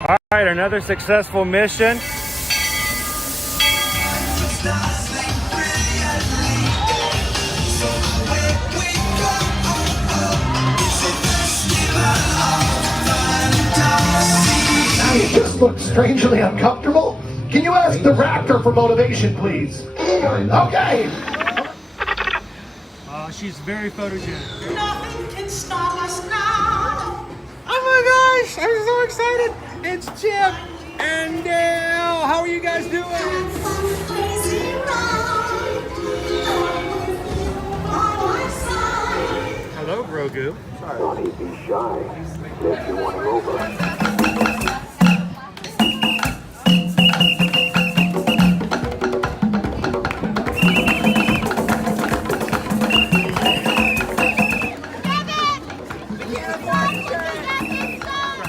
All right, another successful mission. You just look strangely uncomfortable. Can you ask the raptor for motivation, please? Okay. She's very photogenic. Nothing can stop us now. Oh my gosh, I'm so excited. It's Chip and Dale. How are you guys doing? Crazy ride. By my side. Hello, Grogu. Don't he be shy. If you want to over.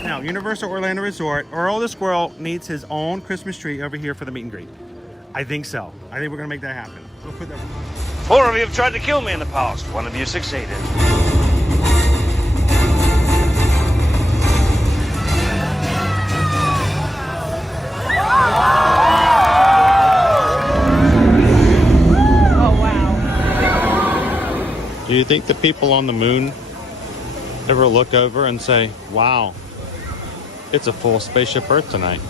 Now, Universal Orlando Resort, Earl the Squirrel needs his own Christmas tree over here for the meet and greet. I think so. I think we're gonna make that happen. We'll put that. 4 of you have tried to kill me in the past. 1 of you succeeded. Do you think the people on the moon ever look over and say, wow, it's a full spaceship Earth tonight?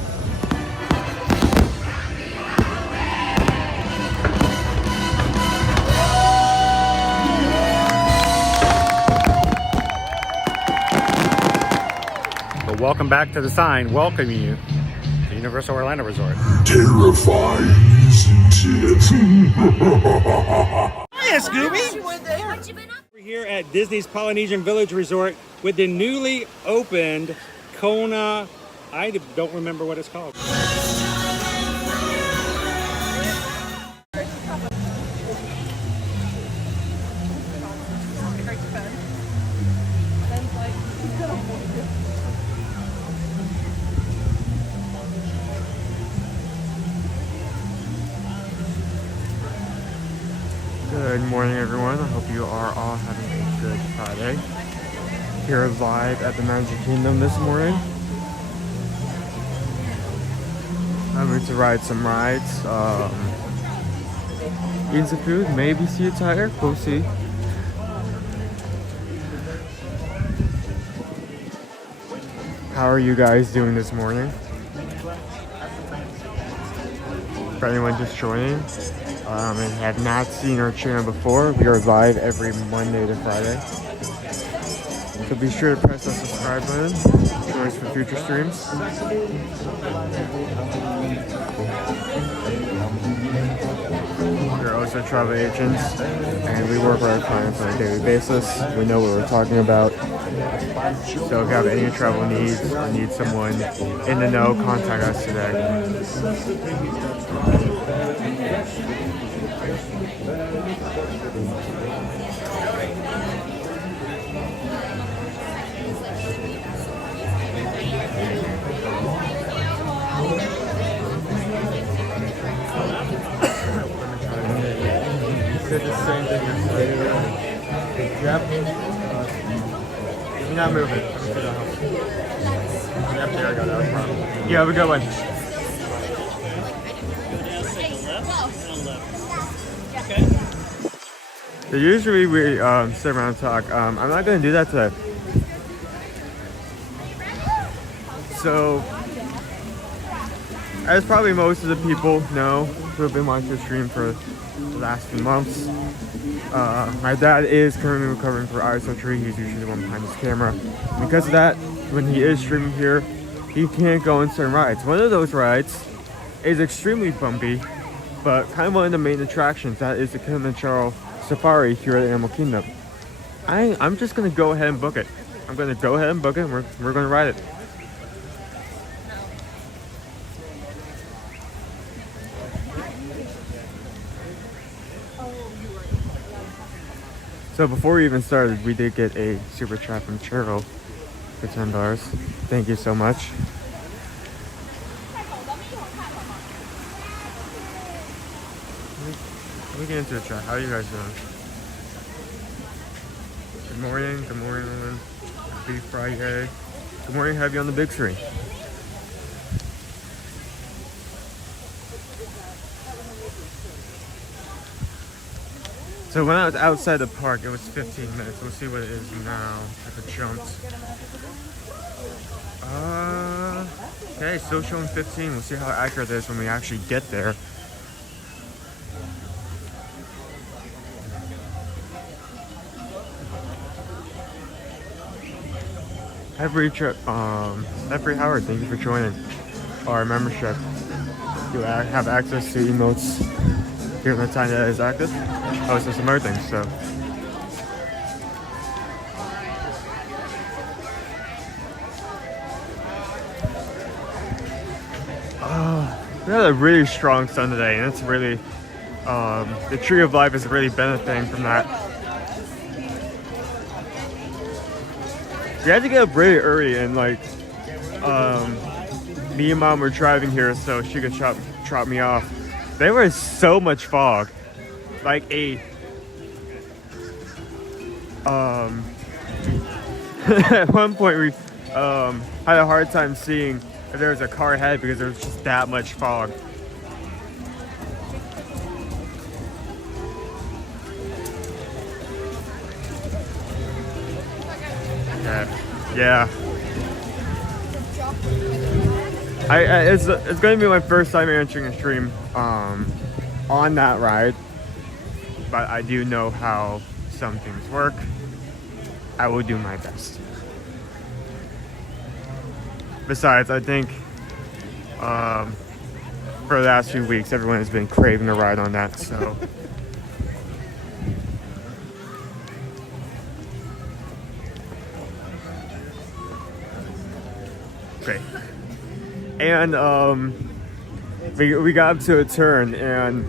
But welcome back to the sign welcoming you to Universal Orlando Resort. Terrifying, isn't it? Hiya, Scooby! We're here at Disney's Polynesian Village Resort with the newly opened Kona. I don't remember what it's called. Good morning, everyone. I hope you are all having a good Friday. Here live at the Magic Kingdom this morning. I'm going to ride some rides, eat some food, maybe see a tire. We'll see. How are you guys doing this morning? For anyone just joining and have not seen our channel before, we are live every Monday to Friday. So be sure to press that subscribe button. Join us for future streams. We're also travel agents, and we work with our clients on a daily basis. We know what we're talking about. So if you have any travel needs or need someone in the know, contact us today. Did the same thing yesterday. Yep. You're not moving. Yep, there we go. That was fun. You have a good one. So usually we sit around and talk. I'm not going to do that today. So, as probably most of the people know who have been watching the stream for the last few months, my dad is currently recovering for eye surgery. He's usually the one behind his camera. Because of that, when he is streaming here, he can't go on certain rides. One of those rides is extremely bumpy, but kind of one of the main attractions. That is the Kilimanjaro Safari here at Animal Kingdom. I'm just gonna go ahead and book it. I'm gonna go ahead and book it, and we're gonna ride it. So before we even started, we did get a super chat from Cheryl for $10. Thank you so much. Let me get into the chat. How are you guys doing? Good morning, Owen. Happy Friday. Good morning, have you on the big screen. So when I was outside the park, it was 15 minutes. We'll see what it is now if it jumps. Okay, still showing 15. We'll see how accurate it is when we actually get there. Every Howard, thank you for joining our membership. You have access to emotes during the time that it is active. Oh, it's some other things, so. We had a really strong sun today, and it's really, the tree of life is really benefiting from that. We had to get up really early, and like, me and Mom were driving here so she could drop me off. There was so much fog, like at one point we had a hard time seeing if there was a car ahead because there was just that much fog. Yeah. It's going to be my first time answering a stream on that ride, but I do know how some things work. I will do my best. Besides, I think for the last few weeks, everyone has been craving a ride on that, so. Great. And we got up to a turn, and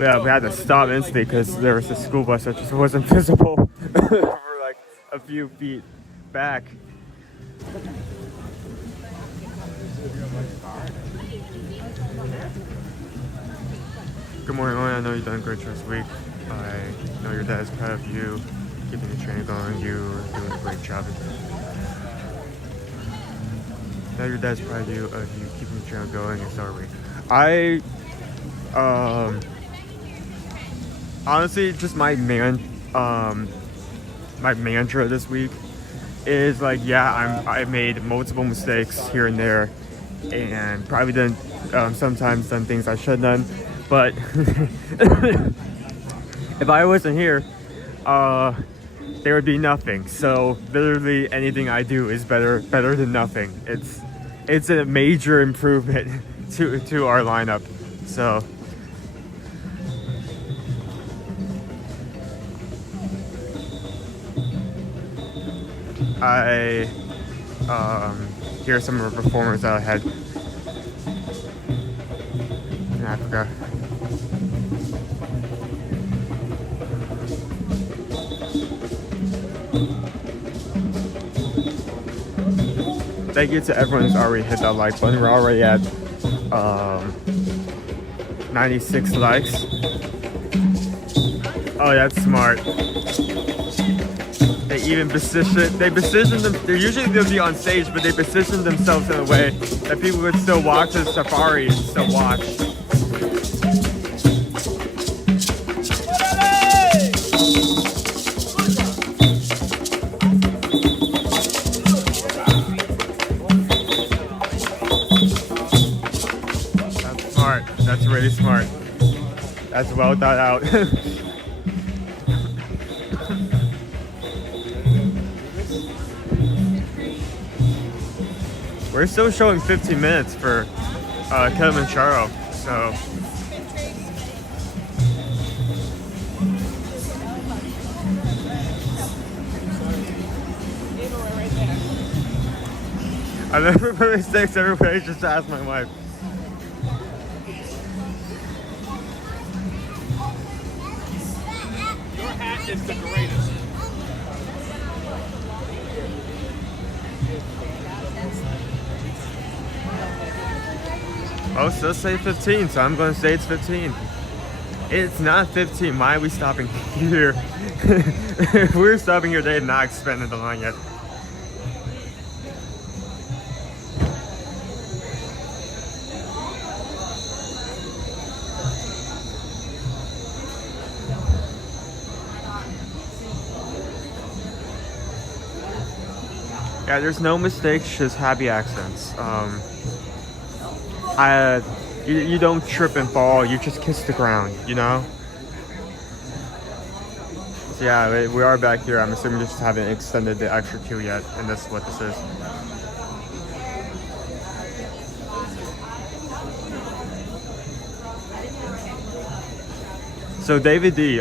yeah, we had to stop instantly because there was a school bus that just wasn't visible for like a few feet back. Good morning, Owen. I know you've done great this week. I know your dad is proud of you, keeping the train going. You are doing a great job. Now your dad's proud of you keeping the train going. And so are we. Honestly, just my mantra this week is like, yeah, I made multiple mistakes here and there, and probably done sometimes done things I should have done, but if I wasn't here, there would be nothing. So literally anything I do is better than nothing. It's a major improvement to our lineup. So. Here's some of the performers that I had in Africa. Thank you to everyone who's already hit that like button. We're already at 96 likes. Oh, that's smart. They even position them. They're usually they'll be on stage, but they position themselves in a way that people would still watch the safari and still watch. That's smart. That's really smart. That's well thought out. We're still showing 15 minutes for Kilimanjaro, so. I never put mistakes everywhere, just to ask my wife. Your hat is the greatest. Oh, still say 15, so I'm going to say it's 15. It's not 15. Why are we stopping here? If we're stopping here, they have not expanded the line yet. Yeah, there's no mistakes, just happy accents. You don't trip and fall, you just kiss the ground, you know? So yeah, we are back here. I'm assuming just haven't extended the extra queue yet, and that's what this is. So David D,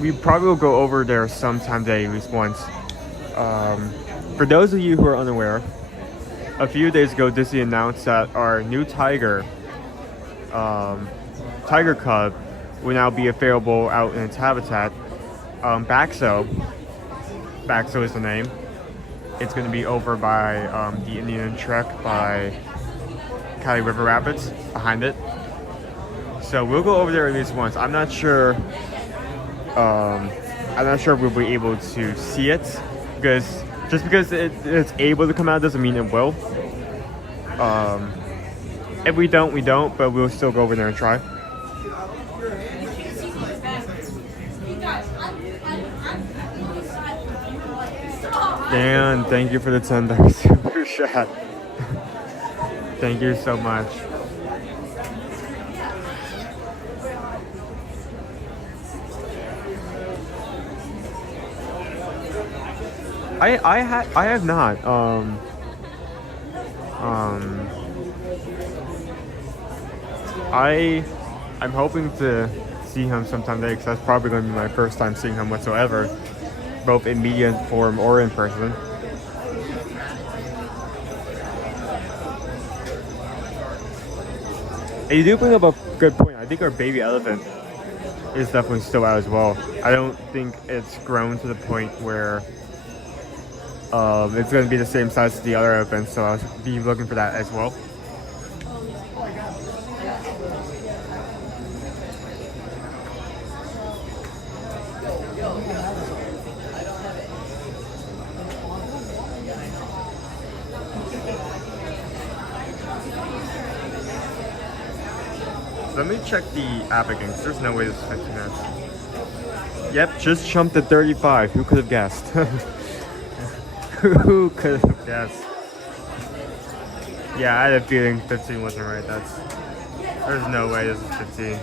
we probably will go over there sometime today, at least once. For those of you who are unaware, a few days ago Disney announced that our new tiger cub will now be available out in its habitat. Baxo is the name. It's going to be over by the Indian Trek by Cali River Rapids, behind it. So we'll go over there at least once. I'm not sure if we'll be able to see it, because just because it's able to come out doesn't mean it will. If we don't, we don't, but we'll still go over there and try. Dan, thank you for the $10 super chat. Thank you so much. I have not. I'm hoping to see him sometime today, because that's probably going to be my first time seeing him whatsoever, both in media form or in person. And you do bring up a good point. I think our baby elephant is definitely still out as well. I don't think it's grown to the point where it's going to be the same size as the other elephants, so I'll be looking for that as well. Let me check the app again, because there's no way this is 15 minutes. Yep, just jumped to 35. Who could have guessed? Who could have guessed? Yeah, I had a feeling 15 wasn't right. There's no way this is 15.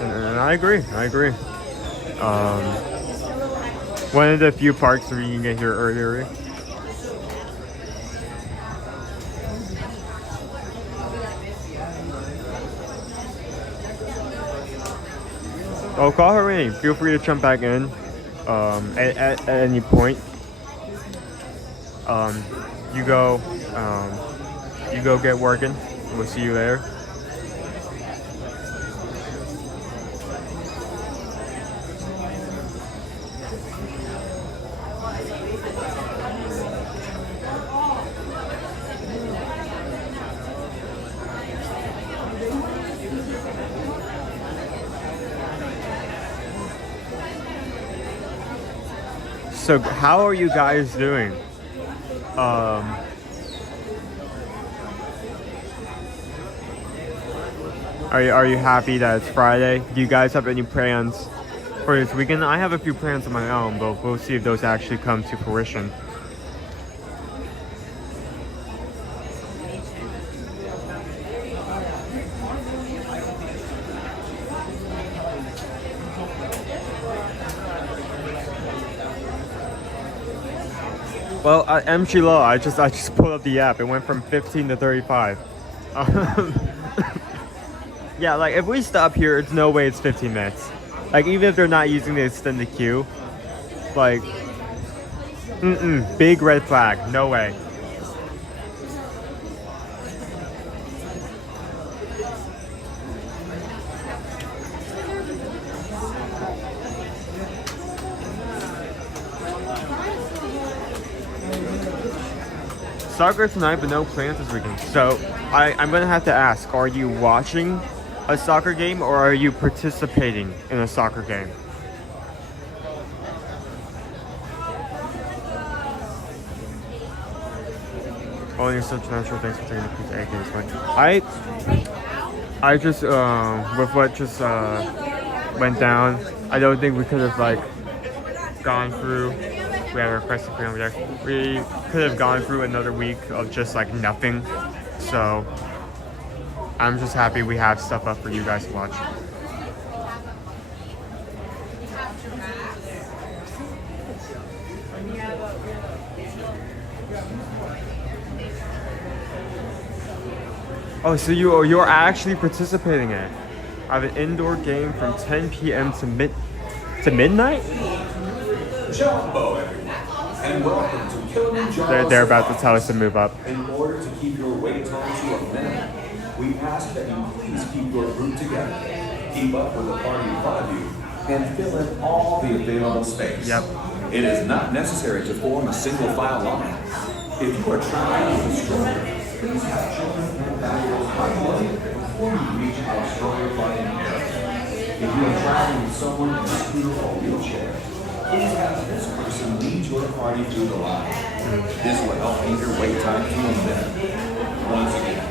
And I agree. One of the few parks where you can get here earlier. Oh, call her in. Feel free to jump back in at any point. You go get working. We'll see you later. So how are you guys doing? Are you happy that it's Friday? Do you guys have any plans for this weekend? I have a few plans of my own, but we'll see if those actually come to fruition. Well, MG Law, I just pulled up the app. It went from 15 to 35. Yeah, like if we stop here, it's no way it's 15 minutes. Like even if they're not using the extended queue, like, big red flag, no way. Soccer tonight, but no plans this weekend. So I'm gonna have to ask: are you watching a soccer game or are you participating in a soccer game? Oh, you're such an extra. Thanks for taking the pizza. Egg games, man. I just with what just went down, I don't think we could have like gone through. We have a requested free over there. We could have gone through another week of just like nothing. So I'm just happy we have stuff up for you guys to watch. Oh, so you're actually participating in it? I have an indoor game from 10 p.m. to midnight? Jumbo, everyone, and welcome to Kilimanjaro They're about to Safaris. tell us to move up. In order to keep your wait time to a minimum, we ask that you please keep your group together, keep up with the party in front of you, and fill in all the available space. Yep. It is not necessary to form a single file line. If you are traveling with a stroller, please have children and valuables by before you reach our stroller parking area. If you are traveling with someone in a scooter or wheelchair, please have this person lead your party through the line. This will help keep your wait time to a minute. Once again.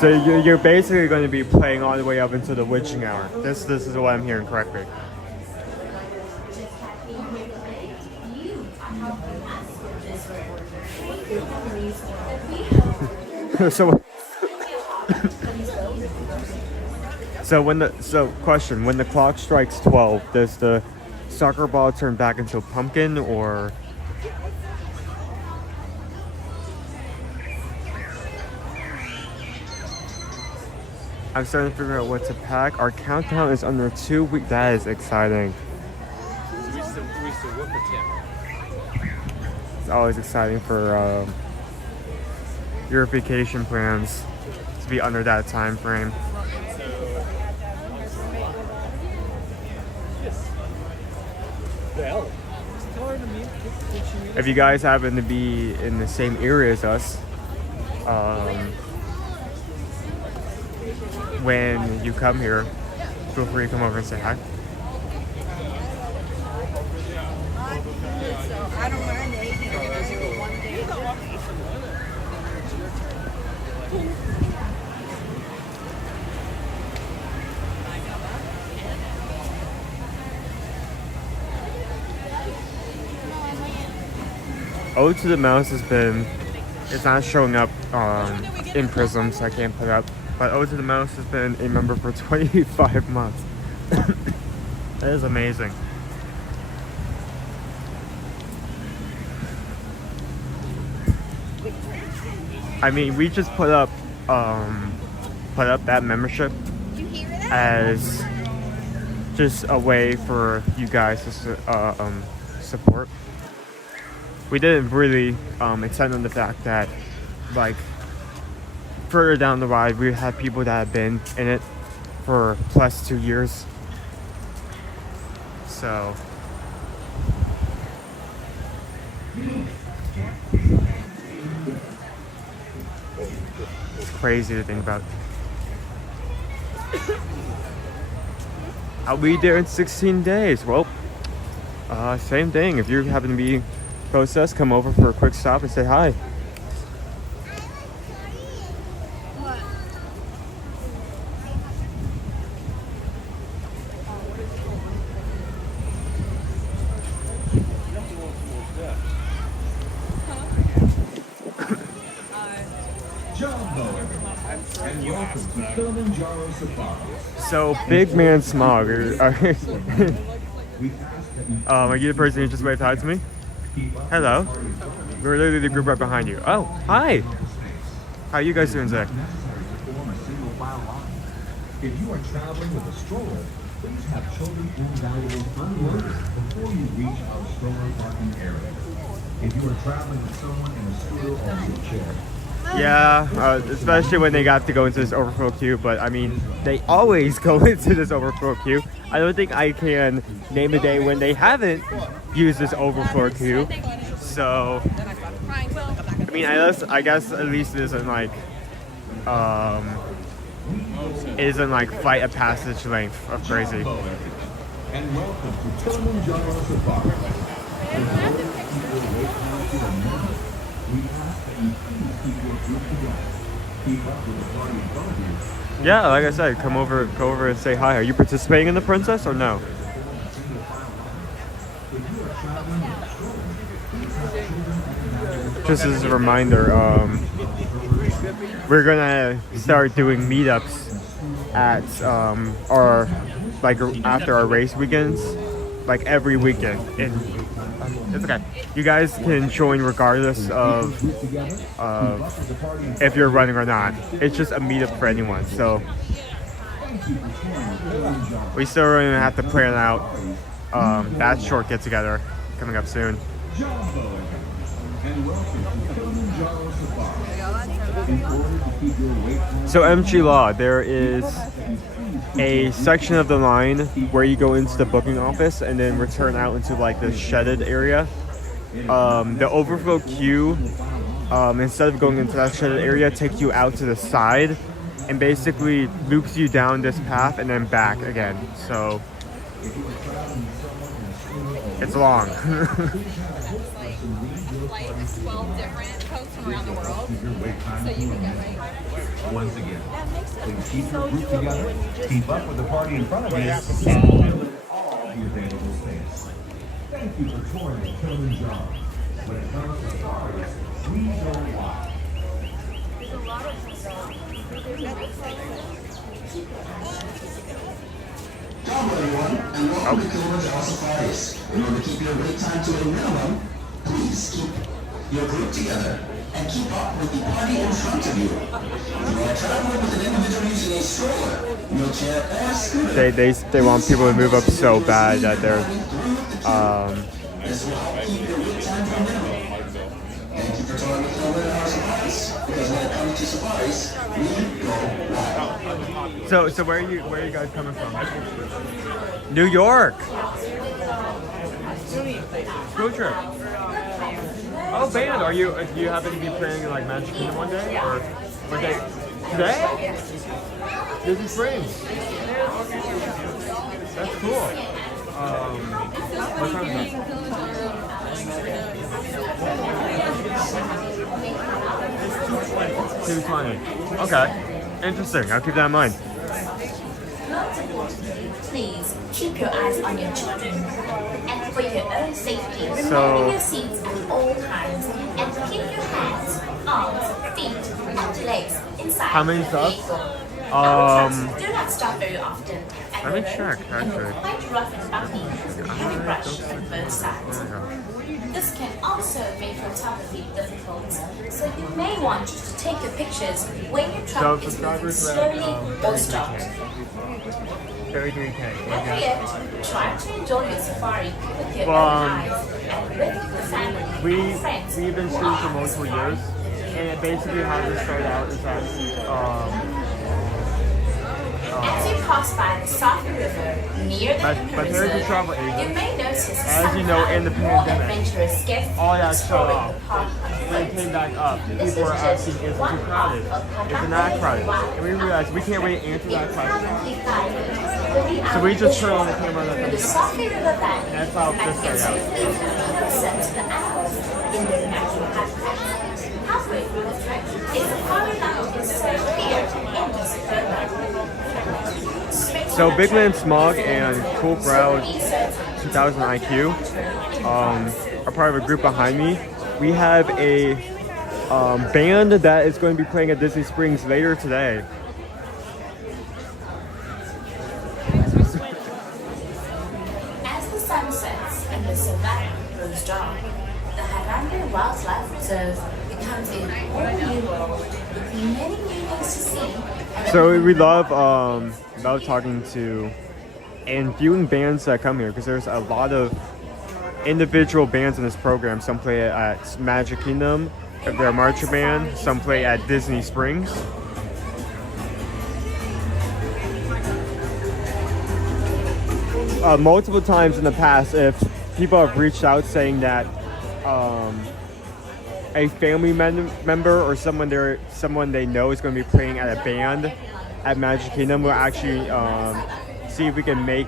So you're basically going to be playing all the way up until the witching hour. This is what I'm hearing correctly. Question, when the clock strikes 12, does the soccer ball turn back into a pumpkin, or I'm starting to figure out what to pack. Our countdown is under 2 weeks. That is exciting. We still work with him. It's always exciting for your vacation plans to be under that time frame. Well, If you guys happen to be in the same area as us, when you come here, feel free to come over and say hi. I don't mind anything. One day. Ode to the Mouse it's not showing up in Prism, so I can't put it up. But Ode to the Mouse has been a member for 25 months. That is amazing. I mean, we just put up that membership as just a way for you guys to support. We didn't really intend on the fact that, like, further down the ride, we have people that have been in it for plus 2 years. So it's crazy to think about. I'll be there in 16 days. Well, same thing. If you happen to be close to us, come over for a quick stop and say hi. Jumbo, everyone, and welcome to Kilimanjaro Safaris. So, Big Man Smog, are you the person who just waved hi to me? Hello. We're literally the group right behind you. Oh, hi. How you guys doing today? If you are traveling with a stroller, please have children and valuables unloaded before you reach our stroller parking area. If you are traveling with someone in a scooter or wheelchair, Yeah, especially when they got to go into this overflow queue, but I mean, they always go into this overflow queue. I don't think I can name a day when they haven't used this overflow queue. So, I mean, I guess at least it isn't like, fight a passage length of crazy. and welcome to Kilimanjaro Safaris. In order to keep your wait time to a minimum, we ask that you please keep your group together. Keep up with the party in front of you. Yeah, like I said, come over and say hi. Are you participating in the princess or no? Just as a reminder, we're gonna start doing meetups at our after our race weekends, like every weekend. And it's okay. You guys can join regardless of if you're running or not. It's just a meetup for anyone. So we still really have to plan out that short get together coming up soon. So MG Law, there is a section of the line where you go into the booking office and then return out into like the shedded area. The overflow queue, instead of going into that shedded area, takes you out to the side and basically loops you down this path and then back again. So it's long. Like 12 different folks from around the world, so you can get right. Once again, That makes sense. please keep So your group you will together, when you just keep up with the party in front of you, and fill all the available space. Thank you for touring Kilimanjaro. When it comes to safaris, we know why. there's a lot of Welcome everyone, and welcome to Kilimanjaro Safaris. In order to keep your wait time to a minimum, please keep your group together and keep up with the party in front of you. If you are traveling with an individual using a stroller, wheelchair, or scooter, They want people to move up so bad that they're this will help keep your wait time to a minimum. Thank you for touring with Kilimanjaro Safaris, because when it comes to safaris, we go wild. So where are you guys coming from? New York. School trip. Oh, band. Do you happen to be playing like Magic Kingdom one day or one day today? Disney Springs. That's cool. What time is it? 2:20. Okay. Interesting. I'll keep that in mind. Please keep your eyes on your children, and for your own safety, So- remove your seats at all times, and keep your hands, arms, feet, and legs inside How many the stops? vehicle. Our trucks Um, do not stop very often, and let me the road check, can look actually. quite rough and bumpy, with heavy brush on both sides. This can also make photography difficult, so you may want to take your pictures when your So truck is moving subscribers read slowly or stopped. 33K. Better yet, try to enjoy your safari with your Well, own eyes and with your family and friends. We've been shooting for multiple years, and basically how this started out is that As you pass by the Safi River near the But Hippo there's a Reserve, travel you agent. may notice As you know, in the more pandemic, adventurous guests all that shut exploring off. the park on When it foot. came back up, This people were is asking, just is it one too crowded? part of Is it not crowded? And we realized we can't really answer that question. So we just turn on the camera and The Safi River Valley That's how this started out. gets closer to the animals in their natural habitat. Halfway through the trek, it's a panorama is so clear in this photo. So Big Man Smog and Cool Brow 2000 IQ are part of a group behind me. We have a band that is going to be playing at Disney Springs later today. As the sun sets and the savannah grows dark, the Haranga Wildlife Reserve becomes a whole new world with many new things to see. So we love talking to and viewing bands that come here because there's a lot of individual bands in this program. Some play at Magic Kingdom, if they're a marching band. Some play at Disney Springs. Multiple times in the past, if people have reached out saying that a family member or someone they know is going to be playing at a band at Magic Kingdom, we'll actually see if we can make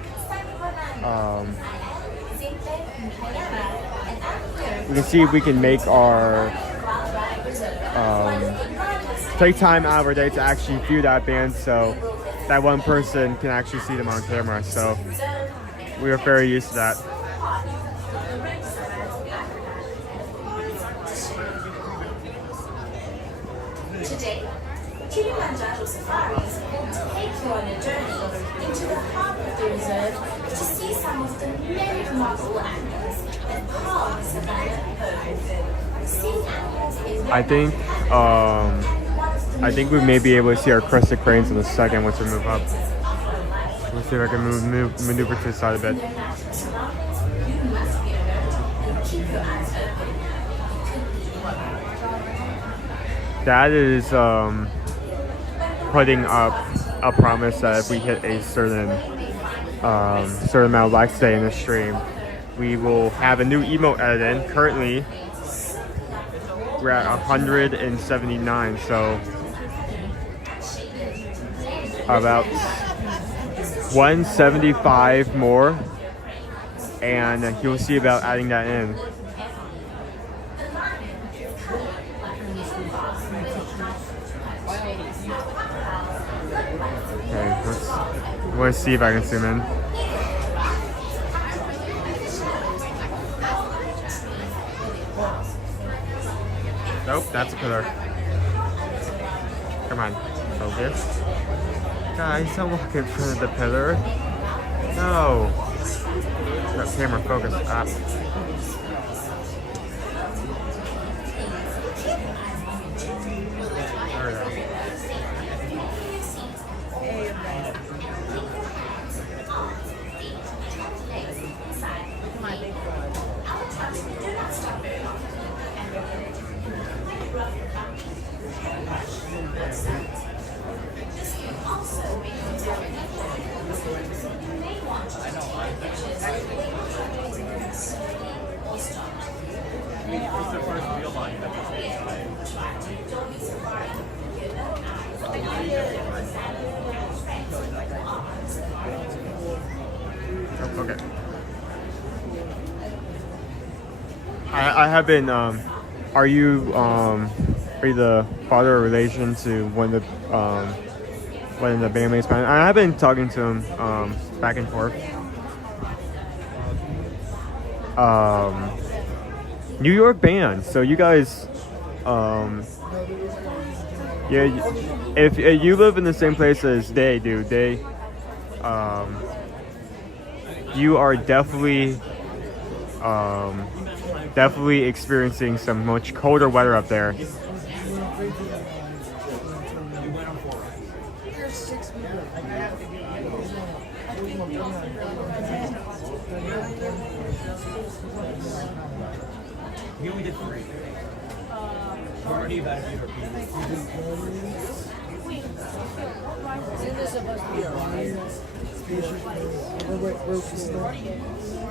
we can see if we can make our take time out of our day to actually view that band, so that one person can actually see them on camera. So we are very used to that. Today, Kilimanjaro Safaris will take you on a journey into the heart of the reserve to see some of the many remarkable animals that call the savannah home. Seeing animals is I think we may be able to see our crested cranes in a second once we move up. Let's see if I can maneuver to the side a bit. you must be alert and keep your eyes open. That is putting up a promise that if we hit a certain amount of likes today in the stream, we will have a new emote added in. Currently, we're at 179, so about 175 more, and you'll see about adding that in. Okay, let's see if I can zoom in. Nope, that's a pillar. Come on, focus. Guys, don't walk in front of the pillar. No. That camera focus up. There we go. Okay. I have been. Are you the father or relation to one of the bandmates? I have been talking to him back and forth. New York band. So you guys, yeah. If you live in the same place as they do, you are definitely experiencing some much colder weather up there. We only did 3. We're already about to be repeated. Isn't this supposed to be a ride?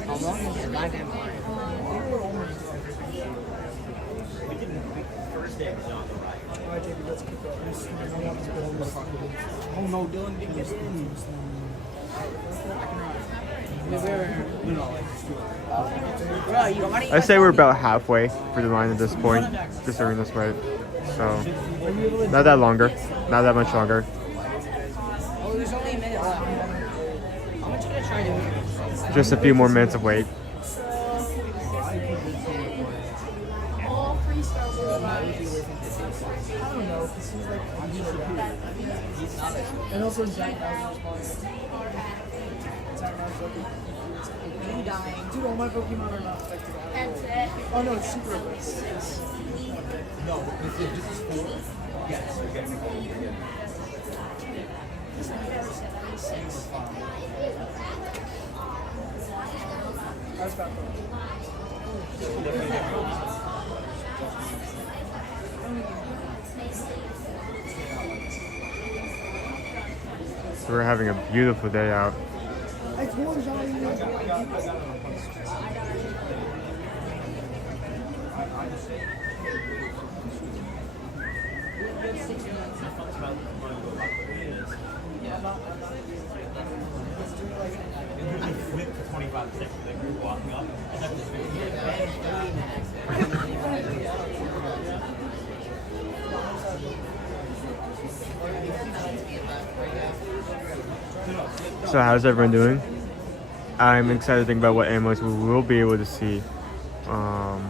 How long is the goddamn line? We didn't. First day was not the ride. Alright, David, let's keep going. Oh no, Dylan didn't get in. I say we're about halfway for the line at this point, just during this way. So, not that longer, not that much longer. Oh, there's only a minute left. How much can I try to? Just a few more minutes of wait. I don't know, because he's like, and also Jack Dude, all my Pokemon are not affected. That's it. Oh no, it's super list. No, this is 4. Yes, you're getting it. That's about We're having a beautiful day out. I told you. I flipped for 20 So how's everyone doing? I'm excited to think about what animals we will be able to see on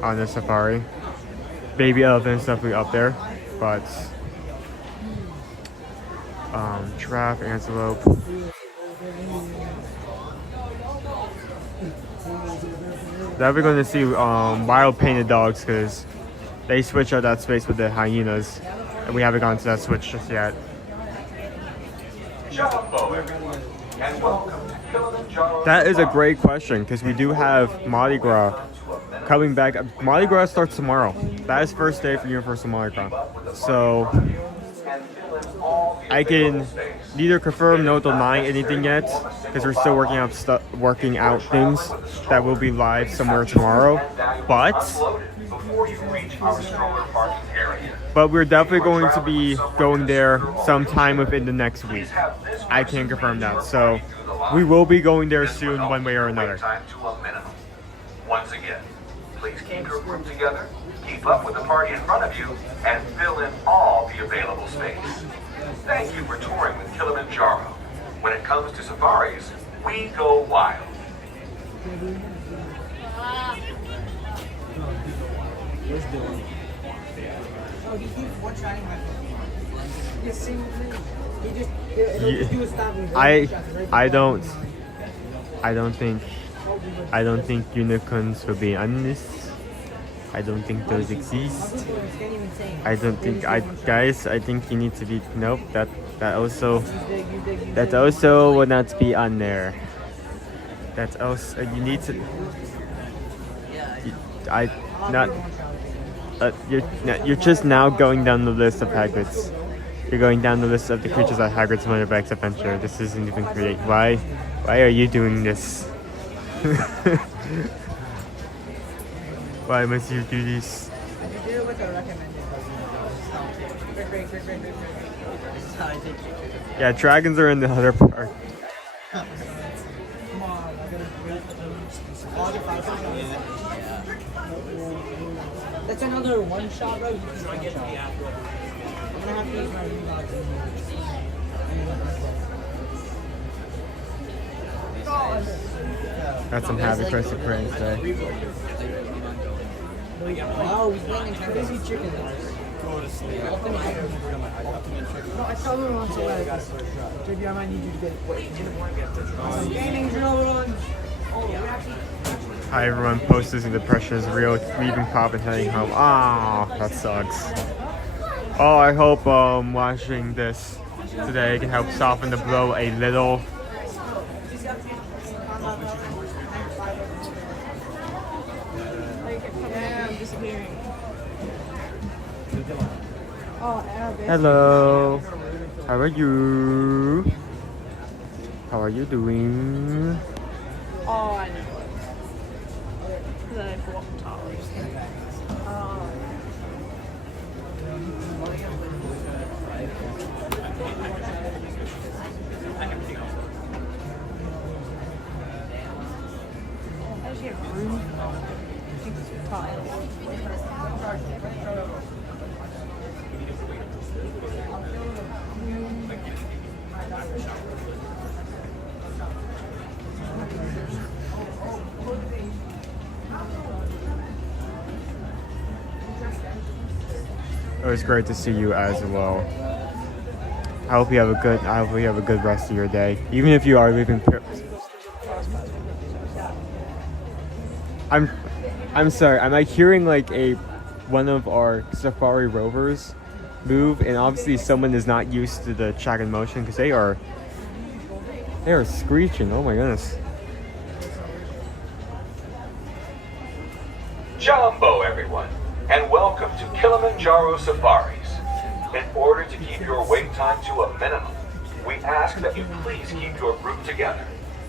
the safari. Baby elephants definitely up there, but giraffe, antelope. Definitely going to see wild painted dogs because they switch out that space with the hyenas, and we haven't gone to that switch just yet. Jumbo, everyone, and welcome to Kilimanjaro. That is a great question because we do have Mardi Gras coming back. Mardi Gras starts tomorrow. That is first day for Universal Mardi Gras. So I can neither confirm nor deny anything yet because we're still working out things that will be live somewhere tomorrow. But we're definitely going to be going there sometime within the next week. I can confirm that. So we will be going there soon, one way or another. Once again, please keep your group together, keep up with the party in front of you, and fill in all the available space. Thank you for touring with Kilimanjaro. When it comes to safaris, we go wild. I don't think unicorns will be honest. I don't think those exist. I think you need to be nope. That also will not be on there. That's also you need to. You're just now going down the list of Hagrid's. You're going down the list of the creatures at Hagrid's Motorbikes Adventure. This isn't even create. Why are you doing this? Why must you do this? Yeah, dragons are in the other part. That's another one shot, bro. You can try get me after. I'm gonna have to use my relogs in Got some happy Christmas friends today. Oh, he's getting crazy chicken. Go to sleep. No, I tell him once a week. JB, I might need you to get gaming run. Hi everyone, post this in the pressure is real, leaving pop and heading home. Ah, that sucks. Oh, I hope watching this today can help soften the blow a little. Hello, how are you? How are you doing? Oh, I know. Because I've walked taller. How's your room? I think it's tile. It was great to see you as well. I hope you have a good rest of your day, even if you are leaving. I'm sorry. I'm like hearing like one of our safari rovers move, and obviously someone is not used to the track and motion because they are screeching. Oh my goodness. Jumbo, everyone, and welcome to Kilimanjaro Safaris. In order to keep your wait time to a minimum, we ask that you please keep your group together,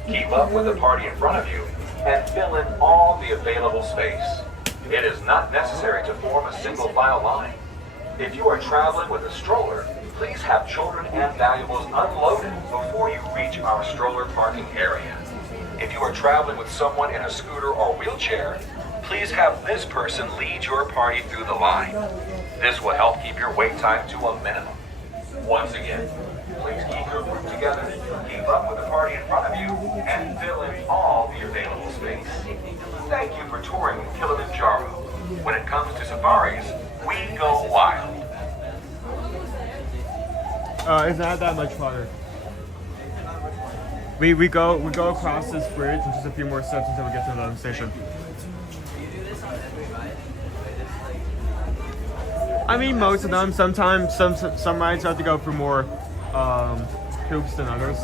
keep up with the party in front of you, and fill in all the available space. It is not necessary to form a single file line. If you are traveling with a stroller, please have children and valuables unloaded before you reach our stroller parking area. If you are traveling with someone in a scooter or wheelchair, please have this person lead your party through the line. This will help keep your wait time to a minimum. Once again, please keep your group together, keep up with the party in front of you, and fill in all the available space. Thank you for touring with Kilimanjaro. When it comes to safaris, we go wild. It's not that much farther. We go across this bridge and just a few more steps until we get to the station. I mean, most of them. Sometimes some rides have to go through more hoops than others.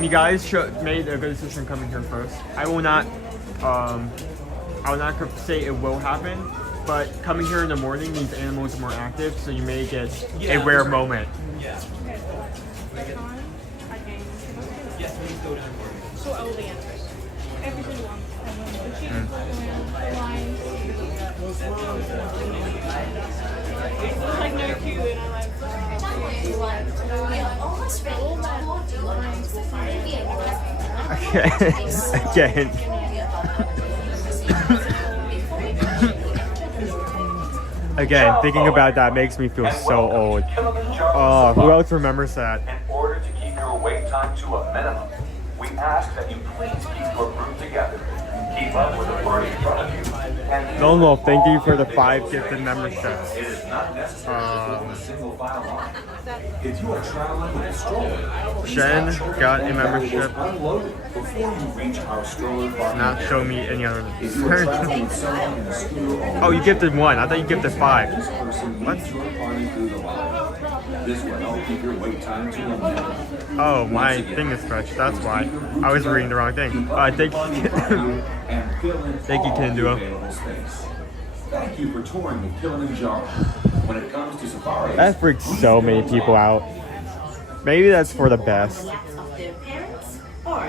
You guys made a good decision coming here first. I will not say it will happen, but coming here in the morning means animals are more active, so you may get a rare moment. So elegant. Every single one. There's like no queue and Again. Again, thinking about that makes me feel so old. Oh, who else remembers that? In order to keep your wait time to a minimum, we ask that you please keep your group together, keep up with the party in front of you, and Lone Wolf, thank you for the 5 gifted memberships. it is not necessary to form a single file line. If you are traveling with a stroller, Jen got a membership. unloaded before you reach our stroller parking Not area. show me any other. If you are traveling with someone in a scooter or Oh, you gifted 1. I thought you gifted 5. this person leads your party through the line. This will help keep your wait time to a minimum. Oh, my thing is stretched. That's why. I was reading the wrong thing. Thank you. And fill in Thank you, all Ken the Duo. available space. Thank you for touring with Kilimanjaro. When it comes to safaris, That freaked so many people out. Maybe that's for the best.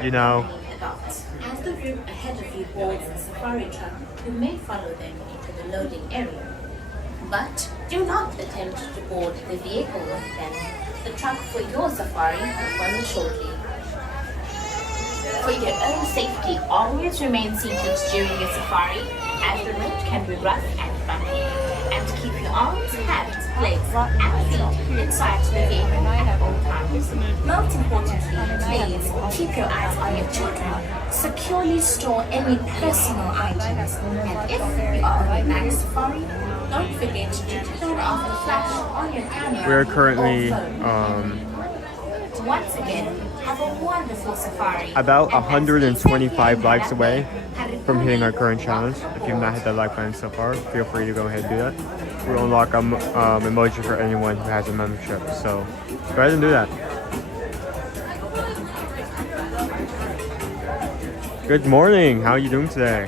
You know. As the group ahead of you boards the safari truck, you may follow them into the loading area. But do not attempt to board the vehicle with them. The truck for your safari will follow shortly. For your own safety, always remain seated during your safari, as the road can be rough and bumpy. And keep your arms, hands, legs, and feet inside the vehicle at all times. Most importantly, please keep your eyes on your children. Securely store any personal items. And if you are on a night safari, don't forget to turn off the flash on your camera. We're currently Once again, have a wonderful safari. about 125 likes away from hitting our current challenge. If you've not hit that like button so far, feel free to go ahead and do that. We'll unlock an emoji for anyone who has a membership, so go ahead and do that. Good morning. How are you doing today?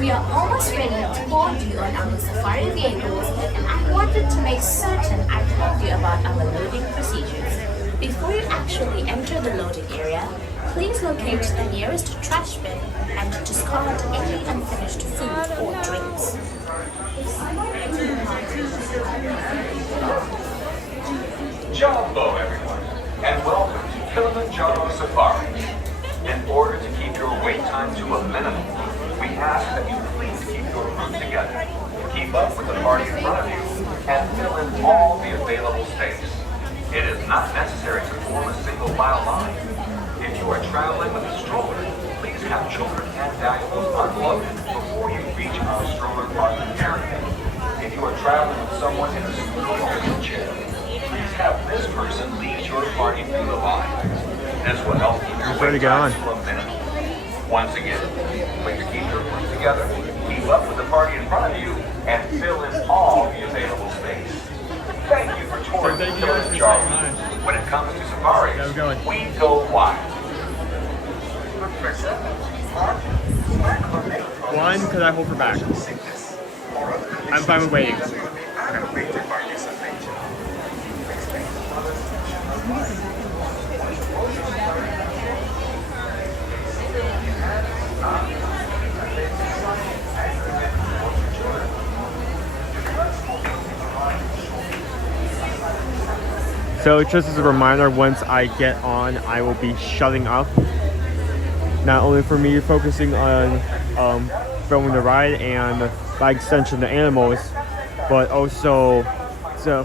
We are almost ready to board you on our safari vehicles, and I wanted to make certain I told you about our loading procedures. Before you actually enter the loading area, please locate the nearest trash bin and discard any unfinished food or drinks. Jumbo, everyone, and welcome to Kilimanjaro Safaris. In order to keep your wait time to a minimum, we ask that you please keep your group together, keep up with the party in front of you, and fill in all the available space. It is not necessary to form a single file line. If you are traveling with a stroller, please have children and valuables unloaded before you reach our stroller parking area. If you are traveling with someone in a scooter or wheelchair, please have this person lead your party through the line. This will help keep your Ready to wait get on. time to a minimum. Once again, please keep your group together, keep up with the party in front of you, and fill in all the available space. Thank you for touring Kilimanjaro. When it comes to safaris, we go wild. One, because I hold her back. I'm fine with waiting. So just as a reminder, once I get on, I will be shutting up. Not only for me focusing on filming the ride and by extension the animals, but also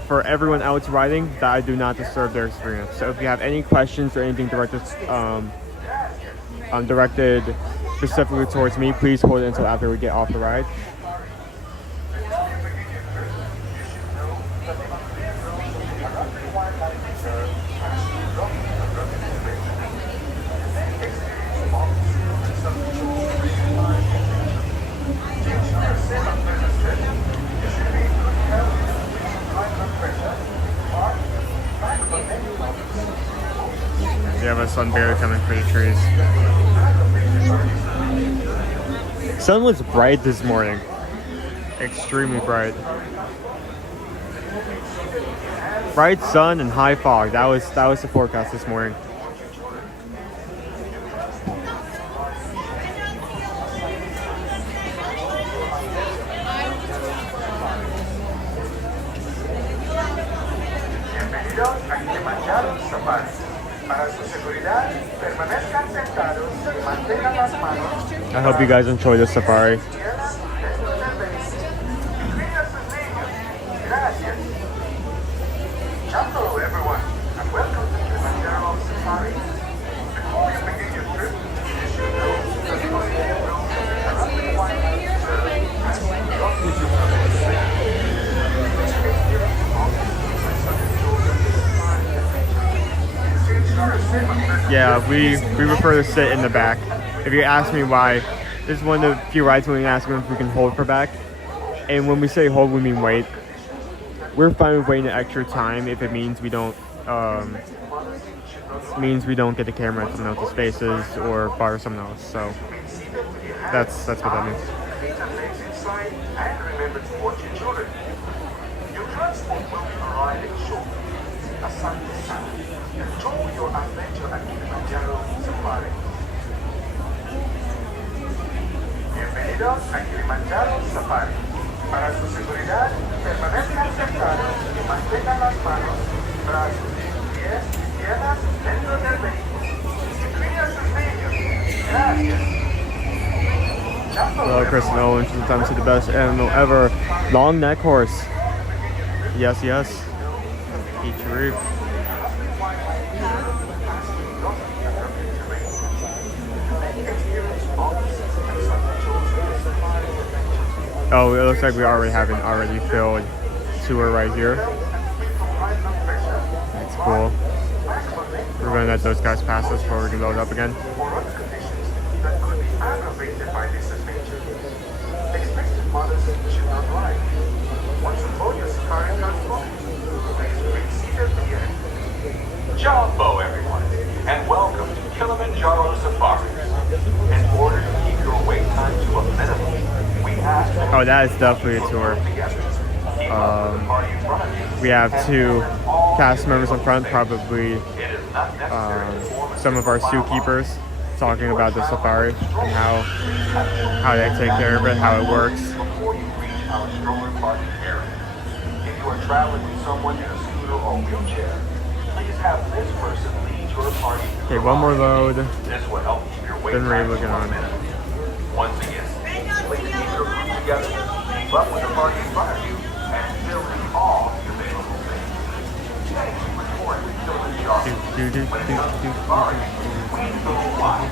for everyone else riding, that I do not disturb their experience. So if you have any questions or anything directed specifically towards me, please hold it until after we get off the ride. We have a sun barely coming through the trees. Sun was bright this morning. Extremely bright. Bright sun and high fog. That was the forecast this morning. Bienvenidos a Kilimanjaro Safaris. Para su seguridad, permanezcan sentados y mantengan las manos. I hope you guys enjoy this safari. Gracias. Hello everyone, and welcome to Kilimanjaro Safaris. Before you begin your trip, you should know that the hotel will around the wildlife reserve Yeah, we prefer to sit in the back. If you ask me why, this is one of the few rides when we ask them if we can hold for back. And when we say hold, we mean wait. We're fine with waiting an extra time if it means we don't get the camera in someone else's faces or bother someone else. So that's what that means. And remember to watch your children. Your transport will be arriving shortly. Asante sana. Enjoy your adventure at Kilimanjaro Safari. Bienvenidos a Kilimanjaro Safari. Para su seguridad, permanezcan sentados y mantengan las manos, brazos, pies y piernas dentro del vehículo. Y cuiden a sus niños. Gracias. Hello, Chris and Owen. Sometimes see the best animal ever. Long neck horse. Yes, yes. Eat your roof. Oh, it looks like we already have an already filled tour right here. That's cool. We're going to let those guys pass us before we can load up again. Jumbo, everyone, and welcome to Kilimanjaro Safaris. In order to keep your wait time to a minimum, we ask that Oh, that is definitely a tour. We have two cast members up front, probably some of our zookeepers, talking about the safari and how they take care of it, how it works. before you reach our stroller parking area. If you are traveling with someone in a scooter or wheelchair, please have this person lead your party. Okay, one more load. This will help keep your wait Then we're time looking to a on. minute. Once again, please keep your group together, keep up with the party in front of you, and fill in all the available space. Thank you for touring with Kilimanjaro. When it comes to safari, we go wild.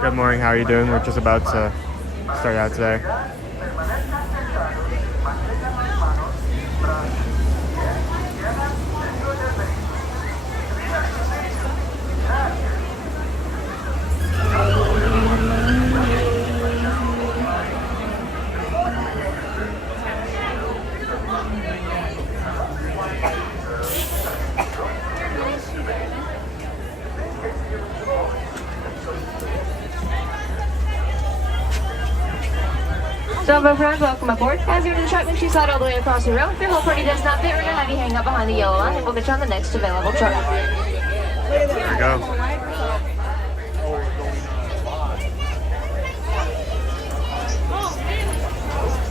Good morning, how are you doing? We're just about to start out today. So my friends, welcome aboard. As you're in the truck, make sure you slide all the way across the road. If your whole party does not fit, we're going to have you hang up behind the yellow line and we'll get you on the next available truck. There we go.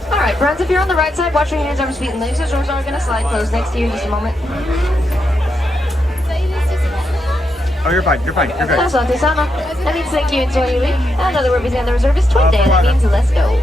Alright, friends, if you're on the right side, watch your hands over feet and legs. Those doors are going to slide closed next to you in just a moment. Oh, you're fine, you're fine, you're good. Asante sama. That means thank you and enjoy your week. Another word behind the reserve is twin day. That means let's go.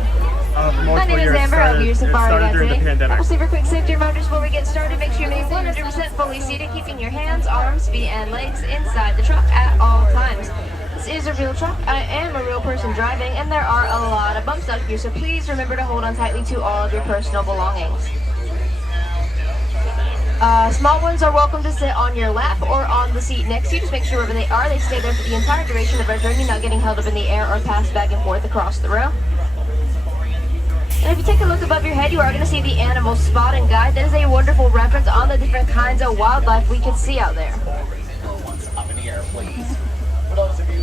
My name is Amber. I'll be your safari guide today. I'll see for quick safety reminders before we get started. Make sure you remain 100% fully seated, keeping your hands, arms, feet, and legs inside the truck at all times. This is a real truck. I am a real person driving, and there are a lot of bumps out here, so please remember to hold on tightly to all of your personal belongings. Small ones are welcome to sit on your lap or on the seat next to you. Just make sure wherever they are, they stay there for the entire duration of our journey, not getting held up in the air or passed back and forth across the row. And if you take a look above your head, you are going to see the animal spot and guide. That is a wonderful reference on the different kinds of wildlife we can see out there.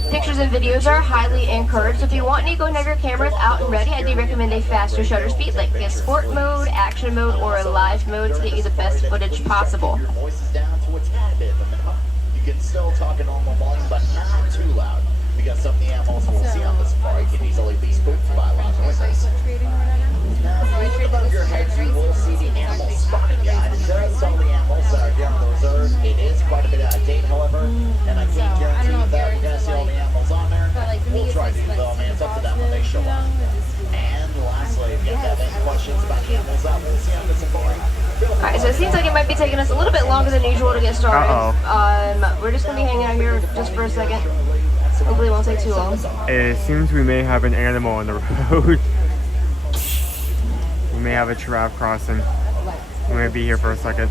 Pictures and videos are highly encouraged. If you want, you go and have your cameras out and ready. I do recommend a faster shutter speed, like a sport mode, action mode, or a live mode to get you the best footage possible. Your voice is down to a tad bit the minimum. You can still talk in normal volume, but not too loud, because some of the animals we'll see on the safari can easily be spooked by loud noises. Now, if you look above your head, you will see the animal spotting guide. It does tell the animals that are here on the reserve. It is quite a bit out of date, however, and I can't guarantee that you're going to see all the animals on there. We'll try to, though. I mean, it's up to them when they show up. And lastly, if you have any questions about the animals that we'll see on the safari, Alright, so it seems like it might be taking us a little bit longer than usual to get started. We're just going to be hanging out here just for a second. Hopefully it won't take too long. It seems we may have an animal on the road. We may have a giraffe crossing. We may be here for a second.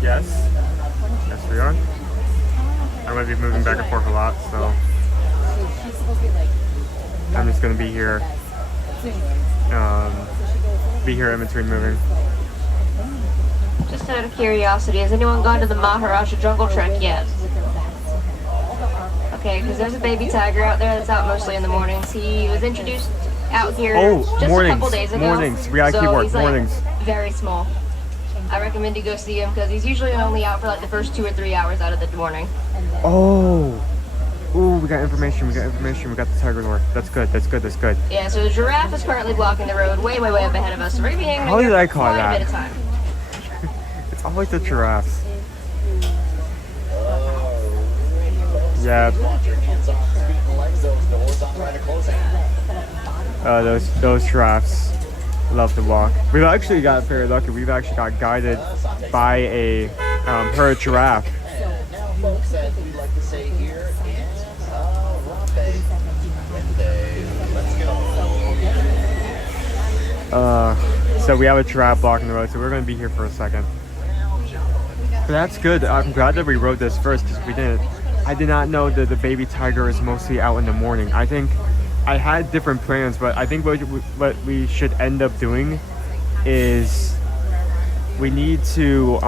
Yes. Yes, we are. I'm going to be moving back and forth a lot, so I'm just going to be here. Be here in between moving. Just out of curiosity, has anyone gone to the Maharaja Jungle Trek yet? Okay, because there's a baby tiger out there that's out mostly in the mornings. He was introduced out here just a couple days ago. Mornings. We got so keyboard. He's Mornings. Very small. I recommend you go see him because he's usually only out for like the first 2 or 3 hours out of the morning. Oh. Ooh, we got information. We got information. We got the tiger lore. That's good. That's good. That's good. Yeah, so the giraffe is currently blocking the road way, way, way up ahead of us. So we're going to be hanging How did I for call quite that? a bit of time. It's always the giraffes. Yeah. Those giraffes love to walk. We've actually got very lucky. We've actually got guided by a herd giraffe. now, folks, as we like to say here in let's go. So we have a giraffe blocking the road, so we're going to be here for a second. But that's good. I'm glad that we rode this first because we didn't. I did not know that the baby tiger is mostly out in the morning. I think I had different plans, but I think what we should end up doing is we need to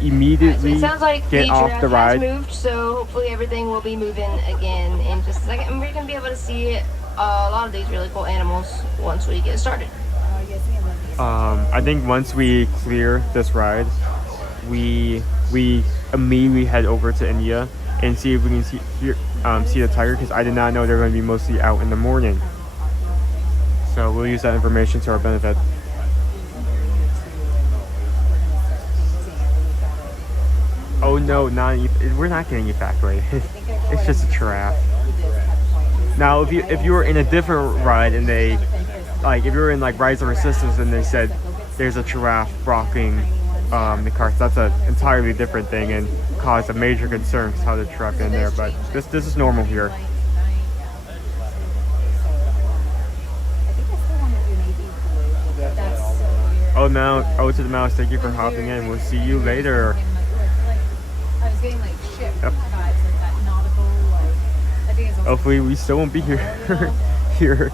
immediately It sounds like get off the ride. Has moved, so hopefully everything will be moving again in just a second. And we're going to be able to see a lot of these really cool animals once we get started. I think once we clear this ride, we immediately head over to India and see if we can see the tiger, because I did not know they're going to be mostly out in the morning. So we'll use that information to our benefit. Oh no, we're not getting evacuated. It's just a giraffe. Now, if you were in a different ride and they, like, if you were in like Rise of Resistance and they said there's a giraffe blocking the cars, that's an entirely different thing and caused a major concern how the truck in there. But this is normal here. Oh, to the mouse. Thank you for hopping in. We'll see you later. I was getting like ship vibes, like that nautical, like, I think it's also Hopefully we still won't be here here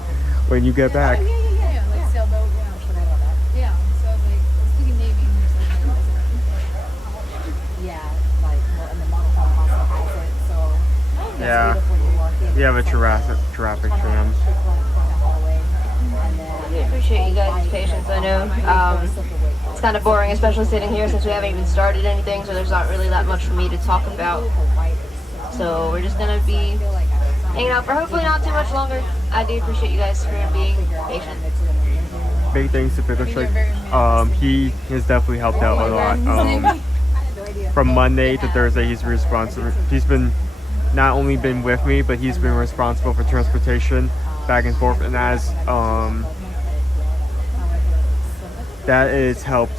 when you get back. yeah, like sailboat, yeah. So I was like, I was thinking Navy and there's like, Yeah, like, well, and the monochrome also has it, so. Yeah, we have a traffic jam. We appreciate you guys' patience. I know it's kind of boring, especially sitting here since we haven't even started anything, so there's not really that much for me to talk about. So we're just gonna be hanging out for hopefully not too much longer. I do appreciate you guys for being patient. Big thanks to Pickle Strike. He has definitely helped out a lot. From Monday to Thursday, he's responsible. He's been not only been with me, but he's been responsible for transportation back and forth, and as that has helped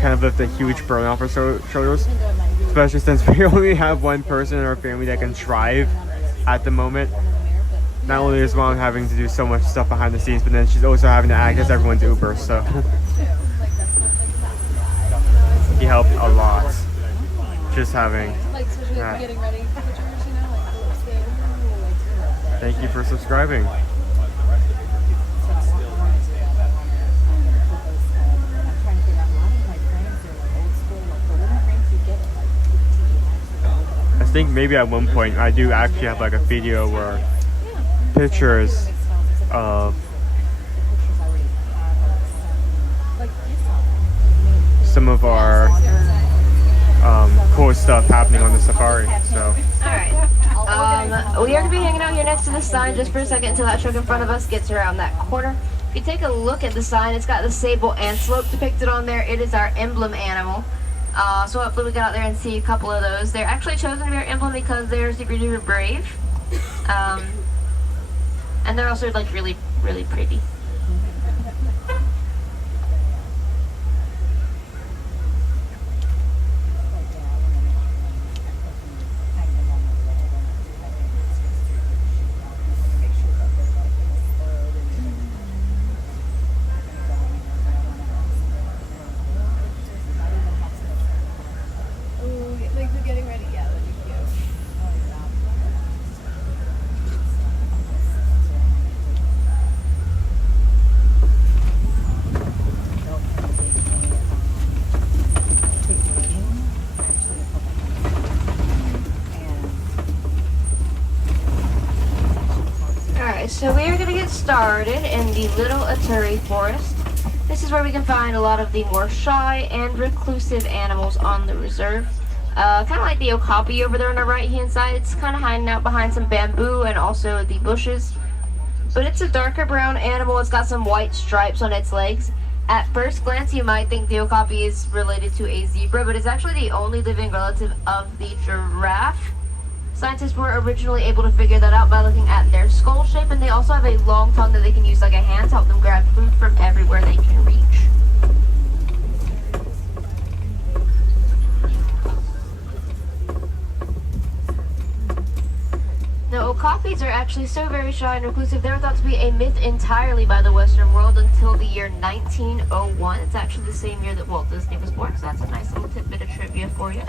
kind of lift a huge burden off our shoulders, especially since we only have one person in our family that can drive at the moment. Not only is Mom having to do so much stuff behind the scenes, but then she's also having to act as everyone's Uber, so he helped a lot just having that. getting ready for pictures, you know, like, Thank you for subscribing. I think maybe at one point I do actually have like a video where pictures of some of our cool stuff happening on the safari. So Alright. We are going to be hanging out here next to the sign just for a second until that truck in front of us gets around that corner. If you take a look at the sign, it's got the sable antelope depicted on there. It is our emblem animal. So hopefully we get out there and see a couple of those. They're actually chosen to be our emblem because they're super duper brave. And they're also like really, really pretty. like they're getting ready, yeah, that'd be cute. Alright, so we are going to get started in the Little Aturi Forest. This is where we can find a lot of the more shy and reclusive animals on the reserve. Kind of like the okapi over there on the right hand side. It's kind of hiding out behind some bamboo and also the bushes. But it's a darker brown animal. It's got some white stripes on its legs. At first glance, you might think the okapi is related to a zebra, but it's actually the only living relative of the giraffe. Scientists were originally able to figure that out by looking at their skull shape, and they also have a long tongue that they can use like a hand to help them grab food from everywhere they can reach. Now, okapis are actually so very shy and reclusive, they were thought to be a myth entirely by the Western world until the year 1901. It's actually the same year that Walt Disney was born, so that's a nice little tidbit of trivia for you.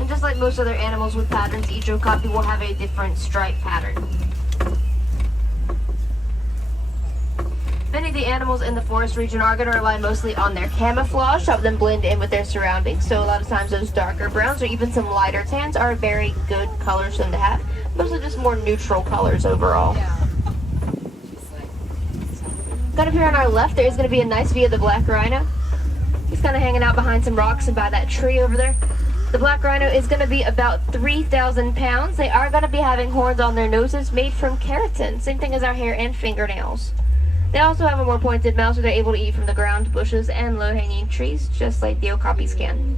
And just like most other animals with patterns, each okapi will have a different stripe pattern. Many of the animals in the forest region are going to rely mostly on their camouflage to help them blend in with their surroundings. So a lot of times those darker browns or even some lighter tans are very good colors for them to have. Mostly just more neutral colors overall. Got up here on our left, there is going to be a nice view of the black rhino. He's kind of hanging out behind some rocks and by that tree over there. The black rhino is going to be about 3,000 pounds. They are going to be having horns on their noses made from keratin, same thing as our hair and fingernails. They also have a more pointed mouth, so they're able to eat from the ground, bushes, and low-hanging trees, just like the okapis can.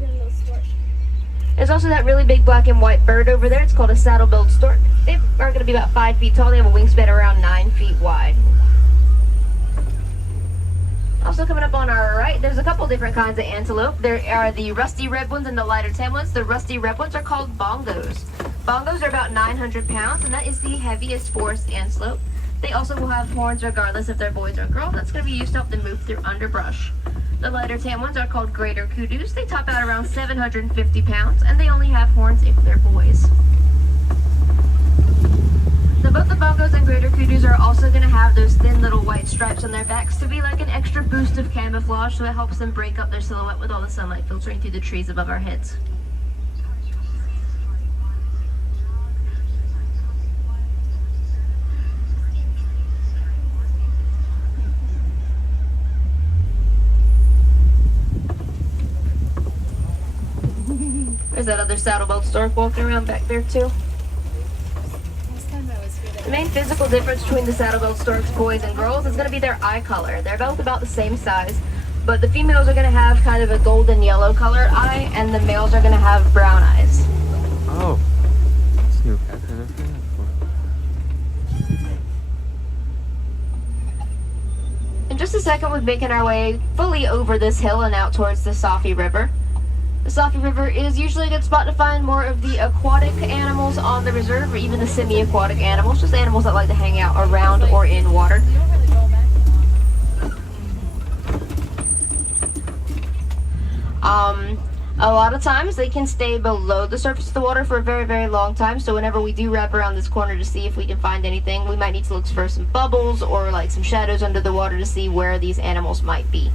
There's also that really big black and white bird over there. It's called a saddle-billed stork. They are going to be about 5 feet tall. They have a wingspan around 9 feet wide. Also coming up on our right, there's a couple different kinds of antelope. There are the rusty red ones and the lighter tan ones. The rusty red ones are called bongos. Bongos are about 900 pounds, and that is the heaviest forest antelope. They also will have horns regardless if they're boys or girls. That's going to be used to help them move through underbrush. The lighter tan ones are called greater kudus. They top out around 750 pounds, and they only have horns if they're boys. So both the bongos and greater kudus are also going to have those thin little white stripes on their backs to be like an extra boost of camouflage, so it helps them break up their silhouette with all the sunlight filtering through the trees above our heads. There's that other saddle-billed stork walking around back there too. The main physical difference between the saddle-billed storks, boys and girls, is going to be their eye color. They're both about the same size, but the females are going to have kind of a golden yellow colored eye, and the males are going to have brown eyes. Oh, that's new. In just a second, we're making our way fully over this hill and out towards the Safi River. The Safi River is usually a good spot to find more of the aquatic animals on the reserve, or even the semi-aquatic animals, just animals that like to hang out around or in water. A lot of times they can stay below the surface of the water for a very, very long time, so whenever we do wrap around this corner to see if we can find anything, we might need to look for some bubbles or like some shadows under the water to see where these animals might be.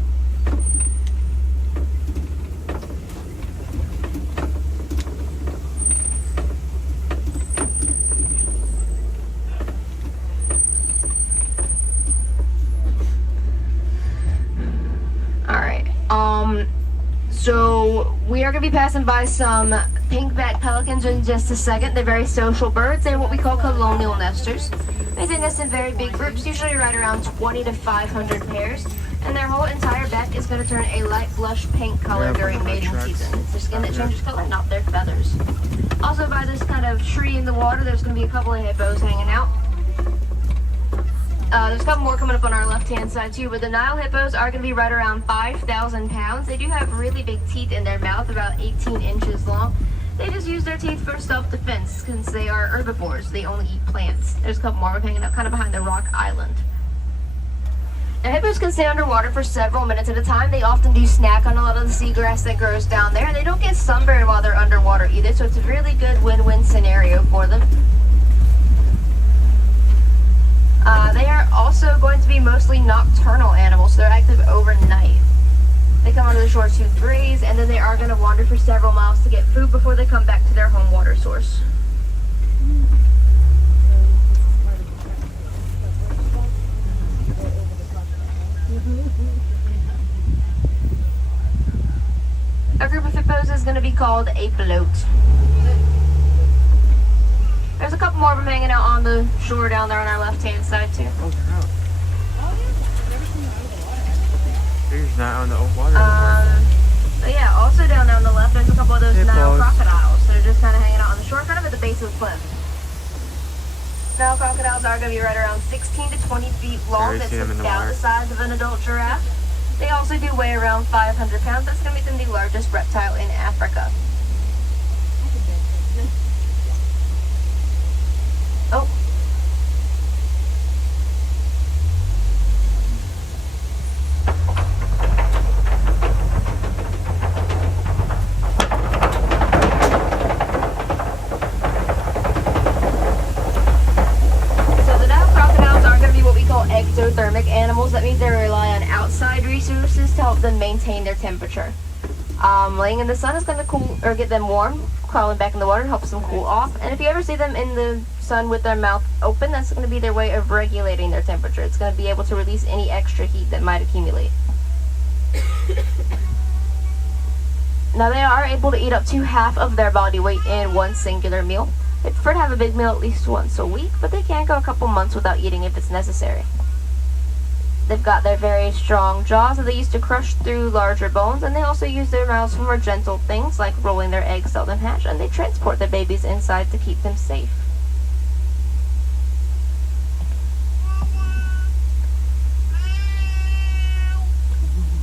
So we are going to be passing by some pinkback pelicans in just a second. They're very social birds. They're what we call colonial nesters. They nest in very big groups, usually right around 20 to 500 pairs, and their whole entire back is going to turn a light blush pink color during mating season. It's their skin that changes color, not their feathers. Also by this kind of tree in the water, there's going to be a couple of hippos hanging out. There's a couple more coming up on our left-hand side too, but the Nile hippos are going to be right around 5,000 pounds. They do have really big teeth in their mouth, about 18 inches long. They just use their teeth for self-defense since they are herbivores. They only eat plants. There's a couple more hanging out kind of behind the rock island. Now, hippos can stay underwater for several minutes at a time. They often do snack on a lot of the seagrass that grows down there, and they don't get sunburned while they're underwater either, so it's a really good win-win scenario for them. They are also going to be mostly nocturnal animals, so they're active overnight. They come onto the shore to graze, and then they are going to wander for several miles to get food before they come back to their home water source. A group of hippos is going to be called a float. There's a couple more of them hanging out on the shore down there on our left-hand side, too. Oh, crap. There's not on the water anymore. But yeah, also down there on the left, there's a couple of those Nile crocodiles. They're just kind of hanging out on the shore, kind of at the base of the cliff. Nile crocodiles are going to be right around 16 to 20 feet long. That's about the size of an adult giraffe. They also do weigh around 500 pounds. That's going to make them the largest reptile in Africa. Oh. So the Nile crocodiles are going to be what we call exothermic animals. That means they rely on outside resources to help them maintain their temperature. Laying in the sun is going to cool or get them warm. Crawling back in the water helps them cool off. And if you ever see them in the sun with their mouth open, that's going to be their way of regulating their temperature. It's going to be able to release any extra heat that might accumulate. Now they are able to eat up to half of their body weight in one singular meal. They prefer to have a big meal at least once a week, but they can go a couple months without eating if it's necessary. They've got their very strong jaws that they use to crush through larger bones, and they also use their mouths for more gentle things like rolling their eggs seldom hatch, and they transport their babies inside to keep them safe.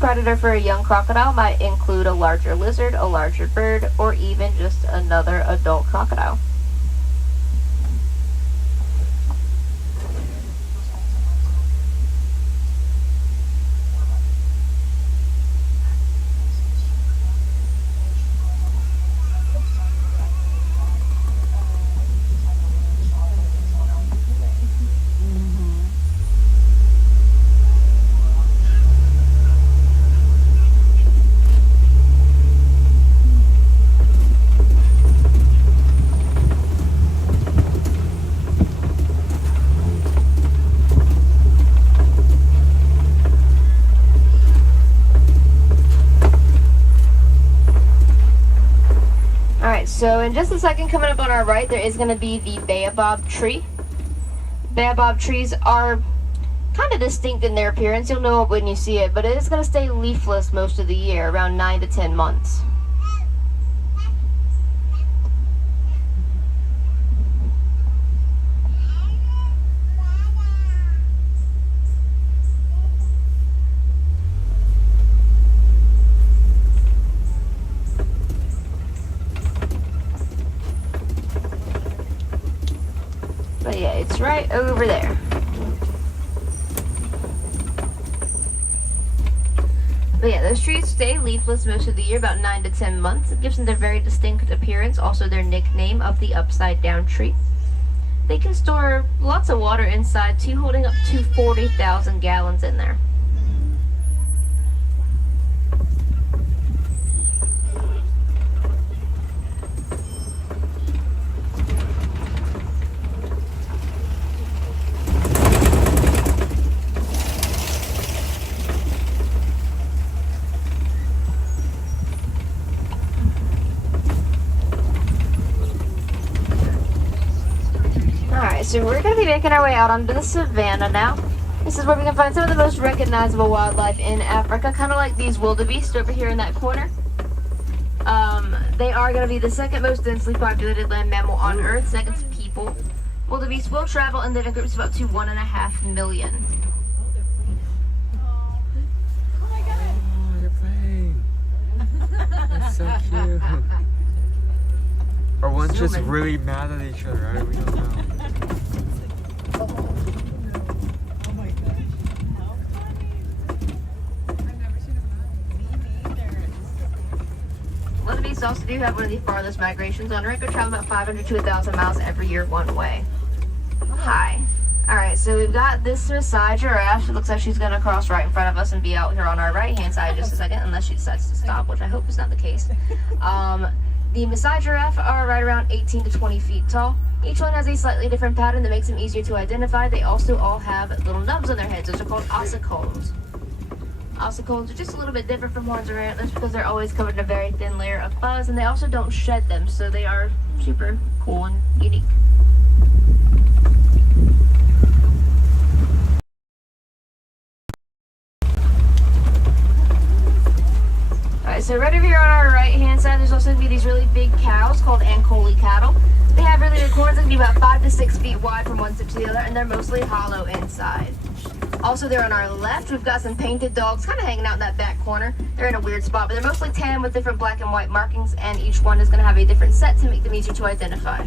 Predator for a young crocodile might include a larger lizard, a larger bird, or even just another adult crocodile. So in just a second, coming up on our right, there is going to be the baobab tree. Baobab trees are kind of distinct in their appearance. You'll know it when you see it, but it is going to stay leafless most of the year, around 9 to 10 months. But yeah, it's right over there. But yeah, those trees stay leafless most of the year, about 9 to 10 months. It gives them their very distinct appearance, also their nickname of the upside down tree. They can store lots of water inside too, holding up to 40,000 gallons in there. So we're going to be making our way out onto the savannah now. This is where we can find some of the most recognizable wildlife in Africa, kind of like these wildebeest over here in that corner. They are going to be the second most densely populated land mammal on Earth, second to people. Wildebeest will travel and live in groups of up to 1.5 million. Oh, you're playing. That's so cute. Or one's just really mad at each other, right? We don't know. Wildebeest also do have one of the farthest migrations on Earth. They travel about 500 to 1,000 miles every year one way. Hi. Alright, so we've got this Maasai giraffe. It looks like she's going to cross right in front of us and be out here on our right-hand side in just a second, unless she decides to stop, which I hope is not the case. The Maasai giraffe are right around 18 to 20 feet tall. Each one has a slightly different pattern that makes them easier to identify. They also all have little nubs on their heads. Those are called ossicles. Ossicles are just a little bit different from horns or antlers because they're always covered in a very thin layer of fuzz, and they also don't shed them, so they are super cool and unique. Alright, so right over here on our right hand side, there's also going to be these really big cows called Ankole cattle. They have really big horns that can be about 5 to 6 feet wide from one tip to the other, and they're mostly hollow inside. Also there on our left, we've got some painted dogs kind of hanging out in that back corner. They're in a weird spot, but they're mostly tan with different black and white markings, and each one is going to have a different set to make them easier to identify.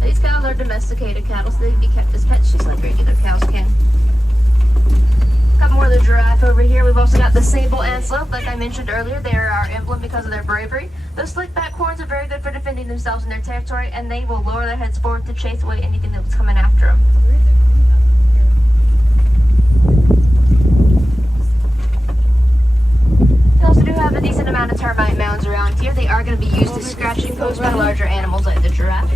These cows are domesticated cattle, so they can be kept as pets just like regular cows can. A couple more of the giraffe over here. We've also got the sable antelope. Like I mentioned earlier, they are our emblem because of their bravery. Those slick back horns are very good for defending themselves in their territory, and they will lower their heads forward to chase away anything that's coming after them. They also do have a decent amount of termite mounds around here. They are going to be used as scratching posts by larger animals like the giraffe.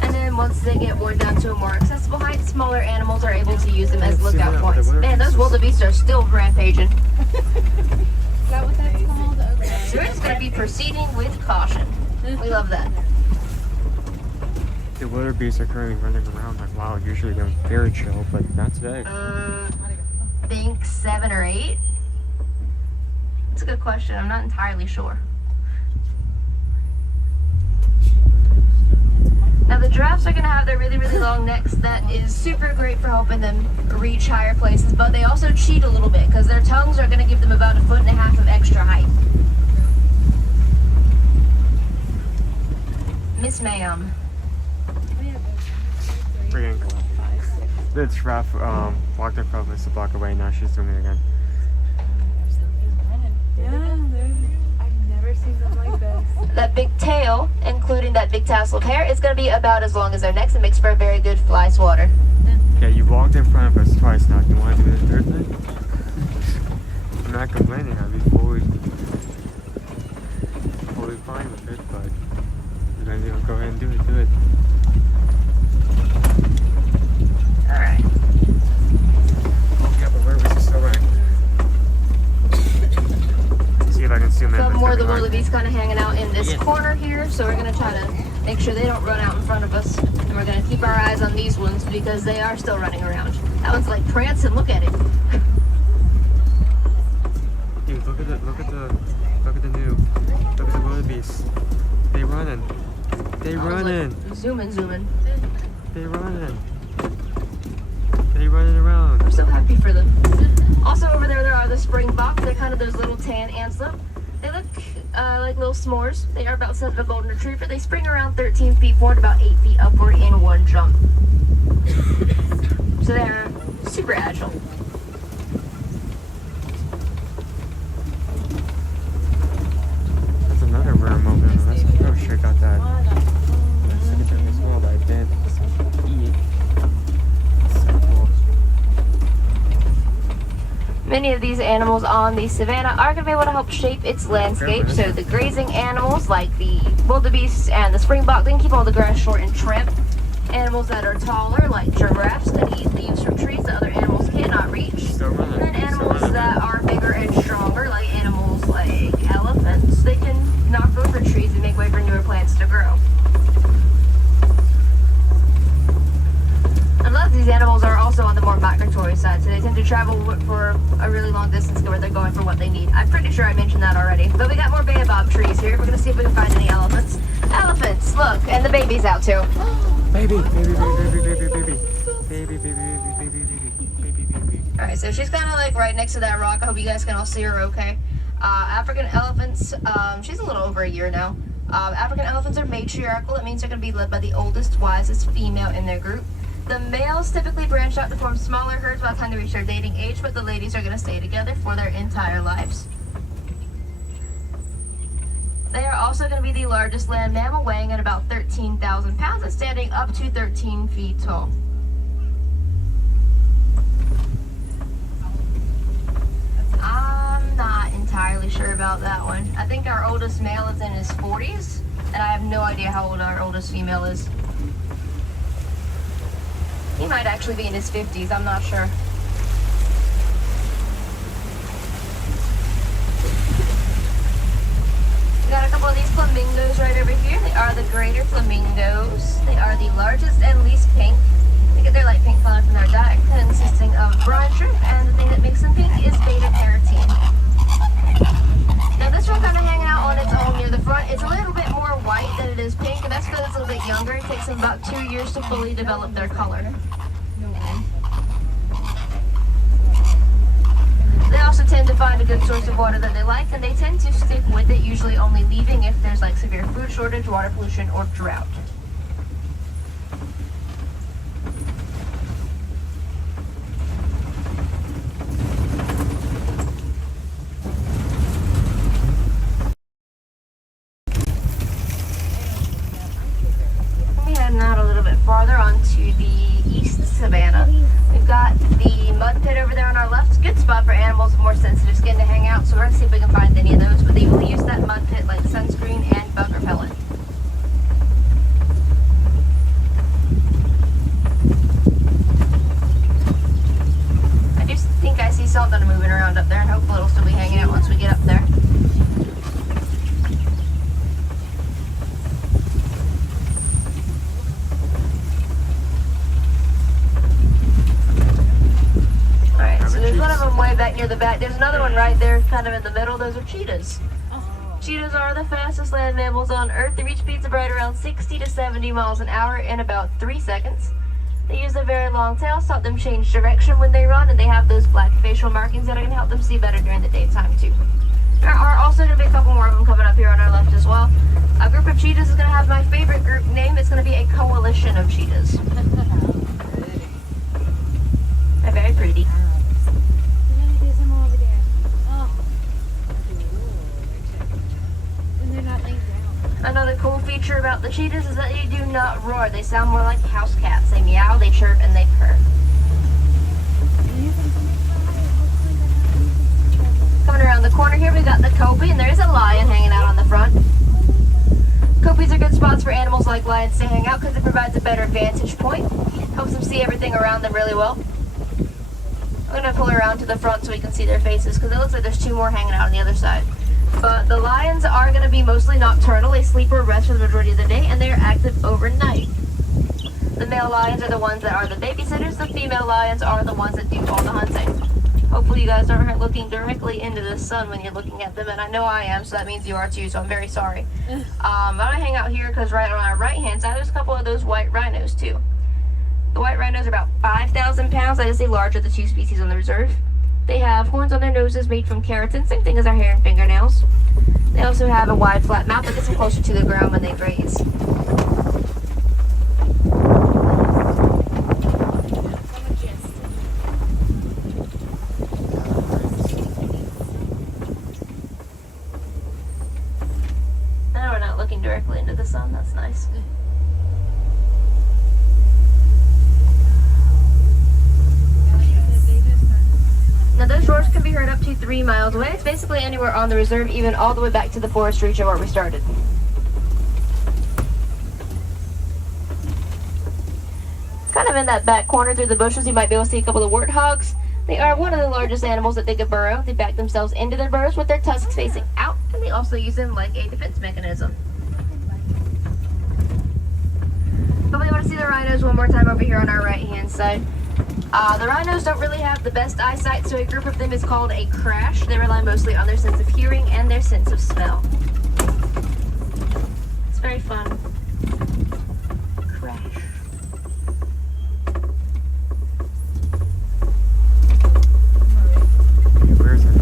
And then then once they get worn down to a more accessible height, smaller animals are able to use them as lookout points. Man, those wildebeest are still rampaging. Is that what that's called? Okay. So we're just going to be proceeding with caution. We love that. The wildebeest are currently running around like wow. Usually they're very chill, but not today. I think 7 or 8. That's a good question. I'm not entirely sure. Now the giraffes are going to have their really, really long necks. That is super great for helping them reach higher places, but they also cheat a little bit because their tongues are going to give them about 1.5 feet of extra height. Miss Ma'am. The giraffe walked in front of us a block away. Now she's doing it again. Yeah, I've never seen them like this. That big tail, including that big tassel of hair, is going to be about as long as their necks and makes for a very good fly swatter. Okay, you walked in front of us twice now. You want to do the third thing? I'm not complaining. I'll be fully fine with it, but we're going to go ahead and do it. Alright. Yeah, but where was he still running? See if I can see him. Some more of the wildebeest kind of hanging out in this corner here, so we're going to try to make sure they don't run out in front of us. And we're going to keep our eyes on these ones because they are still running around. That one's like prancing. Look at it. Dude, look at the wildebeest. They running. They running. Like, zooming. They running. They running around. I'm so happy for them. Also over there are the springboks. They're kind of those little tan antelope. They look like little s'mores. They are about the size of a golden retriever. They spring around 13 feet forward, about 8 feet upward in one jump. So they're super agile. That's another rare moment. I wish I got that. As well, but I didn't. Many of these animals on the savanna are going to be able to help shape its landscape. So the grazing animals like the wildebeest and the springbok, they can keep all the grass short and trim. Animals that are taller like giraffes can eat leaves from trees that other animals cannot reach. And then animals that are bigger and stronger like animals like elephants, they can knock over trees and make way for newer plants to grow. A lot of these animals are also on the more migratory side, so they tend to travel for a really long distance to where they're going for what they need. I'm pretty sure I mentioned that already. But we got more baobab trees here. We're going to see if we can find any elephants. Elephants, look, and the baby's out too. Baby. Alright, so she's kind of like right next to that rock. I hope you guys can all see her okay. African elephants, she's a little over a year now. African elephants are matriarchal. That means they're going to be led by the oldest, wisest female in their group. The males typically branch out to form smaller herds by the time they reach their dating age, but the ladies are going to stay together for their entire lives. They are also going to be the largest land mammal, weighing at about 13,000 pounds and standing up to 13 feet tall. I'm not entirely sure about that one. I think our oldest male is in his 40s, and I have no idea how old our oldest female is. He might actually be in his 50s, I'm not sure. We got a couple of these flamingos right over here. They are the greater flamingos. They are the largest and least pink. They get their light pink color from their diet, consisting of brine shrimp, and the thing that makes them pink is beta-carotene. Now this one kind of hanging out on its own near the front. It's a little bit more white than it is pink, and that's because it's a little bit younger. It takes them about 2 years to fully develop their color. They also tend to find a good source of water that they like, and they tend to stick with it, usually only leaving if there's like severe food shortage, water pollution, or drought. Out a little bit farther onto the east savanna. We've got the mud pit over there on our left. Good spot for animals with more sensitive skin to hang out, so we're going to see if we can find any of those, but they will use that mud pit like sunscreen and bug repellent. back. There's another one right there, kind of in the middle. Those are cheetahs. Cheetahs are the fastest land mammals on Earth. They reach speeds of right around 60 to 70 miles an hour in about 3 seconds. They use their very long tails to help them change direction when they run, and they have those black facial markings that are going to help them see better during the daytime too. There are also going to be a couple more of them coming up here on our left as well. A group of cheetahs is going to have my favorite group name. It's going to be a coalition of cheetahs. They're very pretty. There's some over there. Oh. When they're not laying down. Another cool feature about the cheetahs is that they do not roar. They sound more like house cats. They meow, they chirp, and they purr. Coming around the corner here, we got the Kopi, and there is a lion hanging out on the front. Kopis are good spots for animals like lions to hang out because it provides a better vantage point. Helps them see everything around them really well. I'm going to pull around to the front so we can see their faces because it looks like there's 2 more hanging out on the other side. But the lions are going to be mostly nocturnal. They sleep or rest for the majority of the day, and they are active overnight. The male lions are the ones that are the babysitters. The female lions are the ones that do all the hunting. Hopefully you guys aren't looking directly into the sun when you're looking at them, and I know I am, so that means you are too, so I'm very sorry. I'm going to hang out here because right on our right-hand side, there's a couple of those white rhinos too. The white rhinos are about 5,000 pounds. That is the larger of the 2 species on the reserve. They have horns on their noses made from keratin, same thing as our hair and fingernails. They also have a wide, flat mouth that gets them closer to the ground when they graze. Now we're not looking directly into the sun. That's nice. Now those roars can be heard up to 3 miles away. It's basically anywhere on the reserve, even all the way back to the forest region where we started. Kind of in that back corner through the bushes, you might be able to see a couple of warthogs. They are one of the largest animals that dig a burrow. They back themselves into their burrows with their tusks facing out, and they also use them like a defense mechanism. But we want to see the rhinos one more time over here on our right-hand side. The rhinos don't really have the best eyesight, so a group of them is called a crash. They rely mostly on their sense of hearing and their sense of smell. It's very fun. Crash. Where's it?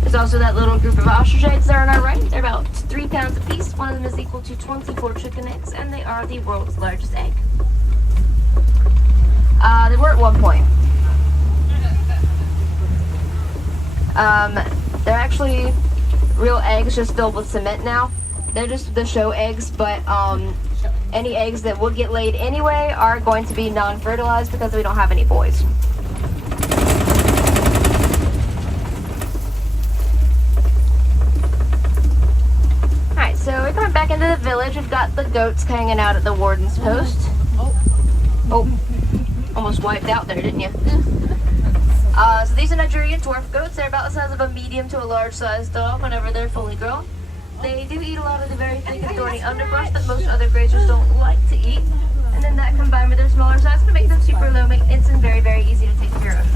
There's also that little group of ostrich eggs there on our right. They're about 3 pounds apiece. One of them is equal to 24 chicken eggs, and they are the world's largest egg. They were at one point. They're actually real eggs just filled with cement now. They're just the show eggs, but any eggs that would get laid anyway are going to be non-fertilized because we don't have any boys. Alright, so we're coming back into the village. We've got the goats hanging out at the warden's post. Oh, almost wiped out there, didn't you? So these are Nigerian dwarf goats. They're about the size of a medium to a large sized dog whenever they're fully grown. They do eat a lot of the very thick and thorny underbrush that most other grazers don't like to eat. And then that combined with their smaller size can make them super low maintenance and very, very easy to take care of.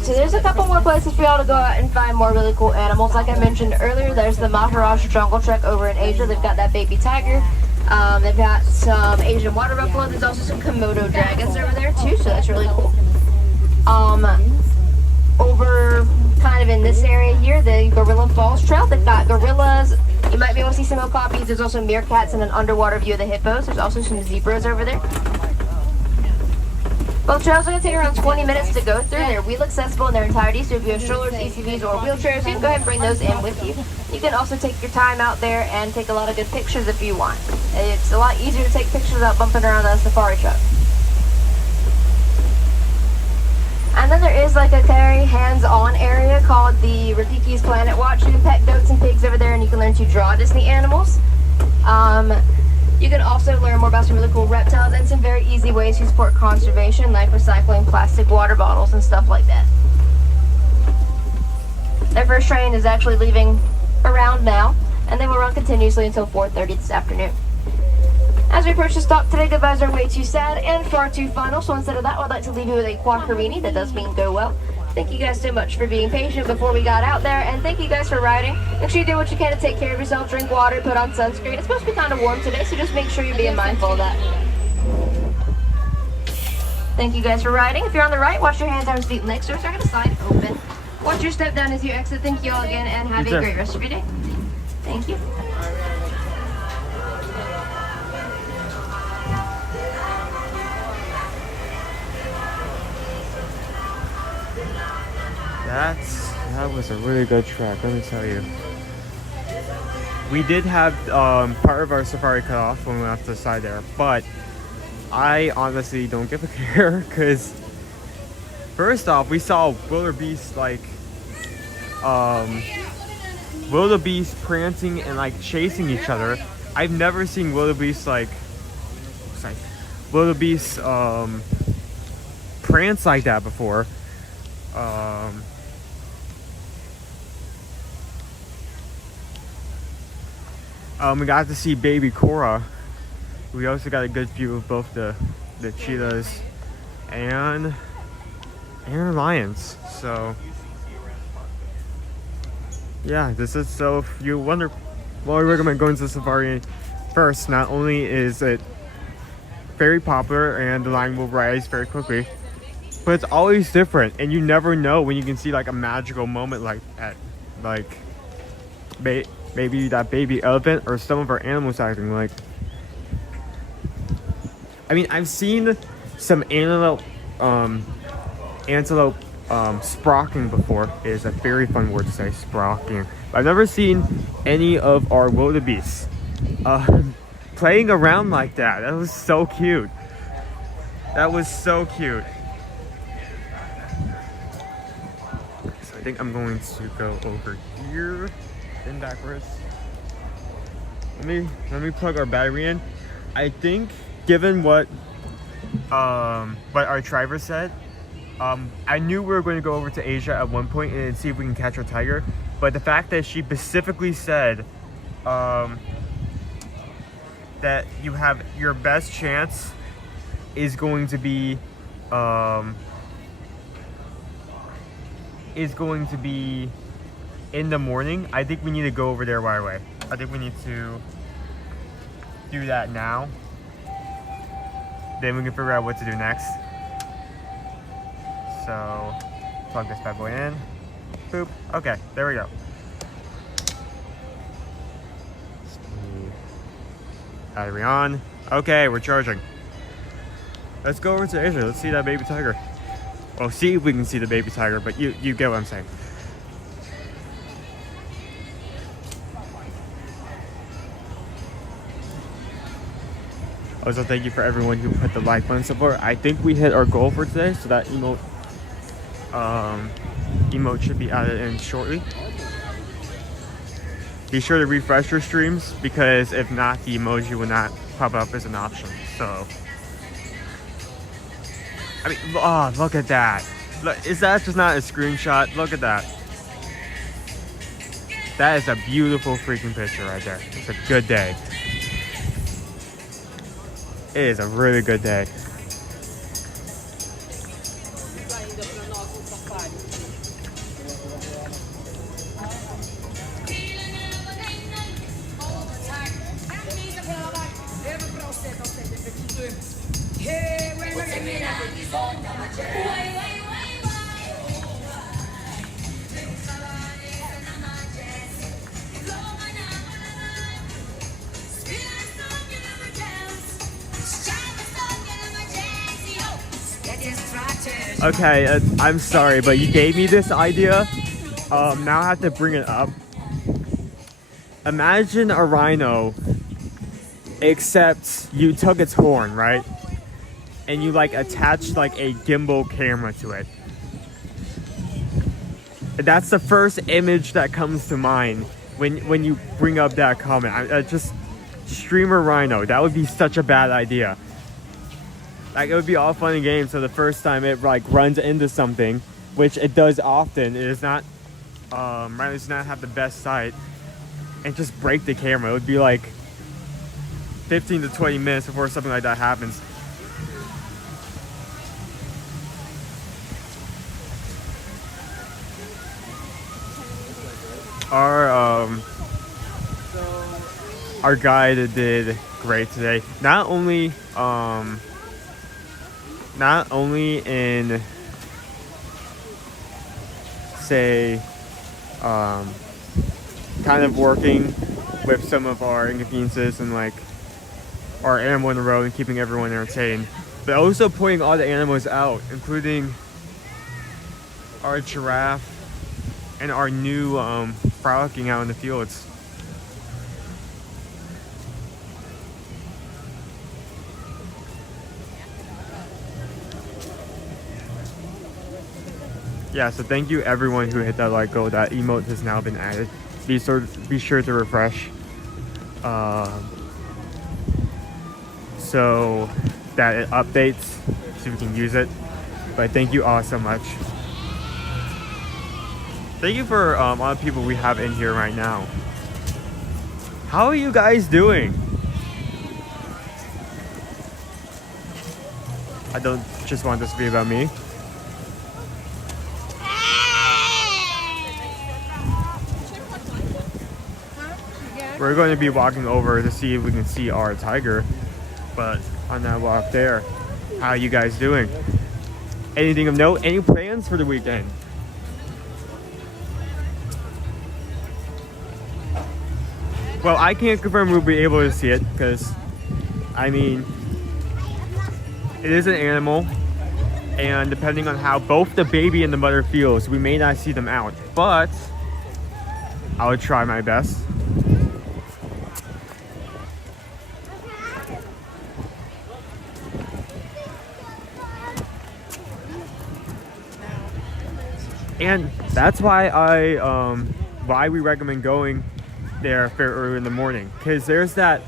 So there's a couple more places for y'all to go out and find more really cool animals. Like I mentioned earlier, there's the Maharaja Jungle Trek over in Asia. They've got that baby tiger. They've got some Asian water buffalo. There's also some Komodo dragons over there too, so that's really cool. Over kind of in this area here, the Gorilla Falls Trail. They've got gorillas. You might be able to see some okapis. There's also meerkats and an underwater view of the hippos. There's also some zebras over there. Both trails are going to take around 20 minutes to go through. They're wheel accessible in their entirety, so if you have strollers, ATVs, or wheelchairs, you can go ahead and bring those in with you. You can also take your time out there and take a lot of good pictures if you want. It's a lot easier to take pictures without bumping around on a safari truck. And then there is like a very hands-on area called the Rafiki's Planet Watch. You can pet goats and pigs over there, and you can learn to draw Disney animals. You can also learn more about some really cool reptiles and some very easy ways to support conservation, like recycling plastic water bottles and stuff like that. Their first train is actually leaving around now, and they will run continuously until 4:30 this afternoon. As we approach the stop today, goodbyes are way too sad and far too final, so instead of that, I'd like to leave you with a quackerini. That does mean go well. Thank you guys so much for being patient before we got out there, and thank you guys for riding. Make sure you do what you can to take care of yourself, drink water, put on sunscreen. It's supposed to be kind of warm today, so just make sure you're being mindful of that. Thank you guys for riding. If you're on the right, watch your hands, arms, feet, and legs. Doors are going to slide open. Watch your step down as you exit. Thank you all again, and have a great rest of your day. Thank you. That was a really good track, let me tell you. We did have part of our safari cut off when we went off to the side there, but I honestly don't give a care, because first off, we saw wildebeest wildebeest prancing and like chasing each other. I've never seen wildebeest prance like that before. We got to see baby Cora. We also got a good view of both the cheetahs and lions. So yeah, this is, so if you wonder, well, I recommend going to the safari first. Not only is it very popular and the line will rise very quickly, but it's always different, and you never know when you can see like a magical moment like that, like maybe that baby elephant or some of our animals acting like. I mean, I've seen some antelope sprocking before. Is a very fun word to say, sprocking. I've never seen any of our wildebeests playing around like that. That was so cute. That was so cute. So I think I'm going to go over here, then backwards. Let me plug our battery in. I think, given what our driver said, I knew we were going to go over to Asia at one point and see if we can catch our tiger. But the fact that she specifically said that you have your best chance is going to be in the morning, I think we need to go over there right away. I think we need to do that now. Then we can figure out what to do next. So, plug this bad boy in. Boop. Okay, there we go. Battery on. Okay, we're charging. Let's go over to Asia. Let's see that baby tiger. Well, see if we can see the baby tiger, but you get what I'm saying. Also, thank you for everyone who put the like button support. I think we hit our goal for today, so that emote should be added in shortly. Be sure to refresh your streams, because if not, the emoji will not pop up as an option. So, I mean, oh, look at that. Look, is that just not a screenshot? Look at that. That is a beautiful freaking picture right there. It's a good day. It is a really good day. Okay, I'm sorry, but you gave me this idea. Now I have to bring it up. Imagine a rhino, except you took its horn, right? And you like attached like a gimbal camera to it. That's the first image that comes to mind when you bring up that comment. Just streamer rhino. That would be such a bad idea. Like, it would be all fun and games. So the first time it like runs into something, which it does often, it is not. Rhinos do not have the best sight, and just break the camera. It would be like 15 to 20 minutes before something like that happens. Our guide did great today. Not only in say kind of working with some of our inconveniences and like our animal in the road and keeping everyone entertained, but also pointing all the animals out, including our giraffe and our new frolicking out in the fields. Yeah, so thank you everyone who hit that like goal. That emote has now been added. Be sure to refresh so that it updates so we can use it. But thank you all so much. Thank you for all the people we have in here right now. How are you guys doing? I don't just want this to be about me. We're going to be walking over to see if we can see our tiger, but on that walk there, how are you guys doing? Anything of note? Any plans for the weekend? Well, I can't confirm we'll be able to see it because, I mean, it is an animal, and depending on how both the baby and the mother feels, we may not see them out, but I would try my best. And that's why why we recommend going there fairly early in the morning, because there's that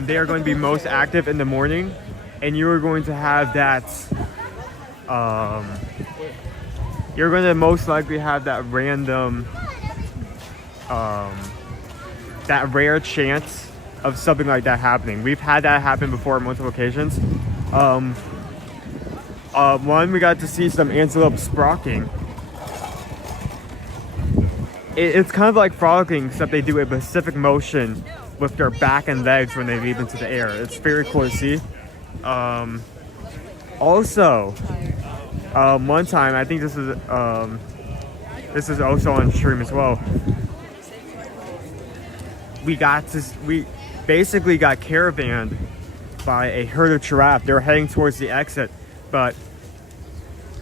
they are going to be most active in the morning, and you are going to have that you're going to most likely have that random that rare chance of something like that happening. We've had that happen before on multiple occasions. One, we got to see some antelope sprocking. It's kind of like frolicking, except they do a specific motion with their back and legs when they leap into the air. It's very cool to see. Also, one time, I think this is also on stream as well. We basically got caravanned by a herd of giraffe. They were heading towards the exit, but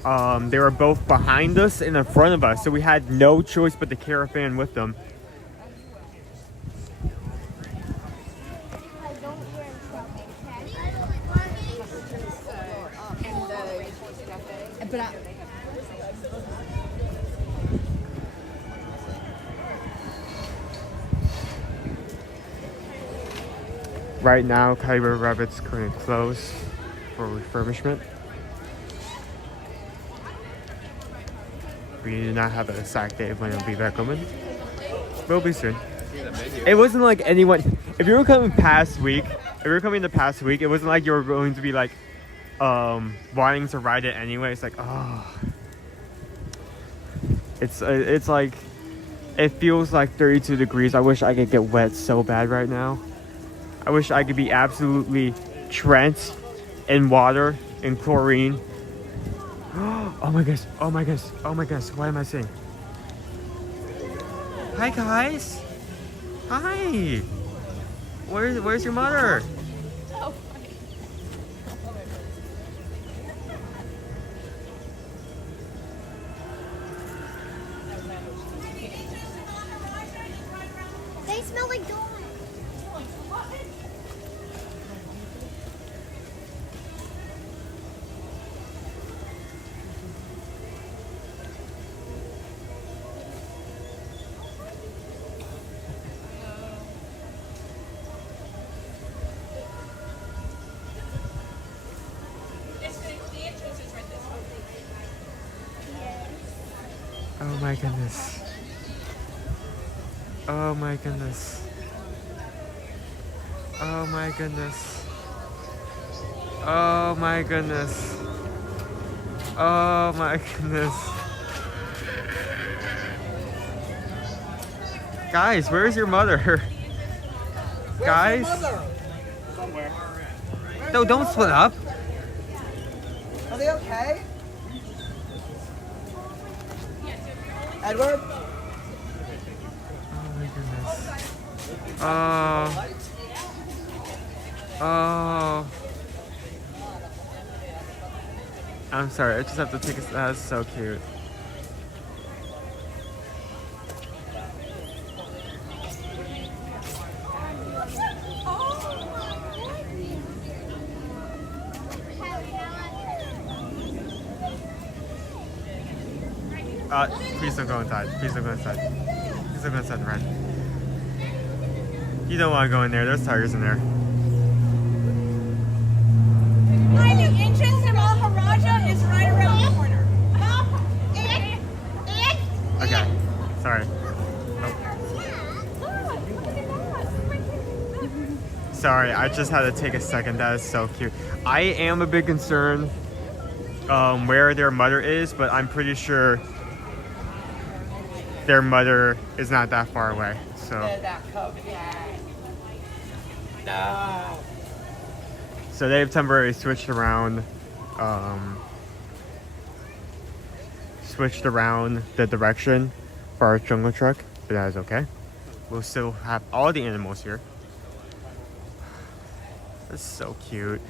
they were both behind us and in front of us, so we had no choice but to caravan with them. Right now, Kilimanjaro Rabbit's currently closed for refurbishment. We do not have an exact date of when it'll be back open. Will be soon. It wasn't like anyone. If you were coming the past week, it wasn't like you were going to be like wanting to ride it anyway. It's like, oh, it's like, it feels like 32 degrees. I wish I could get wet so bad right now. I wish I could be absolutely drenched in water and chlorine. Oh my gosh, oh my gosh, oh my gosh, what am I saying? Hi guys! Hi! Where's your mother? Oh, They smell like dogs. my goodness. Oh my goodness. Oh my goodness. Oh my goodness. Oh my goodness. Guys, where's your mother? Guys? Somewhere. No, don't split up. Are they okay? Edward? Oh my goodness. Oh. Oh. I'm sorry, I just have to take a. That's so cute. Please don't go inside. Please don't go inside. Please don't go inside, Red. You don't want to go in there. There's tigers in there. Hi, the entrance to Maharaja is right around the corner. Okay. Sorry. Sorry, I just had to take a second. That is so cute. I am a bit concerned where their mother is, but I'm pretty sure their mother is not that far away. So. No. So they've temporarily switched around the direction for our jungle truck, but that is okay. We'll still have all the animals here. That's so cute.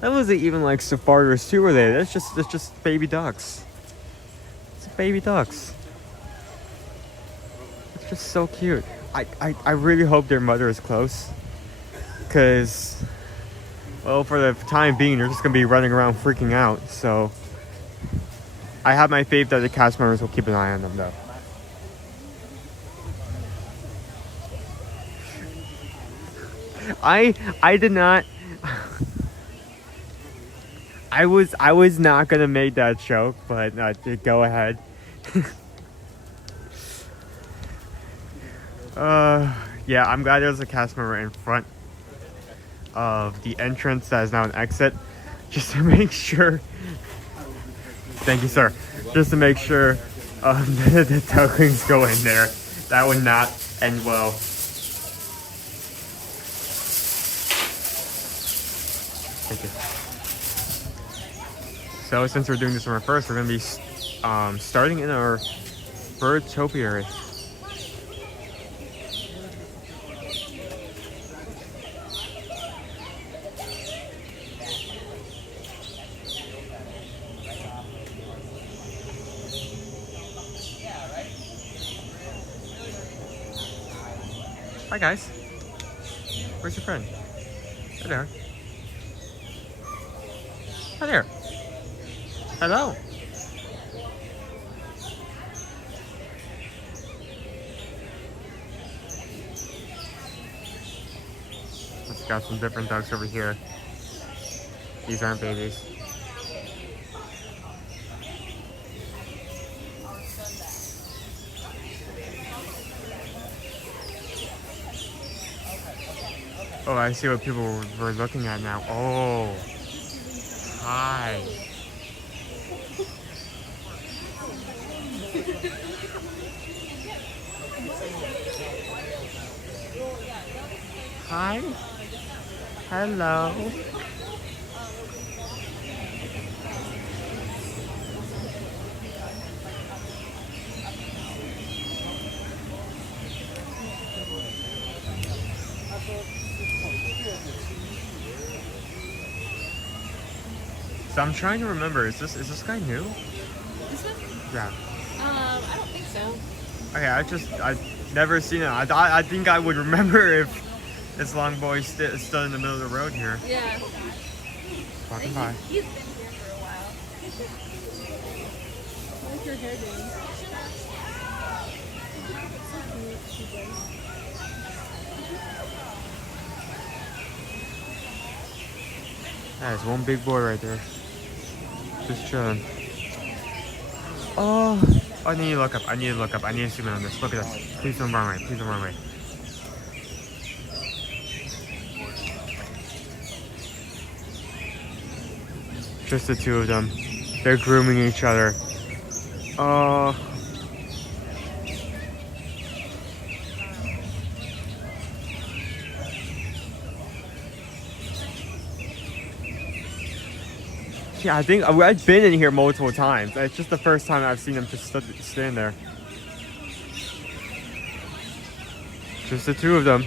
That wasn't even like safaris too, were they? That's just baby ducks. It's baby ducks. It's just so cute. I really hope their mother is close, because, well, for the time being, they're just gonna be running around freaking out. So I have my faith that the cast members will keep an eye on them, though. I did not. I was not gonna make that joke, but go ahead. Yeah, I'm glad there's a cast member in front of the entrance that is now an exit, just to make sure. Thank you, sir. Just to make sure the ducklings go in there. That would not end well. Thank you. So since we're doing this one first, we're gonna be starting in our bird topiary. Hi guys. Where's your friend? Hi there. Hi there. Hello. Let's got some different ducks over here. These aren't babies. Oh, I see what people were looking at now. Oh. Hi. Hi. Hello. So I'm trying to remember, is this guy new? This one? Yeah. I don't think so. Okay, I've never seen it. I think I would remember if this long boy stood in the middle of the road here. Yeah. Walking by. He's been here for a while. How's your hair doing? There's one big boy right there. Just chilling. Oh. Oh, I need to look up. I need to look up. I need to zoom in on this. Look at this. Please don't run away. Please don't run away. Just the two of them. They're grooming each other. Yeah, I think I've been in here multiple times. It's just the first time I've seen them just stand there. Just the two of them.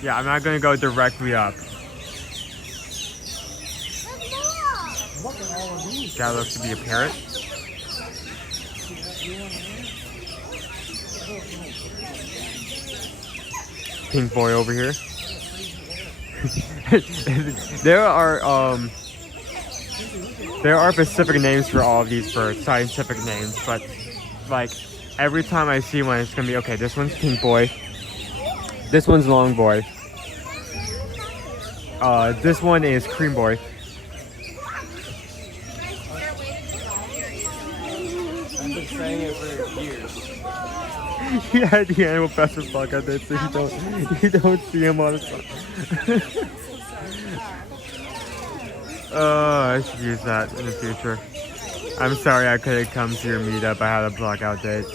Yeah, I'm not gonna go directly up. That looks to be a parrot. Pink boy over here. There are specific names for all of these birds, scientific names, but like every time I see one, it's gonna be okay. This one's pink boy. This one's long boy. This one is cream boy. Saying it for years. He had the animal pressure plug out there, so you don't see him all the time. I should use that in the future. I'm sorry I couldn't come to your meetup. I had a blackout date.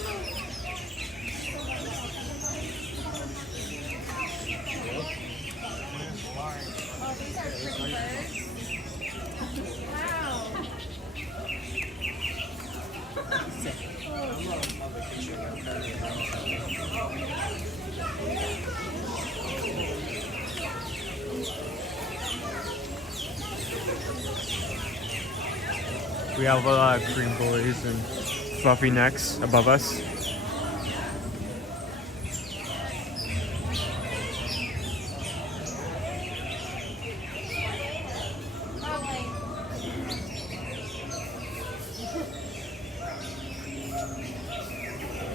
We have a lot of cream boys and fluffy necks above us.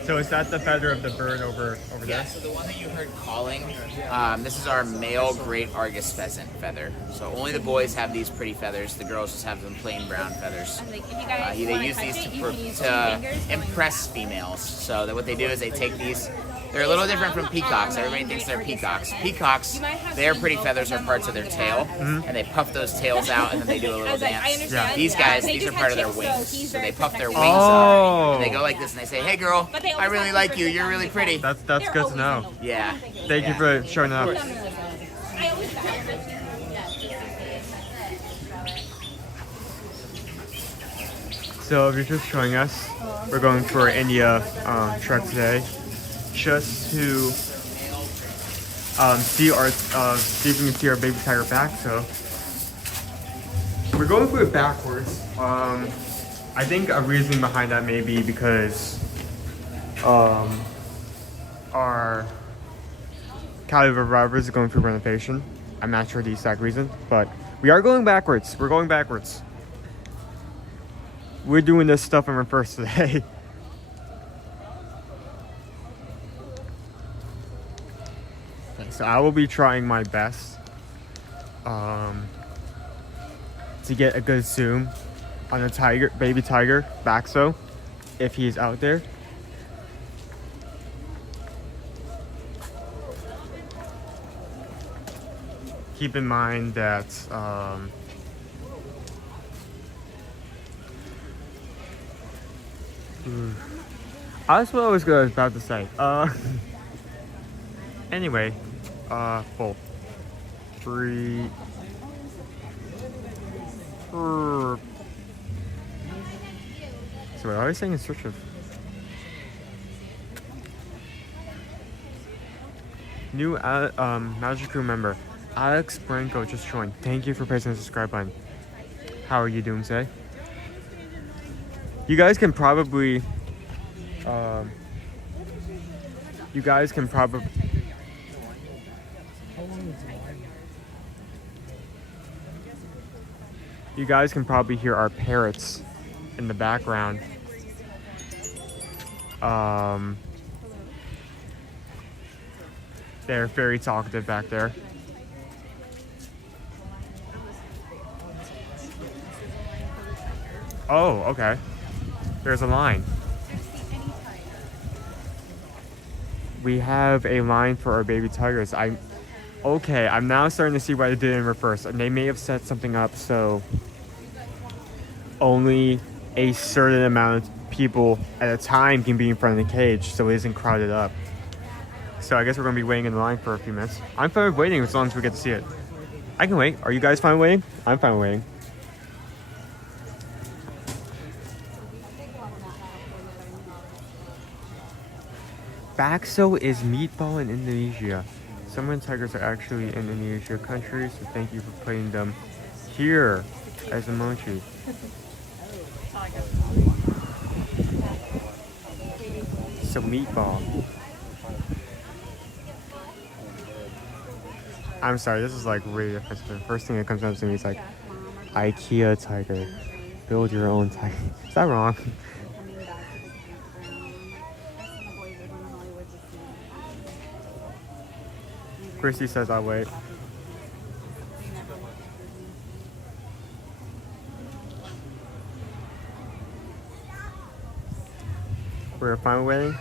So is that the feather of the bird over there? Yeah, so the one that you heard calling, this is our male great Argus pheasant feather. So only the boys have these pretty feathers. The girls just have them plain brown feathers. They use these to impress females. So that what they do is they take these. They're a little different from peacocks. Everybody thinks they're peacocks. Peacocks, their pretty feathers are parts of their tail, and they puff those tails out, and then they do a little dance. Yeah. These guys, these are part of their wings. So they puff their wings up, and they go like this, and they say, "Hey, girl, I really like you. You're really pretty." That's good to know. Yeah. Thank you for showing up. So if you're just showing us, we're going for an India trek today, just to see if we can see our baby tiger back. So we're going for it backwards. I think a reason behind that may be because our caliber drivers are going through renovation. I'm not sure the exact reason, but we are going backwards. We're going backwards. We're doing this stuff in reverse today. So I will be trying my best to get a good zoom on the tiger, baby tiger, Baxo, if he's out there. Keep in mind that that's what I was about to say. Anyway, full 3. So what I was saying in search of new Magic Crew member Alex Branco just joined. Thank you for pressing the subscribe button. How are you doing today? You guys can probably hear our parrots in the background. They're very talkative back there. Oh, okay. There's a line. We have a line for our baby tigers. Okay, I'm now starting to see why they did it in reverse. They may have set something up so only a certain amount of people at a time can be in front of the cage so it isn't crowded up. So I guess we're going to be waiting in the line for a few minutes. I'm fine with waiting as long as we get to see it. I can wait. Are you guys fine waiting? I'm fine waiting. Bakso is meatball in Indonesia. Some tigers are actually in Indonesia countries, so thank you for putting them here as a mochi. So meatball. I'm sorry, this is like really offensive. The first thing that comes up to me is like IKEA tiger. Build your own tiger. Is that wrong? Christy says I'll wait. We're fine waiting?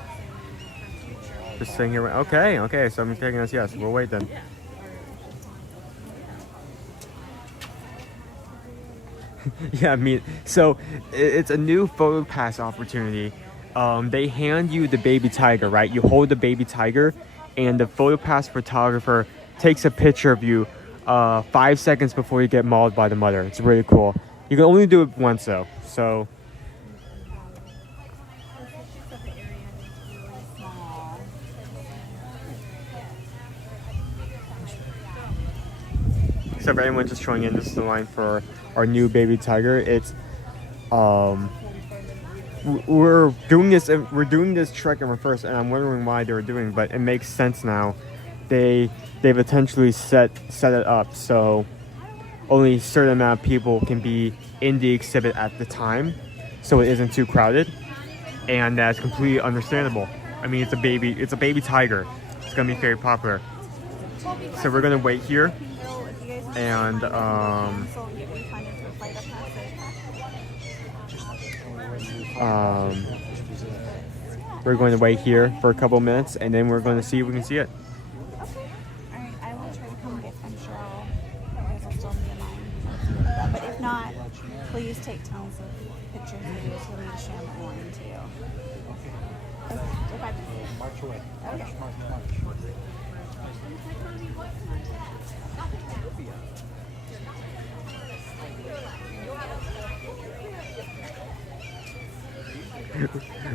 Just sitting here. Okay, so I'm taking us yes. We'll wait then. Yeah, I mean, so it's a new photo pass opportunity. They hand you the baby tiger, right? You hold the baby tiger, and the photo pass photographer takes a picture of you 5 seconds before you get mauled by the mother. It's really cool. You can only do it once though, so. So for anyone just showing in, this is the line for our new baby tiger. It's we're doing this trek in reverse, and I'm wondering why they were doing, but it makes sense now. They've essentially set it up so only a certain amount of people can be in the exhibit at the time, so it isn't too crowded, and that's completely understandable. I mean, it's a baby tiger. It's gonna be very popular. So we're gonna wait here, and we're going to wait here for a couple minutes, and then we're going to see if we can see it. Okay. Alright, I will try to come get, I'm sure you guys will still be in line. But if not, please take tons of pictures and videos for me to share my morning to you. Okay. March away. Okay. March.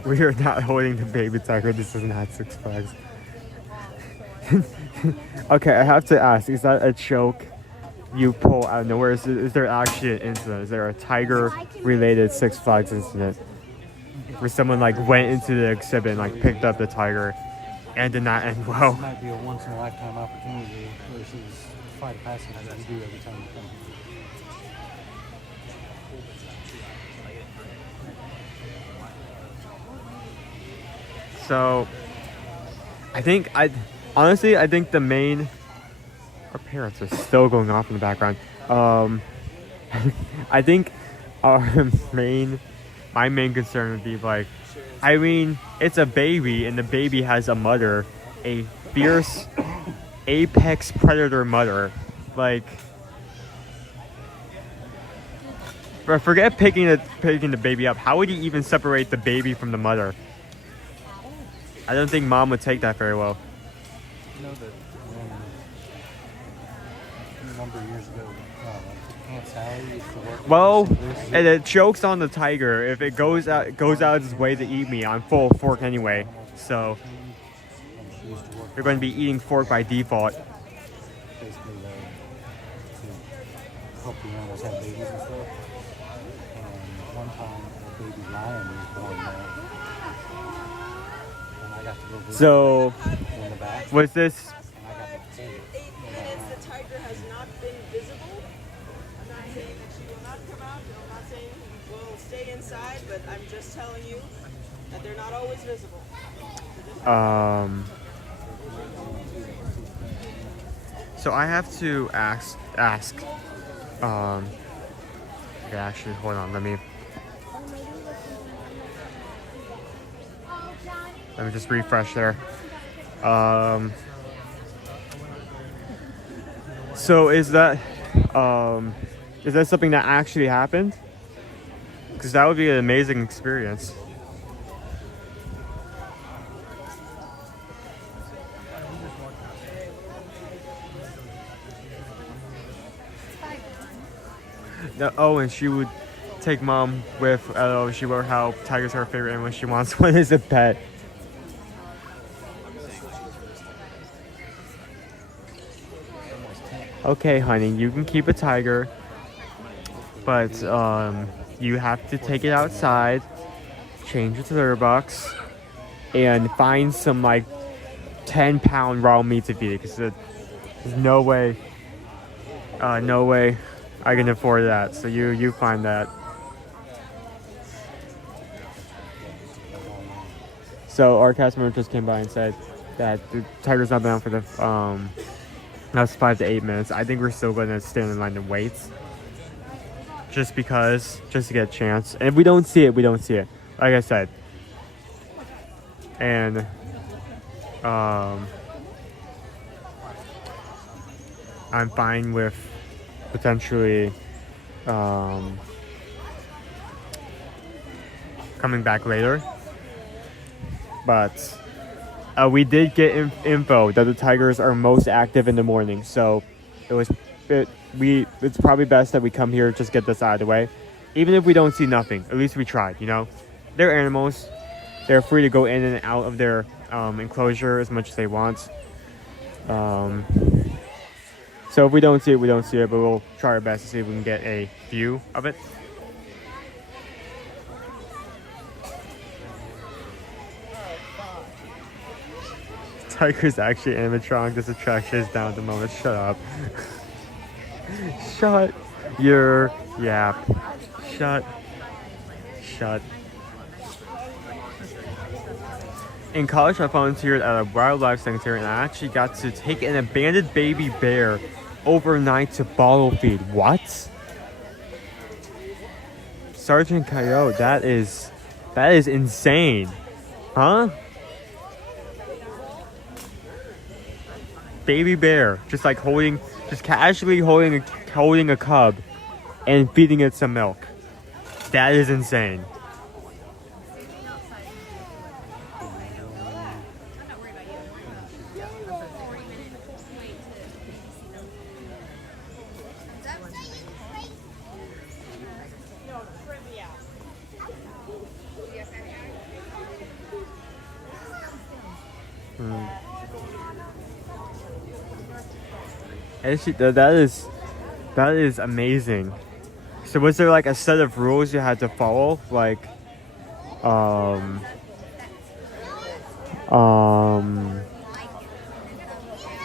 We are not holding the baby tiger. This is not Six Flags. Okay, I have to ask, is that a joke you pull out of nowhere? Is there actually an incident? Is there a tiger-related Six Flags incident where someone like went into the exhibit and like picked up the tiger and did not end well? This might be a once-in-a-lifetime opportunity versus flight of passage that we do every time we come. So, I think the main. Our parents are still going off in the background. I think my main concern would be like, I mean, it's a baby, and the baby has a mother, a fierce apex predator mother. Like, forget picking the baby up. How would you even separate the baby from the mother? I don't think mom would take that very well. You know that a number of years ago, Aunt Sally used to work. Well, and it chokes on the tiger. If it goes out its way to eat me, I'm full fork anyway. So you're going to be eating fork by default. Basically, to help the animals have babies and stuff. And one time, a baby lion was born there. So, was this? 8 minutes, the tiger has not been visible. I'm not saying that she will not come out. I'm not saying she will stay inside, but I'm just telling you They're not always visible. So I have to ask. Okay, actually, hold on. Let me just refresh there. So is that something that actually happened? Because that would be an amazing experience. And she would take mom with. She wrote how tiger's her favorite animal. She wants one as a pet. Okay, honey, you can keep a tiger, but you have to take it outside, change its litter box, and find some like 10-pound raw meat to feed it. Because there's no way I can afford that. So you find that. So our customer just came by and said that the tiger's not been out for the that's 5 to 8 minutes. I think we're still going to stand in line and wait. Just to get a chance. And if we don't see it, we don't see it. Like I said. And I'm fine with potentially coming back later. But we did get info that the tigers are most active in the morning, so it's probably best that we come here, just get this out of the way. Even if we don't see nothing, at least we tried, you know? They're animals. They're free to go in and out of their enclosure as much as they want. So if we don't see it, we don't see it, but we'll try our best to see if we can get a view of it. Tiger's actually animatronic. This attraction is down at the moment. Shut up. Shut your yap. Shut. In college, I volunteered at a wildlife sanctuary, and I actually got to take an abandoned baby bear overnight to bottle feed. What? Sergeant Coyote, that is insane. Huh? Baby bear, just casually holding a cub and feeding it some milk. That is insane. Actually, that is amazing. So was there like a set of rules you had to follow? Like,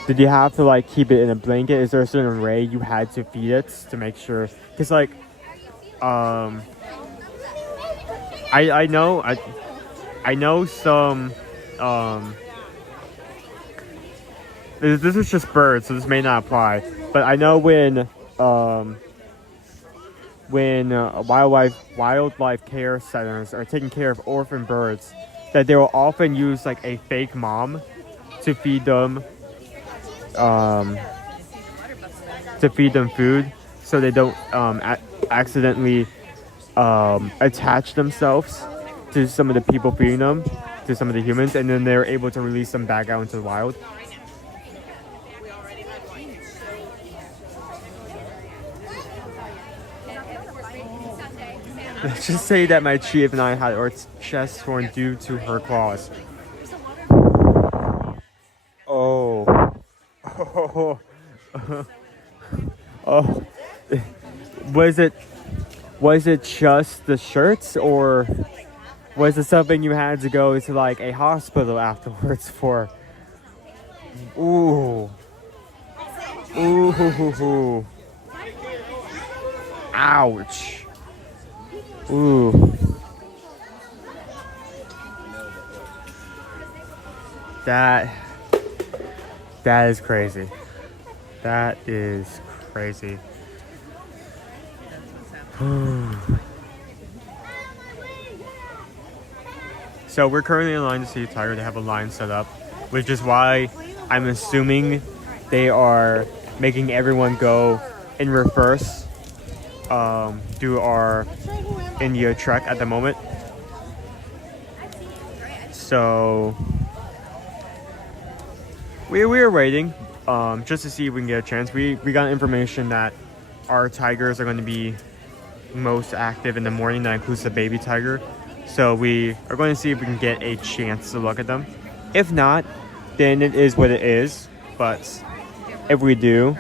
did you have to like keep it in a blanket? Is there a certain way you had to feed it to make sure? Because like, I know some, this is just birds, so this may not apply. But I know when wildlife care centers are taking care of orphan birds, that they will often use like a fake mom to feed them food, so they don't accidentally attach themselves to some of the people feeding them, to some of the humans, and then they're able to release them back out into the wild. Let's just say that my chief and I had our chests torn due to her claws. Oh. Oh. Was it just the shirts, or was it something you had to go to like a hospital afterwards for? Ooh. Ooh. Ouch. Ooh. That is crazy. That is crazy. So we're currently in line to see a tiger. They have a line set up, which is why I'm assuming they are making everyone go in reverse, do our India trek at the moment. So we are waiting just to see if we can get a chance. We got information that our tigers are going to be most active in the morning. That includes the baby tiger. So we are going to see if we can get a chance to look at them. If not, then it is what it is. But if we do,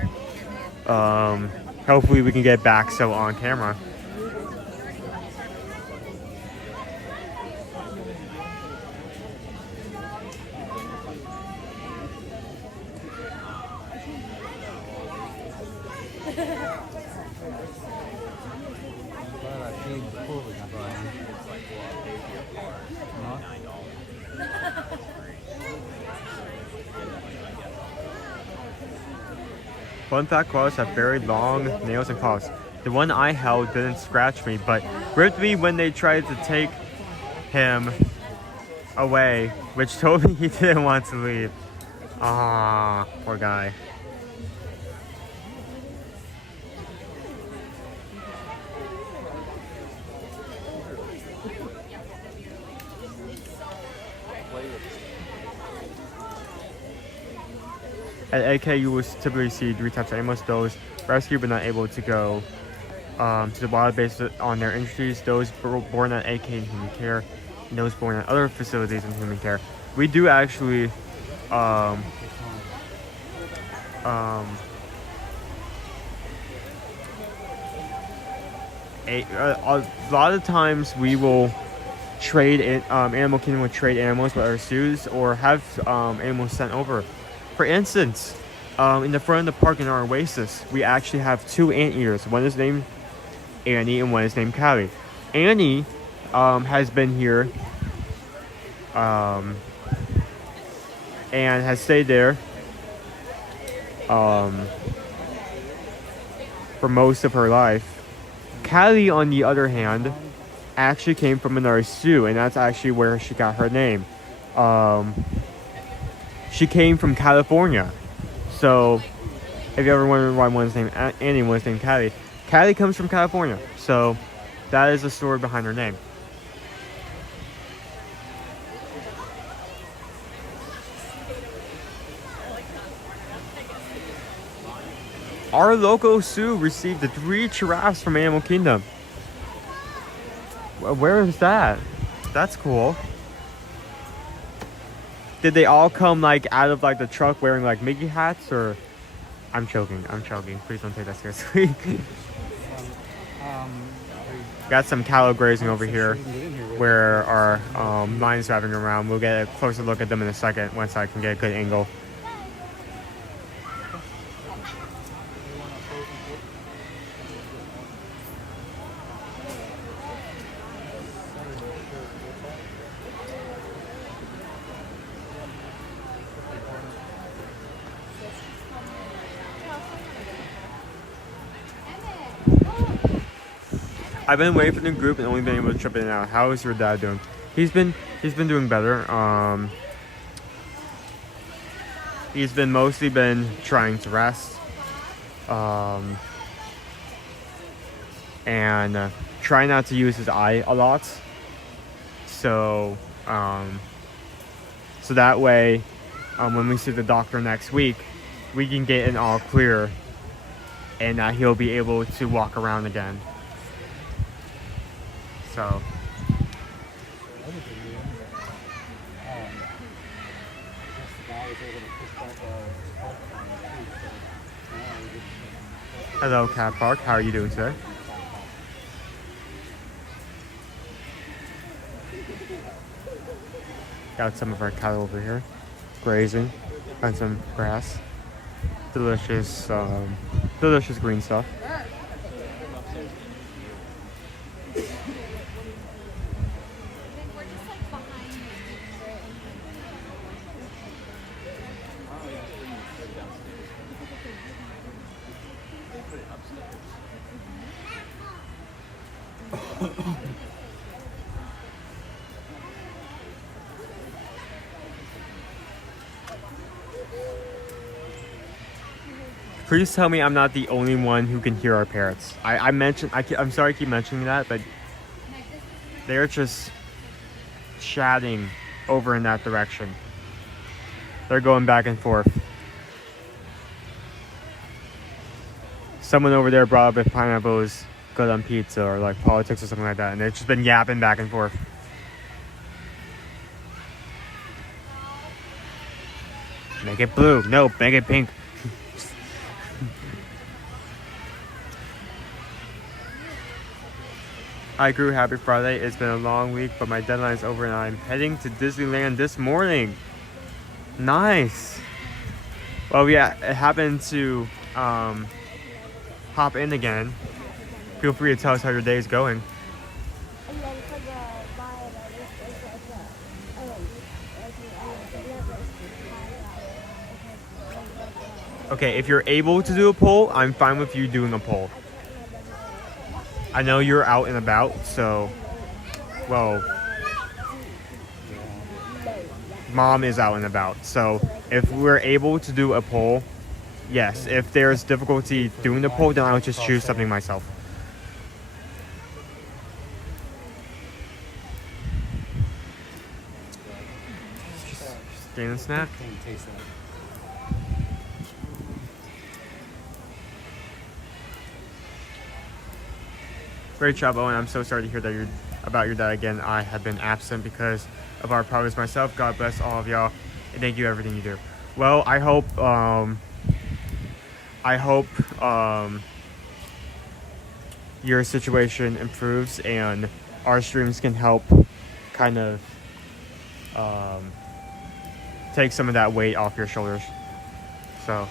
hopefully we can get back so on camera. Fun fact, koalas have very long nails and claws. The one I held didn't scratch me, but ripped me when they tried to take him away, which told me he didn't want to leave. Ah, poor guy. At AK, you will typically see 3 types of animals: those rescued but not able to go to the wild based on their injuries, those born at AK in human care, and those born at other facilities in human care. We do actually a lot of times we will trade Animal Kingdom will trade animals with other zoos or have animals sent over. For instance, in the front of the park in our oasis, we actually have 2 anteaters. One is named Annie and one is named Callie. Annie has been here and has stayed there for most of her life. Callie, on the other hand, actually came from another zoo, and that's actually where she got her name. She came from California. So, if you ever wonder why one's named Annie, one's named Callie, Callie comes from California. So, that is the story behind her name. Our local zoo received the 3 giraffes from Animal Kingdom. Where is that? That's cool. Did they all come like out of like the truck wearing like Mickey hats, or? I'm joking. Please don't take that seriously. Got some callow grazing over here where our lions are having around. We'll get a closer look at them in a second once I can get a good angle. I've been away from the group and only been able to trip in and out. How is your dad doing? He's been doing better. He's been mostly trying to rest, and try not to use his eye a lot. So that way, when we see the doctor next week, we can get an all clear, and he'll be able to walk around again. So. Hello, Cat Park. How are you doing today? Got some of our cattle over here grazing on some grass. Delicious, delicious green stuff. Please tell me I'm not the only one who can hear our parrots. I'm sorry I keep mentioning that, but they're just chatting over in that direction. They're going back and forth. Someone over there brought up if pineapple is good on pizza or like politics or something like that, and they've just been yapping back and forth. Make it blue. No, make it pink. Hi Crew, happy Friday. It's been a long week, but my deadline is over and I'm heading to Disneyland this morning. Nice. Well, yeah, it happened to hop in again. Feel free to tell us how your day is going. Okay, if you're able to do a poll, I'm fine with you doing a poll. I know you're out and about, so, well, Mom is out and about. So if we're able to do a poll, yes. If there's difficulty doing the poll, then I'll just choose something myself. Getting a snack? Great job, Owen. I'm so sorry to hear that about your dad again. I have been absent because of our problems myself. God bless all of y'all, and thank you for everything you do. Well, I hope your situation improves and our streams can help kind of take some of that weight off your shoulders. So.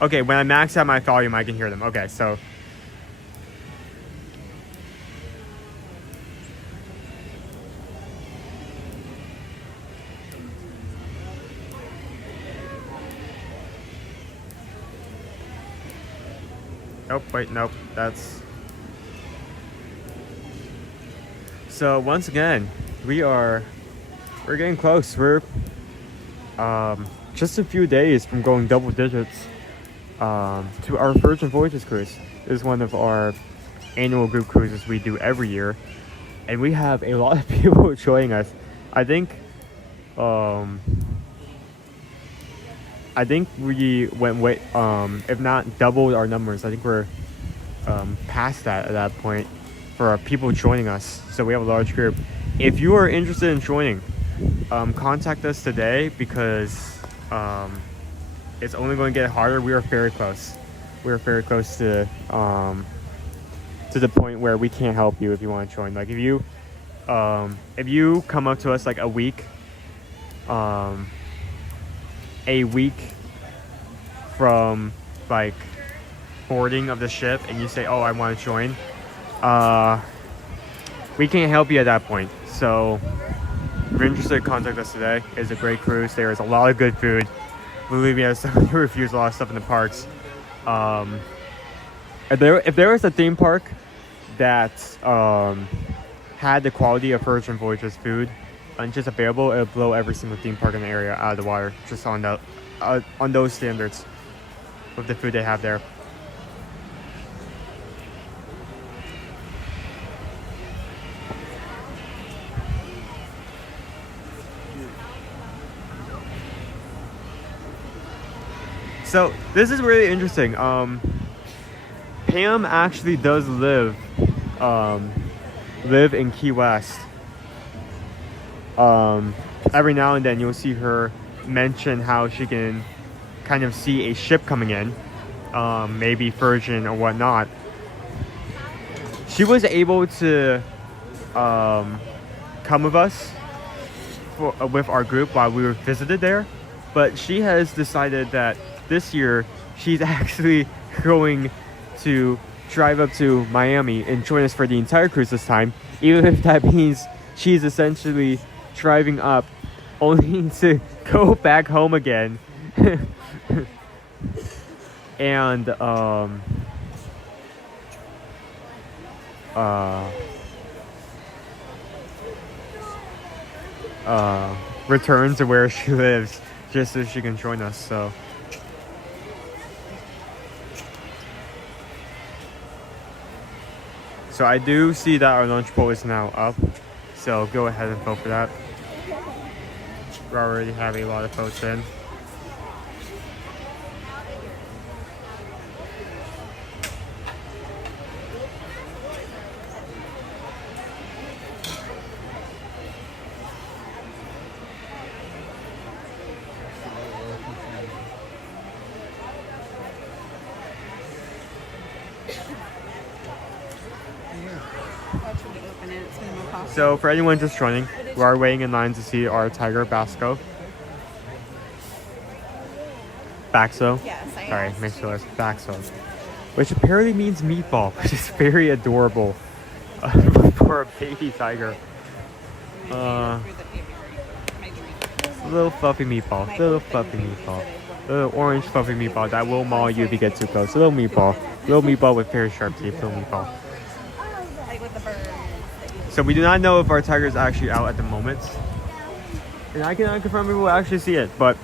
Okay, when I max out my volume, I can hear them. Okay, so. Nope, wait, nope, that's. So once again, we're getting close. We're just a few days from going double digits. To our Virgin Voyages cruise. This is one of our annual group cruises we do every year, and we have a lot of people joining us. I think we went way, if not doubled our numbers. I think we're past that at that point for our people joining us. So we have a large group. If you are interested in joining, contact us today because it's only going to get harder. We are very close. We are very close to the point where we can't help you if you want to join. Like if you come up to us like a week from like boarding of the ship and you say, "Oh, I want to join," we can't help you at that point. So if you're interested, contact us today. It's a great cruise. There is a lot of good food. Believe me, as someone who refused a lot of stuff in the parks. If there was a theme park that had the quality of Virgin Voyages food and just available, it would blow every single theme park in the area out of the water, just on those standards with the food they have there. So this is really interesting. Pam actually does live in Key West. Every now and then you'll see her mention how she can kind of see a ship coming in, maybe Virgin or whatnot. She was able to come with us with our group while we were visited there, but she has decided that this year she's actually going to drive up to Miami and join us for the entire cruise this time, even if that means she's essentially driving up only to go back home again. And return to where she lives just so she can join us. So I do see that our lunch bowl is now up, so go ahead and vote for that. We already have a lot of votes in. So for anyone just joining, we are waiting in line to see our tiger Basco. Baxo? Yes, I Sorry, make sure it's Baxo. Which apparently means meatball, which is very adorable for a baby tiger. Little fluffy meatball, little fluffy meatball. Little orange fluffy meatball that will maul you if you get too close. Little meatball with very sharp teeth, little meatball. So we do not know if our tiger is actually out at the moment. And I cannot confirm we will actually see it, but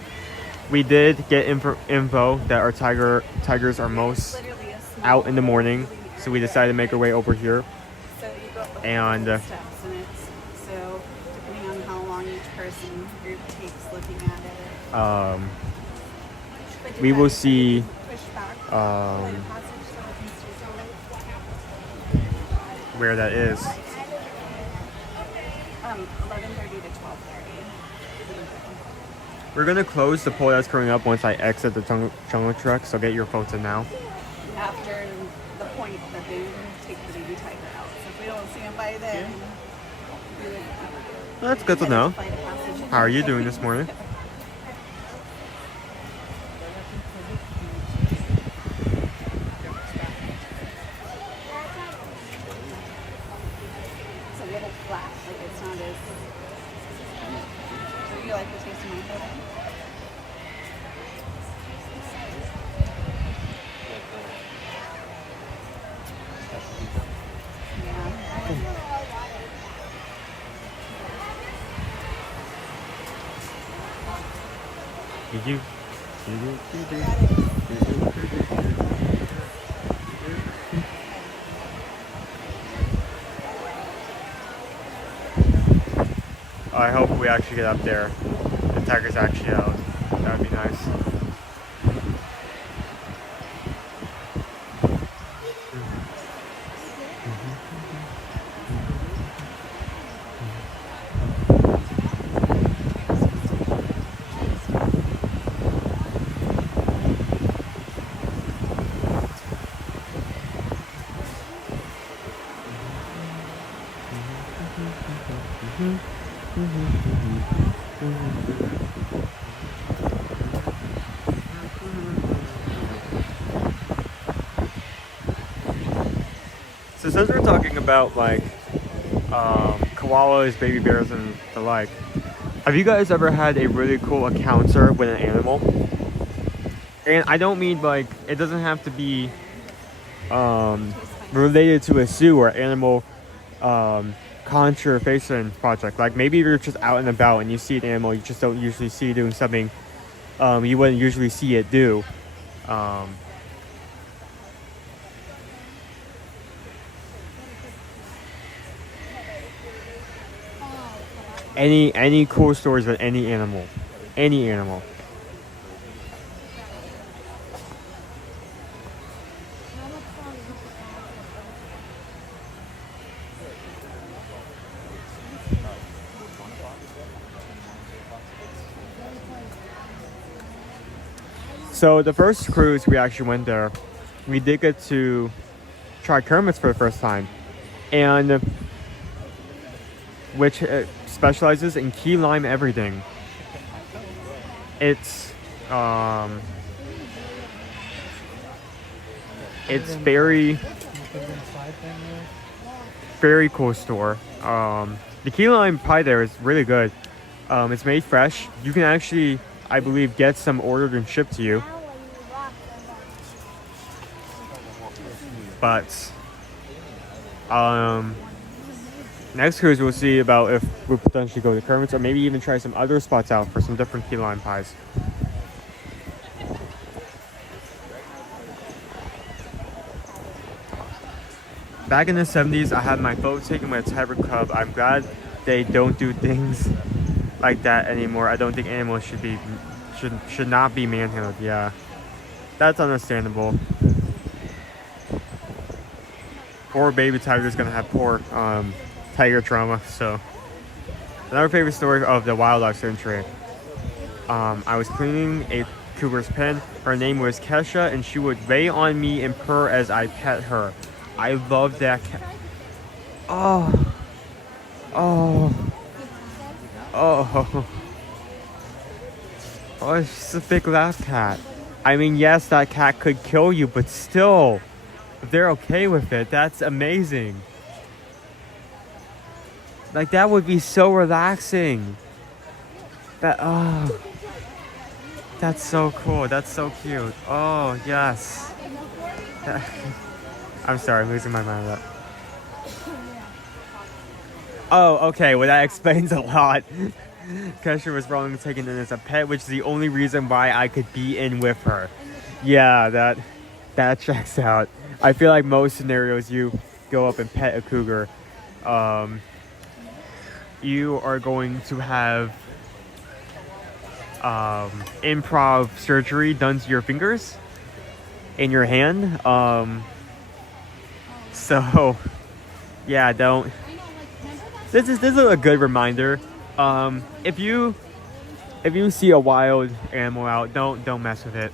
we did get info that our tigers are most out in the morning. So we decided to make our way over here. And so depending on how long each person group takes looking at it. We will see where that is. 11:30 to 12:30. We're gonna close the poll that's currently up once I exit the jungle truck, so get your votes in now. After the point that they take the baby tiger out. So if we don't see him by then, we would That's good to know. How are you doing this morning? it's a little flat, like it's not as. Do you like the taste of my pudding? Did you? I hope we actually get up there. The tiger's actually out. That would be nice. So since we're talking about like koalas, baby bears, and the like, have you guys ever had a really cool encounter with an animal? And I don't mean like, it doesn't have to be related to a zoo or animal conservation project. Like maybe you're just out and about and you see an animal you just don't usually see doing something you wouldn't usually see it do. Any cool stories with any animal? Any animal. So the first cruise we actually went there, we did get to try Kermit's for the first time, and which specializes in key lime everything. It's very cool store. The key lime pie there is really good. It's made fresh. You can actually, I believe, get some ordered and shipped to you. But next cruise we'll see about if we'll potentially go to Kermit's or maybe even try some other spots out for some different key lime pies. Back in the 70s, I had my photo taken with a Tiger Cub. I'm glad they don't do things like that anymore. I don't think animals should not be manhandled. Yeah, that's understandable. Poor baby tiger's gonna have poor tiger trauma. So another favorite story of the wildlife century. I was cleaning a cougar's pen. Her name was Kesha, and she would lay on me and purr as I pet her. I love that cat. Oh, it's just a big laugh cat. I mean, yes, that cat could kill you, but still, if they're okay with it, that's amazing. Like, that would be so relaxing. That's so cool. That's so cute. Oh, yes. I'm sorry, I'm losing my mind with that. Oh, okay, well that explains a lot. Kesha was wrong taking in as a pet, which is the only reason why I could be in with her. Yeah, that checks out. I feel like most scenarios you go up and pet a cougar, you are going to have improv surgery done to your fingers in your hand. So yeah, don't. This is a good reminder. If you see a wild animal out, don't mess with it.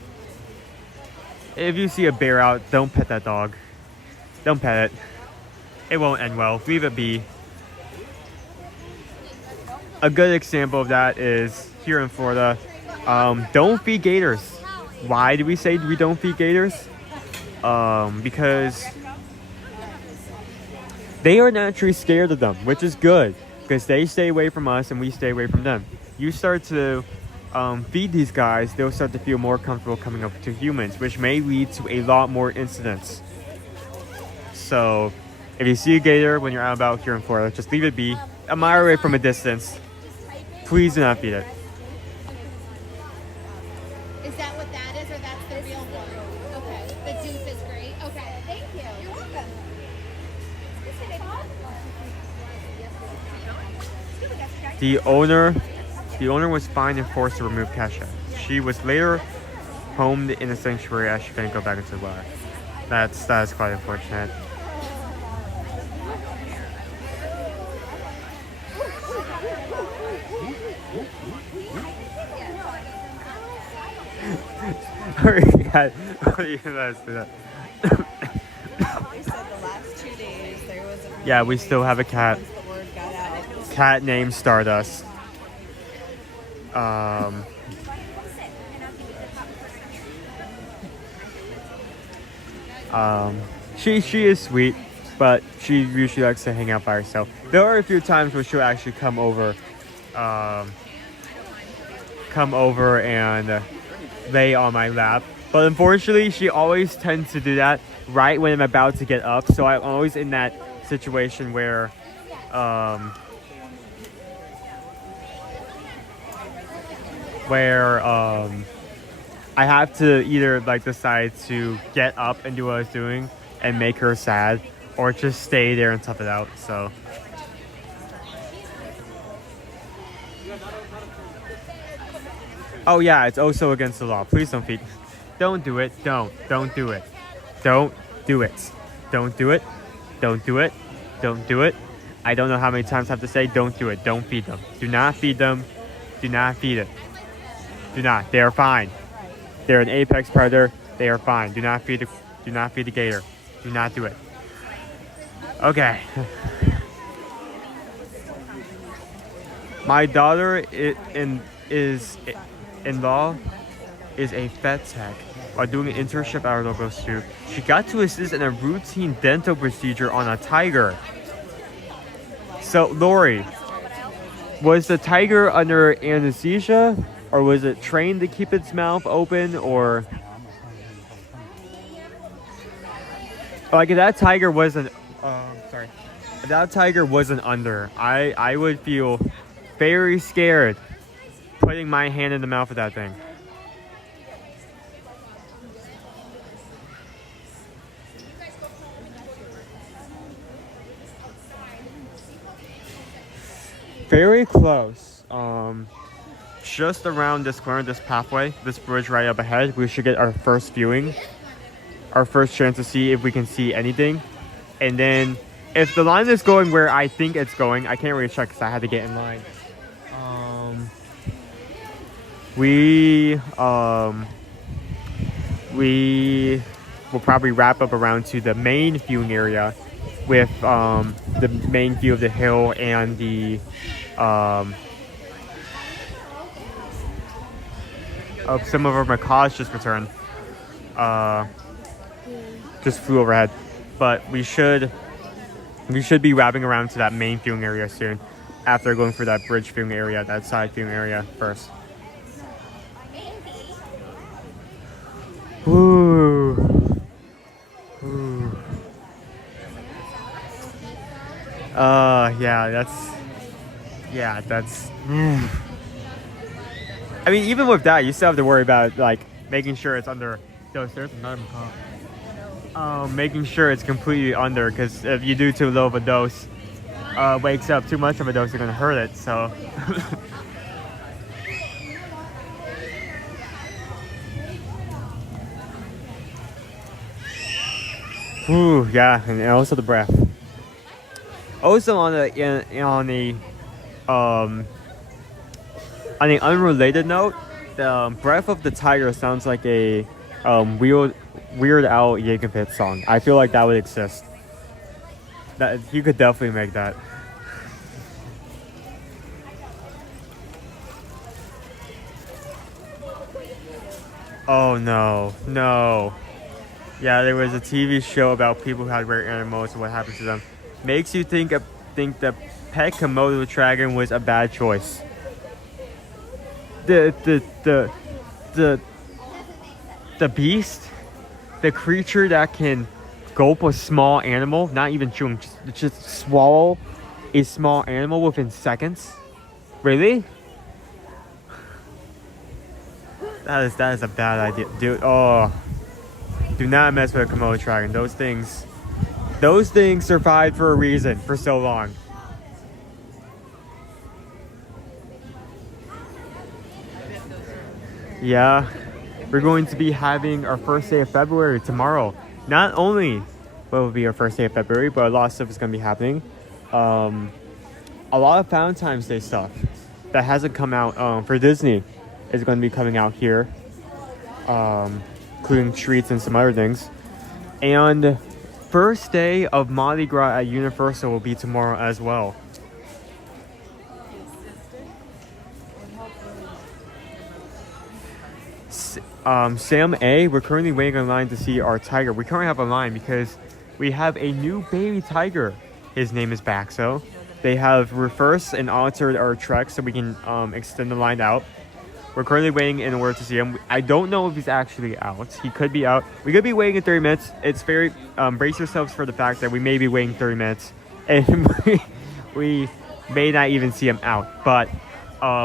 If you see a bear out, don't pet that dog. Don't pet it. It won't end well. Leave it be. A good example of that is here in Florida. Don't feed gators. Why do we say we don't feed gators? Because they are naturally scared of them, which is good because they stay away from us and we stay away from them. You start to feed these guys, they'll start to feel more comfortable coming up to humans, which may lead to a lot more incidents. So if you see a gator when you're out and about here in Florida, just leave it be. Admire it from a distance. Please do not feed it. Is that what that is, or that's the real one? Okay. The doof is great. Okay. Thank you. You're welcome. The owner was fined and forced to remove Kesha. She was later homed in a sanctuary as she couldn't go back into the water. That is quite unfortunate. Yeah, we still have a cat. Cat named Stardust. She is sweet, but she usually likes to hang out by herself. There are a few times where she'll actually come over and lay on my lap. But unfortunately, she always tends to do that right when I'm about to get up. So I'm always in that situation where I have to either like decide to get up and do what I was doing and make her sad, or just stay there and tough it out. So oh yeah, it's also against the law. Please don't feed. Don't do it. Don't do it. Don't do it. Don't do it. Don't do it. Don't do it. I don't know how many times I have to say don't do it. Don't feed them. Do not feed them. Do not feed it. Do not. They are fine. They're an apex predator. They are fine. Do not feed the gator. Do not do it. Okay. My daughter in-law is a vet tech. While doing an internship at our local zoo, she got to assist in a routine dental procedure on a tiger. So, Lori, Was the tiger under anesthesia, or was it trained to keep its mouth open, or like if that tiger wasn't sorry, if that tiger wasn't under, I would feel very scared putting my hand in the mouth of that thing. Very close. Just around this corner, this pathway, this bridge right up ahead, we should get our first viewing, our first chance to see if we can see anything. And then if the line is going where I think it's going, I can't really check because I had to get in line. We will probably wrap up around to the main viewing area with the main view of the hill and the of some of our macaws just returned. Just flew overhead, but we should be wrapping around to that main viewing area soon, after going for that bridge viewing area, that side viewing area first. Ooh. Ooh. Yeah, that's I mean, even with that, you still have to worry about like making sure it's under. There's another macaw. Making sure it's completely under, because if you do too low of a dose, wakes up too much of a dose, you're gonna hurt it. So. Ooh, yeah, and also the breath. Also on the unrelated note, the breath of the tiger sounds like a Weird Al Yankovic song. I feel like that would exist. That you could definitely make that. Oh no. Yeah, there was a TV show about people who had rare animals and what happened to them. Makes you think the pet Komodo dragon was a bad choice. The beast, the creature that can gulp a small animal, not even chewing, just swallow a small animal within seconds. Really? That is a bad idea, dude. Oh, do not mess with a Komodo dragon. Those things survived for a reason for so long. Yeah, we're going to be having our first day of February tomorrow. Not only will it be our first day of February, but a lot of stuff is going to be happening. A lot of Valentine's Day stuff that hasn't come out for Disney is going to be coming out here, including treats and some other things. And first day of Mardi Gras at Universal will be tomorrow as well. Sam A, we're currently waiting in line to see our tiger. We currently have a line because we have a new baby tiger. His name is Baxo. They have reversed and altered our trek so we can extend the line out. We're currently waiting in order to see him. I don't know if he's actually out. He could be out. We could be waiting in 30 minutes. It's very brace yourselves for the fact that we may be waiting 30 minutes and we may not even see him out. But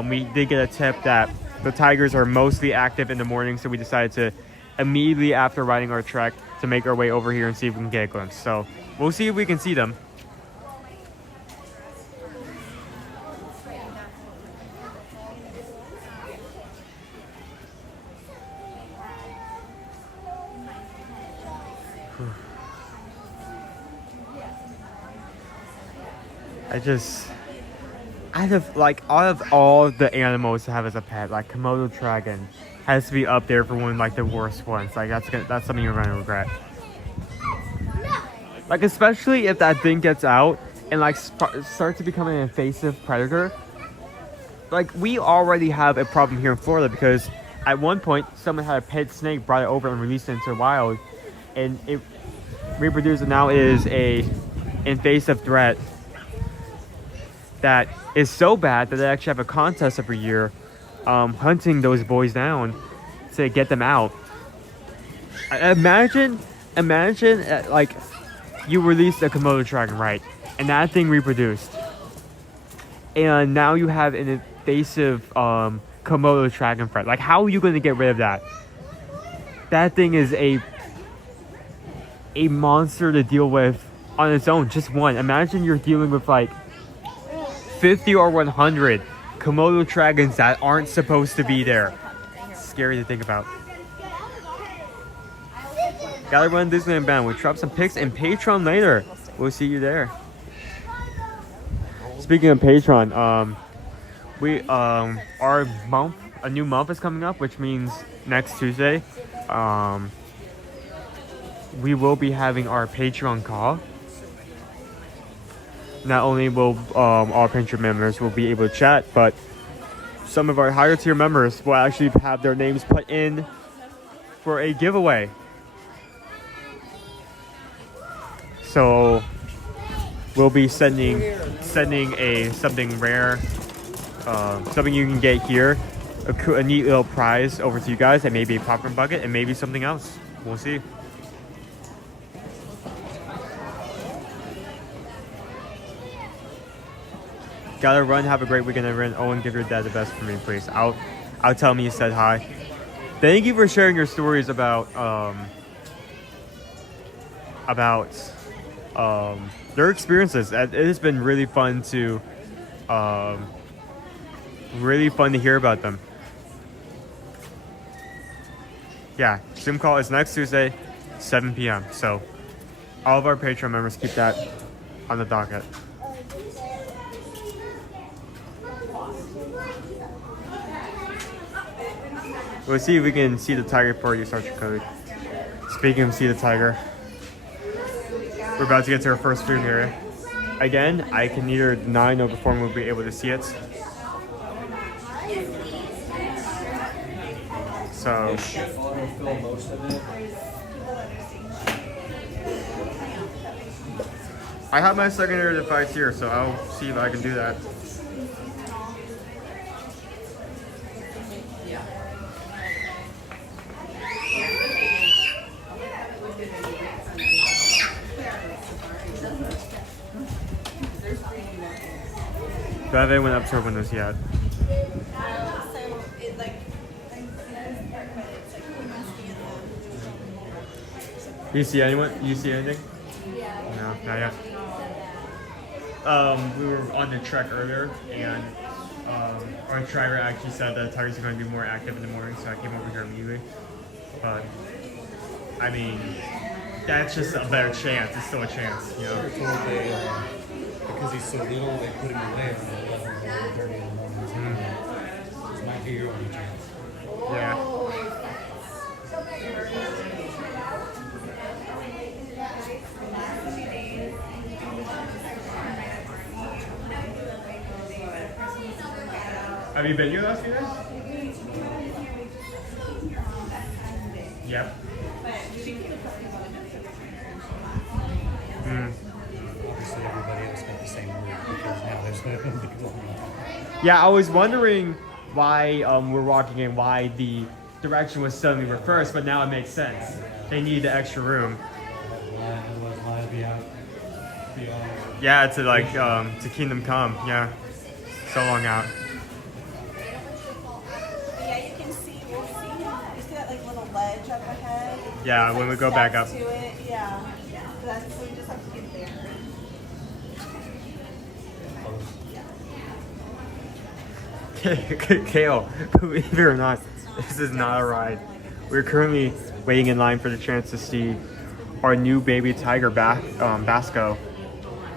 we did get a tip that the tigers are mostly active in the morning, so we decided to immediately after riding our trek to make our way over here and see if we can get a glimpse. So we'll see if we can see them. Out of all the animals to have as a pet, like Komodo dragon has to be up there for one of like the worst ones. Like that's something you're gonna regret. Like especially if that thing gets out and like starts to become an invasive predator. Like we already have a problem here in Florida because at one point someone had a pet snake, brought it over and released it into the wild, and it reproduced, and now it is a invasive threat that is so bad that they actually have a contest every year hunting those boys down to get them out. Imagine like you released a Komodo dragon, right? And that thing reproduced. And now you have an invasive Komodo dragon threat. Like, how are you going to get rid of that? That thing is a monster to deal with on its own, just one. Imagine you're dealing with like 50 or 100 Komodo dragons that aren't supposed to be there. It's scary to think about. Gotta run Disneyland bound. We'll drop some pics in Patreon later. We'll see you there. Speaking of Patreon, we our month, a new month is coming up, which means next Tuesday, we will be having our Patreon call. Not only will our Patreon members will be able to chat, but some of our higher tier members will actually have their names put in for a giveaway. So we'll be sending something rare, something you can get here, a neat little prize over to you guys, and maybe a popcorn bucket, and maybe something else. We'll see. Gotta run. Have a great weekend, everyone. Owen, give your dad the best for me, please. I'll tell him you said hi. Thank you for sharing your stories about their experiences. It has been really fun to hear about them. Yeah, Zoom call is next Tuesday, 7 p.m. So all of our Patreon members, keep that on the docket. We'll see if we can see the tiger before you start your code. Speaking of see the tiger, we're about to get to our first food area. Again, I can neither deny nor perform we'll be able to see it. So I have my secondary device here, so I'll see if I can do that. Do I have anyone up to our windows yet? You see anyone? You see anything? No, not yet. We were on the trek earlier, and our driver actually said that tigers are going to be more active in the morning, so I came over here immediately. But I mean, that's just a better chance. It's still a chance, you know. Because he's so little, they put him away at 11:30 in the morning. This might be your only chance. Yeah. Have you been here last few days? Yep. Obviously, everybody else got the same route because now there's no people. Yeah, I was wondering why we're walking in, why the direction was suddenly reversed, but now it makes sense. They need the extra room. Yeah, to like to Kingdom Come. Yeah, so long out. Yeah, you can see. We'll see. You see that like little ledge up ahead? Yeah, when we go back up. To it, yeah. So we just have to get there. Kale, believe it or not, this is not a ride. We're currently waiting in line for the chance to see our new baby tiger Baxo.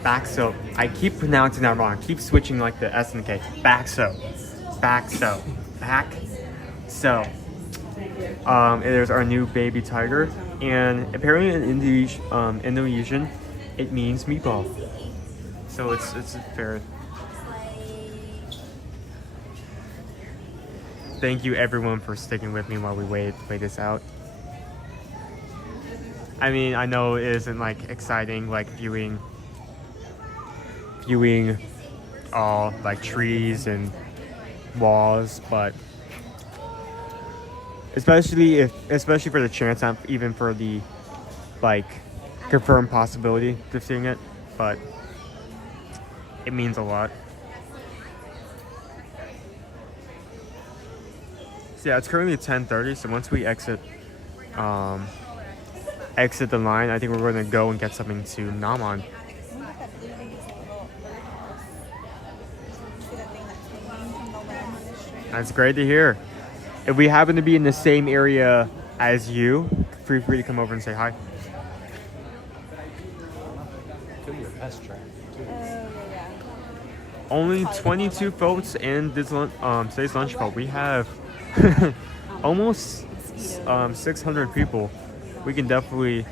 I keep pronouncing that wrong. I keep switching like the S and the K. Baxo. There's our new baby tiger, and apparently in Indonesian, it means meatball. So it's fair. Thank you everyone for sticking with me while we wait this out. I mean, I know it isn't like exciting like viewing all like trees and walls, but especially for the chance, not even for the like confirmed possibility of seeing it, but it means a lot. So yeah, it's currently 10:30. So once we exit the line, I think we're going to go and get something to Naman. That's great to hear. If we happen to be in the same area as you, feel free to come over and say hi. Could be a test track. Only 22 votes in this today's lunch poll. We have almost 600 people. We can definitely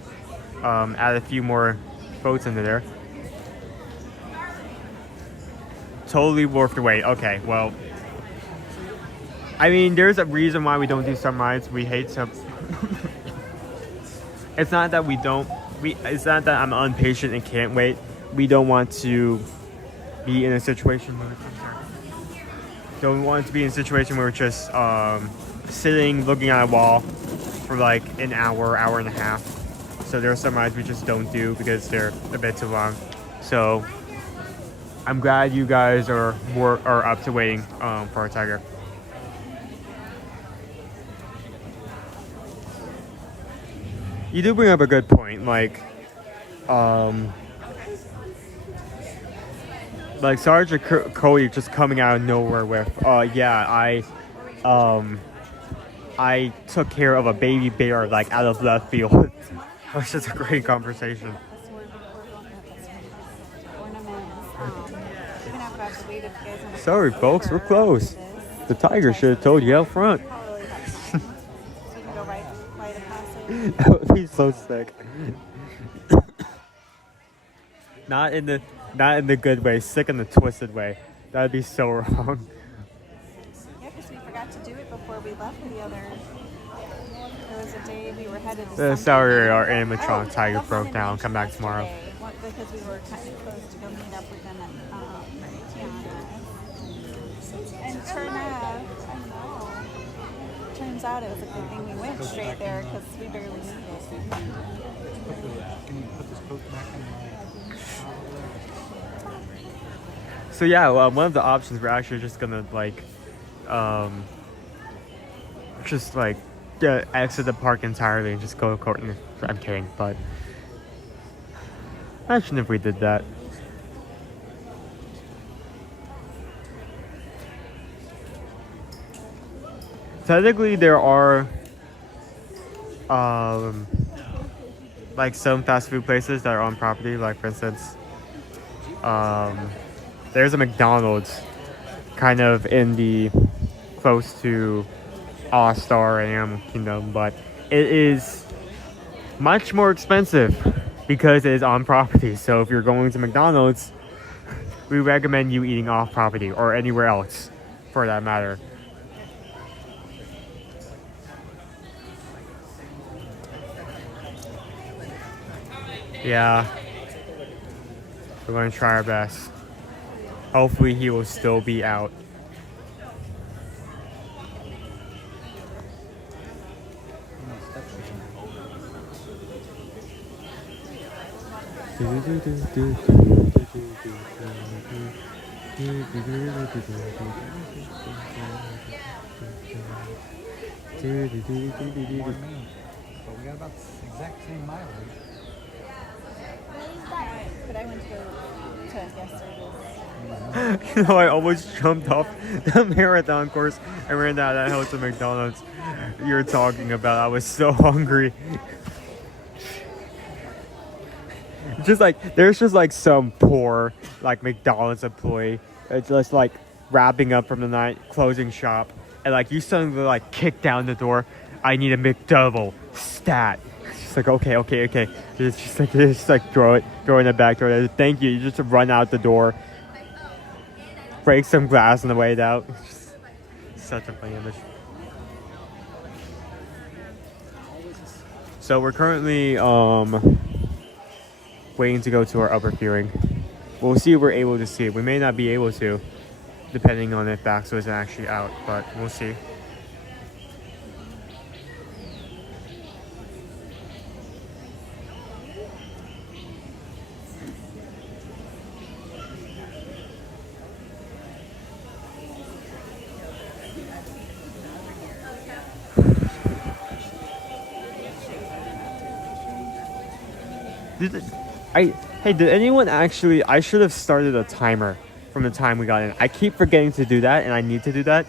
add a few more votes into there. Totally worth the wait. Okay, well, I mean, there's a reason why we don't do sunrise. We hate some. It's not that we don't. It's not that I'm impatient and can't wait. We don't want to be in a situation where we're just sitting, looking at a wall for like an hour and a half. So there are some rides we just don't do because they're a bit too long. So I'm glad you guys are up to waiting for a tiger. You do bring up a good point, like Sergeant Cody just coming out of nowhere with, I took care of a baby bear like out of left field. That was just a great conversation. Sorry, folks, we're close. The tiger should have told you out front. That would be so sick. Not in the good way, sick in the twisted way. That would be so wrong. Yeah, because we forgot to do it before we left the other. There was a day we were headed to Sorry, our animatronic tiger broke down. Come back tomorrow. Because we were kind of close to go meet up with them at Tiana. And turns out it was a good thing we went straight there because we barely needed it. Can you put this coat back in So yeah, one of the options we're actually just gonna exit the park entirely and just go to Courtney. I'm kidding, but imagine if we did that. Technically, there are like some fast food places that are on property. Like for instance, there's a McDonald's kind of in the close to All-Star and Animal Kingdom, but it is much more expensive because it is on property. So if you're going to McDonald's, we recommend you eating off property or anywhere else for that matter. Yeah, we're going to try our best. Hopefully he will still be out. But we got about the exact same mileage. But I went to yesterday. You know, I almost jumped off the marathon course and ran down that hill to McDonald's you were talking about. I was so hungry. Just like, there's just like some poor like McDonald's employee that's just like wrapping up from the night, closing shop, and like you suddenly like kick down the door. I need a McDouble stat. It's like okay. Just like throw it in the back door. Thank you. You just run out the door, break some glass on the way out. Such a funny image. So we're currently waiting to go to our upper viewing. We'll see if we're able to see it. We may not be able to, depending on if Baxo is actually out, but we'll see. Hey, did anyone actually... I should have started a timer from the time we got in. I keep forgetting to do that, and I need to do that.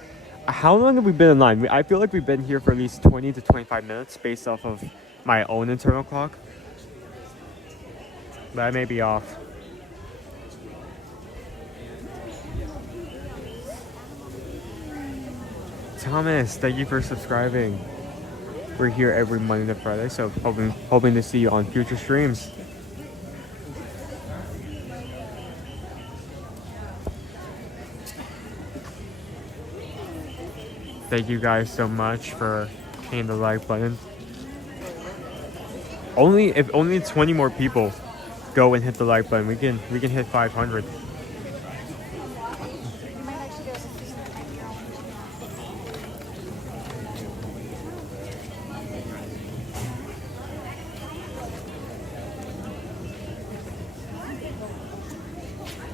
How long have we been in line? I feel like we've been here for at least 20 to 25 minutes based off of my own internal clock. But I may be off. Thomas, thank you for subscribing. We're here every Monday to Friday, so hoping to see you on future streams. Thank you guys so much for hitting the like button. If only 20 more people go and hit the like button, we can hit 500.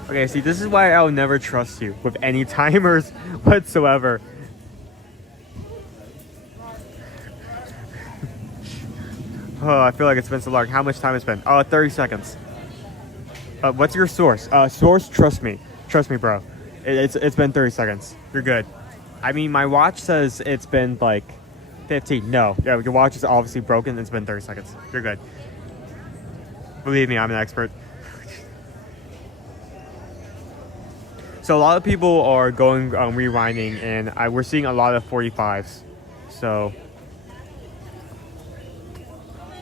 Okay, see, this is why I'll never trust you with any timers whatsoever. Oh, I feel like it's been so long. How much time has been? 30 seconds. What's your source? Source, trust me. Trust me, bro. It's been 30 seconds. You're good. I mean, my watch says it's been like 15. No. Yeah, your watch is obviously broken. It's been 30 seconds. You're good. Believe me, I'm an expert. So a lot of people are going rewinding, and we're seeing a lot of 45s. So...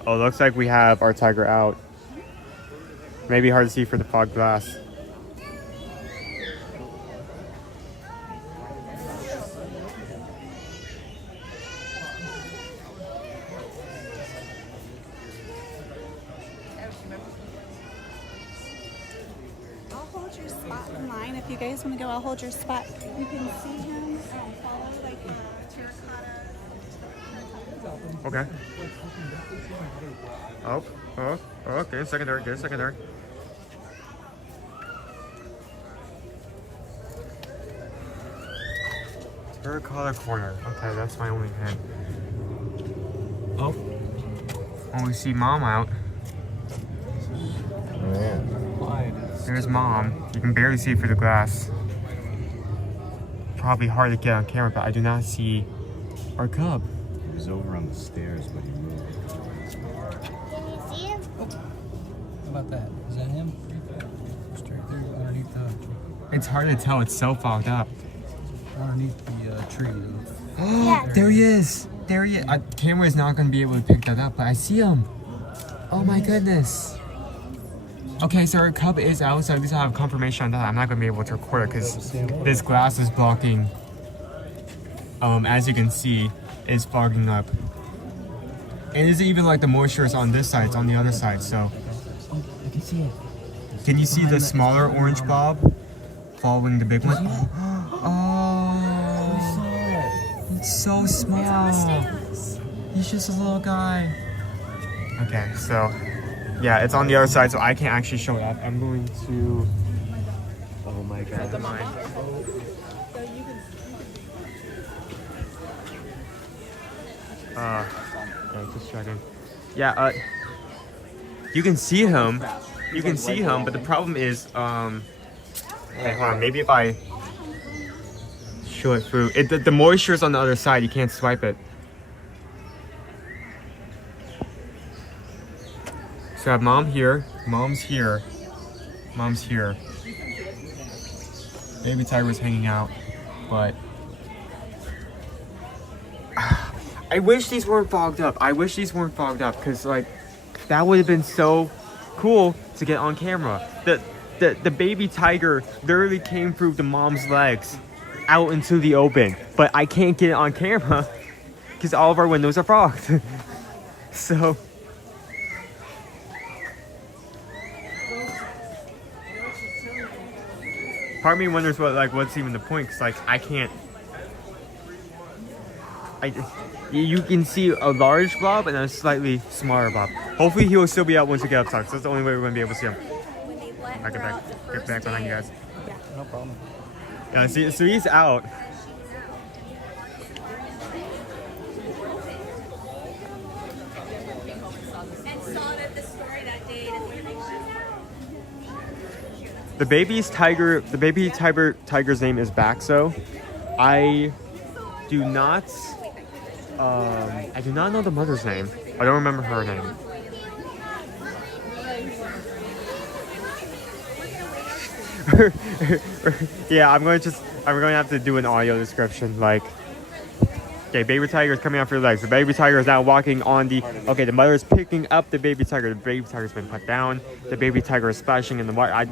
Oh, looks like we have our tiger out. Maybe hard to see for the fog glass. I'll hold your spot in line. If you guys want to go, I'll hold your spot. You can see him follow like terracotta. Okay. Oh, okay, secondary, good, secondary. Terracotta corner. Okay, that's my only hint. Oh. Oh, we see Mom out. There's Mom. You can barely see through the glass. Probably hard to get on camera, but I do not see our cub. He was over on the stairs, but he moved. How about that? Is that him? Just right there underneath the... It's hard to tell. It's so fogged up. Underneath the tree. Oh, there he is. There he is. Camera is not going to be able to pick that up, but I see him. Oh my goodness. Okay, so our cub is out, so at least I have confirmation on that. I'm not going to be able to record it because this glass is blocking. As you can see, it's fogging up. And it's even like the moisture is on this side, it's on the other side, so. I can see it. Can you see the smaller orange blob following the big one? Oh, it's so small. He's just a little guy. Okay, so yeah, it's on the other side, so I can't actually show it up. I'm going to. Oh my god. Okay, just checking. Yeah, you can see him. You can see him, but the problem is, okay, hold on. Maybe if I show it through, the moisture's on the other side. You can't swipe it. So I have Mom here. Mom's here. Mom's here. Baby tiger's hanging out, but I wish these weren't fogged up. I wish these weren't fogged up because like that would have been so cool to get on camera. The baby tiger literally came through the mom's legs out into the open, but I can't get it on camera because all of our windows are fogged. So part of me wonders what's even the point, because like I can't. You can see a large blob and a slightly smaller blob. Hopefully he will still be out once we get outside. So that's the only way we're gonna be able to see him. I get back behind you guys. No problem. Yeah, see, so he's out. The baby tiger's name is Baxo. I do not know the mother's name. I don't remember her name. Yeah, I'm going to have to do an audio description. Like, okay, baby tiger is coming out for your legs. The baby tiger is now walking on the. Okay, the mother is picking up the baby tiger. The baby tiger's been put down. The baby tiger is splashing in the water. And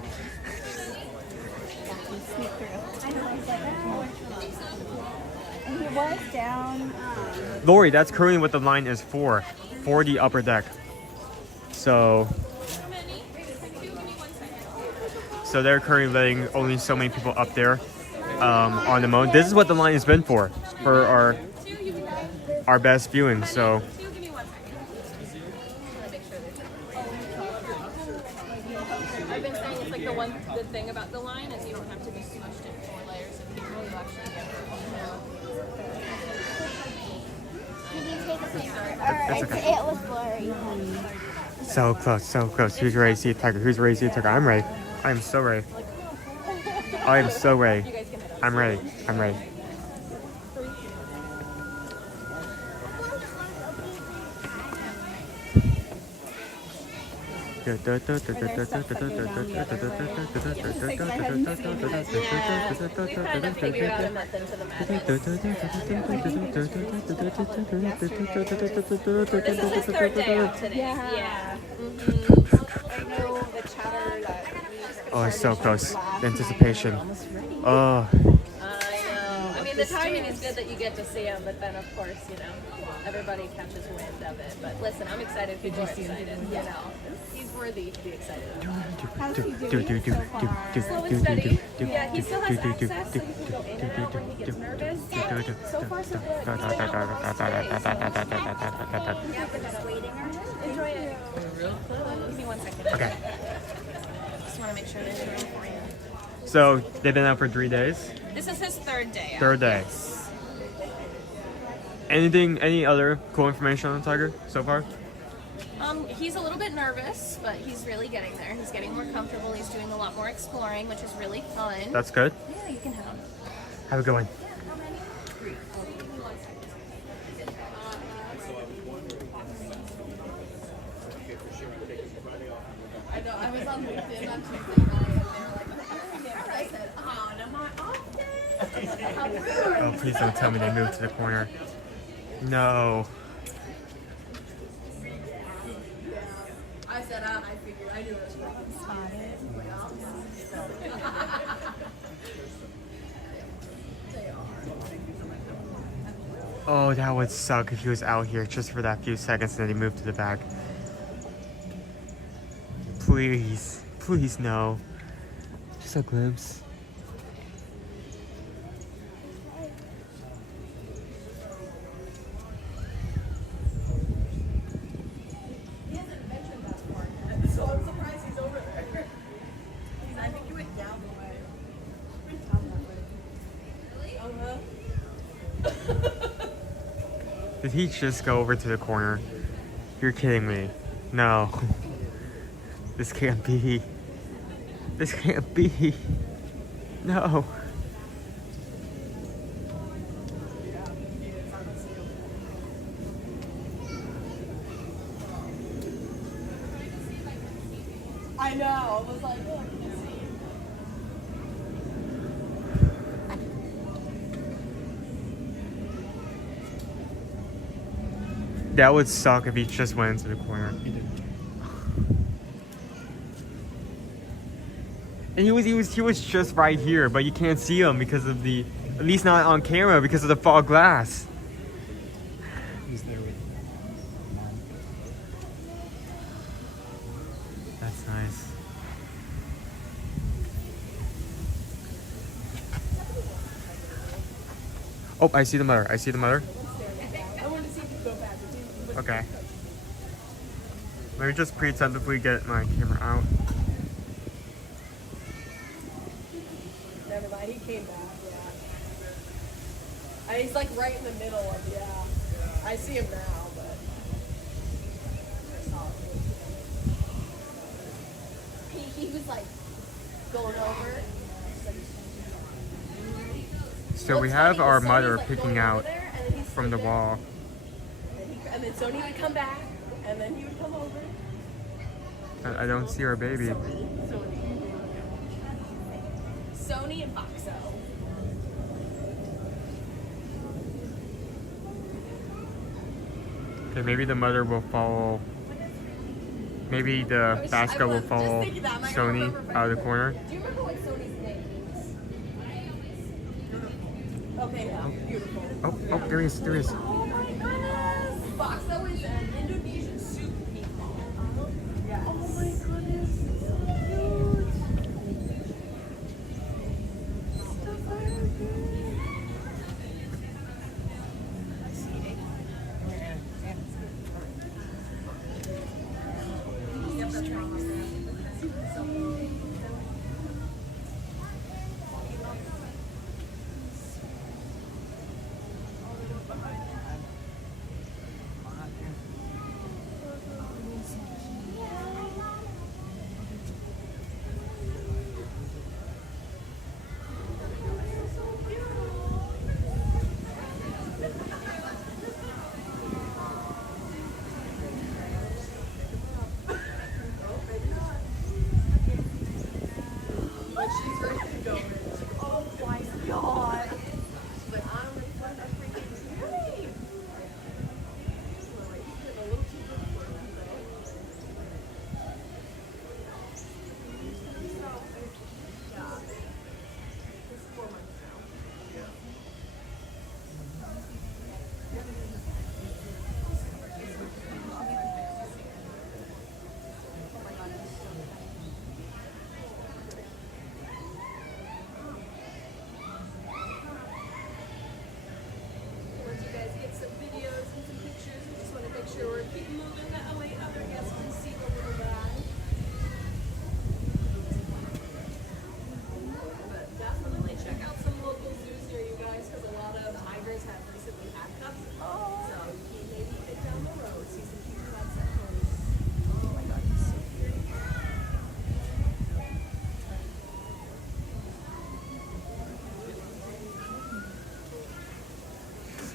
he was down. Lori, that's currently what the line is for the upper deck. So they're currently letting only so many people up there on the mode. This is what the line has been for our best viewing. So I've been saying it's like the one good thing about the line is you don't have to be smushed in 4 layers of people. You actually get That's okay. It was blurry. So close. Who's ready to see a tiger? Who's ready to see a tiger? I'm ready. I am so ready. I am so ready. I'm ready. Oh, it's so close. The anticipation. Oh. I know. I mean, the timing is good that you get to see him, but then, of course, everybody catches wind of it. But listen, I'm excited. People are excited. He's worthy to be excited about. How's he doing so far? Slow and steady. Yeah, he still has access, so he can go in and out when he gets nervous. So far, so good. Enjoy it. Give me 1 second. Okay. Just want to make sure there's room for you. So they've been out for 3 days. This is his 3rd day. Third day. Any other cool information on the tiger so far? He's a little bit nervous, but he's really getting there. He's getting more comfortable. He's doing a lot more exploring, which is really fun. That's good. Yeah, you can have him. Have a good one. I know. I was on LinkedIn on Tuesday night. I said, am I off day? Oh, please don't tell me they moved to the corner. No. I said, I figured I knew it was spotted. Oh, that would suck if he was out here just for that few seconds and then he moved to the back. Please no. Just a glimpse. So I'm surprised he's over there. I think he went down the way. Really? Did he just go over to the corner? You're kidding me. No. This can't be. This can't be. No. I know. I was like, oh, I can see. That would suck if he just went into the corner. And he was just right here, but you can't see him because of the, at least not on camera, because of the fog glass. He's there with Mom. That's nice. Oh, I see the mother. I see the mother. I wanted to see if you go back. Okay. Let me just preemptively get my camera out. Never mind, he came back, yeah. And he's like right in the middle of, yeah. I see him now, but I saw him. He was like going over. So we have our mother peeking out from the wall. And then Sony would come back, and then he would come over. I don't see our baby. Sony and Foxo. Okay, maybe the mother will follow. Maybe the basket will follow Sony out of the corner. Do you remember what Sony's name is? Okay, yeah, beautiful. Oh, there he is. There he is. Oh my goodness! Foxo is an Indonesian soup meatball. Yes. Oh my goodness, it's so cute.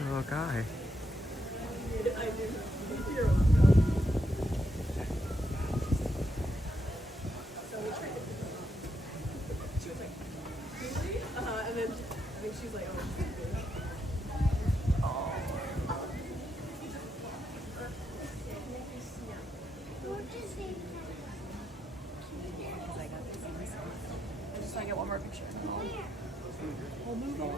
Little guy. And then I think she's like, oh, she's big. I just want to get one more picture. We'll move on.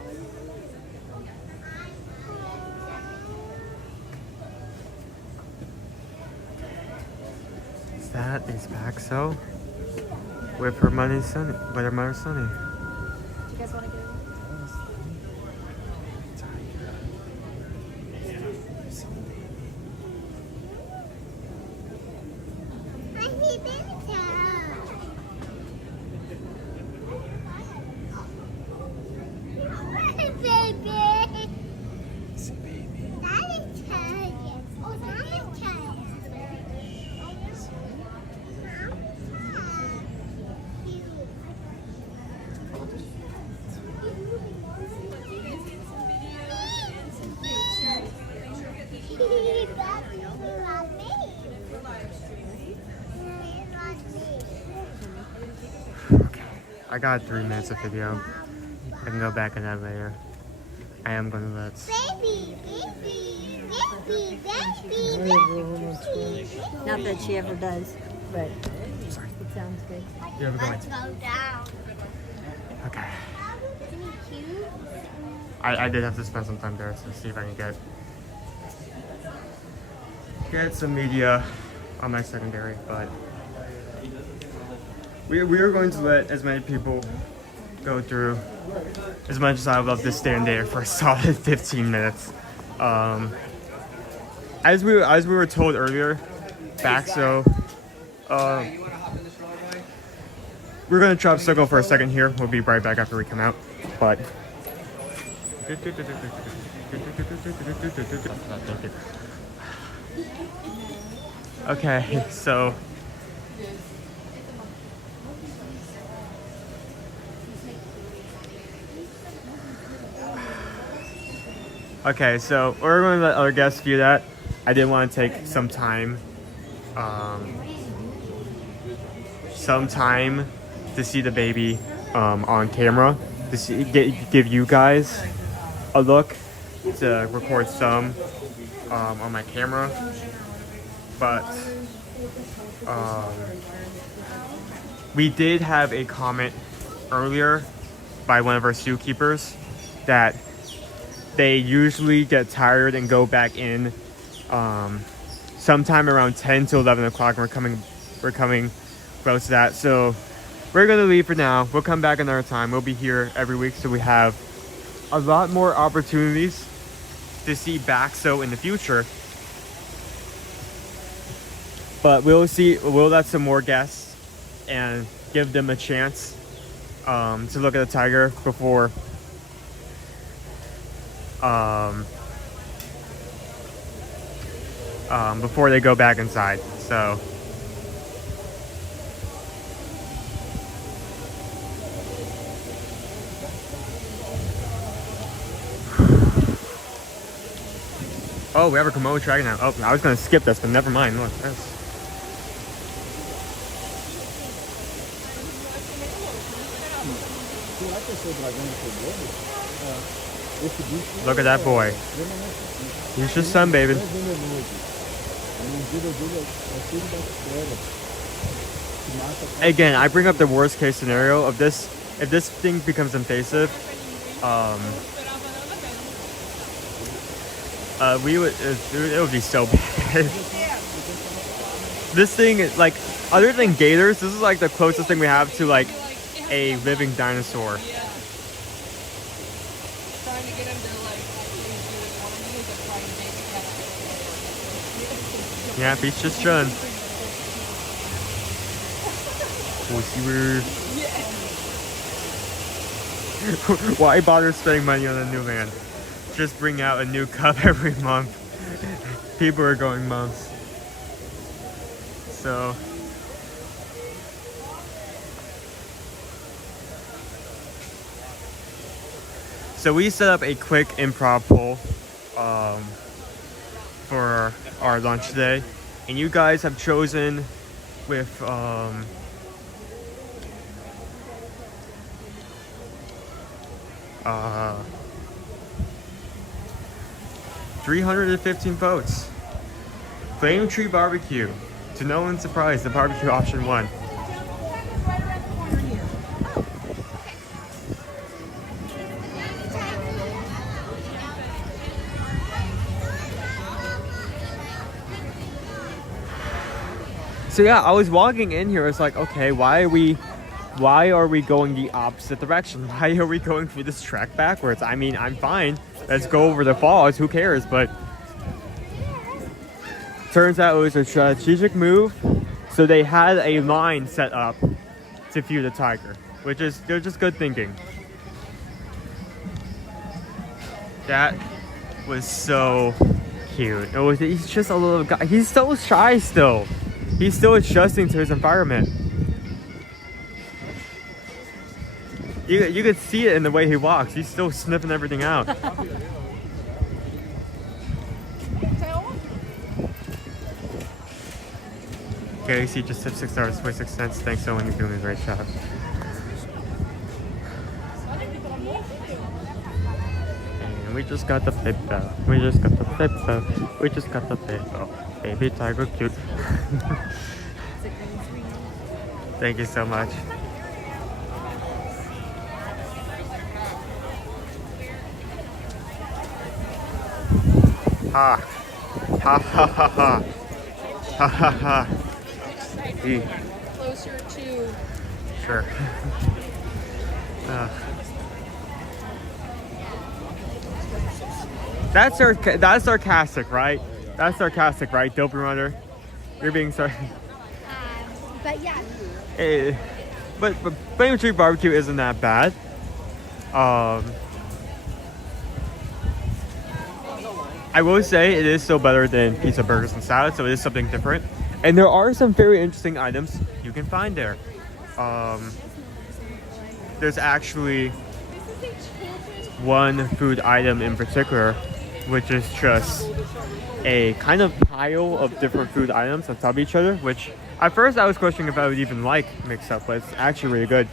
That is Paxo with her mother Sunny. With her mother Sunny. Do you guys want to get in? I got 3 minutes of video. I can go back and edit later. I am going to let. Not that she ever does, but it sounds good. You have a good Let's go down. Okay. Isn't he cute? I did have to spend some time there to see if I can get some media on my secondary, but we are going to let as many people go through as much as I would love to stand there for a solid 15 minutes. As we were told earlier, Baxo, we're gonna drop circle for a second here. We'll be right back after we come out. But okay, so we're going to let other guests view that. I did want to take some time to see the baby on camera, to give you guys a look, to record some on my camera, but we did have a comment earlier by one of our zookeepers that they usually get tired and go back in sometime around 10 to 11 o'clock. We're coming close to that, so we're gonna leave for now. We'll come back another time. We'll be here every week, so we have a lot more opportunities to see Baxo in the future. But we'll let some more guests and give them a chance to look at the tiger before they go back inside. So oh, we have a Komodo dragon now. Oh, I was gonna skip this, but never mind. Look, look at that boy. He's just sunbathing. Again, I bring up the worst case scenario of this. If this thing becomes invasive, it would be so bad. This thing is like, other than gators, this is like the closest thing we have to like a living dinosaur. Yeah, he's just chilling. Why bother spending money on a new land? Just bring out a new cup every month. People are going months. So we set up a quick improv poll for our lunch today, and you guys have chosen with 315 votes. Flame Tree Barbecue. To no one's surprise, the barbecue option won. So yeah, I was walking in here, it's like, okay, why are we going the opposite direction? Why are we going through this track backwards? I mean, I'm fine. Let's go over the falls, who cares? But turns out it was a strategic move. So they had a line set up to view the tiger, which is, they're just good thinking. That was so cute. He's just a little guy. He's so shy still. He's still adjusting to his environment. You could see it in the way he walks. He's still sniffing everything out. KC just tipped $6, 26 cents. Thanks, Owen. You're doing a great job. And we just got the paper. We just got the paper. We just got the paper. Baby tiger cute. Thank you so much. Ha. Ha ha ha ha. Ha ha ha. Closer to... Sure. That's sarcastic, right? That's sarcastic, right? Dopey runner. You're being sorry. But yeah. But Flame Tree Barbecue isn't that bad. I will say it is still better than pizza, burgers, and salad, so it is something different. And there are some very interesting items you can find there. There's actually one food item in particular, which is just a kind of pile of different food items on top of each other, which at first I was questioning if I would even like mixed up, but it's actually really good.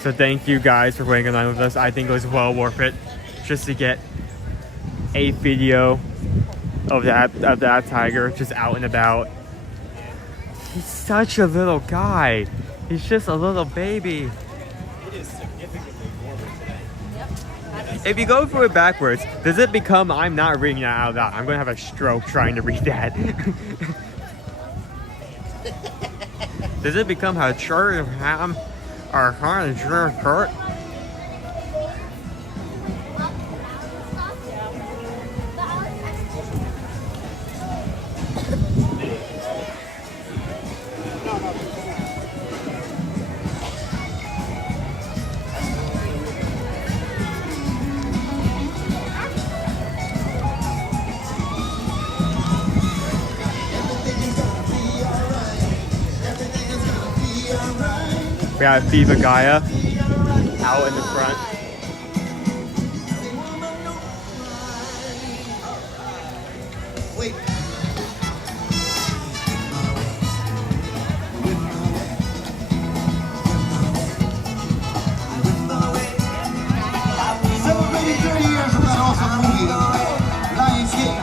So thank you guys for waiting online with us. I think it was well worth it just to get a video of that tiger just out and about. He's such a little guy. He's just a little baby. It is significantly warmer today. If you go through it backwards, does it become, I'm not reading that out loud. I'm going to have a stroke trying to read that. Does it become how short of ham or hard and short? We got Viva Gaia out in the front. Celebrating 30 years from that awesome movie, Lionsgate.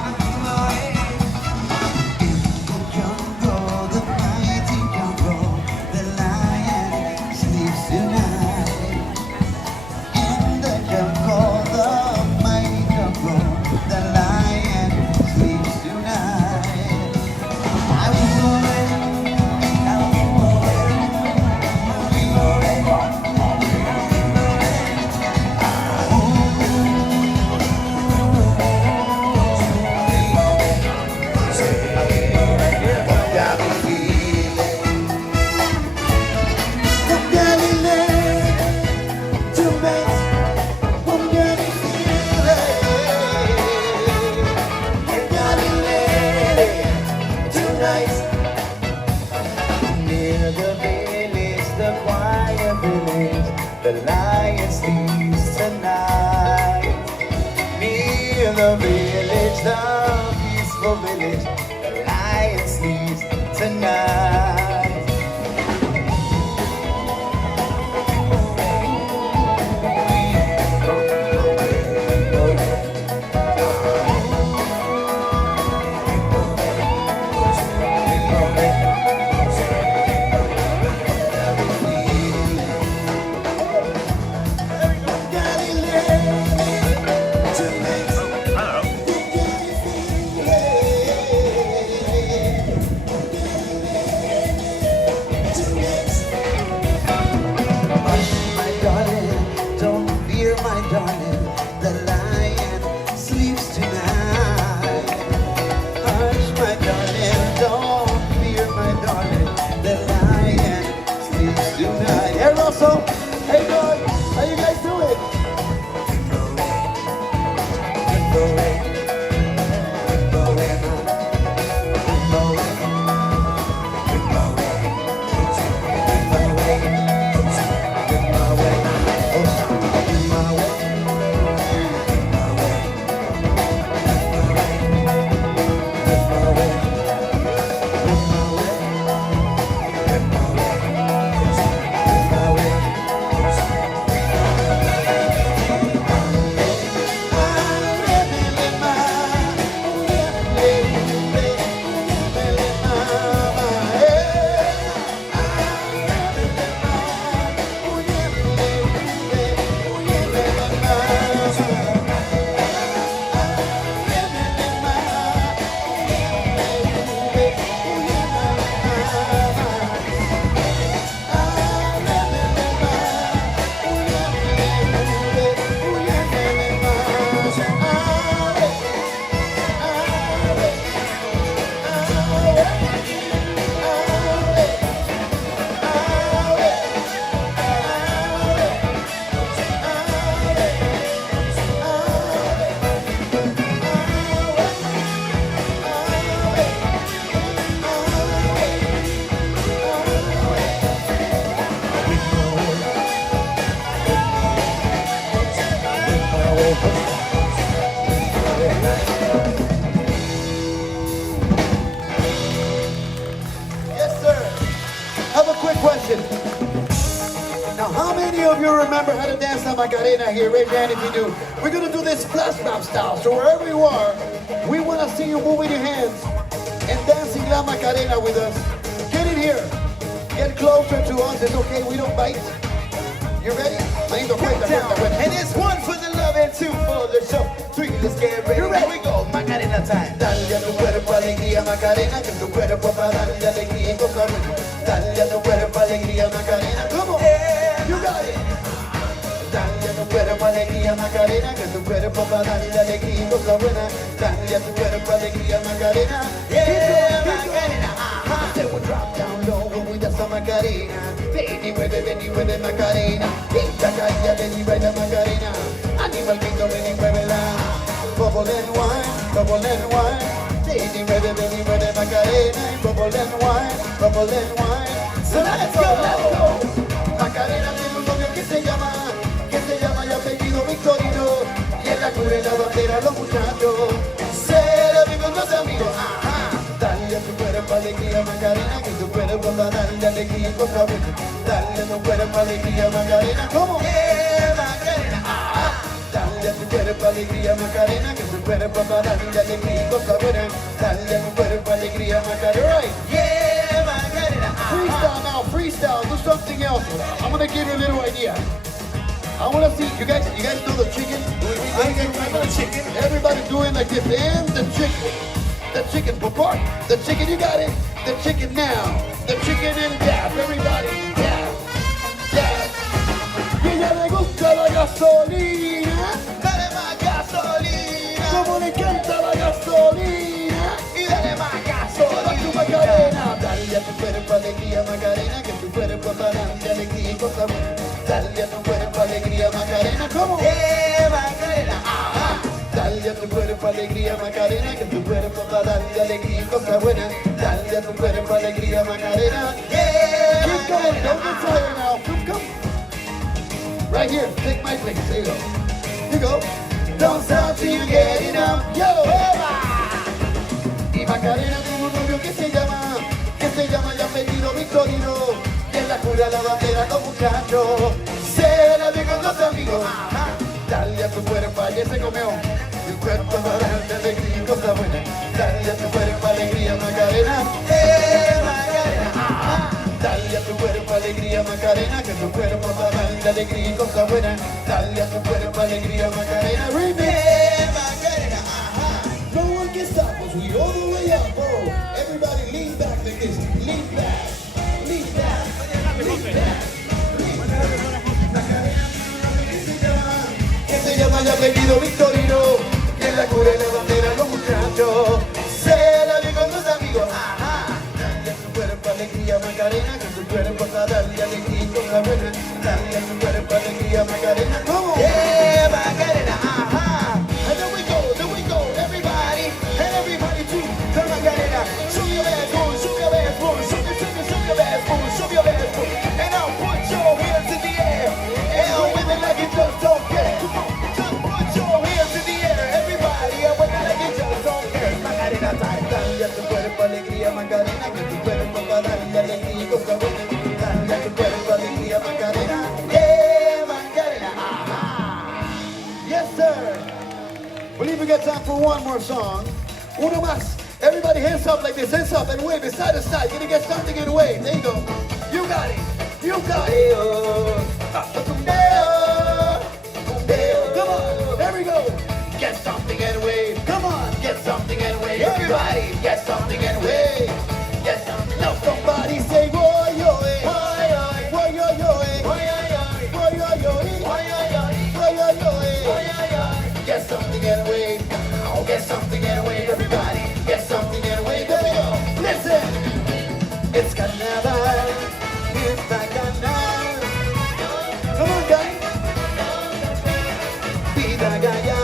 The lion sleeps tonight. Near the village, the peaceful village, the lion sleeps tonight. So, hey boys, how you guys doing? Yes, sir. Have a quick question. Now, how many of you remember how to dance la Macarena here? Raise your hand if you do. We're going to do this flash mob style. So wherever you are, we want to see you moving your hands and dancing la Macarena with us. Get in here. Get closer to us. It's okay. We don't bite. You ready? And it's one for the love and two for the show. Three, let's get ready. Here we go. Macarena time. Dale a tu cuerpo alegría Macarena, que tu cuerpo para darle alegría y gozar. Dale a tu cuerpo alegría Macarena. Come on. You got it. Dale a tu cuerpo alegría Macarena, que tu cuerpo para darle alegría y gozar. Dale a tu cuerpo alegría Macarena. Yeah, Macarena. Say we drop down low when we dance a Macarena. Ven y mueve Macarena. Esta calle ven y baila Macarena. Animalito ven y muévela. Bubble and wine, bubble and wine. Ven y mueve Macarena. Bubble and wine. So let's go. Macarena tiene un novio que se llama y apellido Victorino. Y en la cubre la bandera los muchachos. Ser amigos los amigos. Dale a tu cuerpo alegría Macarena, que tu cuerpo va a darle alegría y cosa buena. Dale a tu cuerpo alegría Macarena, ¿cómo? Yeah, Macarena, Dale a tu cuerpo alegría Macarena, que tu cuerpo va a darle alegría y cosa buena. Dale a tu cuerpo alegría Macarena, right? Yeah, Macarena, Freestyle now, freestyle, do something else. I'm gonna give you a little idea. I wanna see, you guys know the chicken? I know the chicken. Everybody doing like this, and the chicken. The chicken before, the chicken, you got it. The chicken now, the chicken and dab. Everybody, dab, dab. Y ella le gusta la gasolina. Dale más gasolina. Como le encanta la gasolina. Y dale más gasolina. A tu Macarena. Dale a tu cuerpo alegría Macarena, que tu cuerpo para darle alegría y cosa buena. Dale a tu cuerpo alegría Macarena, ¿cómo? Macarena, Dale a tu cuerpo alegría Macarena, que tu cuerpo va a darle alegría y cosa buena. Dale a tu cuerpo alegría Macarena. Yeah, keep going, don't get tired now. Come. Right here, take my place. There you go. Here you go. Don't stop till you get enough. Yo, y Macarena tiene un novio que se llama y apellido Victorino. Y en la cura la bandera los muchachos. Ser amigos los amigos. Dale a tu cuerpo, ayer se comió. Tu cuerpo para darte alegría y cosa buena. Dale a tu cuerpo alegría Macarena. Macarena. Dale a tu cuerpo alegría Macarena, que tu cuerpo para darte alegría y cosa buena. Dale a tu cuerpo alegría Macarena. Remix. Macarena. No one can stop us. We all the way up, bro. Everybody lean back like this. Lean back. Lean back. Lean back. Se llama y apellido Victorino, y en la cura y la bandera los muchachos. Ser amigo con los amigos, Dale a tu cuerpo alegría Macarena, que tu cuerpo va a darle alegría y cosa buena. Dale a tu cuerpo alegría Macarena, ¿cómo? Yeah, Macarena, And there we go, everybody, and everybody too. Come Macarena, show your ass, boom, show your ass, boom, show your ass, boom, show your ass, boom. And now put your hands in the air, and with it like it just don't care. Dale a tu cuerpo alegría Macarena, que tu cuerpo va a darle alegría y cosa buena. Dale a tu cuerpo alegría Macarena. Yeah, Macarena. Yes, sir. Believe we got time for one more song. Uno más. Everybody hands up like this. Hands up and wave it side to side. Gonna get something and wave. There you go. You got it. You got it. Come on. There we go. Get something and wave. Come on. Get something and wave. Everybody, get something and wave. Get something. Now somebody say, boy, yo, boy, yo, yo, boy, yo, yo, get something and wave. Oh, get something and wave. Everybody, get something and wave. There we go. Listen, it's carnaval. It's bacchanal. Come on, guys. Vida Gaya.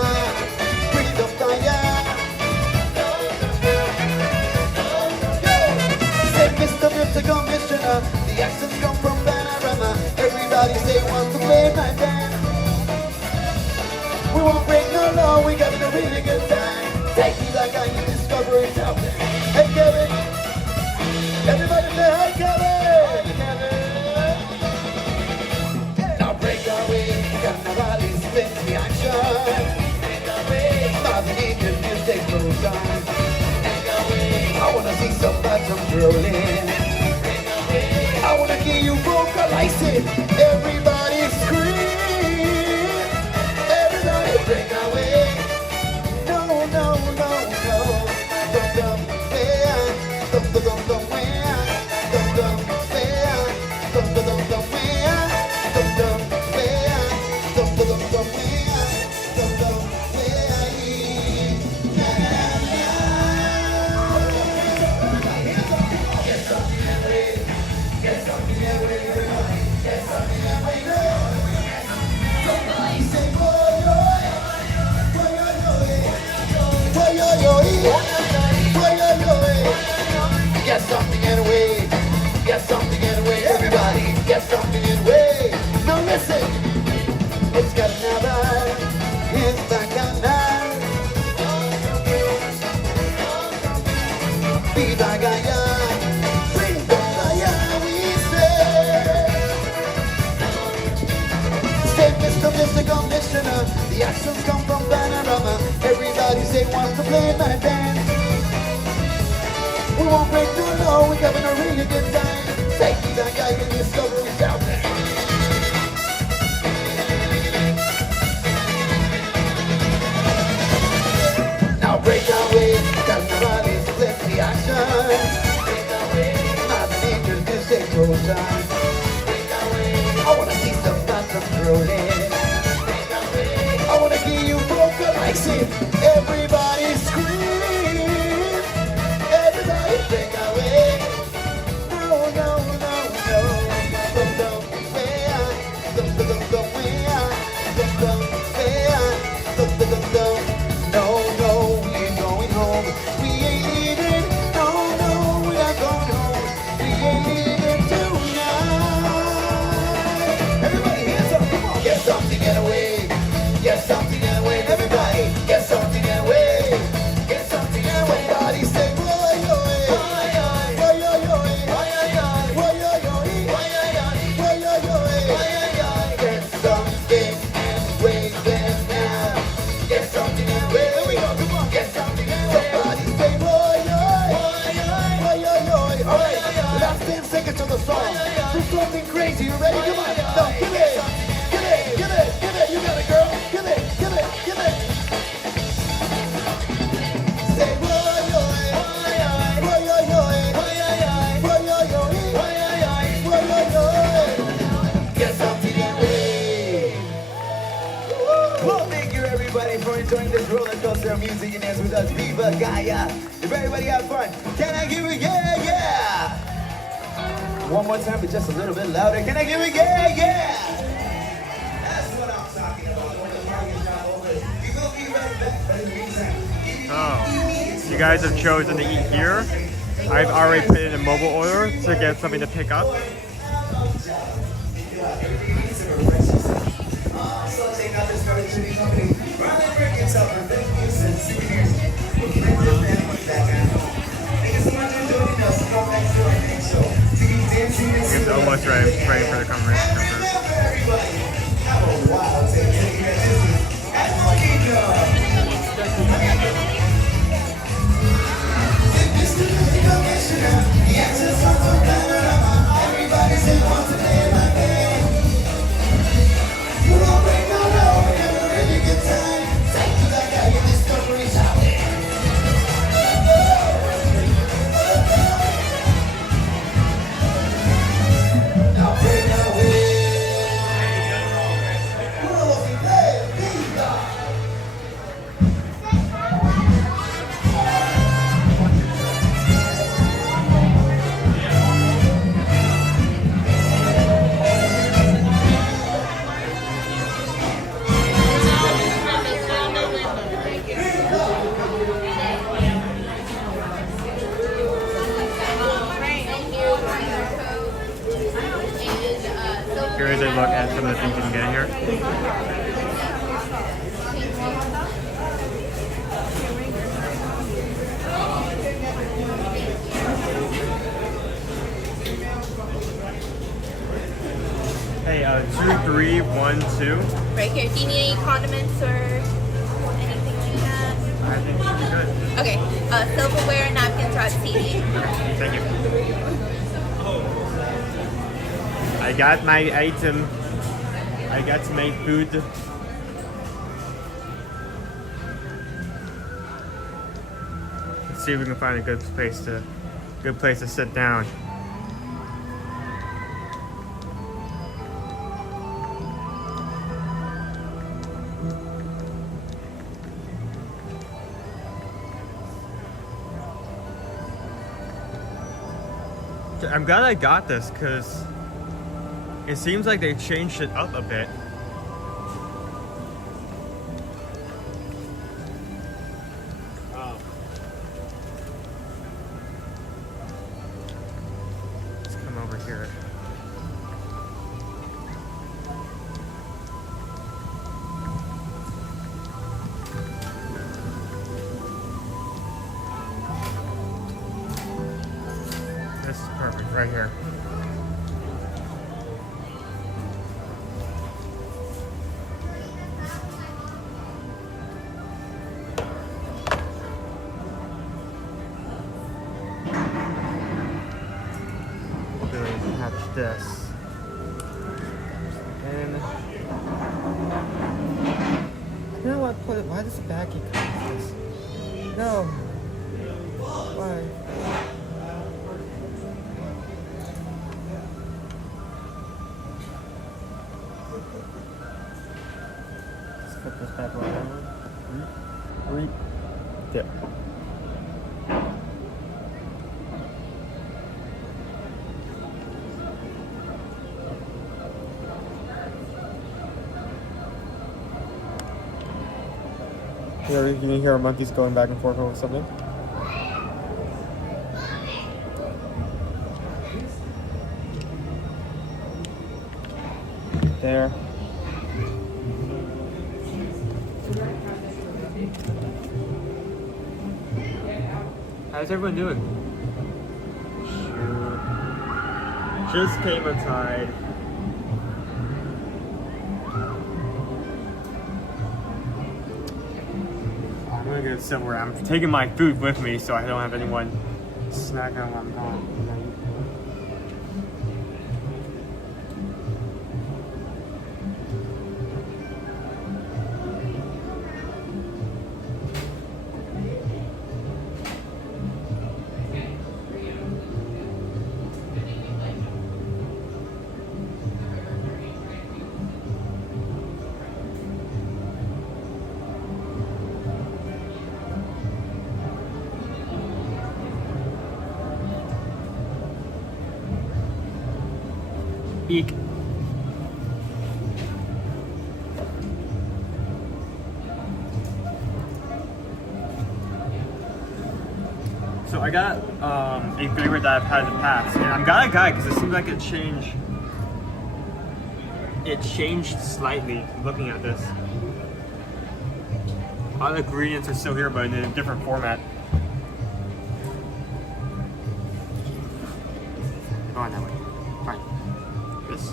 know, we got a really good time. Take me like I can discover it out there. Hey Kevin, everybody say hey Kevin. Now break our way, Carnival is plenty action. Marvin Indian music goes on. I wanna see some bottom rolling. I wanna hear you vocalize it. Everybody scream. Everybody break away. No, no, no, no. Dum dum where? Dum dum dum dum where? Dum dum where? Dum dum dum dum where? Dum dum where? Dum dum dum dum where? Dum dum where? Na na get something that way. Get something that way. Get something that way. Somebody say boy, boy, boy, boy, get something in the way. Get something in the way. Everybody, get something in the way. Now listen, it's Carnival, it's Bacchanal. Viva Gaia, Viva Gaia, we say. Say Mr. Mystical Commissioner, the actions come from Panorama. Everybody say wants to play my band. We won't break no law, we're having a really good time. Say Viva Gaia, and discover it's out there. Now break our way, Carnival is plenty action. Break our way, Marvin Angels music goes on. Break our way, I wanna see some bottom rolling. Break our way, I wanna hear you vocalize it. Everybody scream. Everybody break our way. No, no, no, no. Dum dum where? Dum dum dum dum where? Dum dum where? Dum dum dum dum. No, no, we ain't going home. We ain't leaving. No, no, we're not going home. We ain't leaving tonight. Everybody hands up, come on. Get something in the way. Get something in the way. Everybody, get something in the way. Get something in the way. Somebody say, boy, yo, boy, yo, boy, yo, yo, boy, yo, yo, boy, yo, yo, boy, yo, yo, boy, yo, yo, boy, yo, yo. Get something and wave them now. Get something and wave. Here we go, come on. Get something and wave. Somebody say, boy, yo, boy, yo, yo. All right, last 10 seconds of the song. Do something crazy. You ready? Come on. No, give it. Give it, give it, give it. You got it, girl. Give it, give it, give it. Say, boy, yo, boy, yo, boy, yo, yo, boy, yo, yo, boy, yo, yo, boy, yo, yo. Get something in way. Well, thank you everybody for enjoying this roller coaster of music and dance with us. Viva Gaia. If everybody have fun, can I give it yeah, yeah? One more time, but just a little bit louder. Can I give it yeah, yeah? That's what I'm talking about. When the party is not over, we will be right back. But in the meantime, Oh, you guys have chosen to eat here. I've already put in a mobile order to get something to pick up. It's almost ready for the conversation. Everybody say want to play my game. 2312. Right here. Do you need any condiments or anything like that? I think it should be good. Okay. Silverware, napkins are at CD. Thank you. I got my item. I got my food. Let's see if we can find a good place to sit down. I'm glad I got this because it seems like they changed it up a bit. Oh. Let's come over here. This is perfect right here. Attach this. And you know what? Put it. Why does the baggie come with this? No. Why? Let's put this back on. There. Can you hear our monkeys going back and forth over something? There. How's everyone doing? Sure. Just came inside. I'm gonna go somewhere. I'm taking my food with me so I don't have anyone snacking while I'm gone. Eek. So I got a favorite that I've had in the past, and I'm glad I got it because it seems like it changed. It changed slightly looking at this. All the ingredients are still here, but in a different format. Go on that way. Fine. This.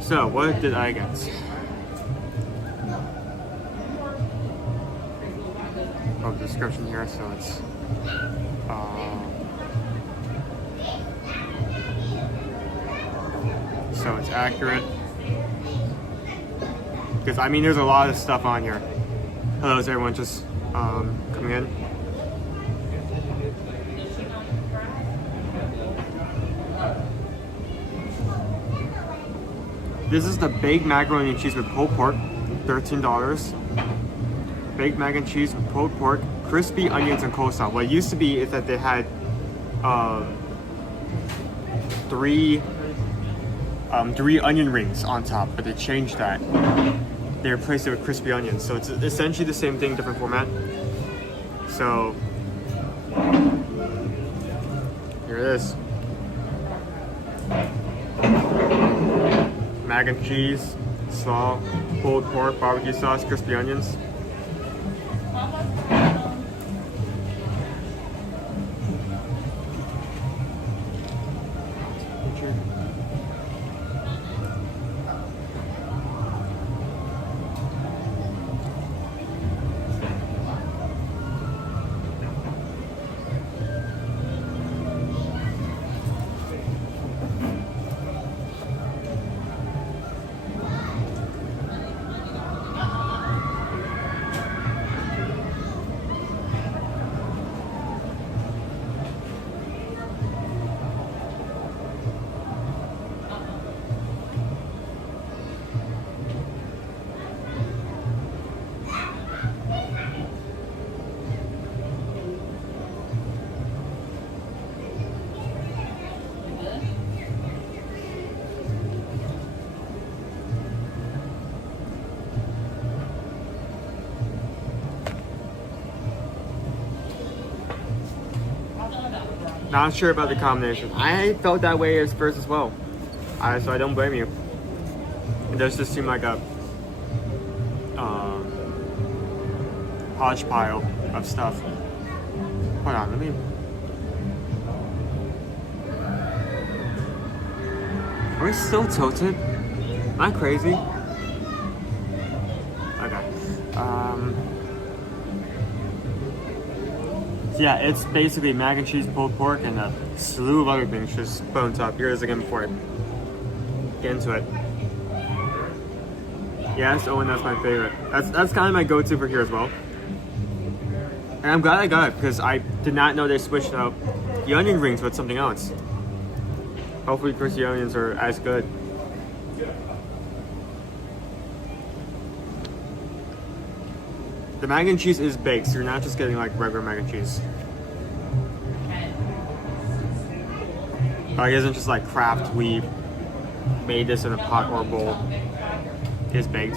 So, what did I get? Oh, the description here, so it's accurate. Because I mean, there's a lot of stuff on here. Hello, is everyone just coming in? This is the baked macaroni and cheese with pulled pork, $13. Baked mac and cheese with pulled pork, crispy onions and coleslaw. What it used to be is that they had three onion rings on top, but they changed that. They replaced it with crispy onions. So it's essentially the same thing, different format. So here it is. Mac and cheese, slaw, pulled pork, barbecue sauce, crispy onions. picture. Not sure about the combination. I felt that way at first as well. So I don't blame you. It does just seem like a hodgepile of stuff. Hold on, let me... Are we still tilted? Am I crazy? Okay. So yeah, it's basically mac and cheese, pulled pork, and a slew of other things just thrown up. Here it is again before I get into it. Yes, Owen, that's my favorite. That's kind of my go-to for here as well. And I'm glad I got it because I did not know they switched out the onion rings with something else. Hopefully crispy onions are as good. The mac and cheese is baked, so you're not just getting like regular mac and cheese. Like, it isn't just like Kraft, we made this in a pot or a bowl. It is baked.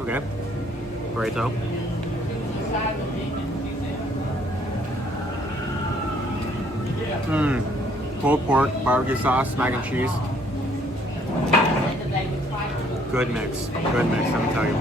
Okay. Burrito. Pulled pork, barbecue sauce, mac and cheese. Good mix. Good mix, let me tell you.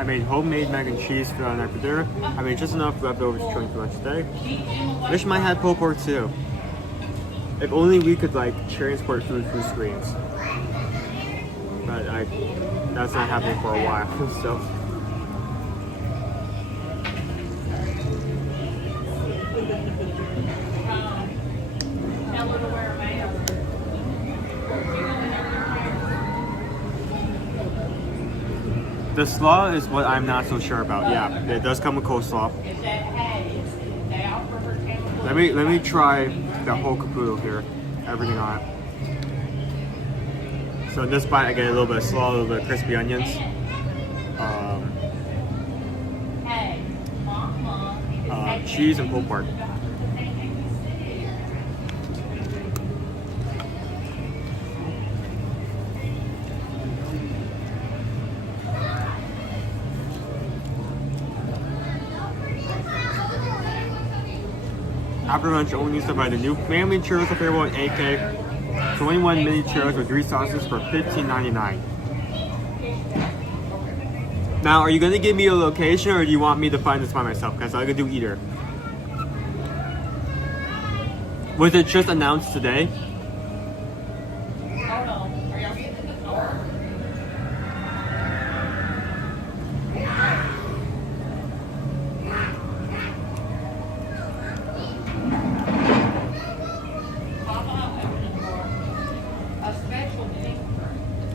I made homemade mac and cheese for the night for dinner. I made just enough leftovers to chewing for lunch today. Wish mine had pulled pork too. If only we could like transport food through screens. But that's not happening for a while, so. The slaw is what I'm not so sure about. Yeah, it does come with coleslaw. Let me try the whole caboodle here. Everything on it. So in this bite I get a little bit of slaw, a little bit of crispy onions. Cheese and pulled pork. After lunch, Owen used to buy the new family churros available at AK. 21 mini churros with 3 sauces for $15.99. Now, are you going to give me a location or do you want me to find this by myself? Because I can do either. Was it just announced today?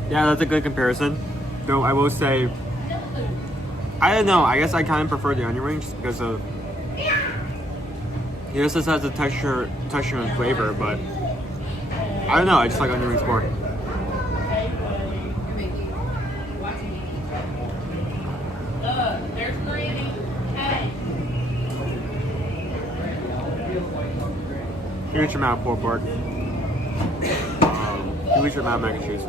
Yeah, that's a good comparison. Though I will say, I don't know, I guess I kind of prefer the onion rings just because of, this just has the texture and flavor, but I don't know, I just like onion rings more. Huge amount of pulled pork. Delicious amount of mac and cheese.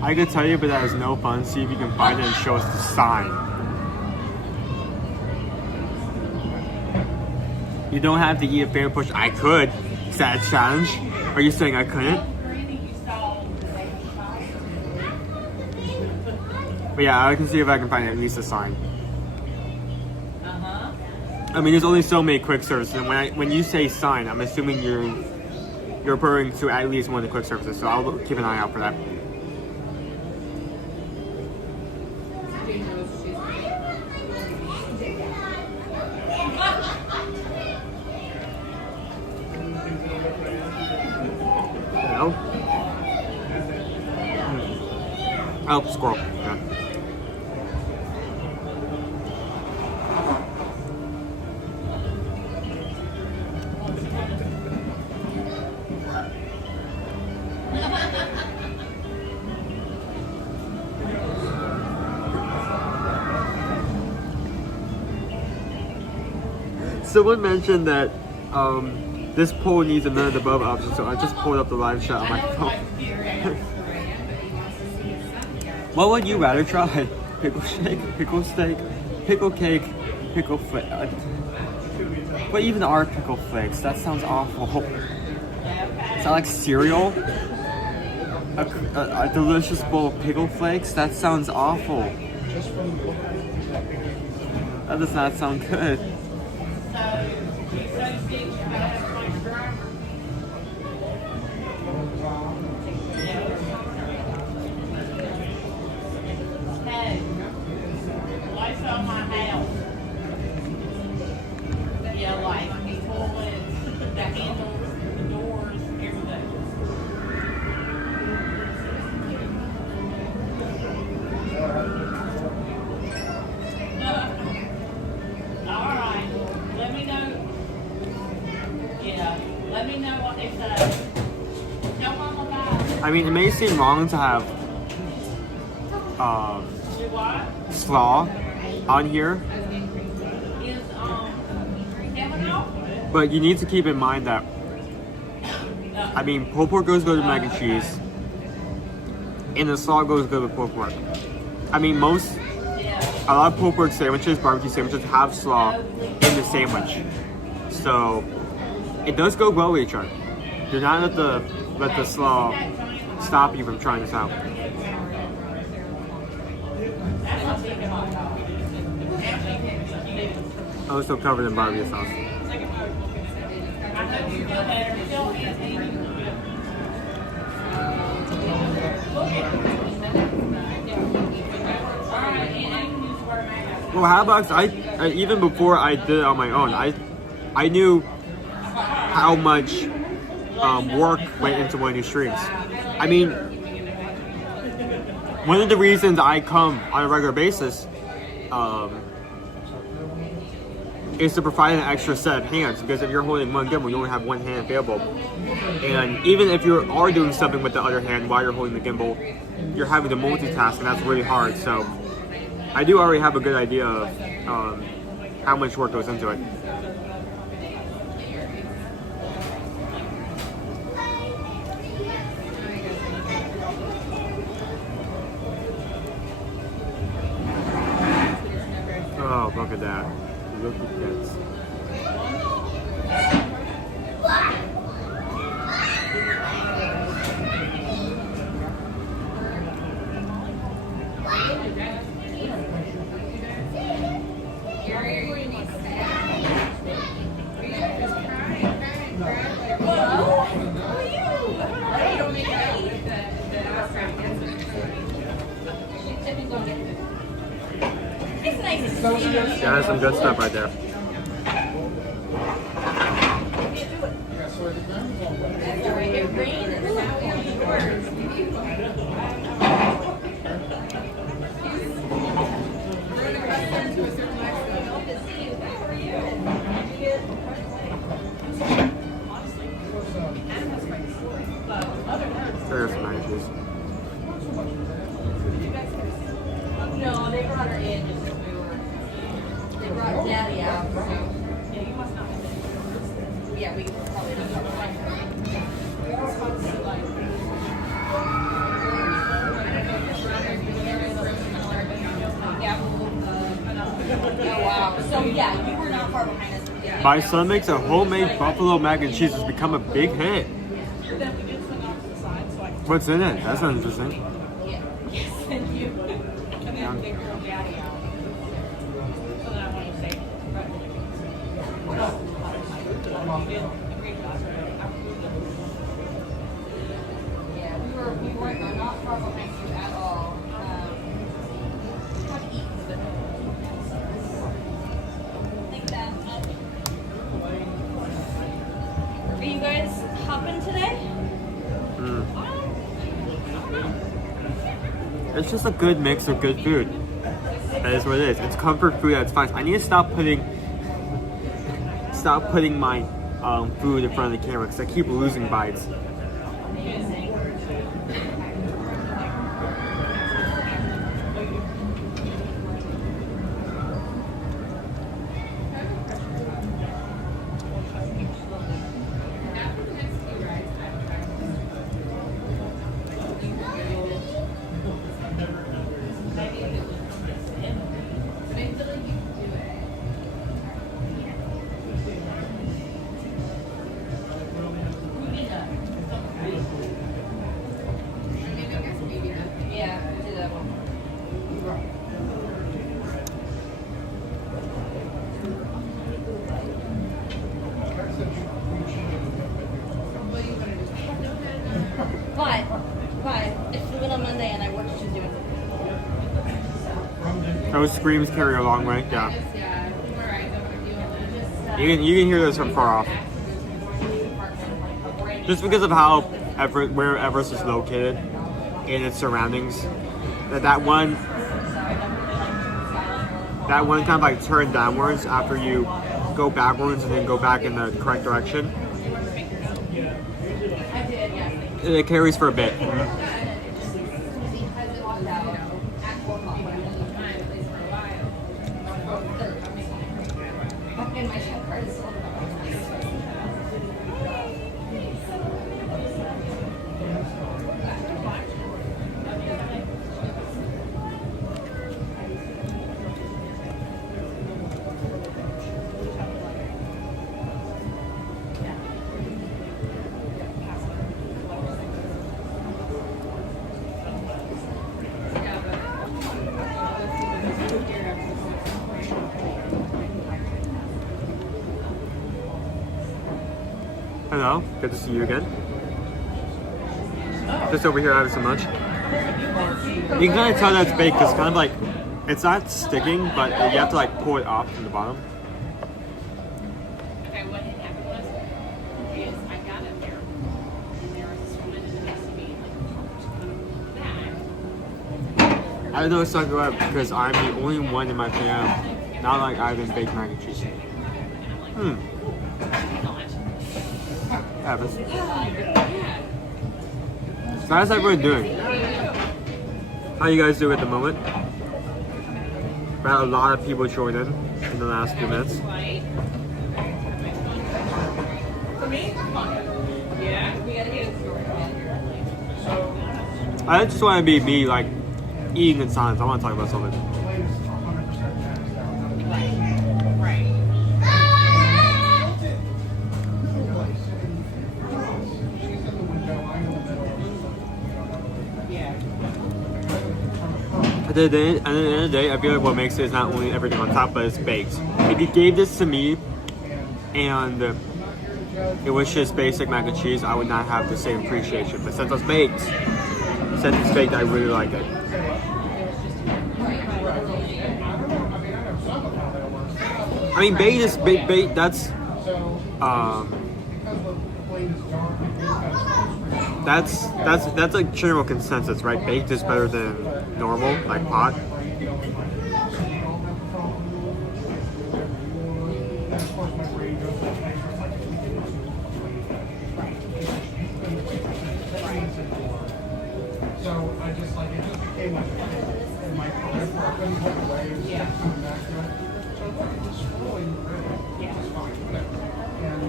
I could tell you, but that is no fun. See if you can find it and show us the sign. You don't have to eat a favorite push. I could. Is that a challenge? Are you saying I couldn't? But yeah, I can see if I can find at least a sign. I mean, there's only so many quick services, and when you say sign, I'm assuming you're referring to at least one of the quick services. So I'll keep an eye out for that. Oh, squirrel. Yeah. Someone mentioned that this poll needs a none above option, so I just pulled up the live chat on my phone. What would you rather try? Pickle shake, pickle steak, pickle cake, pickle flake. What even are pickle flakes? That sounds awful. Is that like cereal? A delicious bowl of pickle flakes? That sounds awful. That does not sound good. I mean, it may seem wrong to have slaw on here, but you need to keep in mind that, I mean, pulled pork goes good with mac and cheese, and the slaw goes good with pulled pork. I mean, a lot of pulled pork sandwiches, barbecue sandwiches, have slaw in the sandwich, so it does go well with each other. Do not let the slaw stop you from trying this out. Oh, still covered in barbecue sauce. Well, Hatbox, even before I did it on my own, I knew how much work went into one of these streams. I mean, one of the reasons I come on a regular basis is to provide an extra set of hands, because if you're holding one gimbal, you only have one hand available. And even if you are doing something with the other hand while you're holding the gimbal, you're having to multitask, and that's really hard. So I do already have a good idea of how much work goes into it. Oh, look at that. Look at this. Yeah, that's some good stuff right there. There's some mac and cheese. No, they brought her in just as we were. They brought Daddy out. So. Yeah, you must not have been. Yeah, we probably didn't have Oh wow. So yeah, you were not far behind us. Yeah. My son makes a homemade buffalo mac and cheese. It's become a big hit. What's in it? That's not interesting. Yeah. Yes, thank you. And then they brought Daddy out. So then I want to say, yeah, we weren't not far behind you at all. What to eat? Like that. Are you guys hopping today? It's just a good mix of good food. That is what it is. It's comfort food that's fine. I need to stop putting my food in front of the camera because I keep losing bites. But if we went on Monday and I worked Tuesday. Those screams carry a long way. Yeah. You can hear those from far off. Just because of how where Everest is located and its surroundings, that one kind of like turn downwards after you go backwards and then go back in the correct direction. It carries for a bit. Hello, good to see you again. Just over here having some lunch. You can kind of tell that it's baked because it's kind of like, it's not sticking, but you have to like pull it off from the bottom. Okay, what had happened was I got it there, and there was this woman in the SUV, I don't know what's talking about because I'm the only one in my family, not like I've been baked mac and cheese. Happens. So how's everyone doing? How you guys doing at the moment? We had a lot of people join in the last few minutes. I just want to be me, like eating in silence. I want to talk about something. At the end of the day, I feel like what makes it is not only everything on top, but it's baked. If you gave this to me and it was just basic mac and cheese, I would not have the same appreciation. But since it's baked, I really like it. I mean, baked is baked. That's a general consensus, right? Baked is better than normal, like hot. So I just like, it just became like in my career where I couldn't look away and just coming back to it. So I thought just scrolling through it, which is fine, whatever. And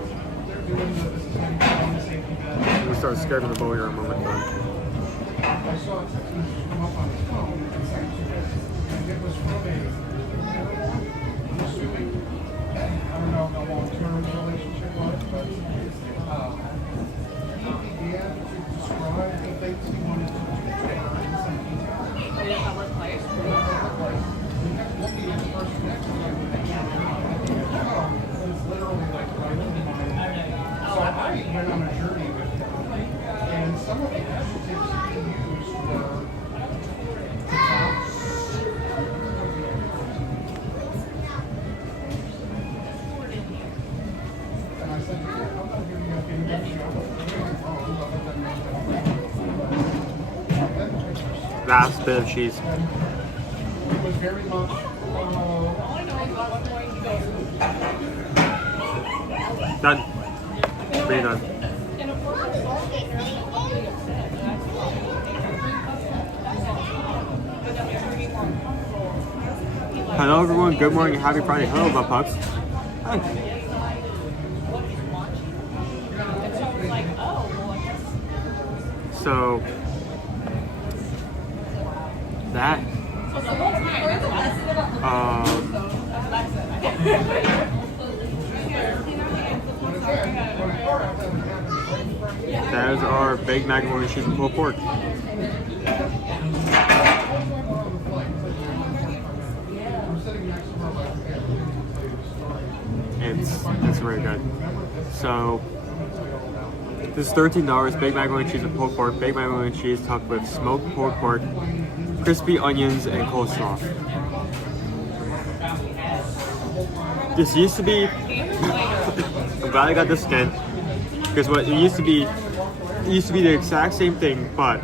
they're doing this is how you get on the safety bed. We start scaring the boy here a moment ago. I saw a text message come up on his phone and sent to this. And it was from a, I'm assuming, I don't know how long-term the relationship was, but he began to describe the things he wanted to do in some detail. In a public place? In a public place. We kept looking at the person next to him and they can't do it. It's literally like right in the mind. So I went on a journey with him. And some of the adjectives he used were and I said, I'm not giving up any of you. Last bit of cheese. It was very much done. Pretty done. Hello everyone, good morning, happy Friday. Hello, my pups. Hi. So that that is our baked macaroni and cheese and pulled pork. It's very good. So this is $13. Baked macaroni and cheese and pulled pork. Baked macaroni and cheese topped with smoked pulled pork, crispy onions, and coleslaw. This used to be. I'm glad I got this again because what it used to be the exact same thing, but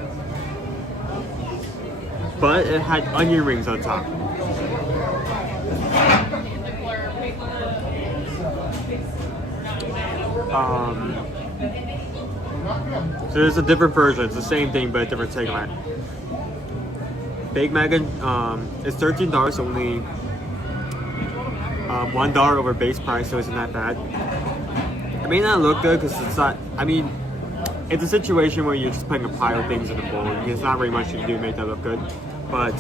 it had onion rings on top. So there's a different version. It's the same thing, but a different take on it. Baked mac and it's $13, only $1 over base price, so isn't that bad. It may not look good because it's not. I mean, it's a situation where you're just putting a pile of things in a bowl. There's not very much you can do to make that look good, but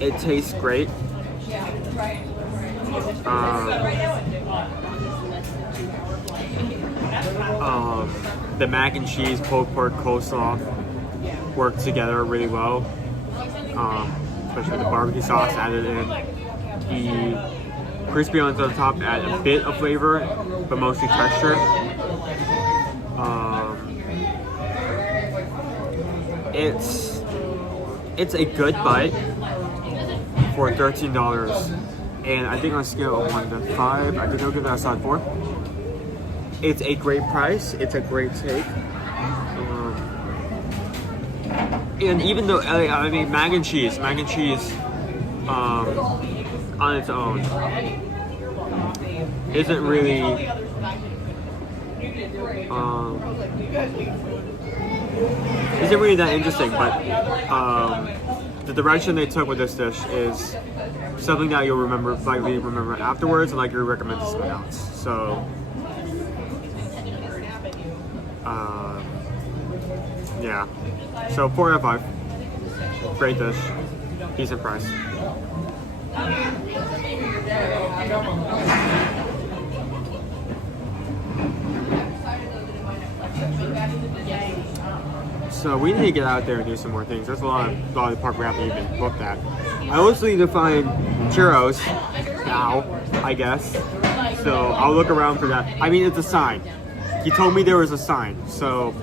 it tastes great. The mac and cheese, pulled pork, coleslaw work together really well, especially with the barbecue sauce added in. The crispy onions on top add a bit of flavor, but mostly texture. It's a good bite for $13, and I think on a scale of 1 to 5, I think I'll give that a solid 4. It's a great price. It's a great take. And even though, I mean, mac and cheese on its own isn't really that interesting, but the direction they took with this dish is something that you'll likely remember afterwards, and like you'll recommend to someone else. So yeah, so 4 out of 5. Great dish, decent price. So we need to get out there and do some more things. There's a lot of the park we haven't even looked at. I also need to find churros now, I guess. So I'll look around for that. I mean, it's a sign. He told me there was a sign, so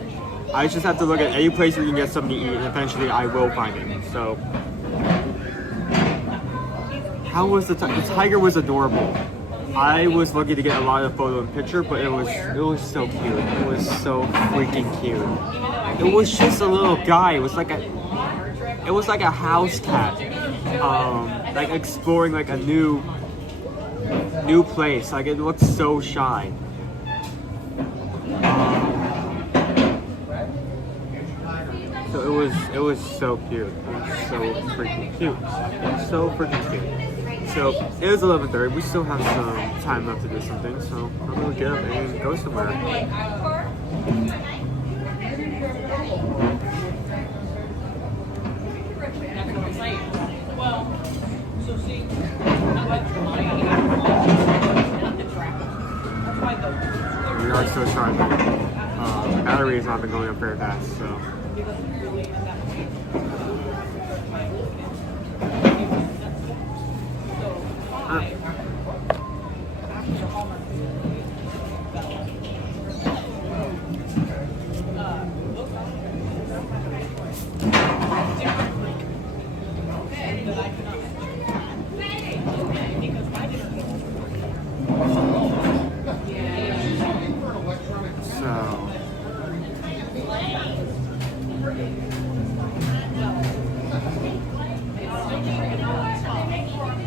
I just have to look at any place where you can get something to eat, and eventually I will find it. So, how was the tiger was adorable. I was lucky to get a lot of photo and picture, but it was so cute. It was so freaking cute. It was just a little guy. It was like a house cat, like exploring like a new place. Like it looked so shy. So it was so cute. It was so freaking cute. It was so freaking cute. So it was 11:30. We still have some time left to do something. So I'm gonna get up and go somewhere. We are still charging. Battery has not been going up very fast, so.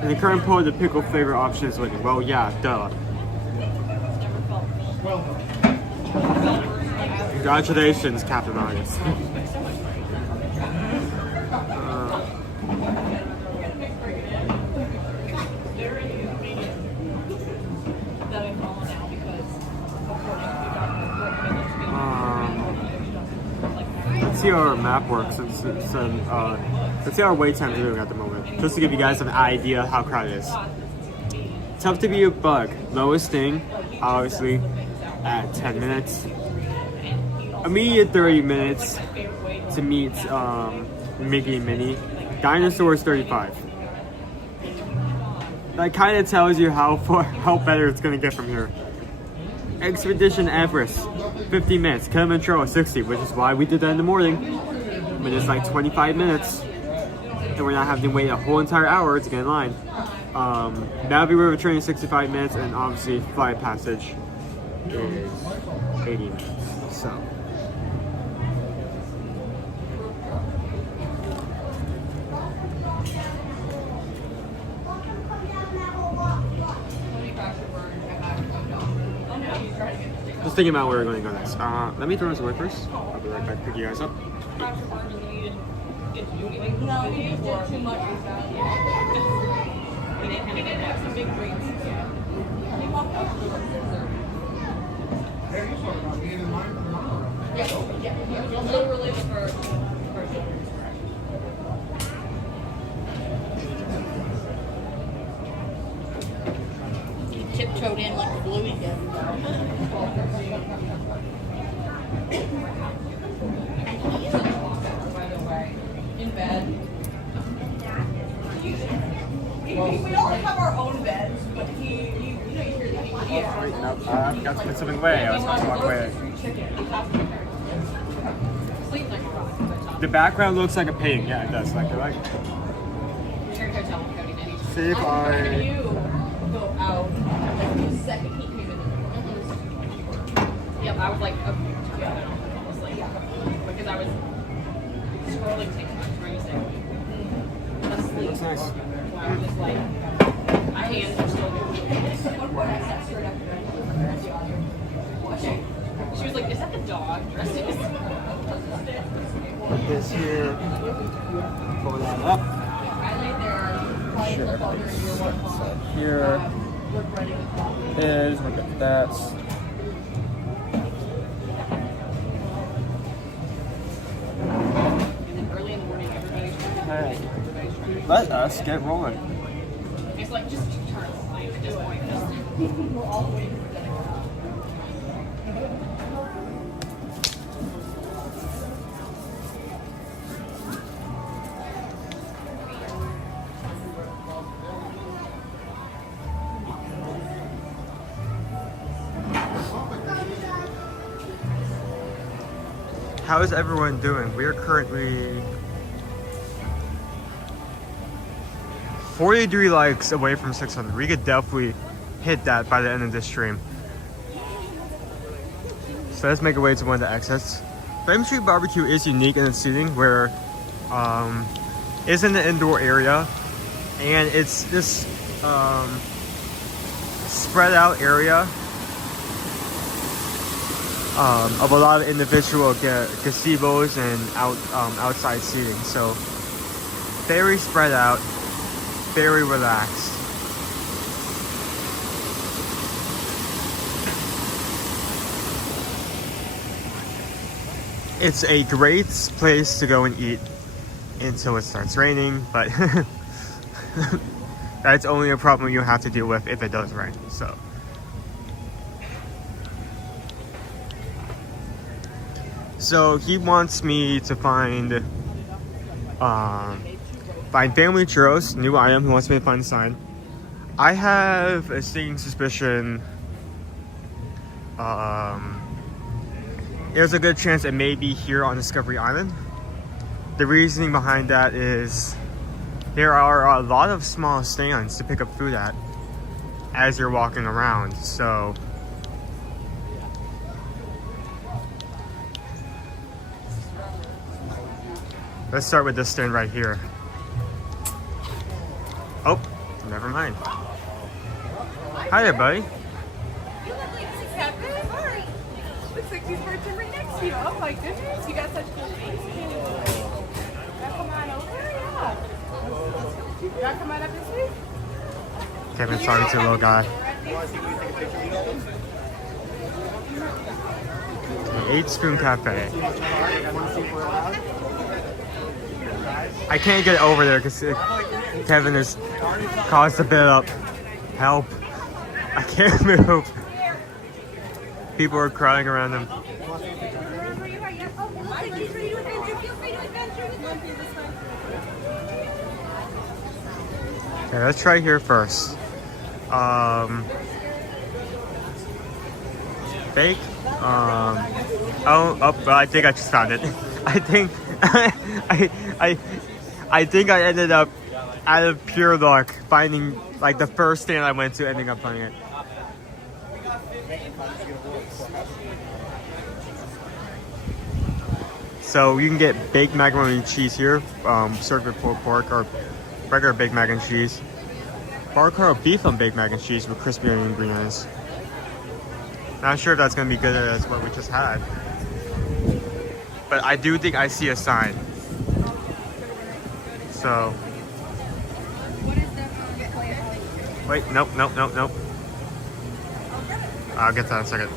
And the current poll, the pickle flavor option is winning. Well, yeah, duh. Congratulations, Captain August. Let's see how our map works. Let's see how our wait times are doing at the moment. Just to give you guys an idea how crowded it is. Tough to be a bug. Lowest thing, obviously, at 10 minutes. Immediate 30 minutes to meet Mickey and Minnie. Dinosaurs 35. That kind of tells you how better it's gonna get from here. Expedition Everest, 50 minutes. Kilimanjaro 60, which is why we did that in the morning. But it's like 25 minutes, and we're not having to wait a whole entire hour to get in line. Navy River train 65 minutes, and obviously Flight Passage is 80 minutes. So. Just thinking about where we're going to go next. Let me throw this away first. I'll be right back. Pick you guys up. Tiptoed in like a bluey did. In bed. We all have our own beds, but you hear that. Yeah. I forgot to put something away. I was going to walk away. The background looks like a painting. Yeah, it does. Like see if I. Go out. Like the second he came in. Yep, I was like, together, honestly, because I was scrolling TikTok trying to say asleep. Looks nice. So I was just like, my hands are still watching. She was like, "Is that the dog dressed in?" Put this here. Pull that up. I laid there. Sure. Here is, look at that. Okay. Let us get rolling. It's like just turn the light at this point. We're all the way to the How is everyone doing? We are currently 43 likes away from 600. We could definitely hit that by the end of this stream. So let's make our way to one of the exits. Frame Street Barbecue is unique in its seating, where it's in the indoor area, and it's this spread out area of a lot of individual gazebos and outside seating. So very spread out, very relaxed. It's a great place to go and eat until it starts raining, but that's only a problem you have to deal with if it does rain. So he wants me to find family churros, new item. He wants me to find the sign. I have a sneaking suspicion there's a good chance it may be here on Discovery Island. The reasoning behind that is there are a lot of small stands to pick up food at as you're walking around. So let's start with this stand right here. Oh, never mind. Hi there, buddy. You look like Kevin. Sorry. Looks like these birds are right next to you. Oh my goodness, you got such good face. Come on over, yeah. You got to come on up this week? Kevin's talking to a little guy. The 8 Spoon Cafe. I can't get over there because Kevin has caused a bit of help. I can't move. People are crying around him. Okay, let's try here first. Bake. I think I just found it. I think I think I ended up out of pure luck finding like the first stand I went to, ending up finding it. So you can get baked macaroni and cheese here, served with pulled pork, or regular baked mac and cheese. Bar carb beef on baked mac and cheese with crispy onion green onions. Not sure if that's gonna be good as what we just had, but I do think I see a sign. So. Wait, nope. I'll get that in a second.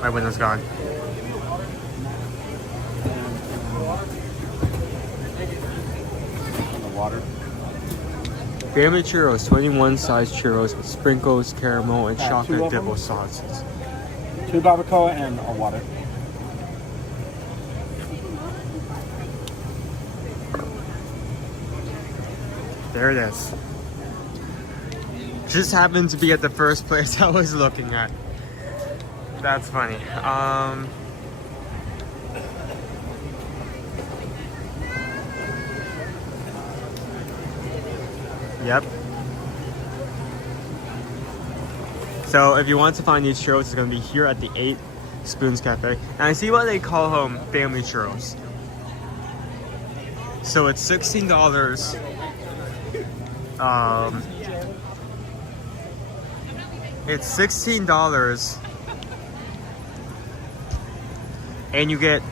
My window's gone. Water. Family churros, 21 size churros with sprinkles, caramel, and chocolate dipple sauces. 2 barbacoa and a water. There it is. Just happened to be at the first place I was looking at. That's funny. Yep. So if you want to find these churros, it's going to be here at the 8 Spoons Cafe. And I see why they call them family churros. So it's $16. It's $16, and you get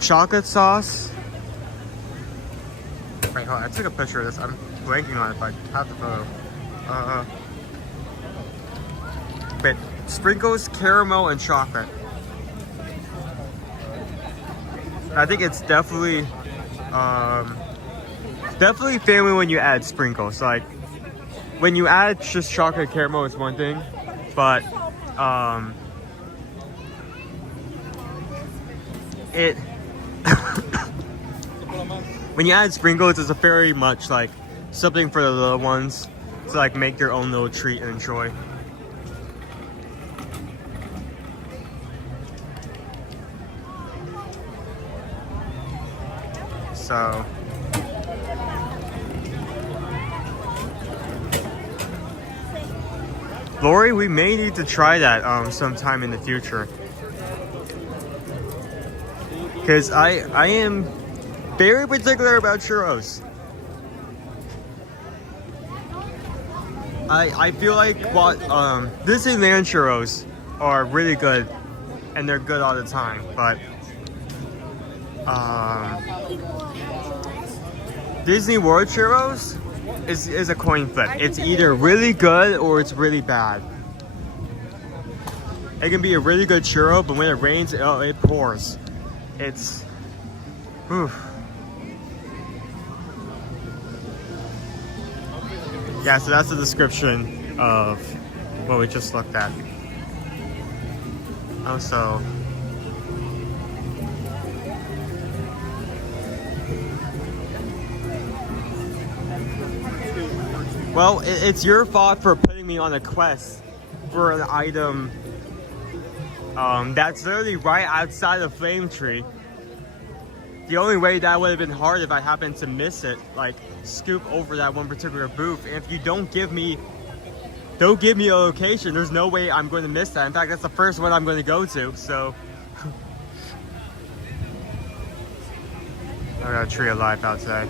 chocolate sauce. Wait, hold on, I took a picture of this. I'm blanking on it, but I have the photo. But sprinkles, caramel, and chocolate. I think it's definitely definitely family when you add sprinkles. Like when you add just chocolate caramel is one thing, but it when you add sprinkles, it's a very much like something for the little ones to like make their own little treat and enjoy. So Lori, we may need to try that sometime in the future, because I am very particular about churros. I feel like what Disneyland churros are really good, and they're good all the time. But Disney World churros is a coin flip. It's either really good or it's really bad. It can be a really good churro, but when it rains, it pours. It's, whew. Yeah, so that's the description of what we just looked at. Also, well, it's your fault for putting me on a quest for an item that's literally right outside the flame tree. The only way that would have been hard if I happened to miss it, like scoop over that one particular booth. And if you don't give me a location, there's no way I'm going to miss that. In fact, that's the first one I'm going to go to, so. I got a tree of life outside.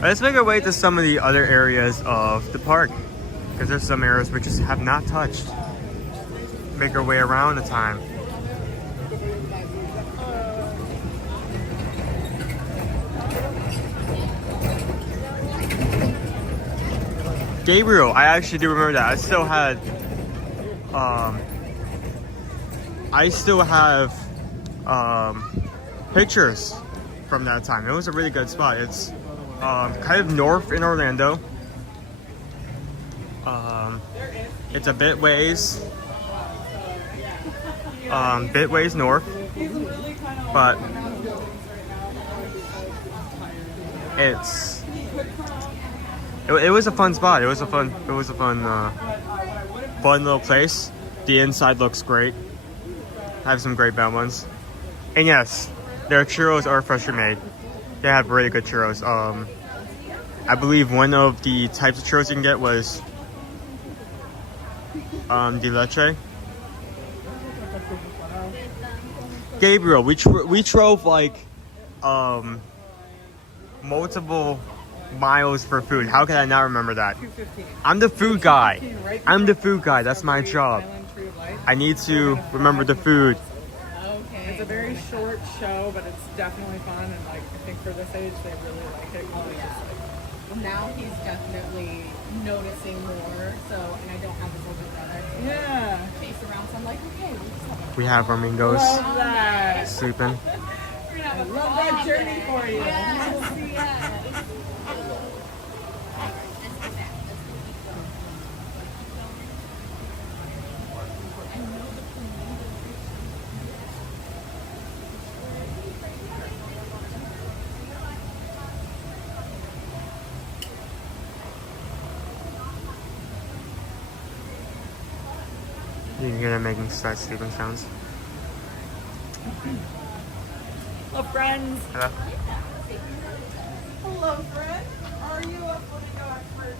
Let's make our way to some of the other areas of the park, because there's some areas we just have not touched. Make our way around the time. Gabriel, I actually do remember that. I still have pictures from that time. It was a really good spot. It's kind of north in Orlando. It's a bit ways north, but it was a fun spot. It was a fun little place. The inside looks great. I have some great bad ones, and yes, their churros are freshly made. They have really good churros. I believe one of the types of churros you can get was de leche. Gabriel, we drove like multiple miles for food. How can I not remember that? I'm the food guy. That's my job. I need to remember the food. Okay. It's a very short show, but it's definitely fun, and like I think for this age they really like it. Now he's definitely noticing more. So, and I don't have his older brother. Yeah. Chase around, so I'm like, okay. We have flamingos Love that. sleeping. I love that journey for you. Yes. You can hear them making sad sleeping sounds. Hello, friends. Hello. Hello, friend. Are you a flamingo expert?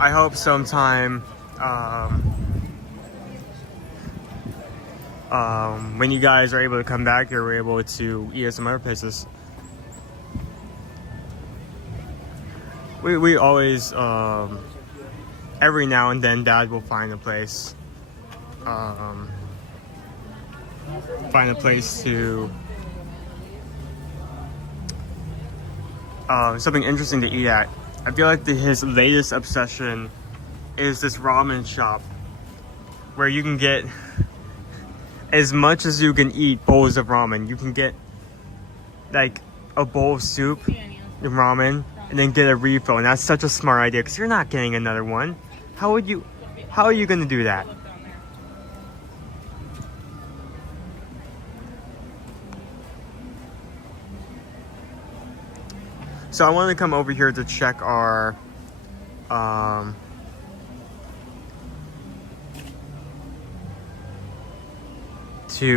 I hope sometime when you guys are able to come back, you're able to eat at some other places. We always every now and then Dad will find a place to something interesting to eat at. I feel like his latest obsession is this ramen shop where you can get as much as you can eat bowls of ramen. You can get like a bowl of soup, ramen, and then get a refill. And that's such a smart idea because you're not getting another one. How are you going to do that? So I wanted to come over here to check our to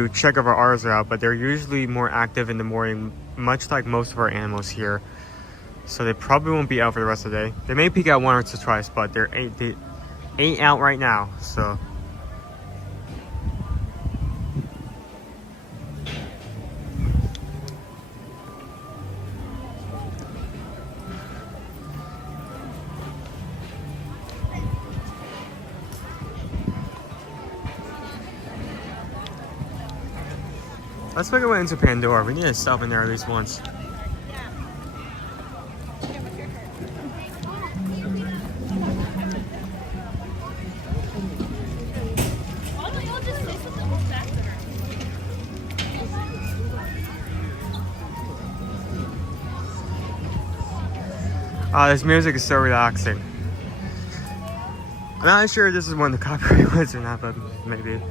check if our R's are out, but they're usually more active in the morning, much like most of our animals here. So they probably won't be out for the rest of the day. They may peek out 1 or 2 twice, but they ain't out right now. So let's make our way into Pandora. We need to stop in there at least once. This music is so relaxing. I'm not sure if this is one of the copyright ones or not, but maybe.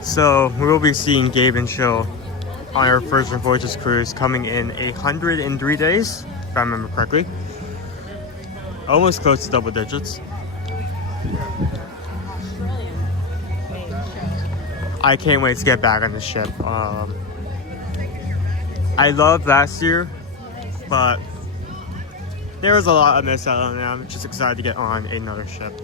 So we will be seeing Gabe and Chill on our Virgin Voyages cruise coming in 103 days, if I remember correctly. Almost close to double digits. I can't wait to get back on the ship. I loved last year, but there was a lot I missed out on, and I'm just excited to get on another ship.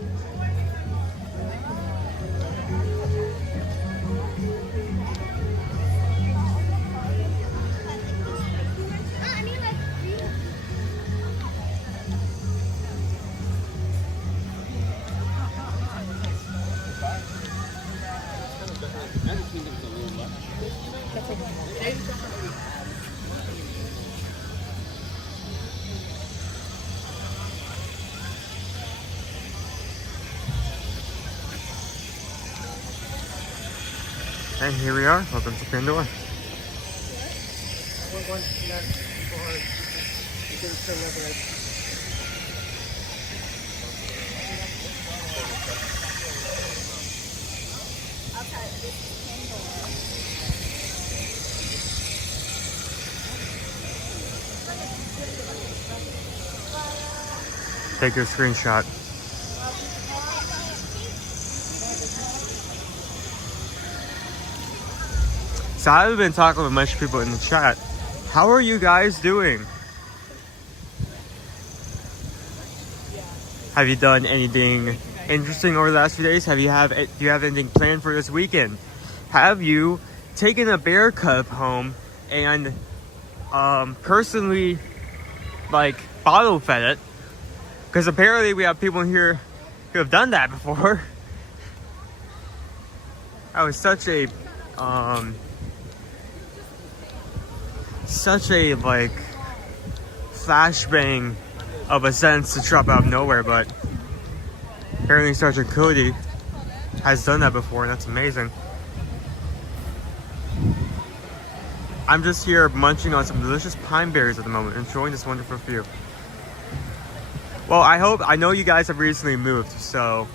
And here we are. Welcome to Pandora. Take your screenshot. So I haven't been talking with much people in the chat. How are you guys doing? Have you done anything interesting over the last few days? Do you have anything planned for this weekend? Have you taken a bear cub home and personally like bottle fed it? Because apparently we have people here who have done that before. That was such a like flashbang of a sentence to drop out of nowhere, but apparently Sergeant Cody has done that before, and that's amazing. I'm just here munching on some delicious pine berries at the moment, enjoying this wonderful view. Well, I know you guys have recently moved, so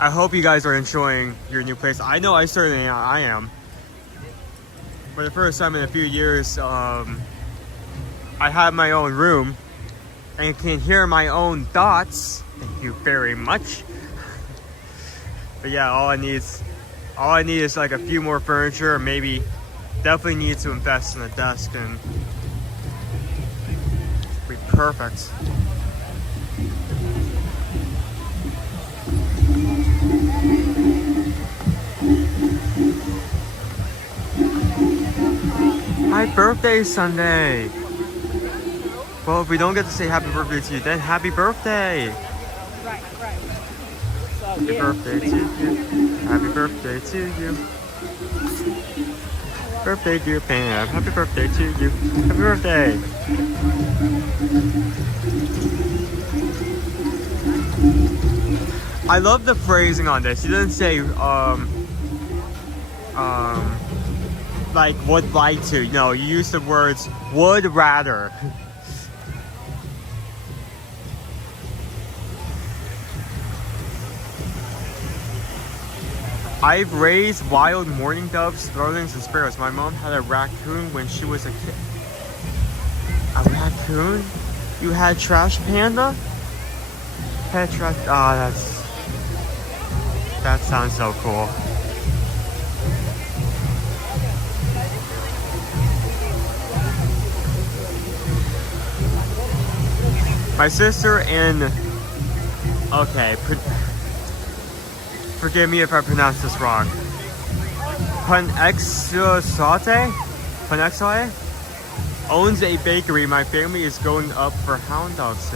I hope you guys are enjoying your new place. I know I certainly I am. For the first time in a few years, I have my own room and can hear my own thoughts. Thank you very much. But yeah, all I need is like a few more furniture, or maybe definitely need to invest in a desk, and it'll be perfect. My birthday is Sunday. Well, if we don't get to say happy birthday to you, then happy birthday. Right. So, Happy birthday to you. Happy birthday to you. Birthday, dear Pam. Happy birthday to you. Happy birthday. I love the phrasing on this. He doesn't say like would like to. No, you use the words would rather. I've raised wild mourning doves, starlings, and sparrows. My mom had a raccoon when she was a kid. A raccoon? You had trash panda? Pet trash. Ah, that sounds so cool. My sister and okay, forgive me if I pronounce this wrong. Panexate owns a bakery. My family is going up for Groundhog's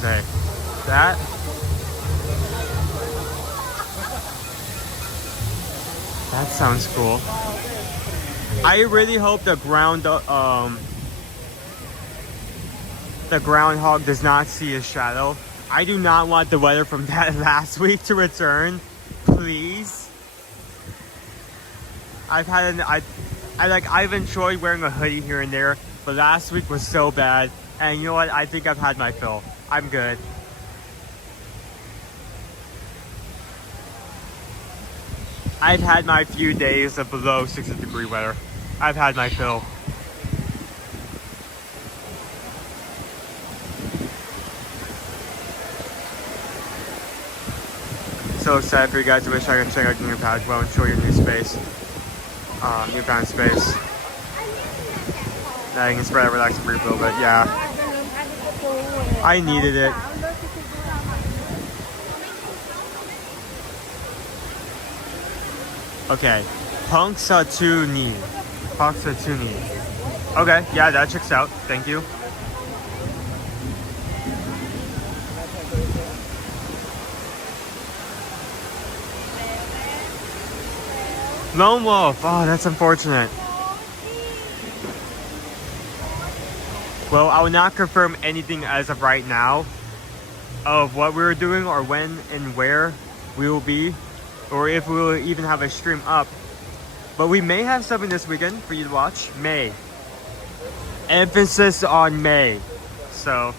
Day. That sounds cool. I really hope the groundhog does not see a shadow. I do not want the weather from that last week to return. Please. I've enjoyed wearing a hoodie here and there, but last week was so bad. And you know what? I think I've had my fill. I'm good. I've had my few days of below 60-degree weather. I've had my fill. So excited for you guys. I wish I could check out your new pad well and show your new space. Newfound space. Now you can spread out, relax, and breathe a little bit. Yeah. I needed it. Okay. Punxsutawney. Okay, yeah, that checks out. Thank you. Lone Wolf. Oh, that's unfortunate. Well, I will not confirm anything as of right now of what we're doing or when and where we will be, or if we will even have a stream up. But we may have something this weekend for you to watch. May. Emphasis on May. So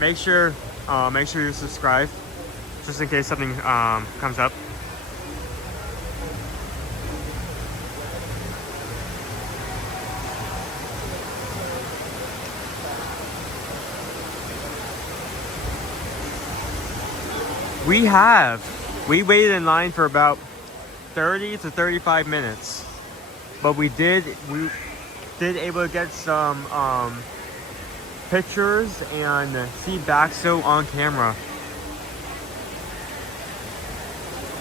make sure you subscribe just in case something comes up. We waited in line for about 30 to 35 minutes, but we did able to get some pictures and see Baxo on camera.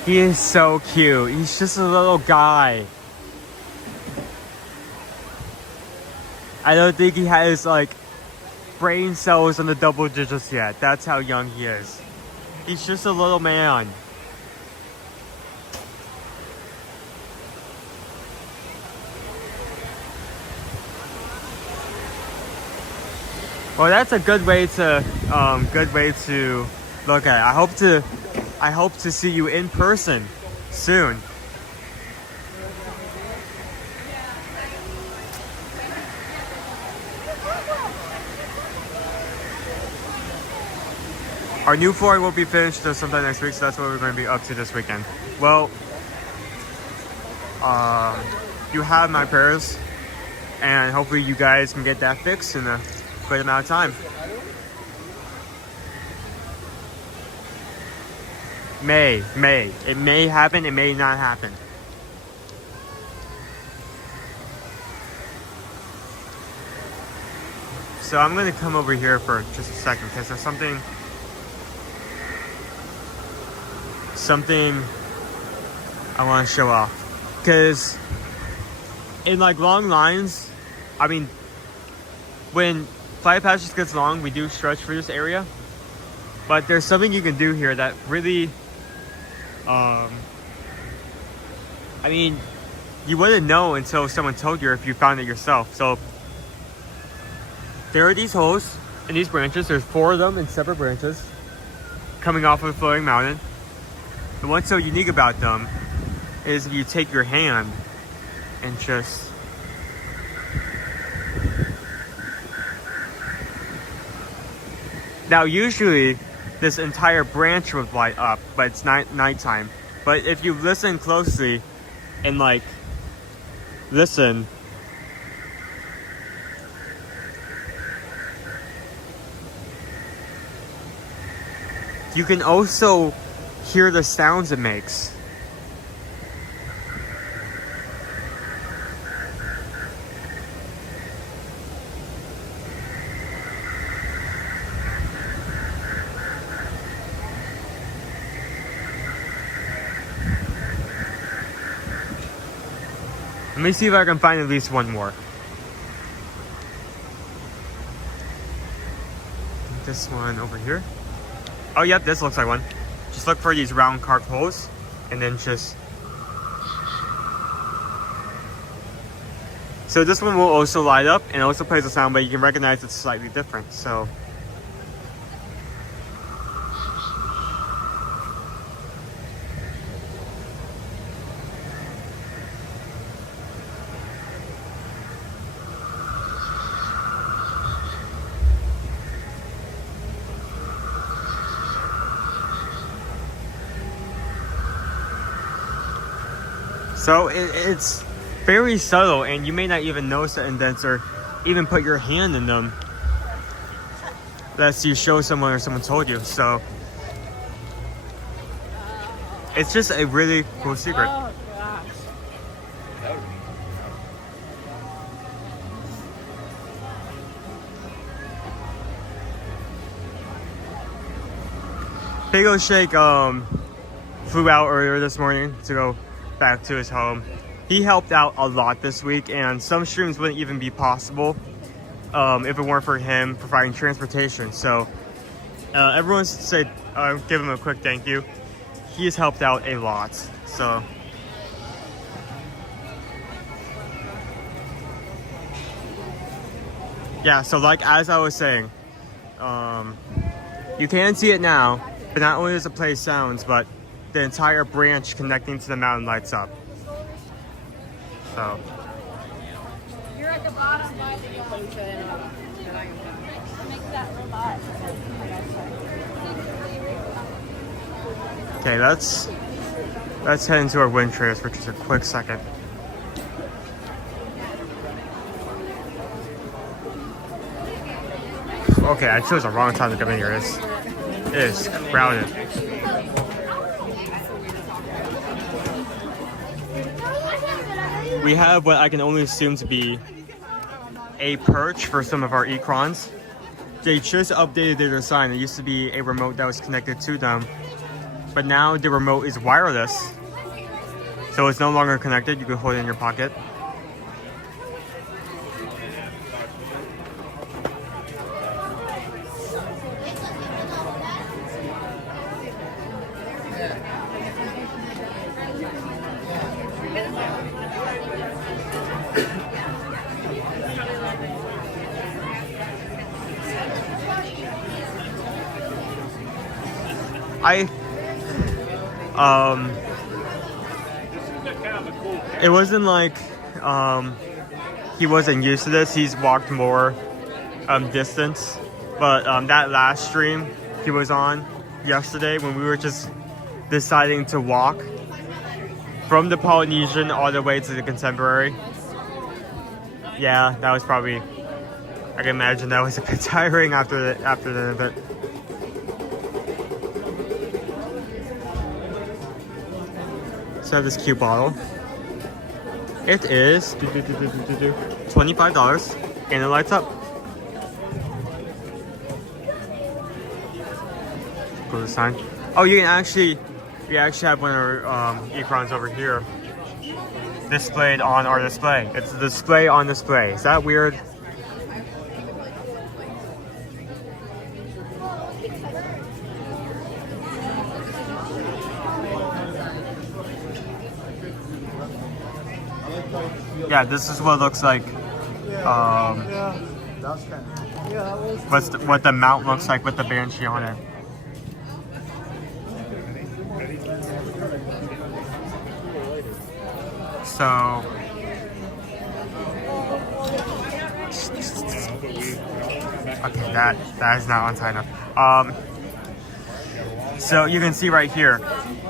He is so cute. He's just a little guy. I don't think he has like brain cells in the double digits yet. That's how young he is. He's just a little man. Well, that's a good way to look at it. I hope to see you in person soon. Our new floor will be finished sometime next week, so that's what we're going to be up to this weekend. Well, you have my prayers, and hopefully you guys can get that fixed in a good amount of time. May. It may happen, it may not happen. So I'm going to come over here for just a second because there's something I want to show off. Because in like long lines, I mean, when Flight Passage gets long, we do stretch for this area. But there's something you can do here that really, I mean, you wouldn't know until someone told you or if you found it yourself. So there are these holes in these branches. There's 4 of them in separate branches coming off of the floating mountain. And what's so unique about them is you take your hand and just now usually this entire branch would light up, but it's nighttime. But if you listen closely and like listen, you can also hear the sounds it makes. Let me see if I can find at least one more. This one over here. Oh, yep, this looks like one. Just look for these round carved holes and then just... So this one will also light up and also plays a sound, but you can recognize it's slightly different. So it's very subtle, and you may not even notice the indents or even put your hand in them unless you show someone or someone told you. So it's just a really cool secret. Oh gosh. Big O Shake flew out earlier this morning to go back to his home. He helped out a lot this week, and some streams wouldn't even be possible if it weren't for him providing transportation. So everyone should say, give him a quick thank you. He has helped out a lot. So yeah, so like as I was saying, you can see it now, but not only does it play sounds, but the entire branch connecting to the mountain lights up. So You're at the bottom. okay, let's head into our wind trails for just a quick second. Okay, I chose the wrong time to come in here. It is crowded. We have what I can only assume to be a perch for some of our Ecrons. They just updated their design. It used to be a remote that was connected to them, but now the remote is wireless, so it's no longer connected. You can hold it in your pocket. It wasn't like he wasn't used to this. He's walked more distance, but that last stream he was on yesterday when we were just deciding to walk from the Polynesian all the way to the Contemporary, yeah, that was probably, I can imagine that was a bit tiring after the event. So I have this cute bottle. It is $25 and it lights up. Go to the sign. Oh, we actually have one of our Ecrons over here displayed on our display. It's a display on display. Is that weird? Yeah, this is what it looks like. What the mount looks like with the Banshee on it. So okay, that is not on time enough. So you can see right here,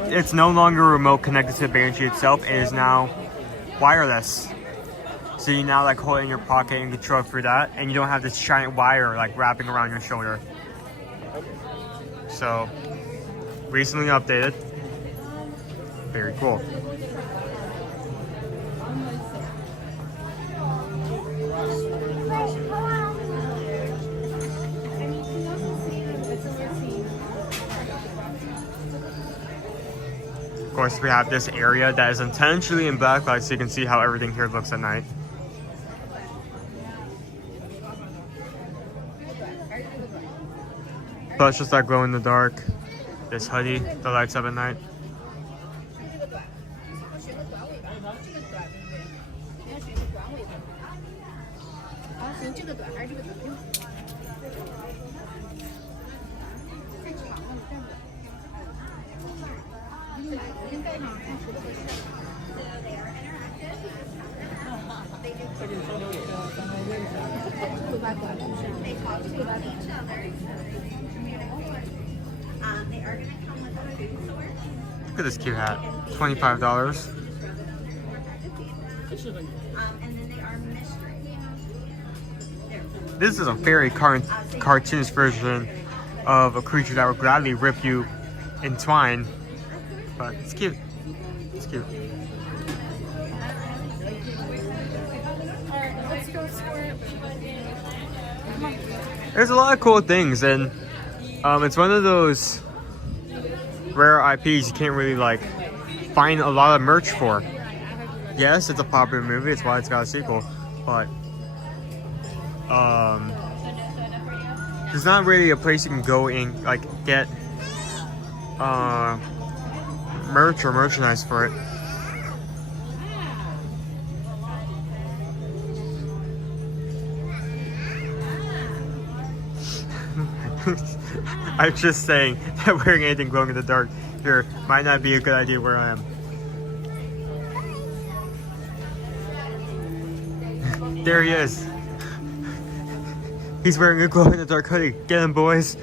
it's no longer remote connected to the Banshee itself. It is now wireless. So you now like hold it in your pocket and control it through that, and you don't have this giant wire like wrapping around your shoulder. So recently updated. Very cool. Of course, we have this area that is intentionally in black light so you can see how everything here looks at night. Plus just that glow in the dark, this hoodie that lights up at night. Look at this cute hat, $25. This is a very cartoonish version of a creature that would gladly rip you in twine, but it's cute. It's cute. There's a lot of cool things, and it's one of those rare IPs you can't really like find a lot of merch for. Yes, it's a popular movie, it's why it's got a sequel, but there's not really a place you can go and like get merch or merchandise for it. I'm just saying that wearing anything glowing in the dark here might not be a good idea where I am. There he is. He's wearing a glow in the dark hoodie. Get him, boys.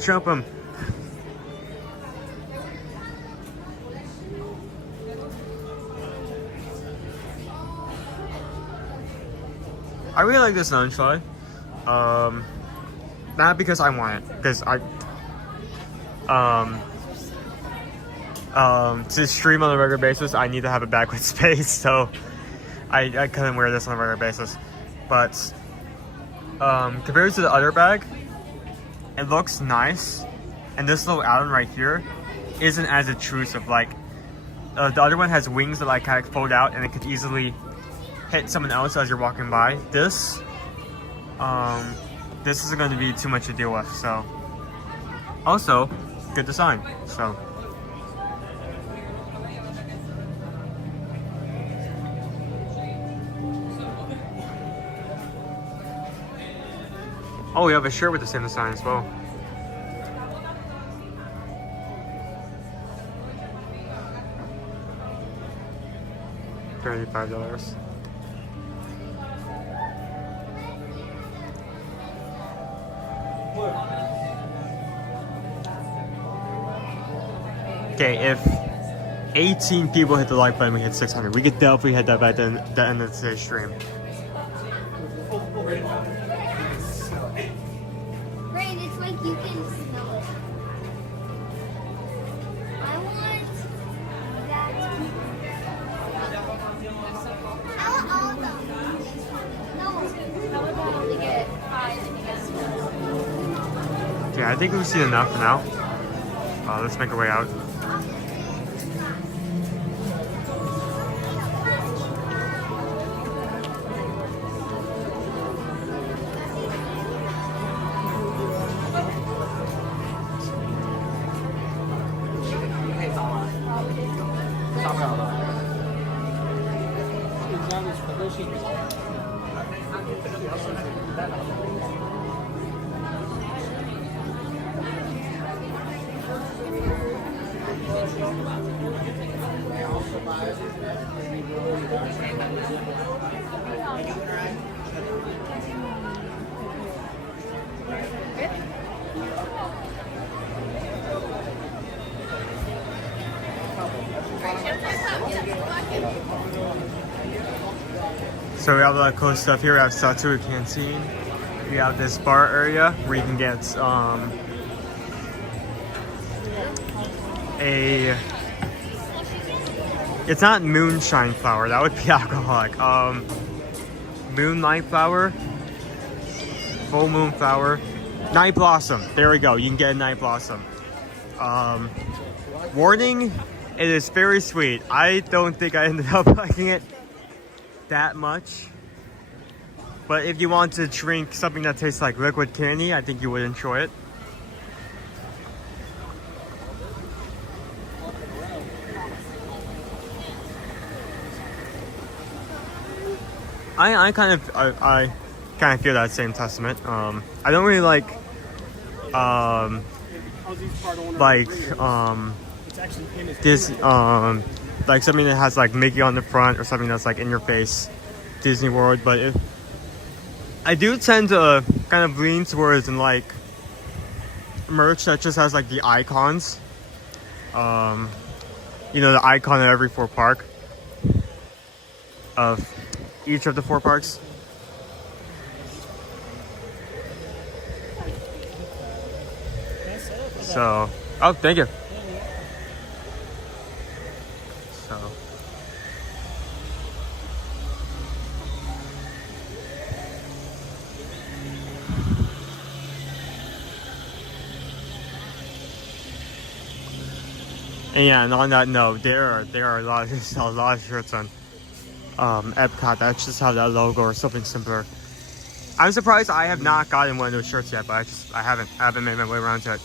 Jump him. I really like this lunchlight. Not because I want it, because to stream on a regular basis, I need to have a bag with space, so I couldn't wear this on a regular basis. But compared to the other bag, it looks nice, and this little add-on right here isn't as intrusive. Like the other one has wings that like kind of fold out, and it could easily hit someone else as you're walking by. This isn't going to be too much to deal with. So also good design. So oh, we have a shirt with the same design as well. $35. Okay, if 18 people hit the like button, we hit 600. We could definitely hit that by the end of today's stream. Brain, it's like you can smell it. I want that. I want all of them. No. How about only get 5 and you get 4? Okay, I think we've seen enough for now. Let's make our way out. So we have a lot of cool stuff here. We have Satu Canteen. We have this bar area where you can get it's not moonshine flower, that would be alcoholic. Moonlight flower, full moon flower, night blossom. There we go. You can get a night blossom. Warning, it is very sweet. I don't think I ended up liking it that much. But if you want to drink something that tastes like liquid candy, I think you would enjoy it. I kind of feel that same testament. I don't really like this like something that has like Mickey on the front or something that's like in your face, Disney World. But I do tend to kind of lean towards and like merch that just has like the icons. You know, the icon of every 4 park of each of the 4 parks. So, oh, thank you. So, and yeah, and on that note, there are a lot of shirts on Epcot that just have that logo or something simpler. I'm surprised I have not gotten one of those shirts yet, but I haven't made my way around to it.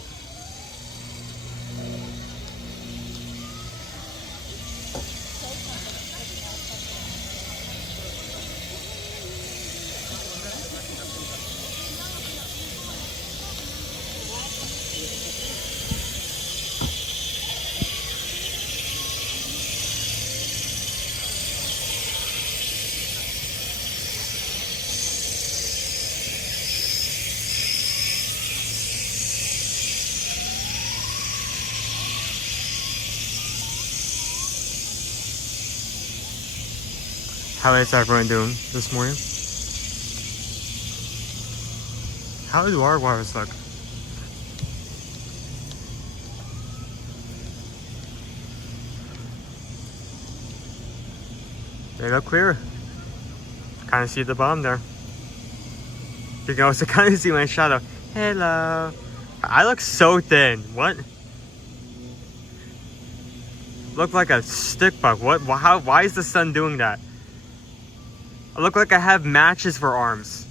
How is everyone doing this morning? How do our waters look? They look clear. Kind of see the bottom there. You can also kind of see my shadow. Hello. I look so thin. What? Look like a stick bug. What? How? Why is the sun doing that? I look like I have matches for arms.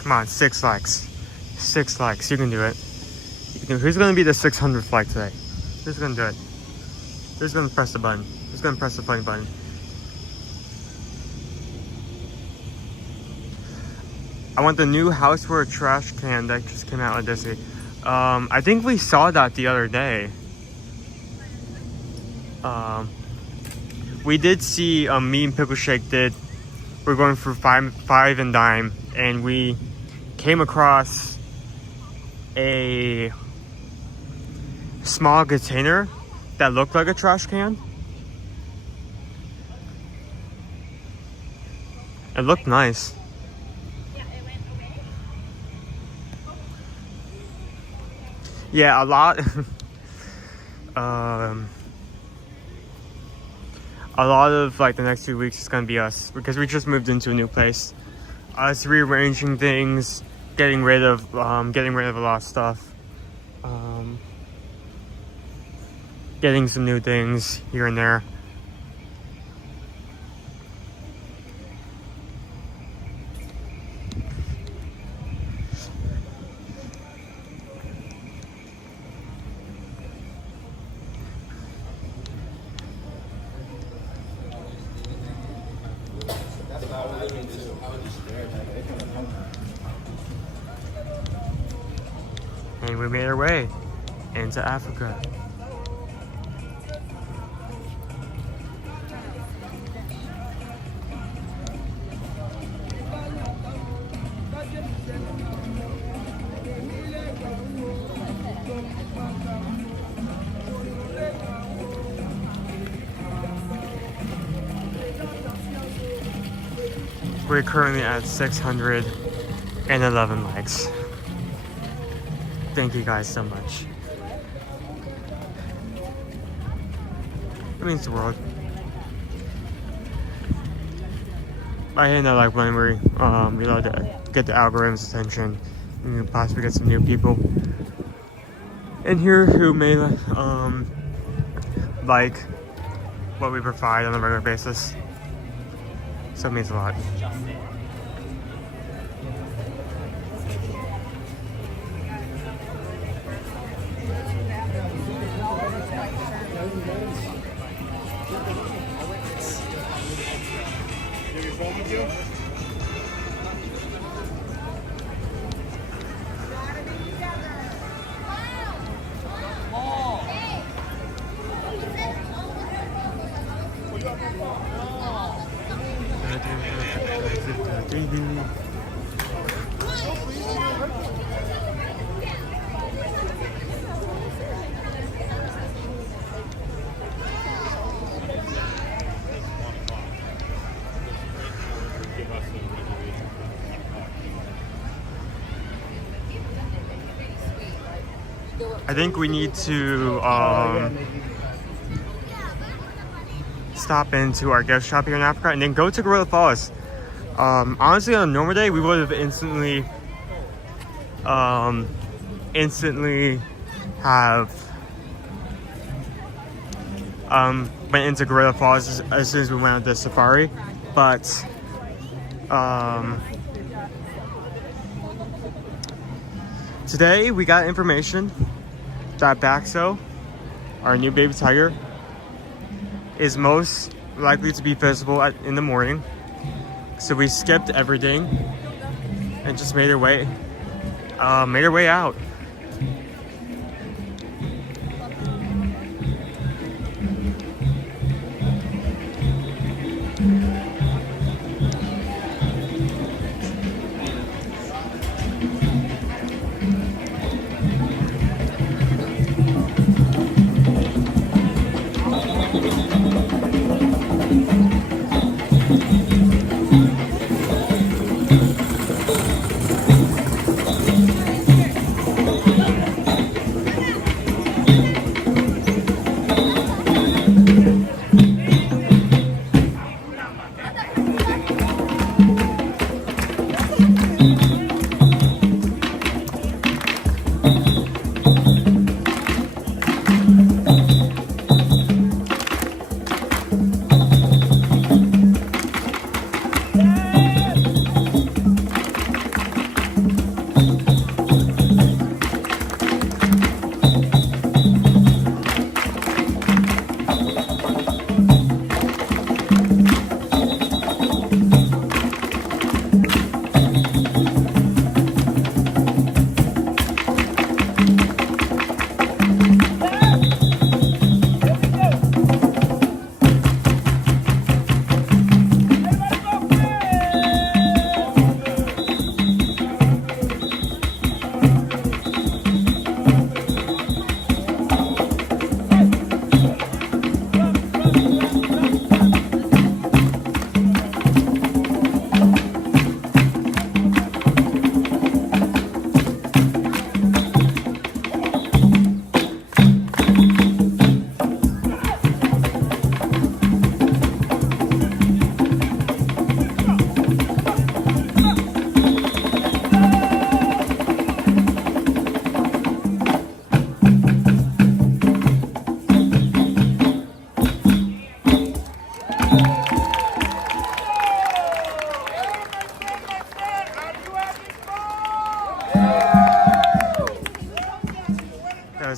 Come on, 6 likes. 6 likes, you can do it. Who's gonna be the 600th like today? Who's gonna do it? Who's gonna press the button? Who's gonna press the funny button? I want the new houseware trash can that just came out on Disney. I think we saw that the other day. We did see me and Pickle Shake we're going for five and dime, and we came across a small container that looked like a trash can. It looked nice. Yeah, a lot. A lot of like the next 2 weeks is gonna be us, because we just moved into a new place. Us rearranging things, getting rid of a lot of stuff. Getting some new things here and there. And we made our way into Africa. We're currently at 611 likes. Thank you guys so much. It means the world. I know, like, when we reload to get the algorithm's attention, we can possibly get some new people in here who may like what we provide on a regular basis. So it means a lot. I think we need to stop into our gift shop here in Africa and then go to Gorilla Falls. Honestly, on a normal day, we would have instantly went into Gorilla Falls as soon as we went on the safari, but today we got information that Baxo, our new baby tiger, is most likely to be visible in the morning. So we skipped everything and just made our way out.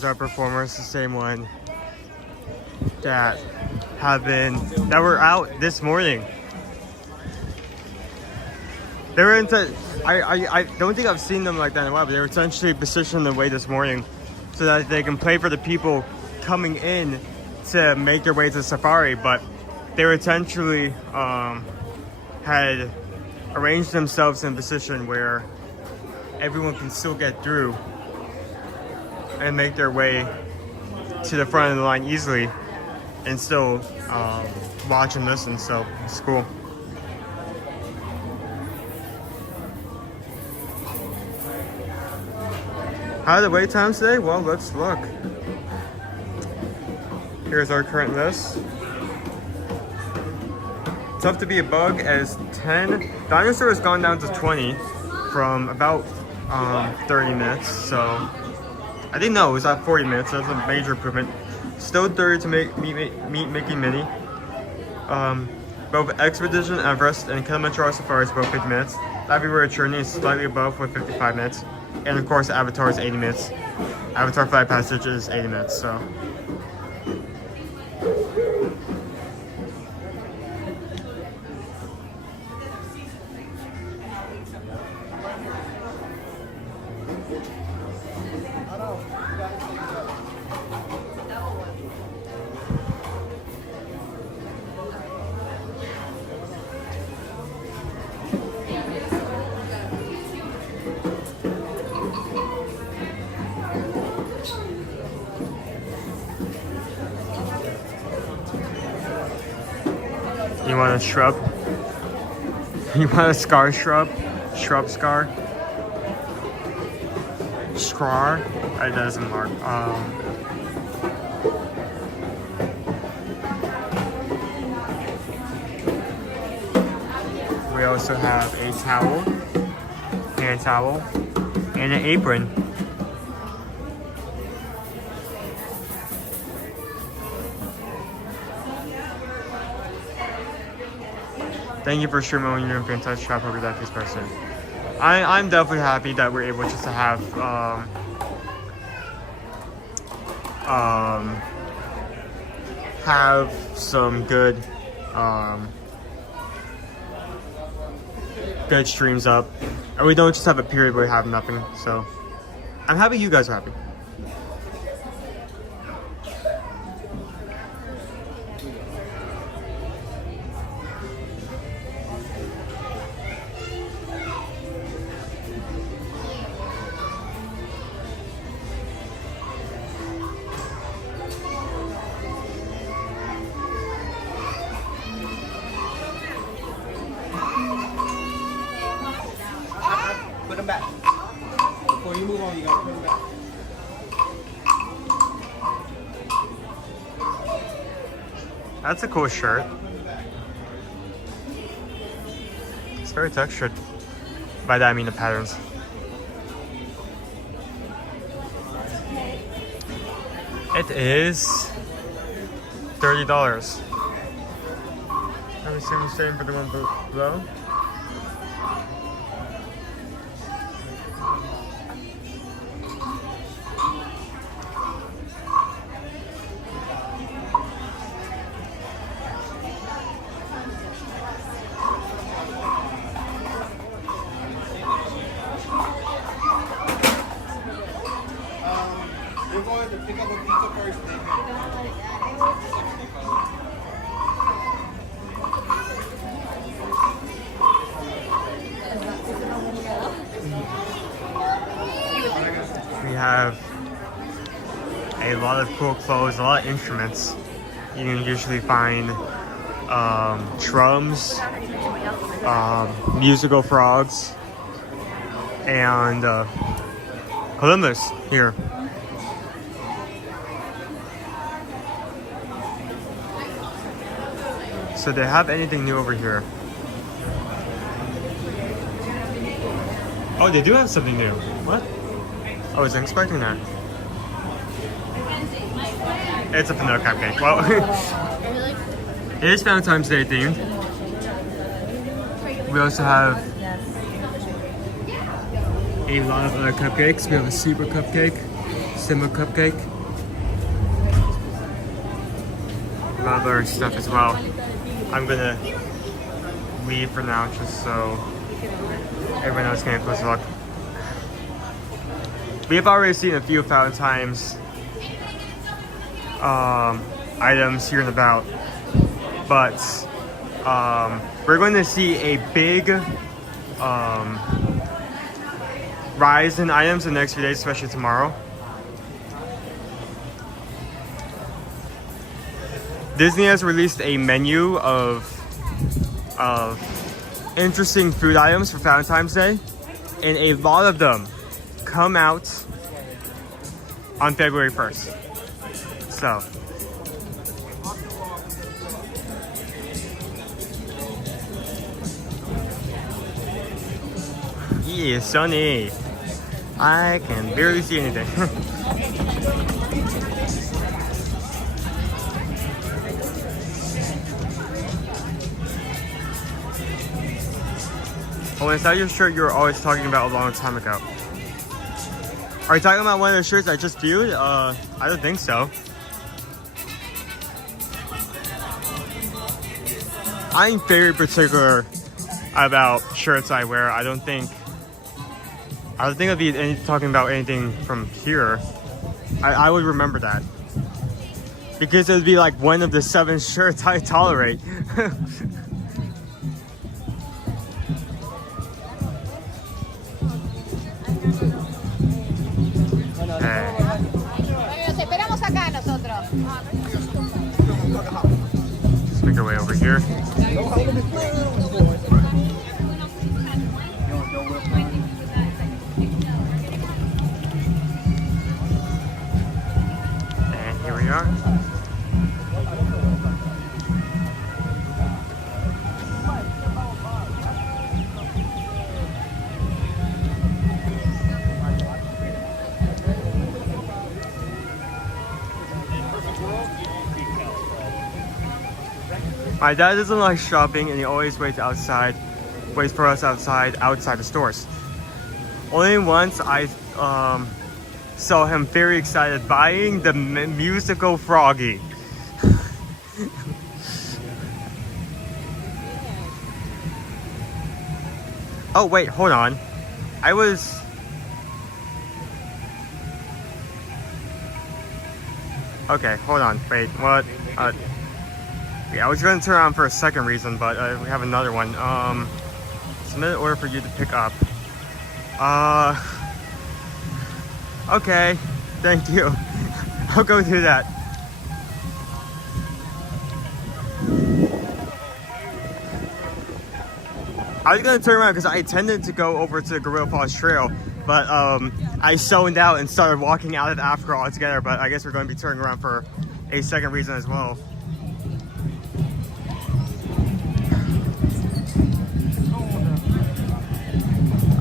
Our performers, the same one that were out this morning. They were into. I don't think I've seen them like that in a while, but they were essentially positioned the way this morning so that they can play for the people coming in to make their way to the safari. But they were essentially had arranged themselves in a position where everyone can still get through and make their way to the front of the line easily and still watch and listen. So it's cool. How are the wait times today? Well, let's look. Here's our current list. Tough to be a bug as 10. Dinosaur has gone down to 20 from about 30 minutes. So I didn't know it was at 40 minutes. That's a major improvement. Still 30 to meet Mickey Minnie. Both Expedition, Everest, and Kilimanjaro Safaris both 50 minutes. Everywhere Journey is slightly above with 55 minutes. And of course, Avatar is 80 minutes. Avatar Flight Passage is 80 minutes, so. You want a shrub? You want a scar shrub? Shrub scar? Scar? It doesn't work. We also have a towel, hand towel, and an apron. Thank you for streaming when you're doing fantastic job over that person. I'm definitely happy that we're able just to have some good good streams up, and we don't just have a period where we have nothing. So I'm happy you guys are happy. Put them back. Before you move on, you gotta put them back. That's a cool shirt. It's very textured. By that I mean the patterns. It is $30. Let me see who's staying for the one below. We're going to pick up a pizza first. We have a lot of cool clothes, a lot of instruments. You can usually find drums, musical frogs, and Columbus here. So they have anything new over here? Oh, they do have something new. What? I wasn't expecting that. It's a vanilla cupcake. Well, it is Valentine's Day themed. We also have a lot of other cupcakes. We have a super cupcake, simmer cupcake, a lot of other stuff as well. I'm gonna leave for now just so Everyone else getting a closer look. We have already seen a few Valentine's items here and about, but we're going to see a big rise in items in the next few days, especially tomorrow. Disney has released a menu of interesting food items for Valentine's Day, and a lot of them come out on February 1st. So yeah, sunny. I can barely see anything. Oh, is that your shirt you were always talking about a long time ago? Are you talking about one of the shirts I just viewed? I don't think so. I'm very particular about shirts I wear. I don't think I'd be talking about anything from here. I would remember that. Because it would be like one of the 7 shirts I tolerate. Let's make our way over here. And here we are. My dad doesn't like shopping, and he always waits for us outside the stores. Only once I saw him very excited buying the musical Froggy. Oh wait, hold on. Okay, hold on. Wait, what? Yeah, I was going to turn around for a second reason, but we have another one. Submit an order for you to pick up. Okay, thank you. I'll go do that. I was going to turn around because I intended to go over to the Gorilla Paws Trail, but I zoned out and started walking out of Africa altogether, but I guess we're going to be turning around for a second reason as well.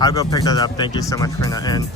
I'll go pick that up. Thank you so much for that in.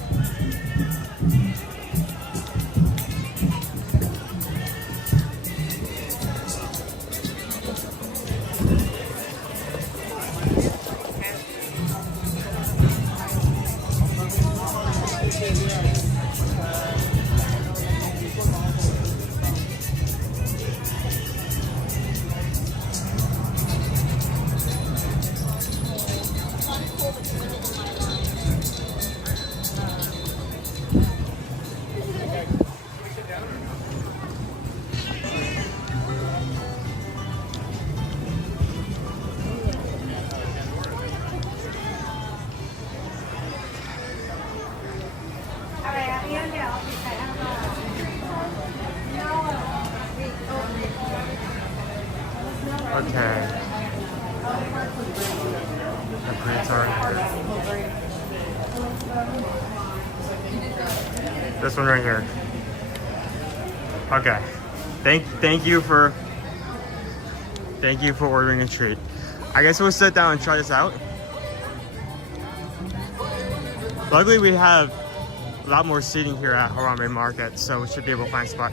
Okay. The prints are this one right here. Okay. Thank you for ordering a treat. I guess we'll sit down and try this out. Luckily we have a lot more seating here at Harambe Market, so we should be able to find a spot.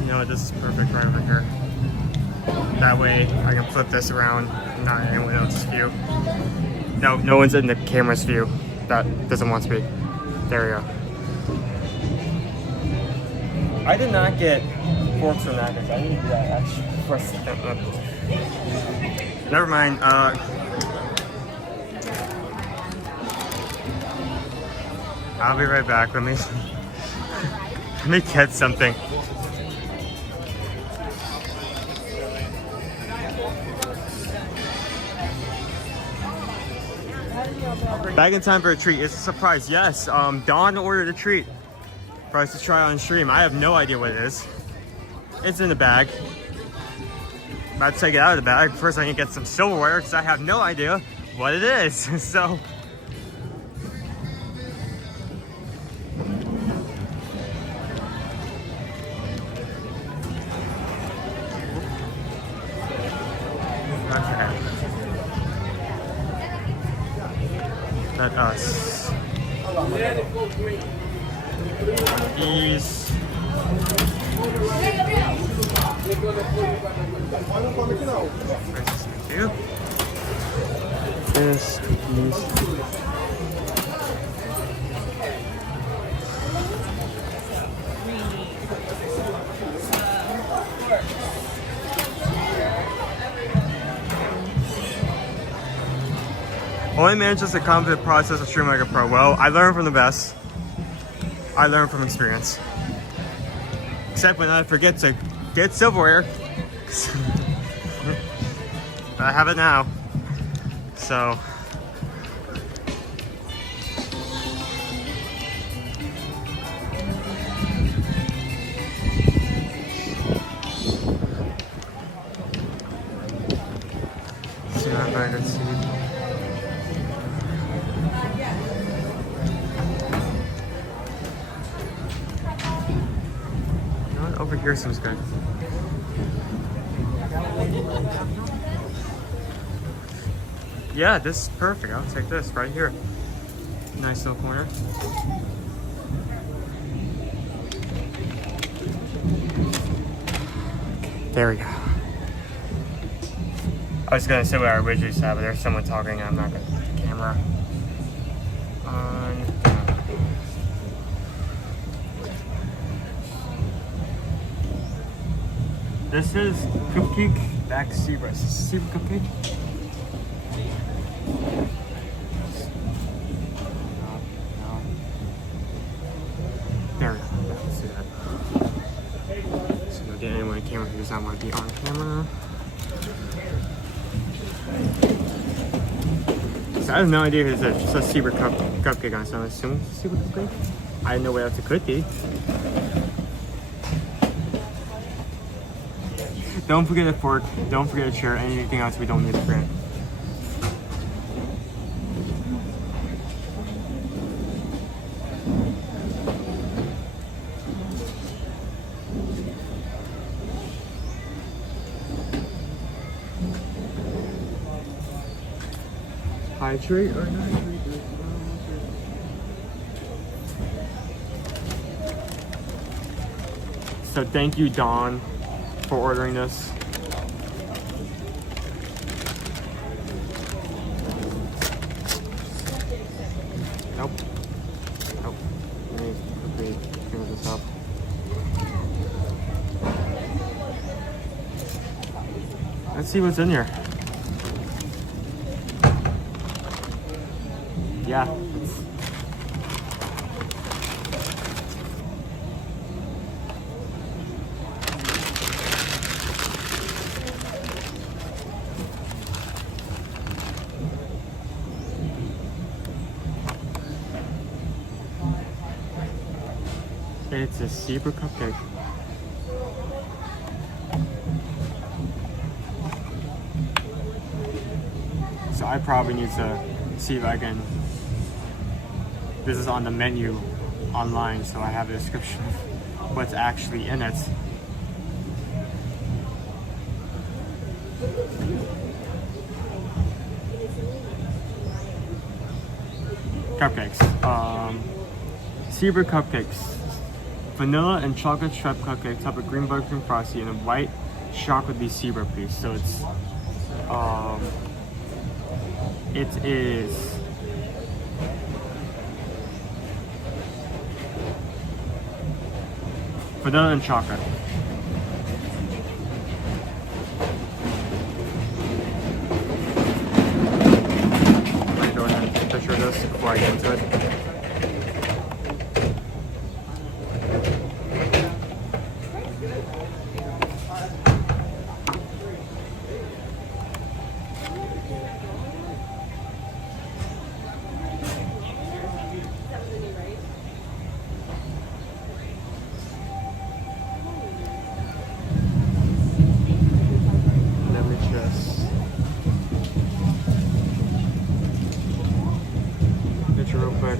You know, this is perfect right over here. That way I can flip this around, not in anyone else's view. No one's in the camera's view that doesn't want to be. There we go. I did not get forks or knives. I need to do that actually before I sit down. Never mind. I'll be right back. Let me get something. Back in time for a treat. It's a surprise. Yes, Dawn ordered a treat for us to try on stream. I have no idea what it is. It's in the bag. About to take it out of the bag. First I need to get some silverware because I have no idea what it is. So let us ease this piece. Only manages to confident process of stream like a pro. Well, I learned from the best. I learned from experience. Except when I forget to get silverware. I have it now. So see if I can see. Over here seems good. Yeah, this is perfect. I'll take this right here. Nice little corner. There we go. I was gonna say what I originally said, but there's someone talking. I'm not gonna put the camera on. This is cupcake back zebra. Is this zebra cupcake? No. There we go. Let's see that. So don't get anyone on camera who does not want to be on camera. So I have no idea who this is. Just a zebra cupcake on it. So I'm assuming it's a zebra cupcake. I didn't know what else it could be. Don't forget a fork, don't forget a chair, anything else we don't need to print. Hydrate or not hydrate? So thank you, Dawn, for ordering this. Nope. Nope. Let me quickly figure this up. Let's see what's in here. Yeah. It's a zebra cupcake. So I probably need to see if I can. This is on the menu online, so I have a description of what's actually in it. Cupcakes. Zebra cupcakes. Vanilla and chocolate striped cupcake, top of green buttercream frosty, and a white chocolatey zebra piece. So it's it is vanilla and chocolate. I'm gonna go ahead and take a picture of this before I get into it. Real quick.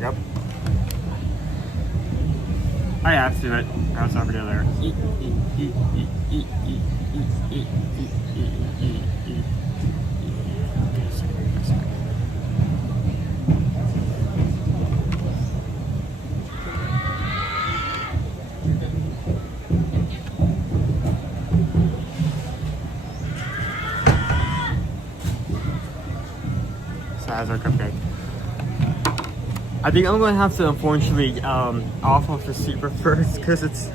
Yep. I have to it. I'll stop video there. As our cupcake. I think I'm gonna have to unfortunately off of the zebra first because it's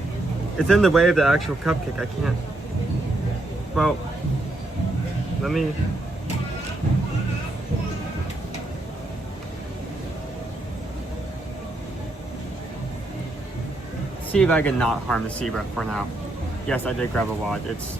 in the way of the actual cupcake. I can't. Well, let me. See if I can not harm the zebra for now. Yes, I did grab a wad. It's.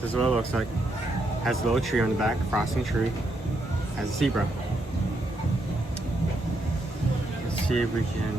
This is what it looks like. Has a little tree on the back, frosting tree. Has a zebra. Let's see if we can.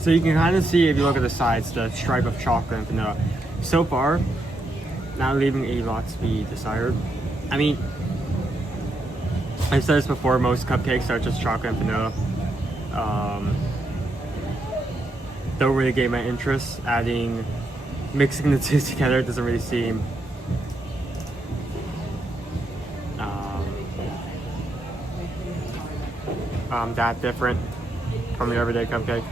So you can kind of see if you look at the sides, the stripe of chocolate and vanilla. So far, not leaving a lot to be desired. I mean, I've said this before, most cupcakes are just chocolate and vanilla. Don't really gain my interest. Mixing the two together doesn't really seem that different from the everyday cupcake.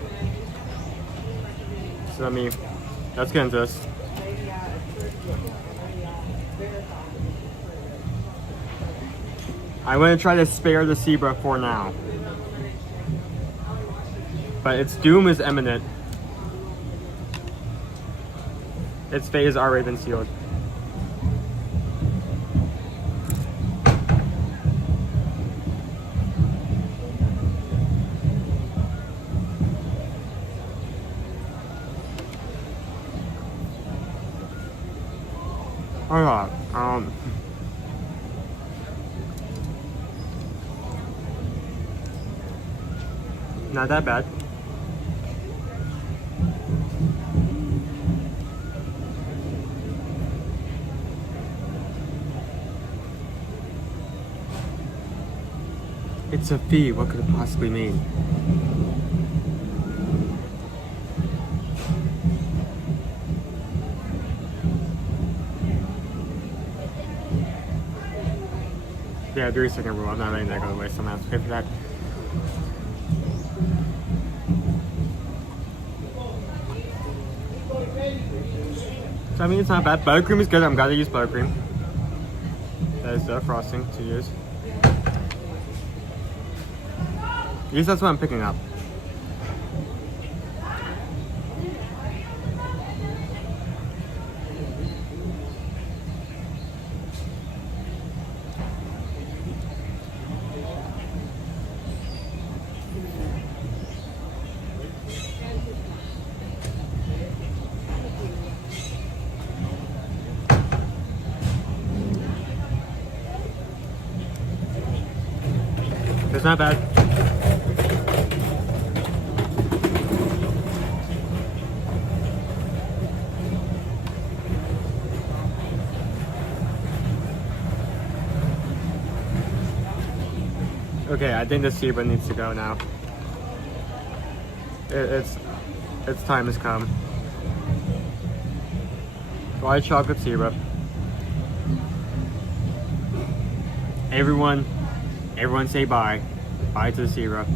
So let's get into this. I'm going to try to spare the zebra for now. But its doom is imminent. Its fate has already been sealed. Oh god, not that bad. It's a fee, what could it possibly mean? Yeah, 3-second rule. I'm not letting that go away. Someone has to pay for that. So I mean, it's not bad. Buttercream is good. I'm glad to use buttercream. That is the frosting to use. At least that's what I'm picking up. It's not bad. Okay, I think the zebra needs to go now. Its time has come. White chocolate syrup. Everyone say bye. Bye to the syrup.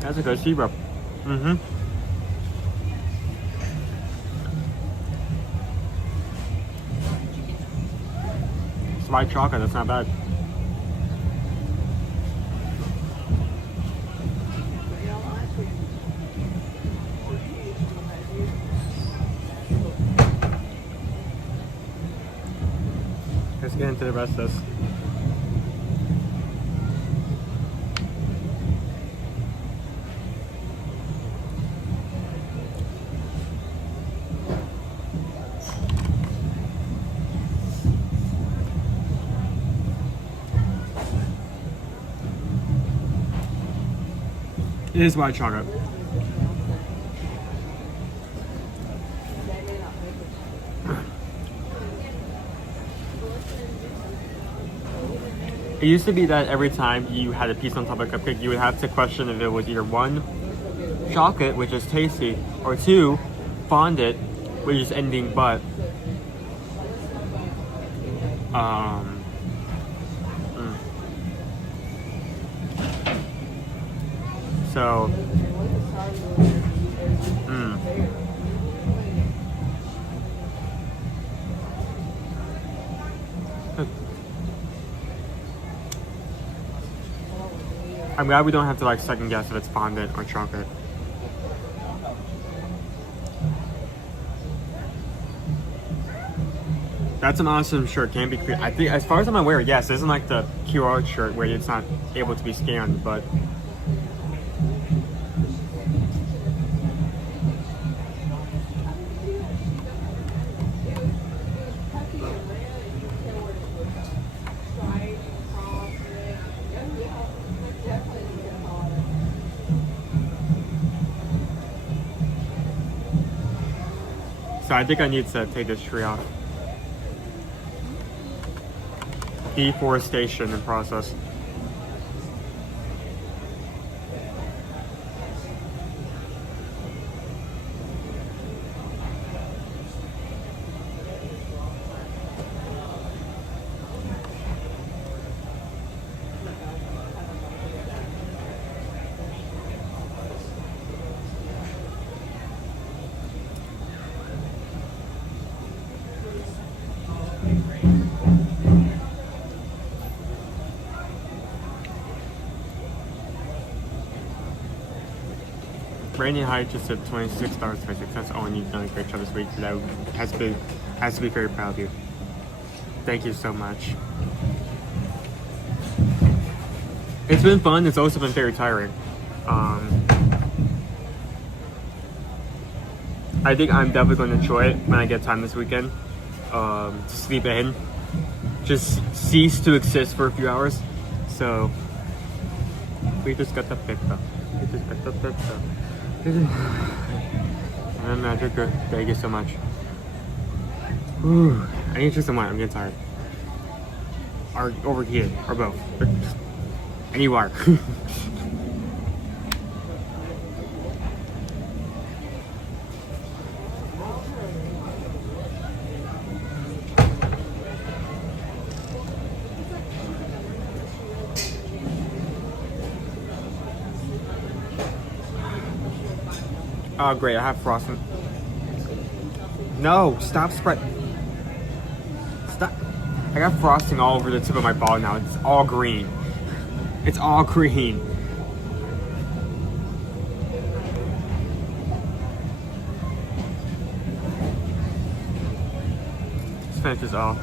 That's a good syrup. Mm-hmm. It's white chocolate, that's not bad. Let's get into the rest of this. It is white chocolate. It used to be that every time you had a piece on top of a cupcake, you would have to question if it was either one, chocolate, which is tasty, or two, fondant, which is anything but. So, I'm glad we don't have to like second guess if it's fondant or chocolate. That's an awesome shirt. Can be. I think, as far as I'm aware, yes. It isn't like the QR shirt where it's not able to be scanned, but. So I think I need to take this tree off. Deforestation in process. Rainy High just at $26.26. That's Owen. You've done a great job this week. That has to be very proud of you. Thank you so much. It's been fun. It's also been very tiring. I think I'm definitely going to enjoy it when I get time this weekend. To sleep in, just cease to exist for a few hours. So we just got the pizza. And magic good. Thank you so much. Whew. I need to drink some wine. I'm getting tired. Or overheated, or both. Any water. Oh, great, I have frosting. No, stop spread. Stop. I got frosting all over the tip of my ball now. It's all green. It's all green. Let's finish this off.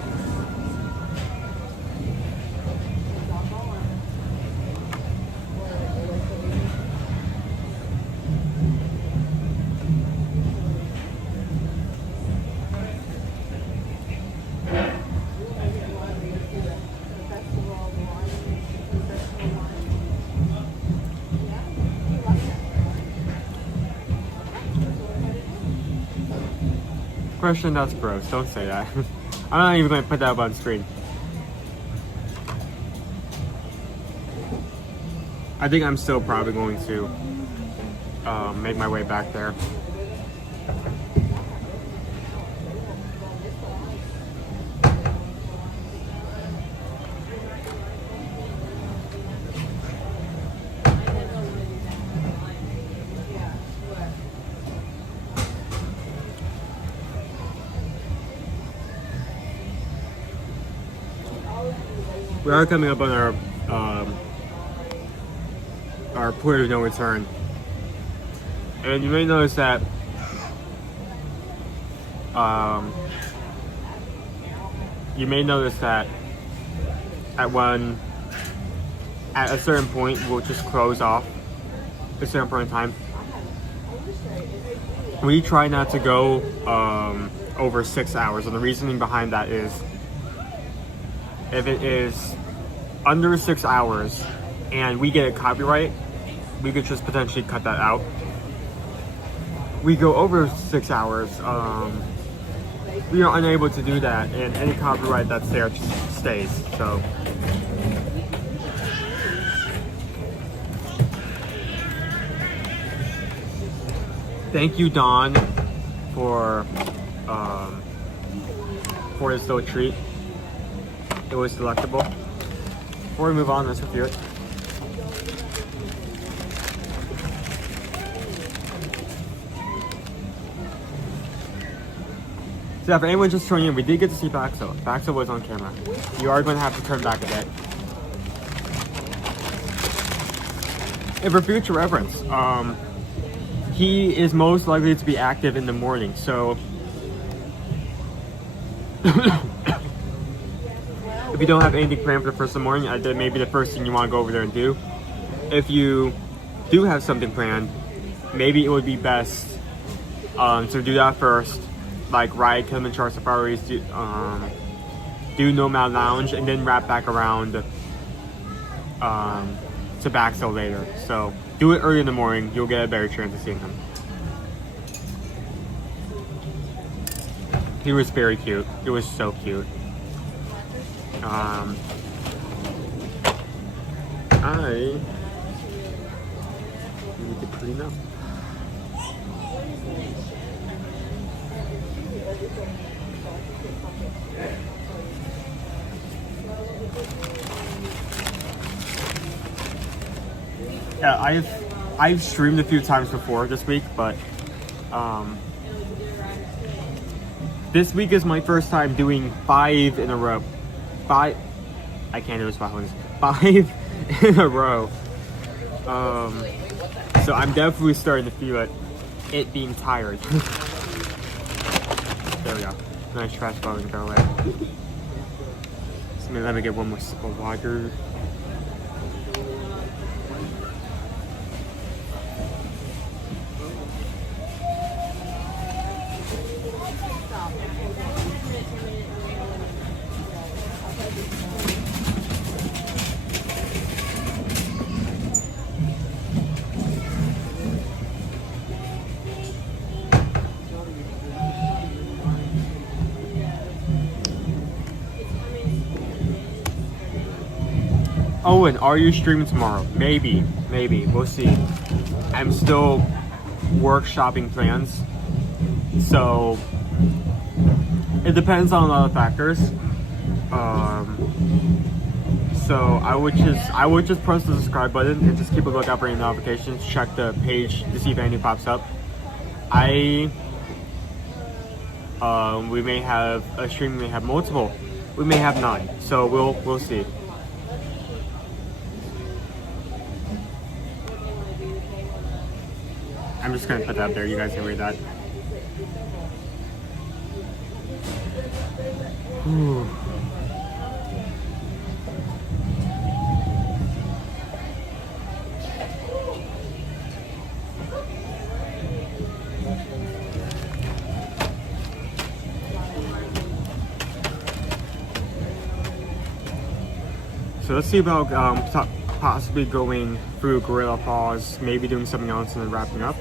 expression, that's gross. Don't say that. I'm not even going to put that up on screen. I think I'm still probably going to make my way back there. We are coming up on our point of no return, and you may notice that at a certain point we'll just close off at a certain point in time. We try not to go over 6 hours, and the reasoning behind that is if it is under 6 hours and we get a copyright, we could just potentially cut that out. We go over 6 hours, we are unable to do that, and any copyright that's there just stays. So thank you, Dawn, for this little treat. It was delectable. Before we move on, let's review it. So yeah, for anyone just tuning in, we did get to see Baxo. Baxo was on camera. You are going to have to turn back a bit. And for future reference, he is most likely to be active in the morning, so if you don't have anything planned for the first of the morning, maybe the first thing you want to go over there and do. If you do have something planned, maybe it would be best to do that first, like ride Kilimanjaro Safaris, do Nomad Lounge, and then wrap back around to Baxo later. So do it early in the morning, you'll get a better chance of seeing him. He was very cute. It was so cute. I need to clean up. Yeah, I've streamed a few times before this week, but this week is my first time doing 5 in a row. I can't do this 5 ones. 5 in a row. So I'm definitely starting to feel it being tired. There we go. Nice trash ball and throw away. So let me get one more sip of water. Owen, are you streaming tomorrow? Maybe, we'll see. I'm still workshopping plans, so it depends on a lot of factors. So I would just press the subscribe button and just keep a lookout for any notifications. Check the page to see if anything pops up. We may have a stream, we may have multiple, we may have none. So we'll see. I'm just gonna put that up there, you guys can read that. Ooh. So let's see about possibly going through Gorilla Falls, maybe doing something else and then wrapping up.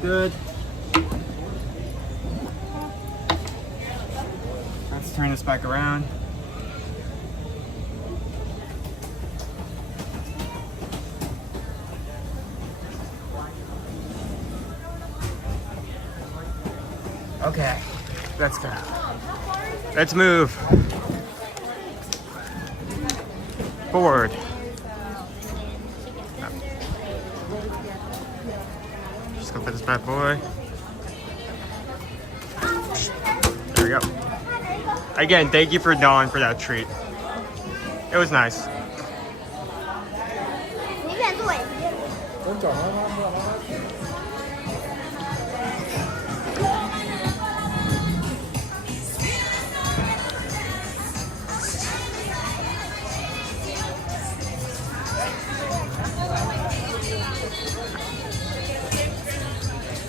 good. Let's turn this back around. Okay, let's go. Let's move forward. Just gonna put this bad boy. There we go. Again, thank you for Dawn for that treat. It was nice.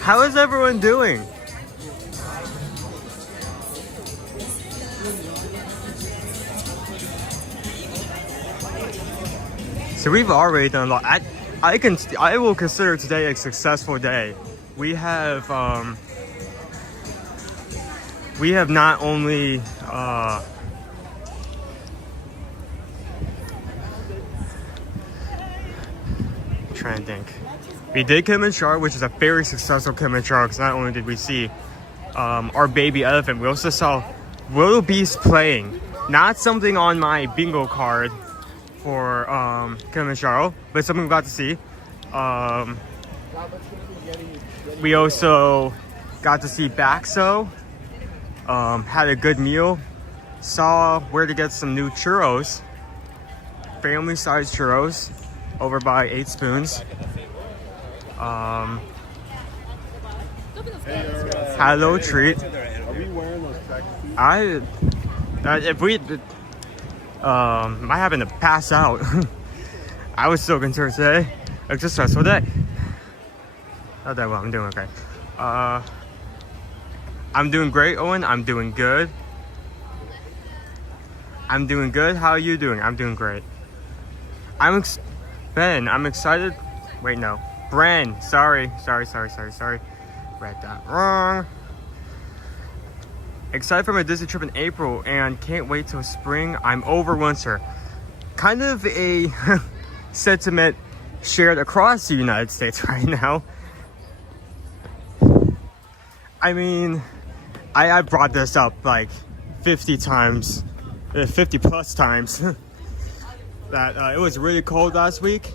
How is everyone doing? So we've already done a lot. I will consider today a successful day. We have not only trying to think. We did Kilimanjaro, which is a very successful Kilimanjaro, because not only did we see our baby elephant, we also saw wildebeest playing. Not something on my bingo card for Kilimanjaro, but something we got to see. We also got to see Baxo, had a good meal, saw where to get some new churros, family-sized churros, over by 8 Spoons. Had a little treat. Are we wearing those track suits? If we might happen to pass out. I was so concerned today. It's a stressful day. Not that well, I'm doing okay. I'm doing great, Owen. I'm doing good. I'm doing good. How are you doing? I'm doing great. Ben, I'm excited. Wait, no. Bren, sorry. Read that wrong. Excited for my Disney trip in April and can't wait till spring. I'm over winter. Kind of a sentiment shared across the United States right now. I mean, I brought this up like 50 times, 50 plus times, that it was really cold last week.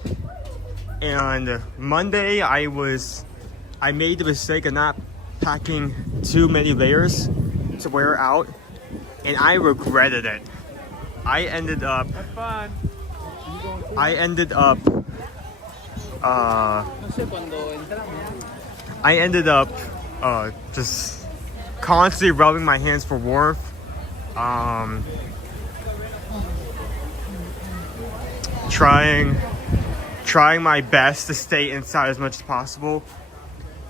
And Monday I made the mistake of not packing too many layers to wear out, and I regretted it. I ended up just constantly rubbing my hands for warmth. Trying my best to stay inside as much as possible.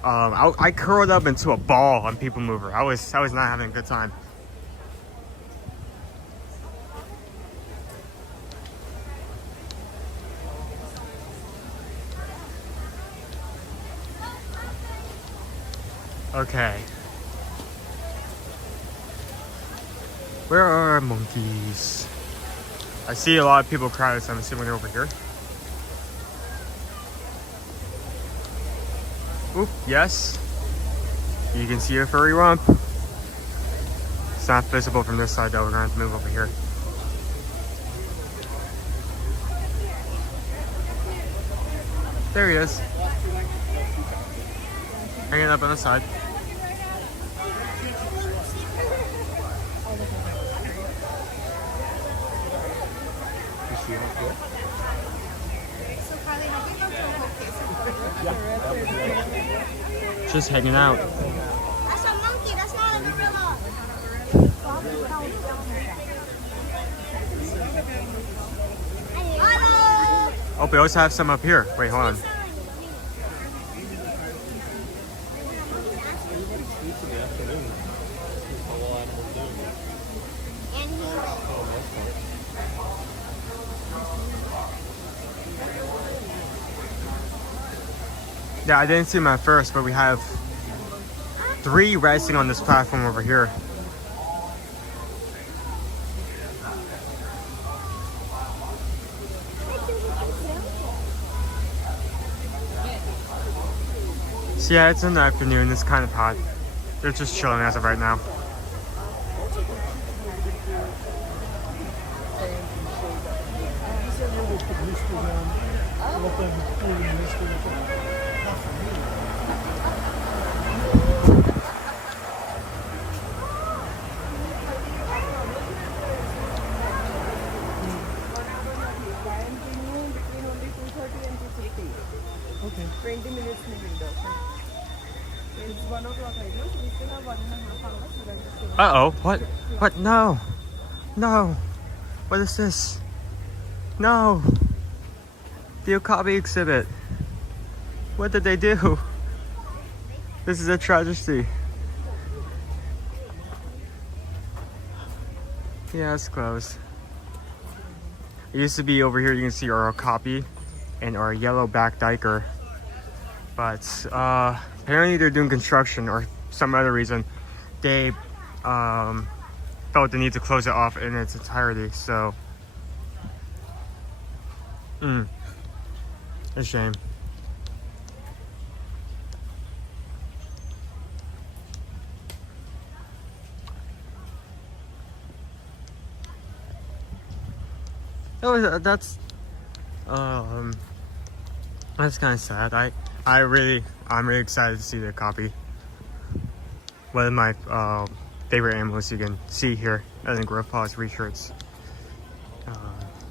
I curled up into a ball on People Mover. I was not having a good time. Okay. Where are our monkeys? I see a lot of people crowded, so I'm assuming they're over here. Oop, yes. You can see a furry rump. It's not visible from this side though, we're gonna have to move over here. There he is. Hanging up on the side. You see him up here? So Kylie, have we gone to a location? Just hanging out. That's a monkey. That's not a gorilla. Hello. Oh, we also have some up here. Wait, hold on. Yeah, I didn't see them at first, but we have 3 resting on this platform over here. So yeah, it's in the afternoon. It's kind of hot. They're just chilling as of right now. Okay. 20 minutes in the window. It's 1 o'clock right now, so we still have 1.5 hours. We're going to stay. Uh-oh. What? What? No. No. What is this? No. The Okabe exhibit. What did they do? This is a tragedy. Yeah, it's closed. It used to be over here, you can see our Okabe and our yellow-backed diker. But apparently they're doing construction or some other reason. They felt the need to close it off in its entirety, so a shame. Oh, that's kind of sad. I'm really excited to see the copy. One of my favorite animals you can see here in the Grove Falls Research,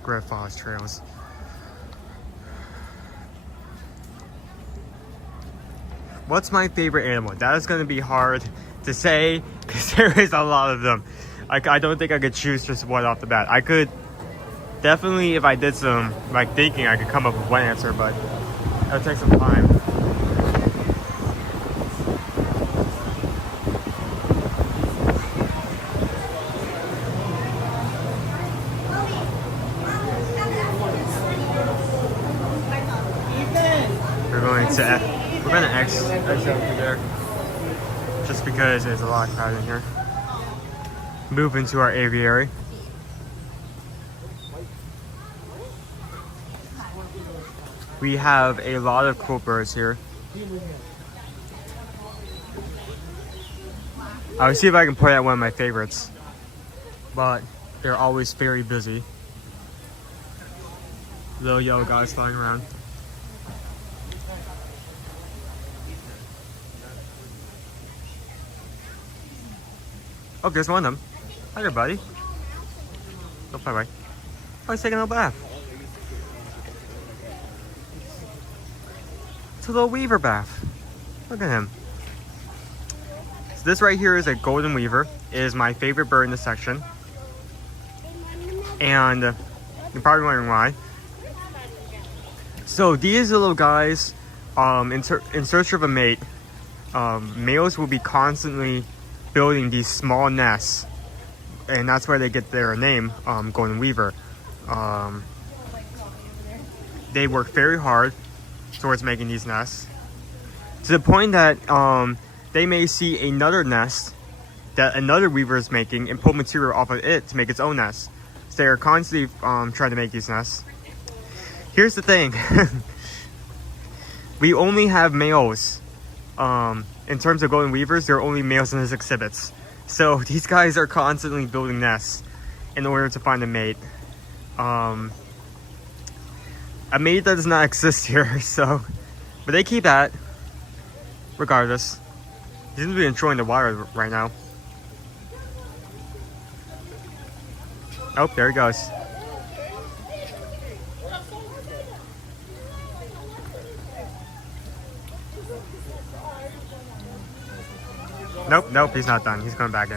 Grove Falls Trails. What's my favorite animal? That is going to be hard to say because there is a lot of them. I don't think I could choose just one off the bat. I could definitely, if I did some thinking, I could come up with one answer, but it would take some time. We're gonna exit over there just because there's a lot of crowd in here. Move into our aviary. We have a lot of cool birds here. I will see if I can point out one of my favorites, but they're always very busy. Little yellow guys flying around. Oh, there's one of them. Hi there, buddy. Oh, bye-bye. Oh, he's taking a little bath. It's a little weaver bath. Look at him. So this right here is a golden weaver. It is my favorite bird in this section. And you're probably wondering why. So these little guys, in search of a mate, males will be constantly building these small nests, and that's where they get their name, golden weaver. They work very hard towards making these nests, to the point that they may see another nest that another weaver is making and pull material off of it to make its own nest. So they are constantly trying to make these nests. Here's the thing. We only have males. In terms of golden weavers, there are only males in his exhibits. So these guys are constantly building nests in order to find a mate. A mate that does not exist here, so, but they keep at, regardless. He seems to be enjoying the water right now. Oh, there he goes. Nope, he's not done. He's going back in.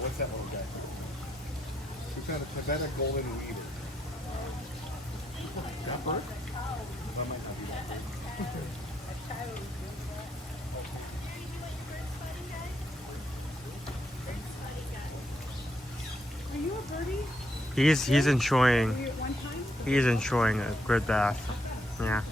What's that little guy? We found a Tibetan golden weaver. That bird? That might not be that bird. Are you a birdie? He's enjoying a good bath. Yeah.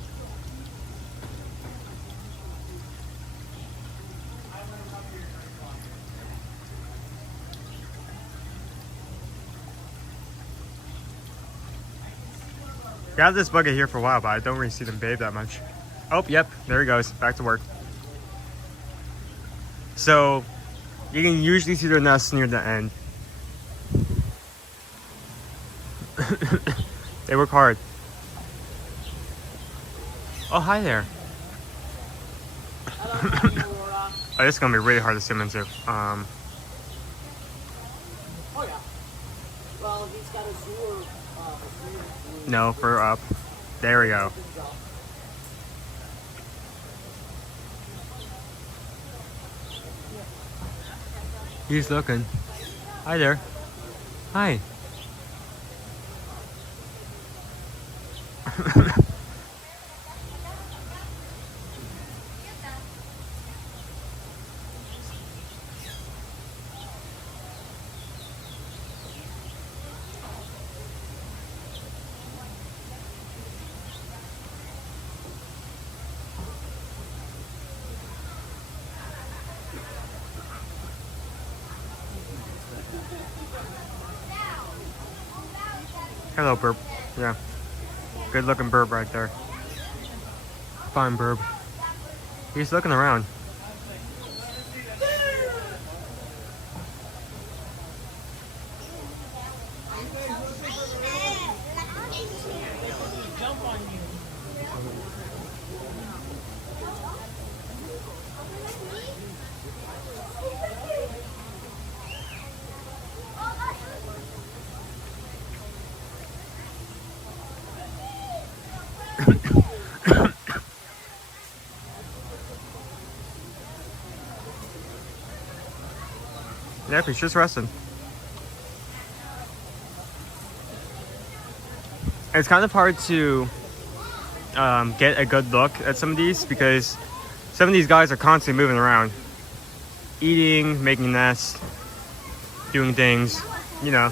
Got this bucket here for a while, but I don't really see them bathe that much. Oh, yep, there he goes, back to work. So, you can usually see their nests near the end. They work hard. Oh, hi there. Oh, this is gonna be really hard to swim into. Oh yeah. Well, he's got a sewer. No, for up. There we go. He's looking. Hi there. Hi. Hello, burb. Yeah. Good looking burb right there. Fine burb. He's looking around. Yep, he's just resting. It's kind of hard to get a good look at some of these because some of these guys are constantly moving around. Eating, making nests, doing things, you know.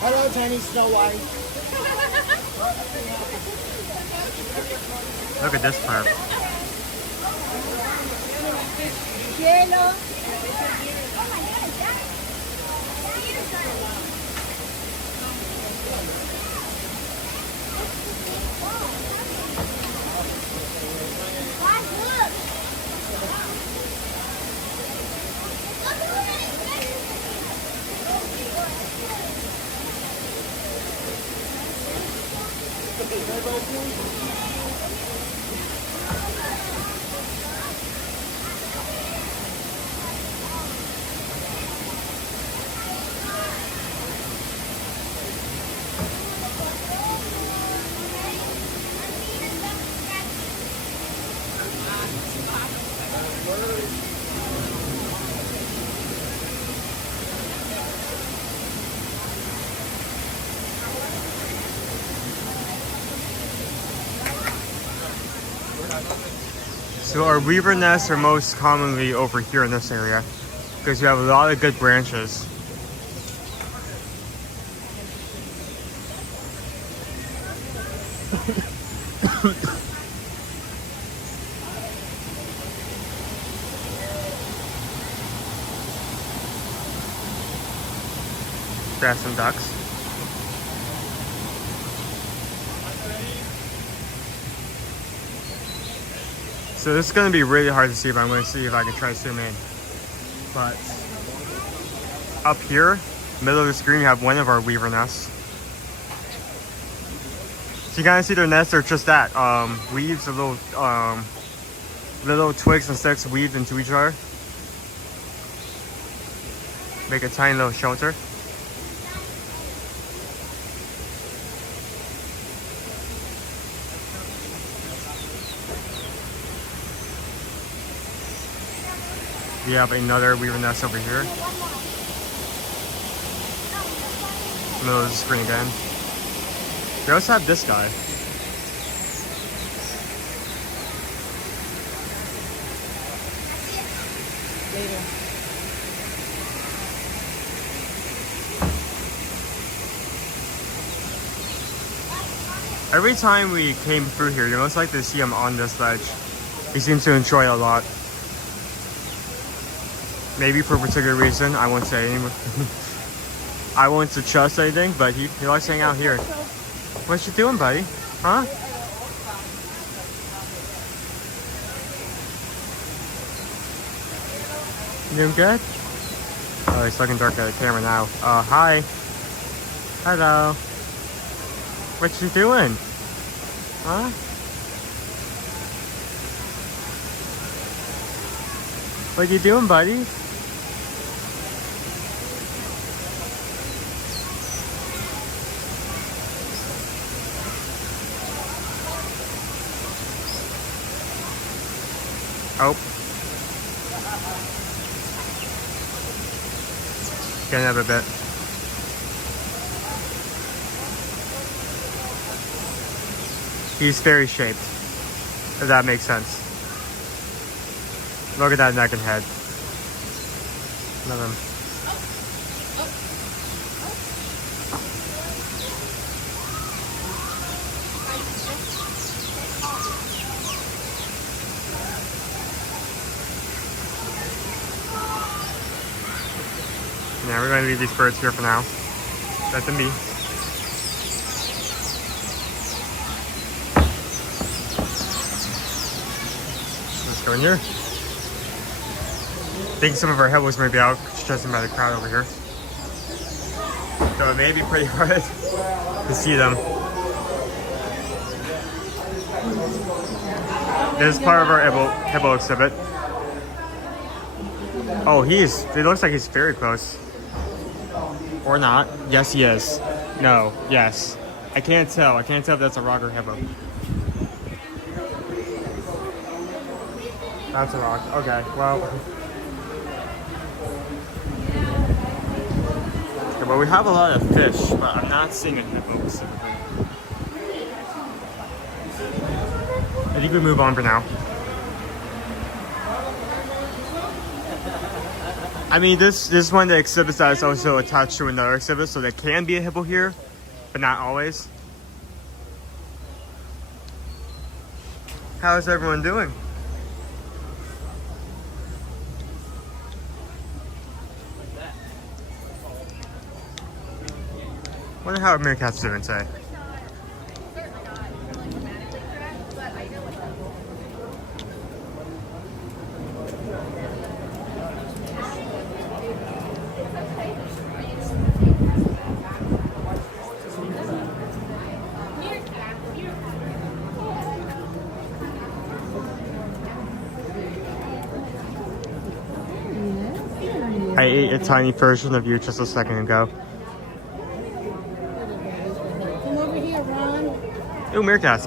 Hello, tiny Snow White. Look at this part. Hielo. So our weaver nests are most commonly over here in this area because you have a lot of good branches. Grab some ducks. So this is going to be really hard to see, but I'm going to see if I can try to zoom in. But up here, middle of the screen, you have one of our weaver nests. So you kind of see their nests are just that. Weaves, a little twigs and sticks weaved into each other. Make a tiny little shelter. We have another weaver nest over here. the middle of the screen again. We also have this guy. Every time we came through here, you most likely to see him on this ledge. He seems to enjoy it a lot. Maybe for a particular reason, I won't say anything. I won't suggest anything, but he likes hanging out here. What you doing, buddy? Huh? You doing good? Oh, he's looking dark at the camera now. Hi. Hello. What you doing? Huh? What you doing, buddy? Oh. Getting up a bit. He's fairy shaped, if that makes sense. Look at that neck and head. Love him. Yeah, we're gonna leave these birds here for now. Let them be. Let's go in here. I think some of our hippos may be out judging by the crowd over here. So it may be pretty hard to see them. This is part of our hippo exhibit. Oh, it looks like he's very close. Or not. Yes, he is. No, yes. I can't tell. I can't tell if that's a rock or hippo. That's a rock. Okay, well. Okay, well, we have a lot of fish, but I'm not seeing a hippo specifically. I think we move on for now. I mean, this is one of the exhibits that is also attached to another exhibit, so there can be a hippo here, but not always. How's everyone doing? Wonder how meerkats doing today. I ate a tiny version of you just a second ago. Come over here, Ron. Ooh, meerkats.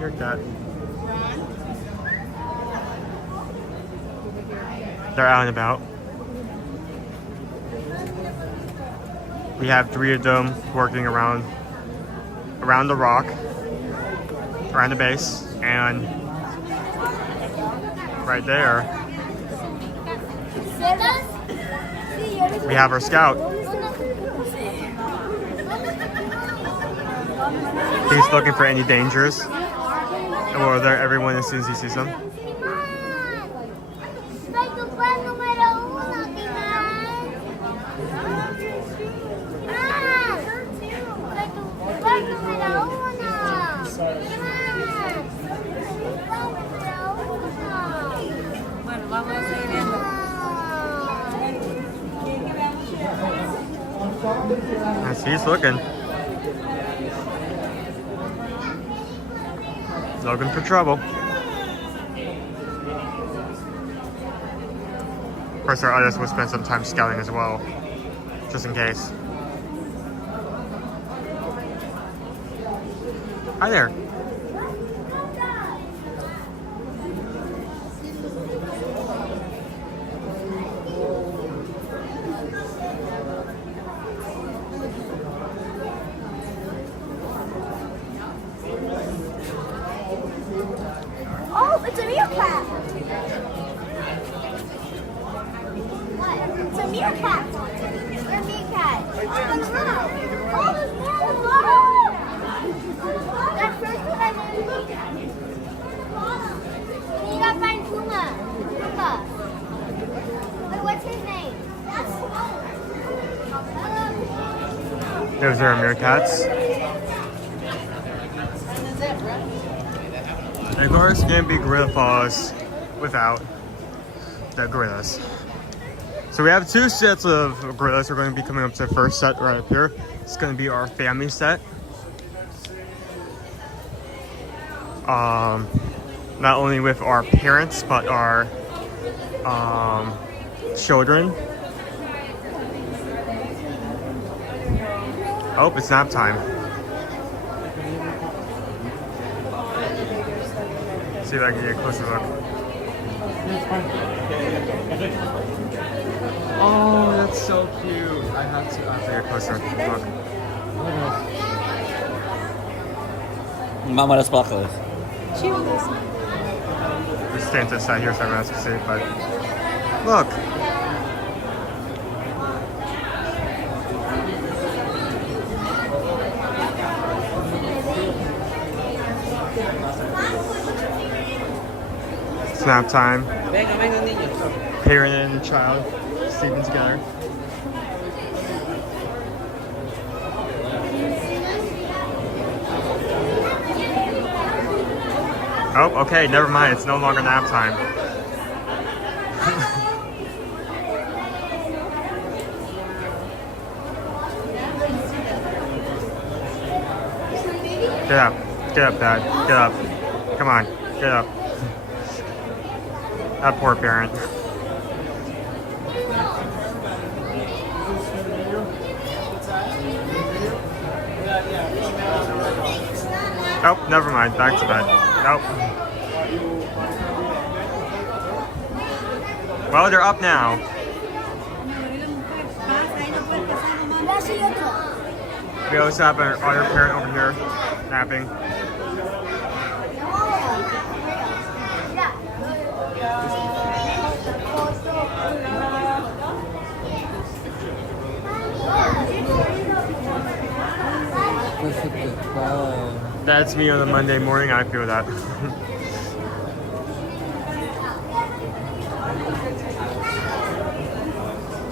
Meerkat. They're out and about. We have 3 of them working around the rock, around the base, and right there we have our scout. He's looking for any dangers, or there everyone as soon as he sees them. Yes, he's looking. Looking for trouble. Of course, our others will spend some time scouting as well, just in case. Hi there. meerkat. What? It's a meerkat. Or meerkat. Oh, look. Oh, there's more on the bottom. That first one I went to. You gotta find Puma. Wait, what's his name? That's Those are meerkats. And of course, it can't be gorilla falls without the gorillas. So we have two sets of gorillas. We're going to be coming up to the first set right up here. It's going to be our family set. Not only with our parents, but our children. Oh, it's nap time. See if I can get a closer look. Oh, that's so cute. I have to get a closer look. Mama, das Plache. Just stand to the side here so everyone else can see, but look. It's nap time. Parent and child sleeping together. Oh, okay, never mind. It's no longer nap time. Get up. Get up, Dad. Get up. Come on. Get up. That poor parent. Oh, never mind. Back to bed. Nope. Well, they're up now. We also have our other parent over here napping. That's me on a Monday morning. I feel that.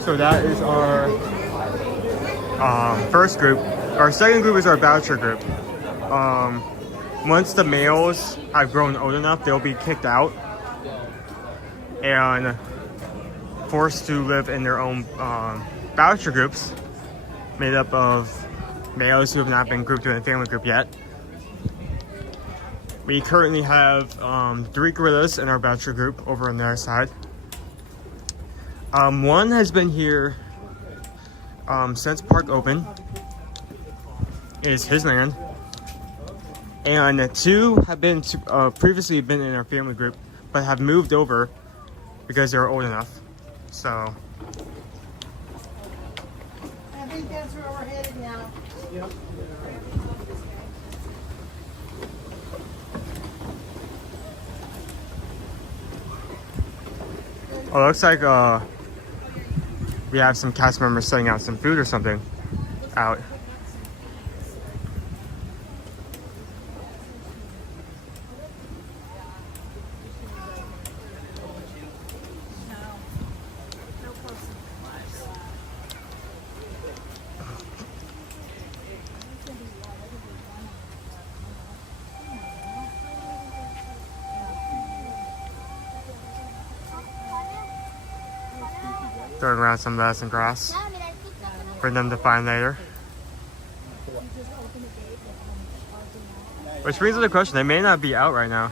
So that is our first group. Our second group is our voucher group. Once the males have grown old enough, they'll be kicked out and forced to live in their own voucher groups made up of males who have not been grouped in a family group yet. We currently have 3 gorillas in our voucher group over on their side. One has been here since park opened. It is his land. And 2 have been previously been in our family group, but have moved over because they're old enough. So I think that's where we're headed now. Yep. Oh, it looks like we have some cast members setting out some food or something out. Throwing around some lettuce and grass for them to find later. Which brings up the question, they may not be out right now.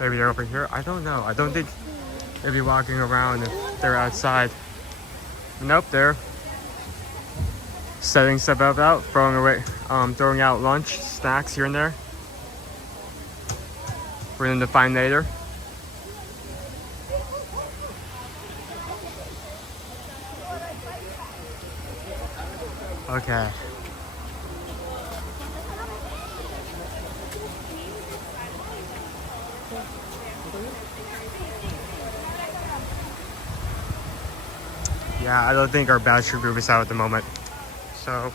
Maybe they're over here. I don't know. I don't think they'd be walking around if they're outside. Nope, they're setting stuff out, throwing out lunch, snacks here and there. for them to find later. Okay. Yeah, I don't think our bachelor group is out at the moment. So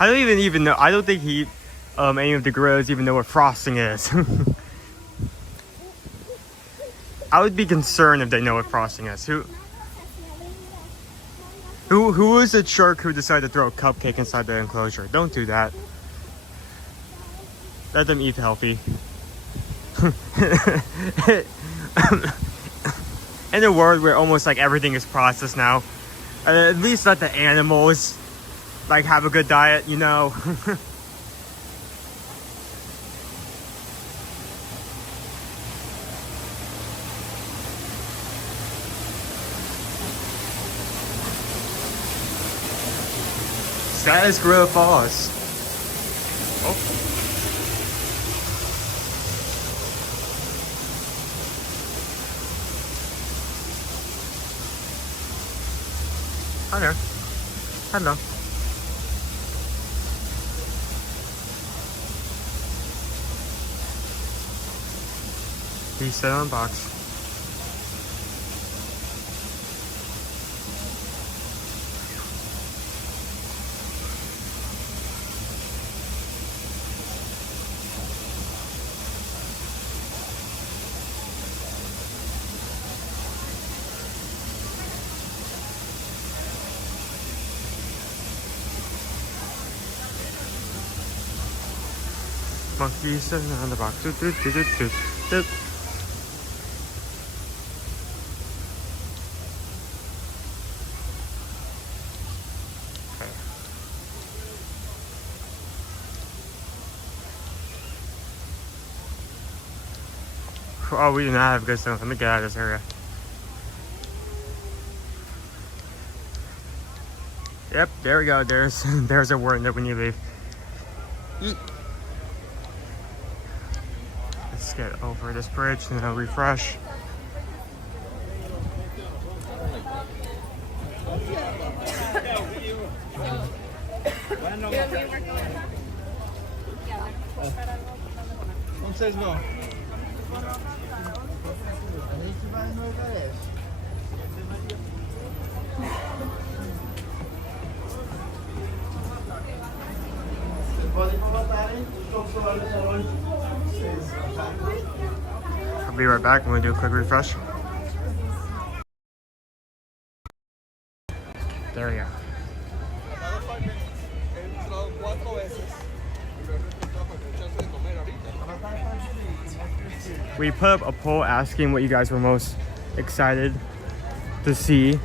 I don't even know. I don't think any of the gorillas even know what frosting is. I would be concerned if they know what frosting is. Who was the shark who decided to throw a cupcake inside the enclosure? Don't do that. Let them eat healthy. In a world where almost like everything is processed now, at least let the animals like have a good diet, you know. Status Gorilla Falls. Oh. Hi there. Hello. Please sit on box. Monkey sitting on the box. Doop, doop, doop, doop, doop. Okay. Oh, we do not have good stuff. Let me get out of this area. Yep, there we go. There's a word that when you leave. Eat. Let's get over this bridge and then I'll refresh. Entonces no. I'll be right back. I'm going to do a quick refresh. There we go. We put up a poll asking what you guys were most excited to see,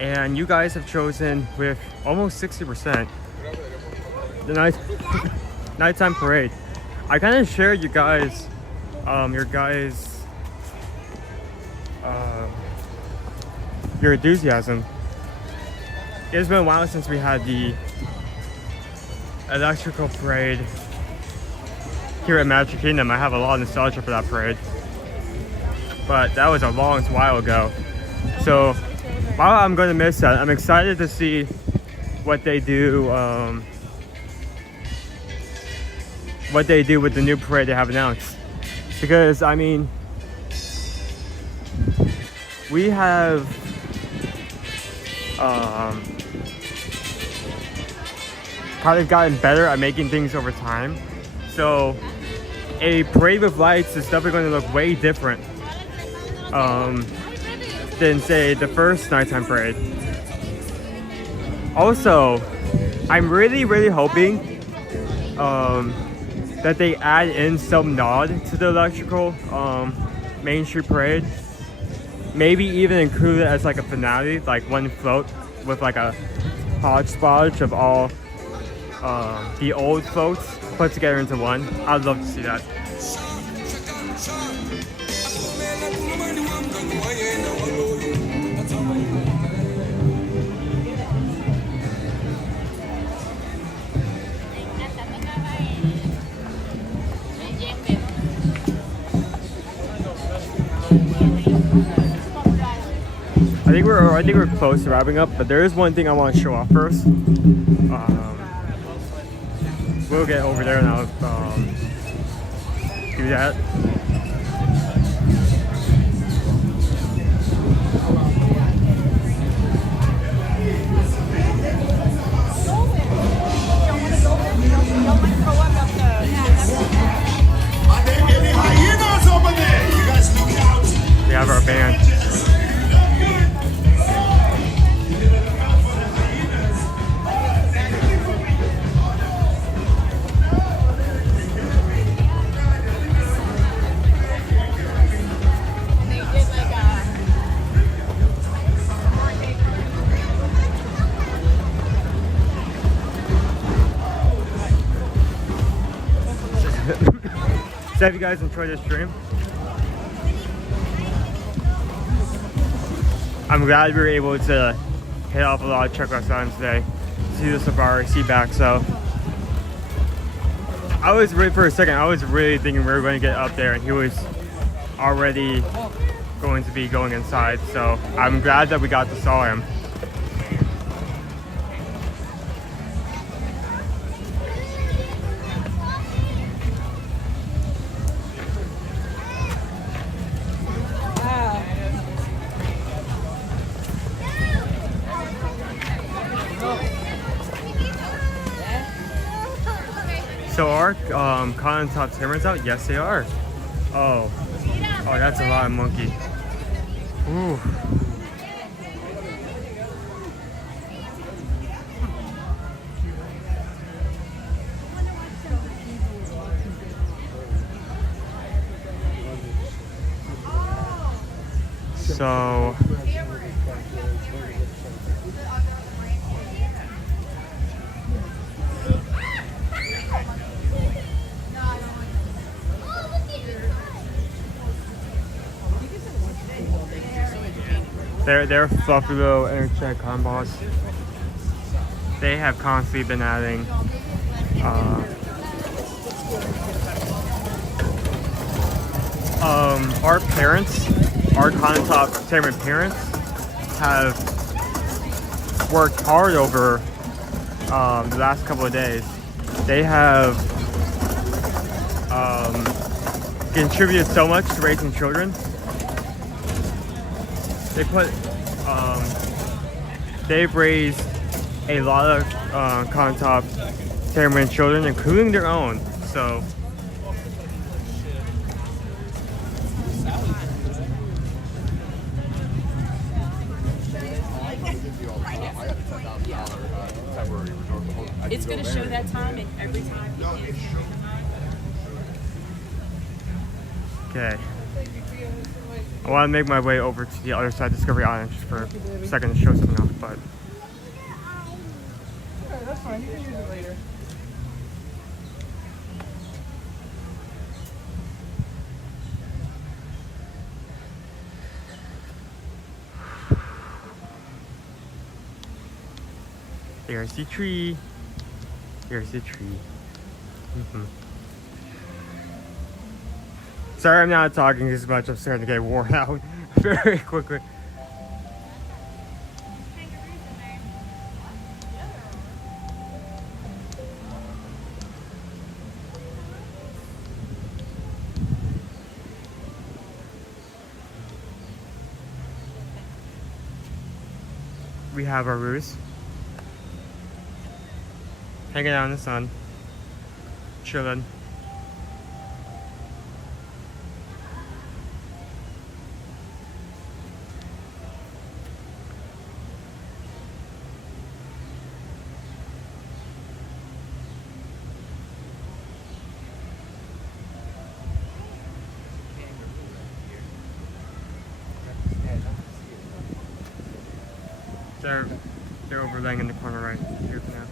and you guys have chosen with almost 60% the nighttime parade. I kind of shared your guys' your enthusiasm. It's been a while since we had the electrical parade here at Magic Kingdom. I have a lot of nostalgia for that parade, but that was a long while ago. So while I'm going to miss that, I'm excited to see what they do. What they do with the new parade they have announced, because I mean, we have kind of gotten better at making things over time. So a parade with lights is definitely going to look way different than say the first nighttime parade. Also, I'm really hoping that they add in some nod to the electrical Main Street parade. Maybe even include it as like a finale, like one float with like a hodgepodge of all the old floats put together into one. I'd love to see that. I think we're close to wrapping up, but there is one thing I want to show off first. We'll get over there and I'll do that. Any hyenas over there? You guys look out. We have our band. So have you guys enjoyed this stream? I'm glad we were able to hit off a lot of checkout signs today. See the safari, see back, so. I was really, for a second, I was really thinking we were going to get up there and he was already going to be going inside. So I'm glad that we got to saw him. So are cotton top tamarins out? Yes, they are. Oh, that's a lot of monkey. Ooh. So. They're fluffy little intercheck cotton balls. They have constantly been adding our parents, our cotton top tamarin parents, have worked hard over the last couple of days. They have contributed so much to raising children. They put, they've raised a lot of cotton top tamarin children, including their own. So. It's going to show that time, and every time you get Okay. I want to make my way over to the other side, Discovery Island, just for a second to show something off, but. Okay, that's fine. You can use it later. There's the tree. There's the tree. Sorry I'm not talking as much. I'm starting to get worn out very quickly. We have our roos. Hanging out in the sun. Chilling. They're overlaying in the corner right here for now.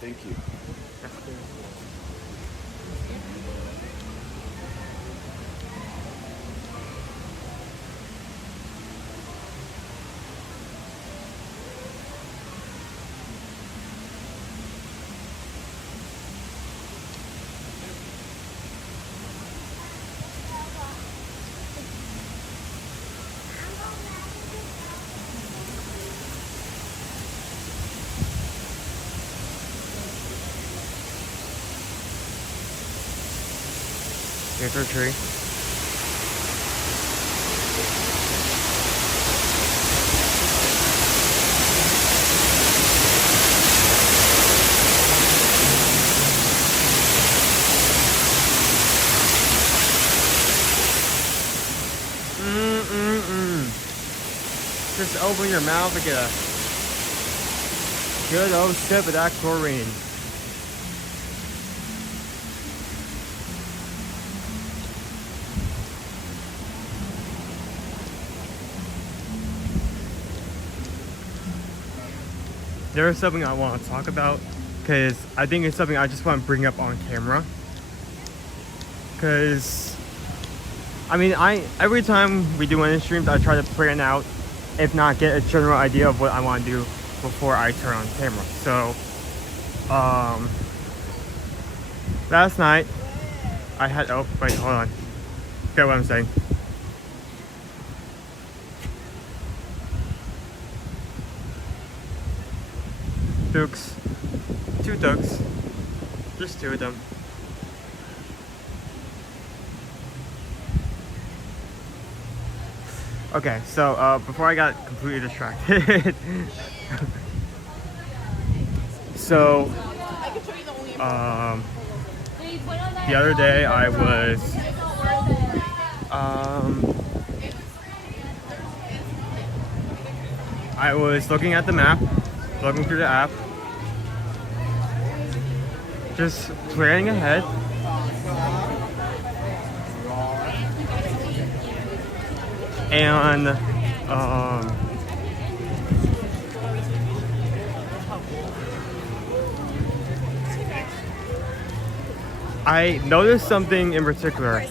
Thank you. Here's our tree. Just open your mouth and get a good old sip of that chlorine. There is something I want to talk about because I think it's something I just want to bring up on camera. Because I mean, every time we do any streams, I try to plan out, if not get a general idea of what I want to do before I turn on camera. So, last night I had, oh wait, hold on, get what I'm saying. Dukes, 2 ducks, just 2 of them. Okay, so before I got completely distracted, so the other day I was looking at the map, looking through the app, just planning ahead. And I noticed something in particular,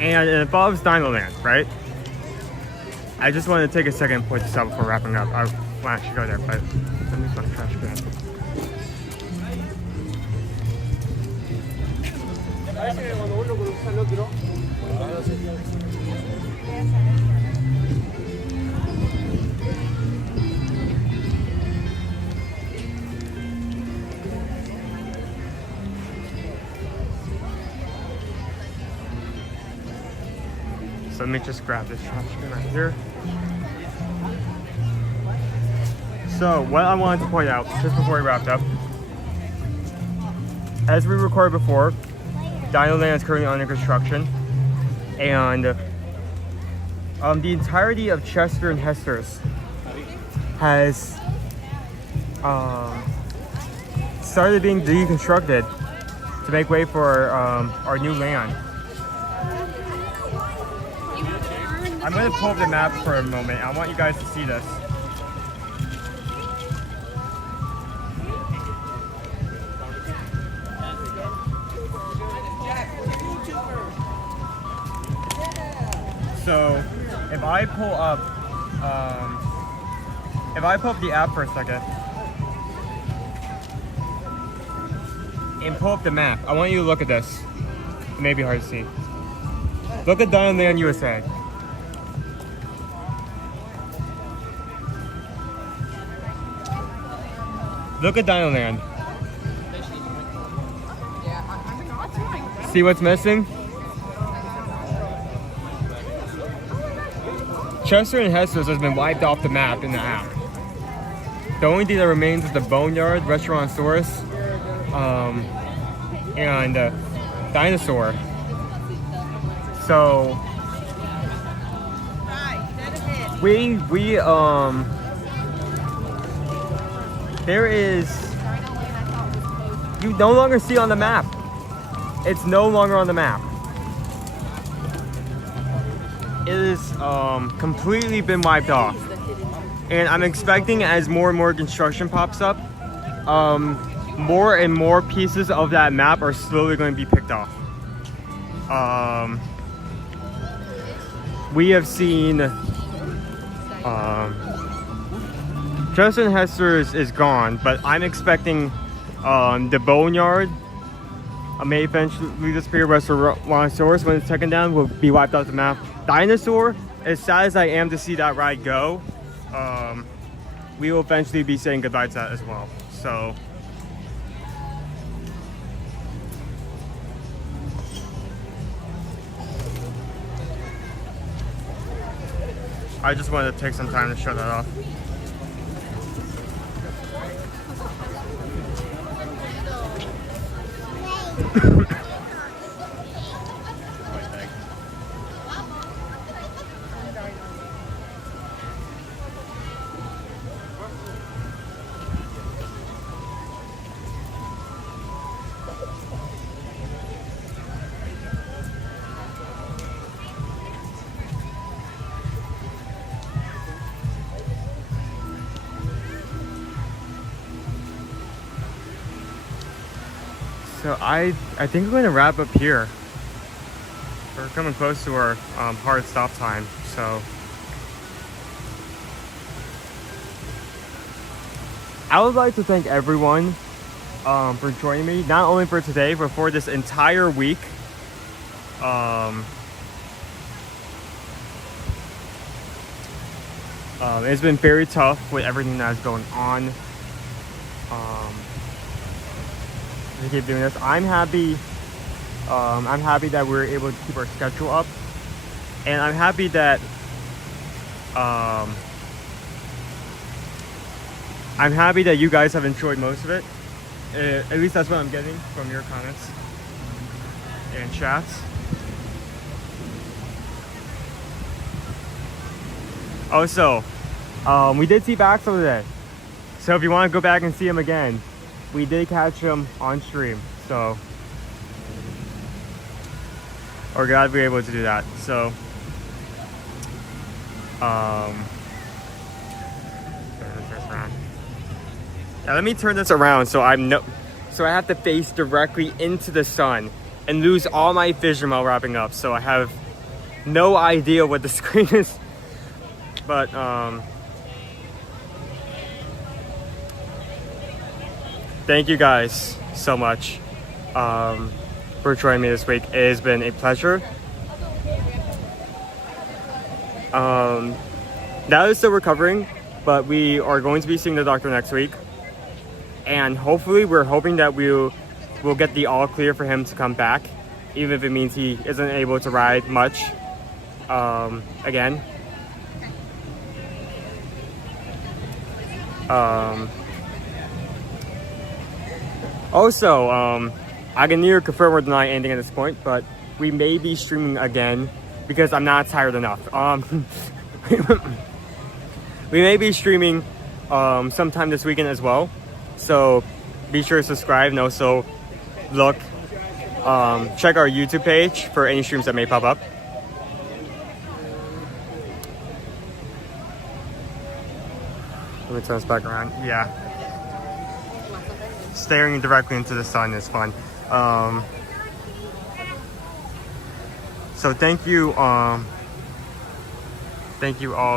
and it involves Dino Land, right? I just wanted to take a second and point this out before wrapping up. I want to actually go there, but let me find a trash can. So let me just grab this trash can right here. So what I wanted to point out just before we wrapped up, as we recorded before, Dino Land is currently under construction, and the entirety of Chester and Hester's has started being deconstructed to make way for our new land. I'm going to pull up the map for a moment. I want you guys to see this. So if I pull up the app for a second and pull up the map, I want you to look at this. It may be hard to see. Look at Dino Land USA. Look at Dino Land. See what's missing? Chester and Hester's has been wiped off the map in the app. The only thing that remains is the Boneyard, Restaurantosaurus, and Dinosaur. So there is, you no longer see on the map. It's no longer on the map. It is completely been wiped off. And I'm expecting, as more and more construction pops up, more and more pieces of that map are slowly going to be picked off. We have seen Justin Hester's is gone, but I'm expecting the Boneyard may eventually disappear. Restaurantosaurus, when it's taken down, will be wiped off the map. Dinosaur, as sad as I am to see that ride go, we will eventually be saying goodbye to that as well. So I just wanted to take some time to show that off. So I think we're going to wrap up here. We're coming close to our hard stop time, so I would like to thank everyone for joining me, not only for today, but for this entire week. It's been very tough with everything that's going on. To keep doing this. I'm happy that we're able to keep our schedule up, and I'm happy that you guys have enjoyed most of it. At least that's what I'm getting from your comments and chats. Also, we did see Baxter today, so if you want to go back and see him again, we did catch him on stream, so we're glad to be able to do that. So now let me turn this around so I have to face directly into the sun and lose all my vision while wrapping up, so I have no idea what the screen is. But thank you guys so much for joining me this week. It has been a pleasure. Now is still recovering, but we are going to be seeing the doctor next week. And hopefully we're hoping that we'll get the all clear for him to come back, even if it means he isn't able to ride much again. Also, I can neither confirm or deny anything at this point, but we may be streaming again because I'm not tired enough. We may be streaming sometime this weekend as well, so be sure to subscribe, and also check our YouTube page for any streams that may pop up. Let me turn this back around. Yeah. Staring directly into the sun is fun. So thank you all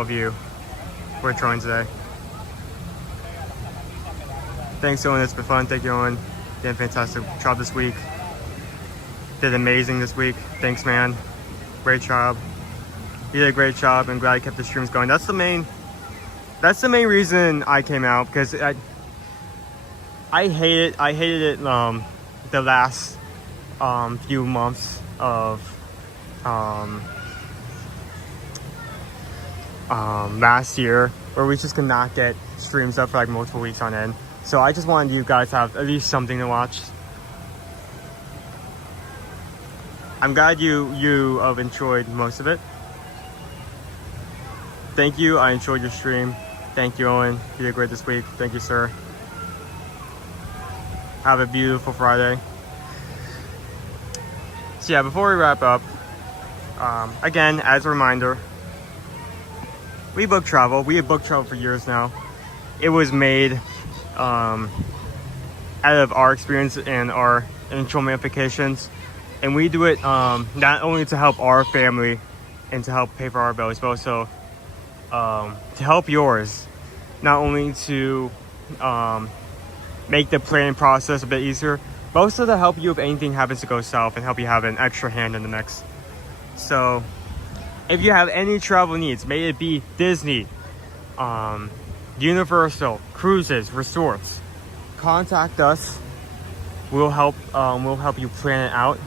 of you for joining today. Thanks, Owen. It's been fun. Thank you, Owen. Did a fantastic job this week. Did amazing this week. Thanks, man. Great job. You did a great job. I'm glad you kept the streams going. That's the main reason I came out, because I hated it the last few months of last year, where we just could not get streams up for like multiple weeks on end. So I just wanted you guys to have at least something to watch. I'm glad you have enjoyed most of it. Thank you. I enjoyed your stream. Thank you, Owen. You did great this week. Thank you, sir. Have a beautiful Friday. So yeah, before we wrap up, again, as a reminder, we book travel. We have booked travel for years now. It was made out of our experience and our initial ramifications, and we do it not only to help our family and to help pay for our bills, but also to help yours, not only to make the planning process a bit easier, but also to help you if anything happens to go south and help you have an extra hand in the mix. So if you have any travel needs, may it be Disney, Universal, cruises, resorts, contact us. We'll help you plan it out.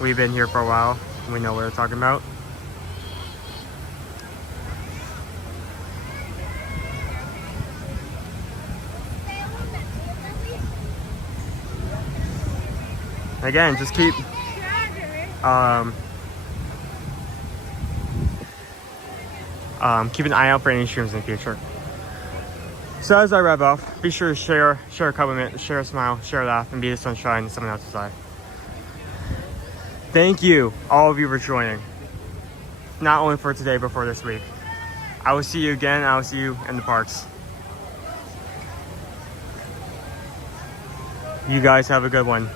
We've been here for a while. We know what we're talking about. Again, just keep keep an eye out for any streams in the future. So as I wrap up, be sure to share a comment, share a smile, share a laugh, and be the sunshine in someone else's eye. Thank you, all of you, for joining. Not only for today, but for this week. I will see you again. I will see you in the parks. You guys have a good one.